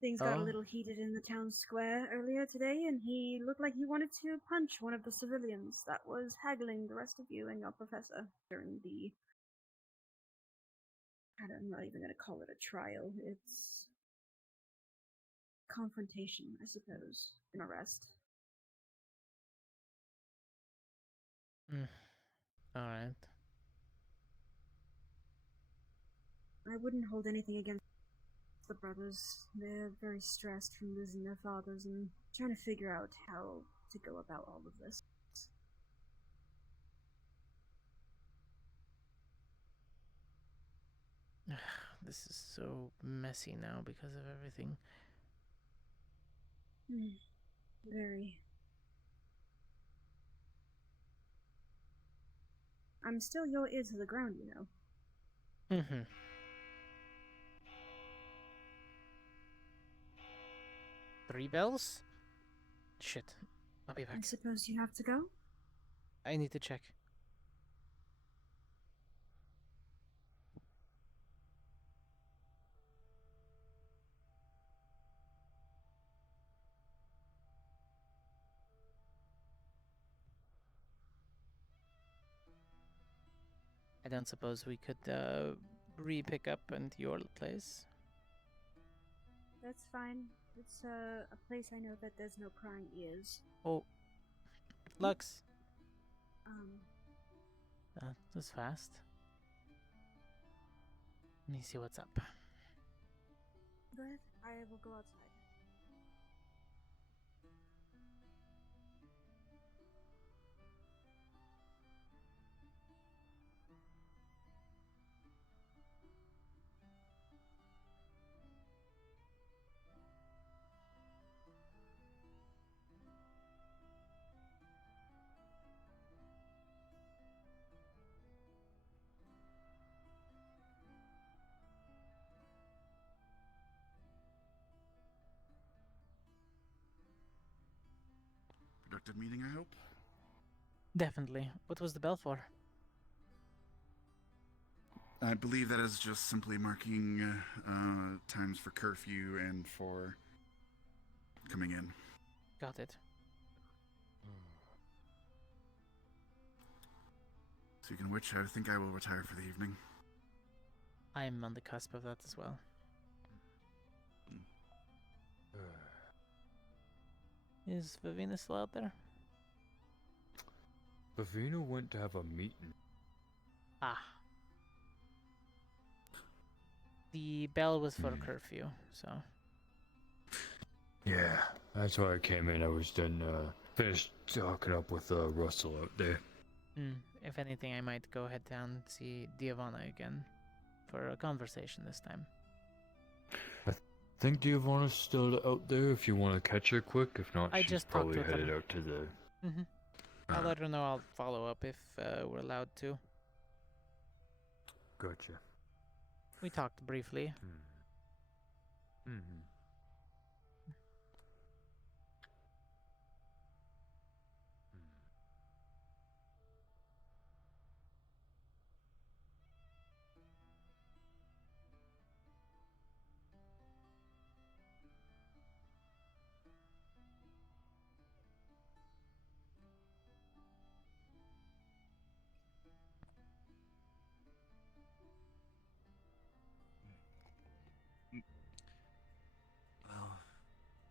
Things got a little heated in the town square earlier today, and he looked like he wanted to punch one of the civilians that was haggling the rest of you and your professor during the... I'm not even going to call it a trial. It's... confrontation, I suppose. An arrest. Alright. I wouldn't hold anything against the brothers. They're very stressed from losing their fathers and trying to figure out how to go about all of this. This is so messy now because of everything. Very. I'm still your ear to the ground, you know. 3 bells? Shit. I'll be back. I suppose you have to go? I need to check. I don't suppose we could re-pick up at your place? That's fine. It's a place I know that there's no prying ears. Oh. Lux. Um. That was fast. Let me see what's up. But I will go outside. productive meeting, I hope. Definitely. What was the bell for? I believe that is just simply marking times for curfew and for coming in. Got it. Speaking of which, I think I will retire for the evening. I'm on the cusp of that as well. Is Vivina still out there? Vivina went to have a meeting. Ah. The bell was for curfew, so... Yeah, that's why I came in. I was done, finished talking up with, Russell out there. If anything, I might go head down and see Giovanna again for a conversation this time. I think Giovanna's still out there if you want to catch her quick. If not, I she's just talked probably with headed her. out to the... I'll let her know I'll follow up if we're allowed to. Gotcha. We talked briefly.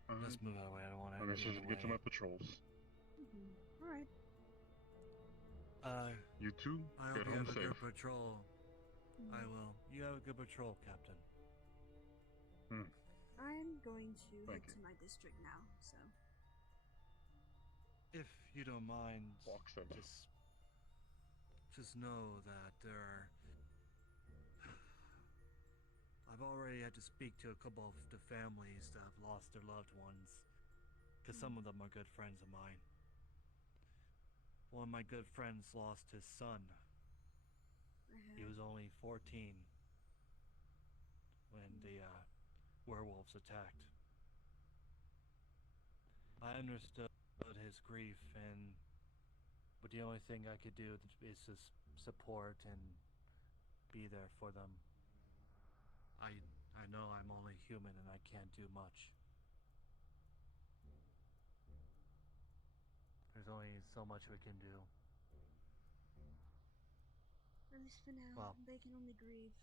Well, let's move out of the way. I don't want to. I'm supposed to get to my patrols. Alright. You too. I Get hope you home have a safe. good patrol. I will. You have a good patrol, Captain. I'm going to head Thank you. to my district now, so. If you don't mind, Walk 7. just know that there are. I've already had to speak to a couple of the families that have lost their loved ones, because some of them are good friends of mine. One of my good friends lost his son. He was only 14 when the werewolves attacked. I understood his grief, but the only thing I could do is just support and be there for them. I know I'm only human and I can't do much. There's only so much we can do. At least for now, Well. they can only grieve.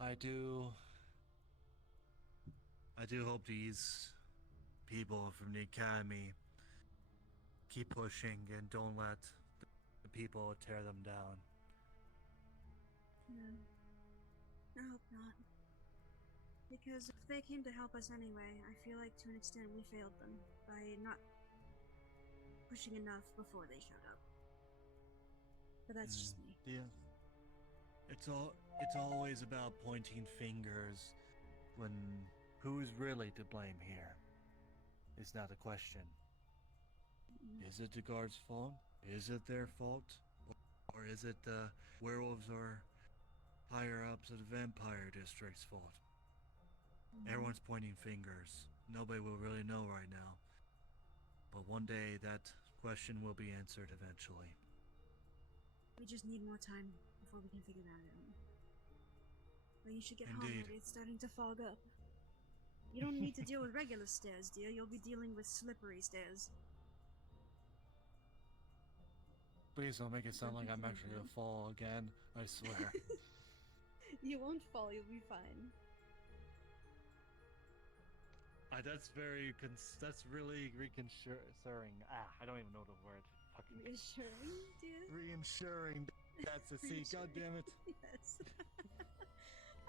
I do hope these people from the academy keep pushing and don't let the people tear them down. No. I hope not. Because if they came to help us anyway, I feel like to an extent we failed them by not pushing enough before they showed up. But that's just me. Yeah. It's always about pointing fingers when who's really to blame here is not a question. Is it the guards' fault? Is it their fault? Or is it the werewolves or higher ups of the vampire district's fault? Everyone's pointing fingers. Nobody will really know right now. But one day that question will be answered eventually. We just need more time before we can figure that out. But you should get home Indeed. already. It's starting to fog up. You don't need to deal with regular stairs, dear. You'll be dealing with slippery stairs. Please don't make it sound like I'm actually gonna fall again. I swear. You won't fall. You'll be fine. That's really reconsuring. I don't even know the word. Fucking Reassuring, dear? reinsuring. That's the C. God damn it. Yes.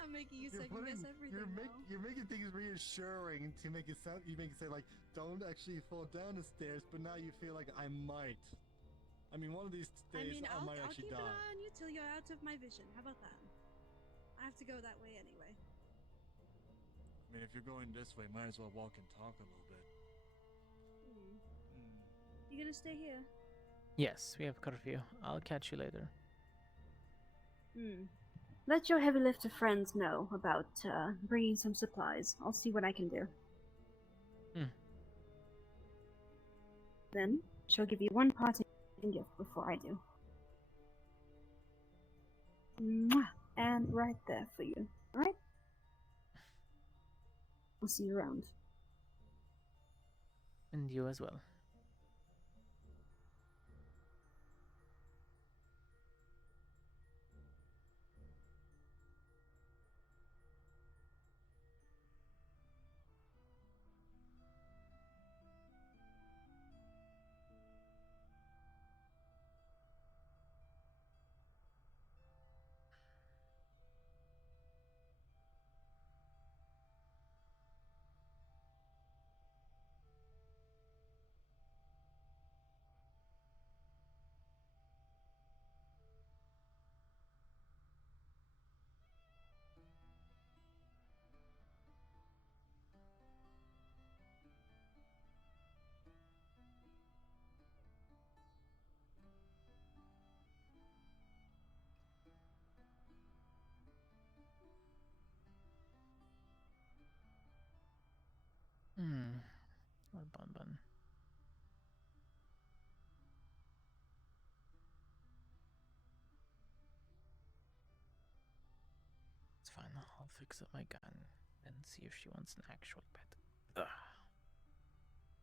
I'm making you second guess everything. You're making things reassuring to make it sound. You make it say like, don't actually fall down the stairs, but now you feel like I might. I mean, one of these days I might I'll actually keep die. an eye on you till you're out of my vision. How about that? I have to go that way anyway. I mean, if you're going this way, might as well walk and talk a little bit. You gonna stay here? Yes, we have curfew. I'll catch you later. let your heavy lifter friends know about bringing some supplies. I'll see what I can do. Then she'll give you one parting gift before I do. Mwah! And right there for you. Alright? I'll see you around. And you as well. What bun. It's fine. I'll fix up my gun and see if she wants an actual pet. Ugh.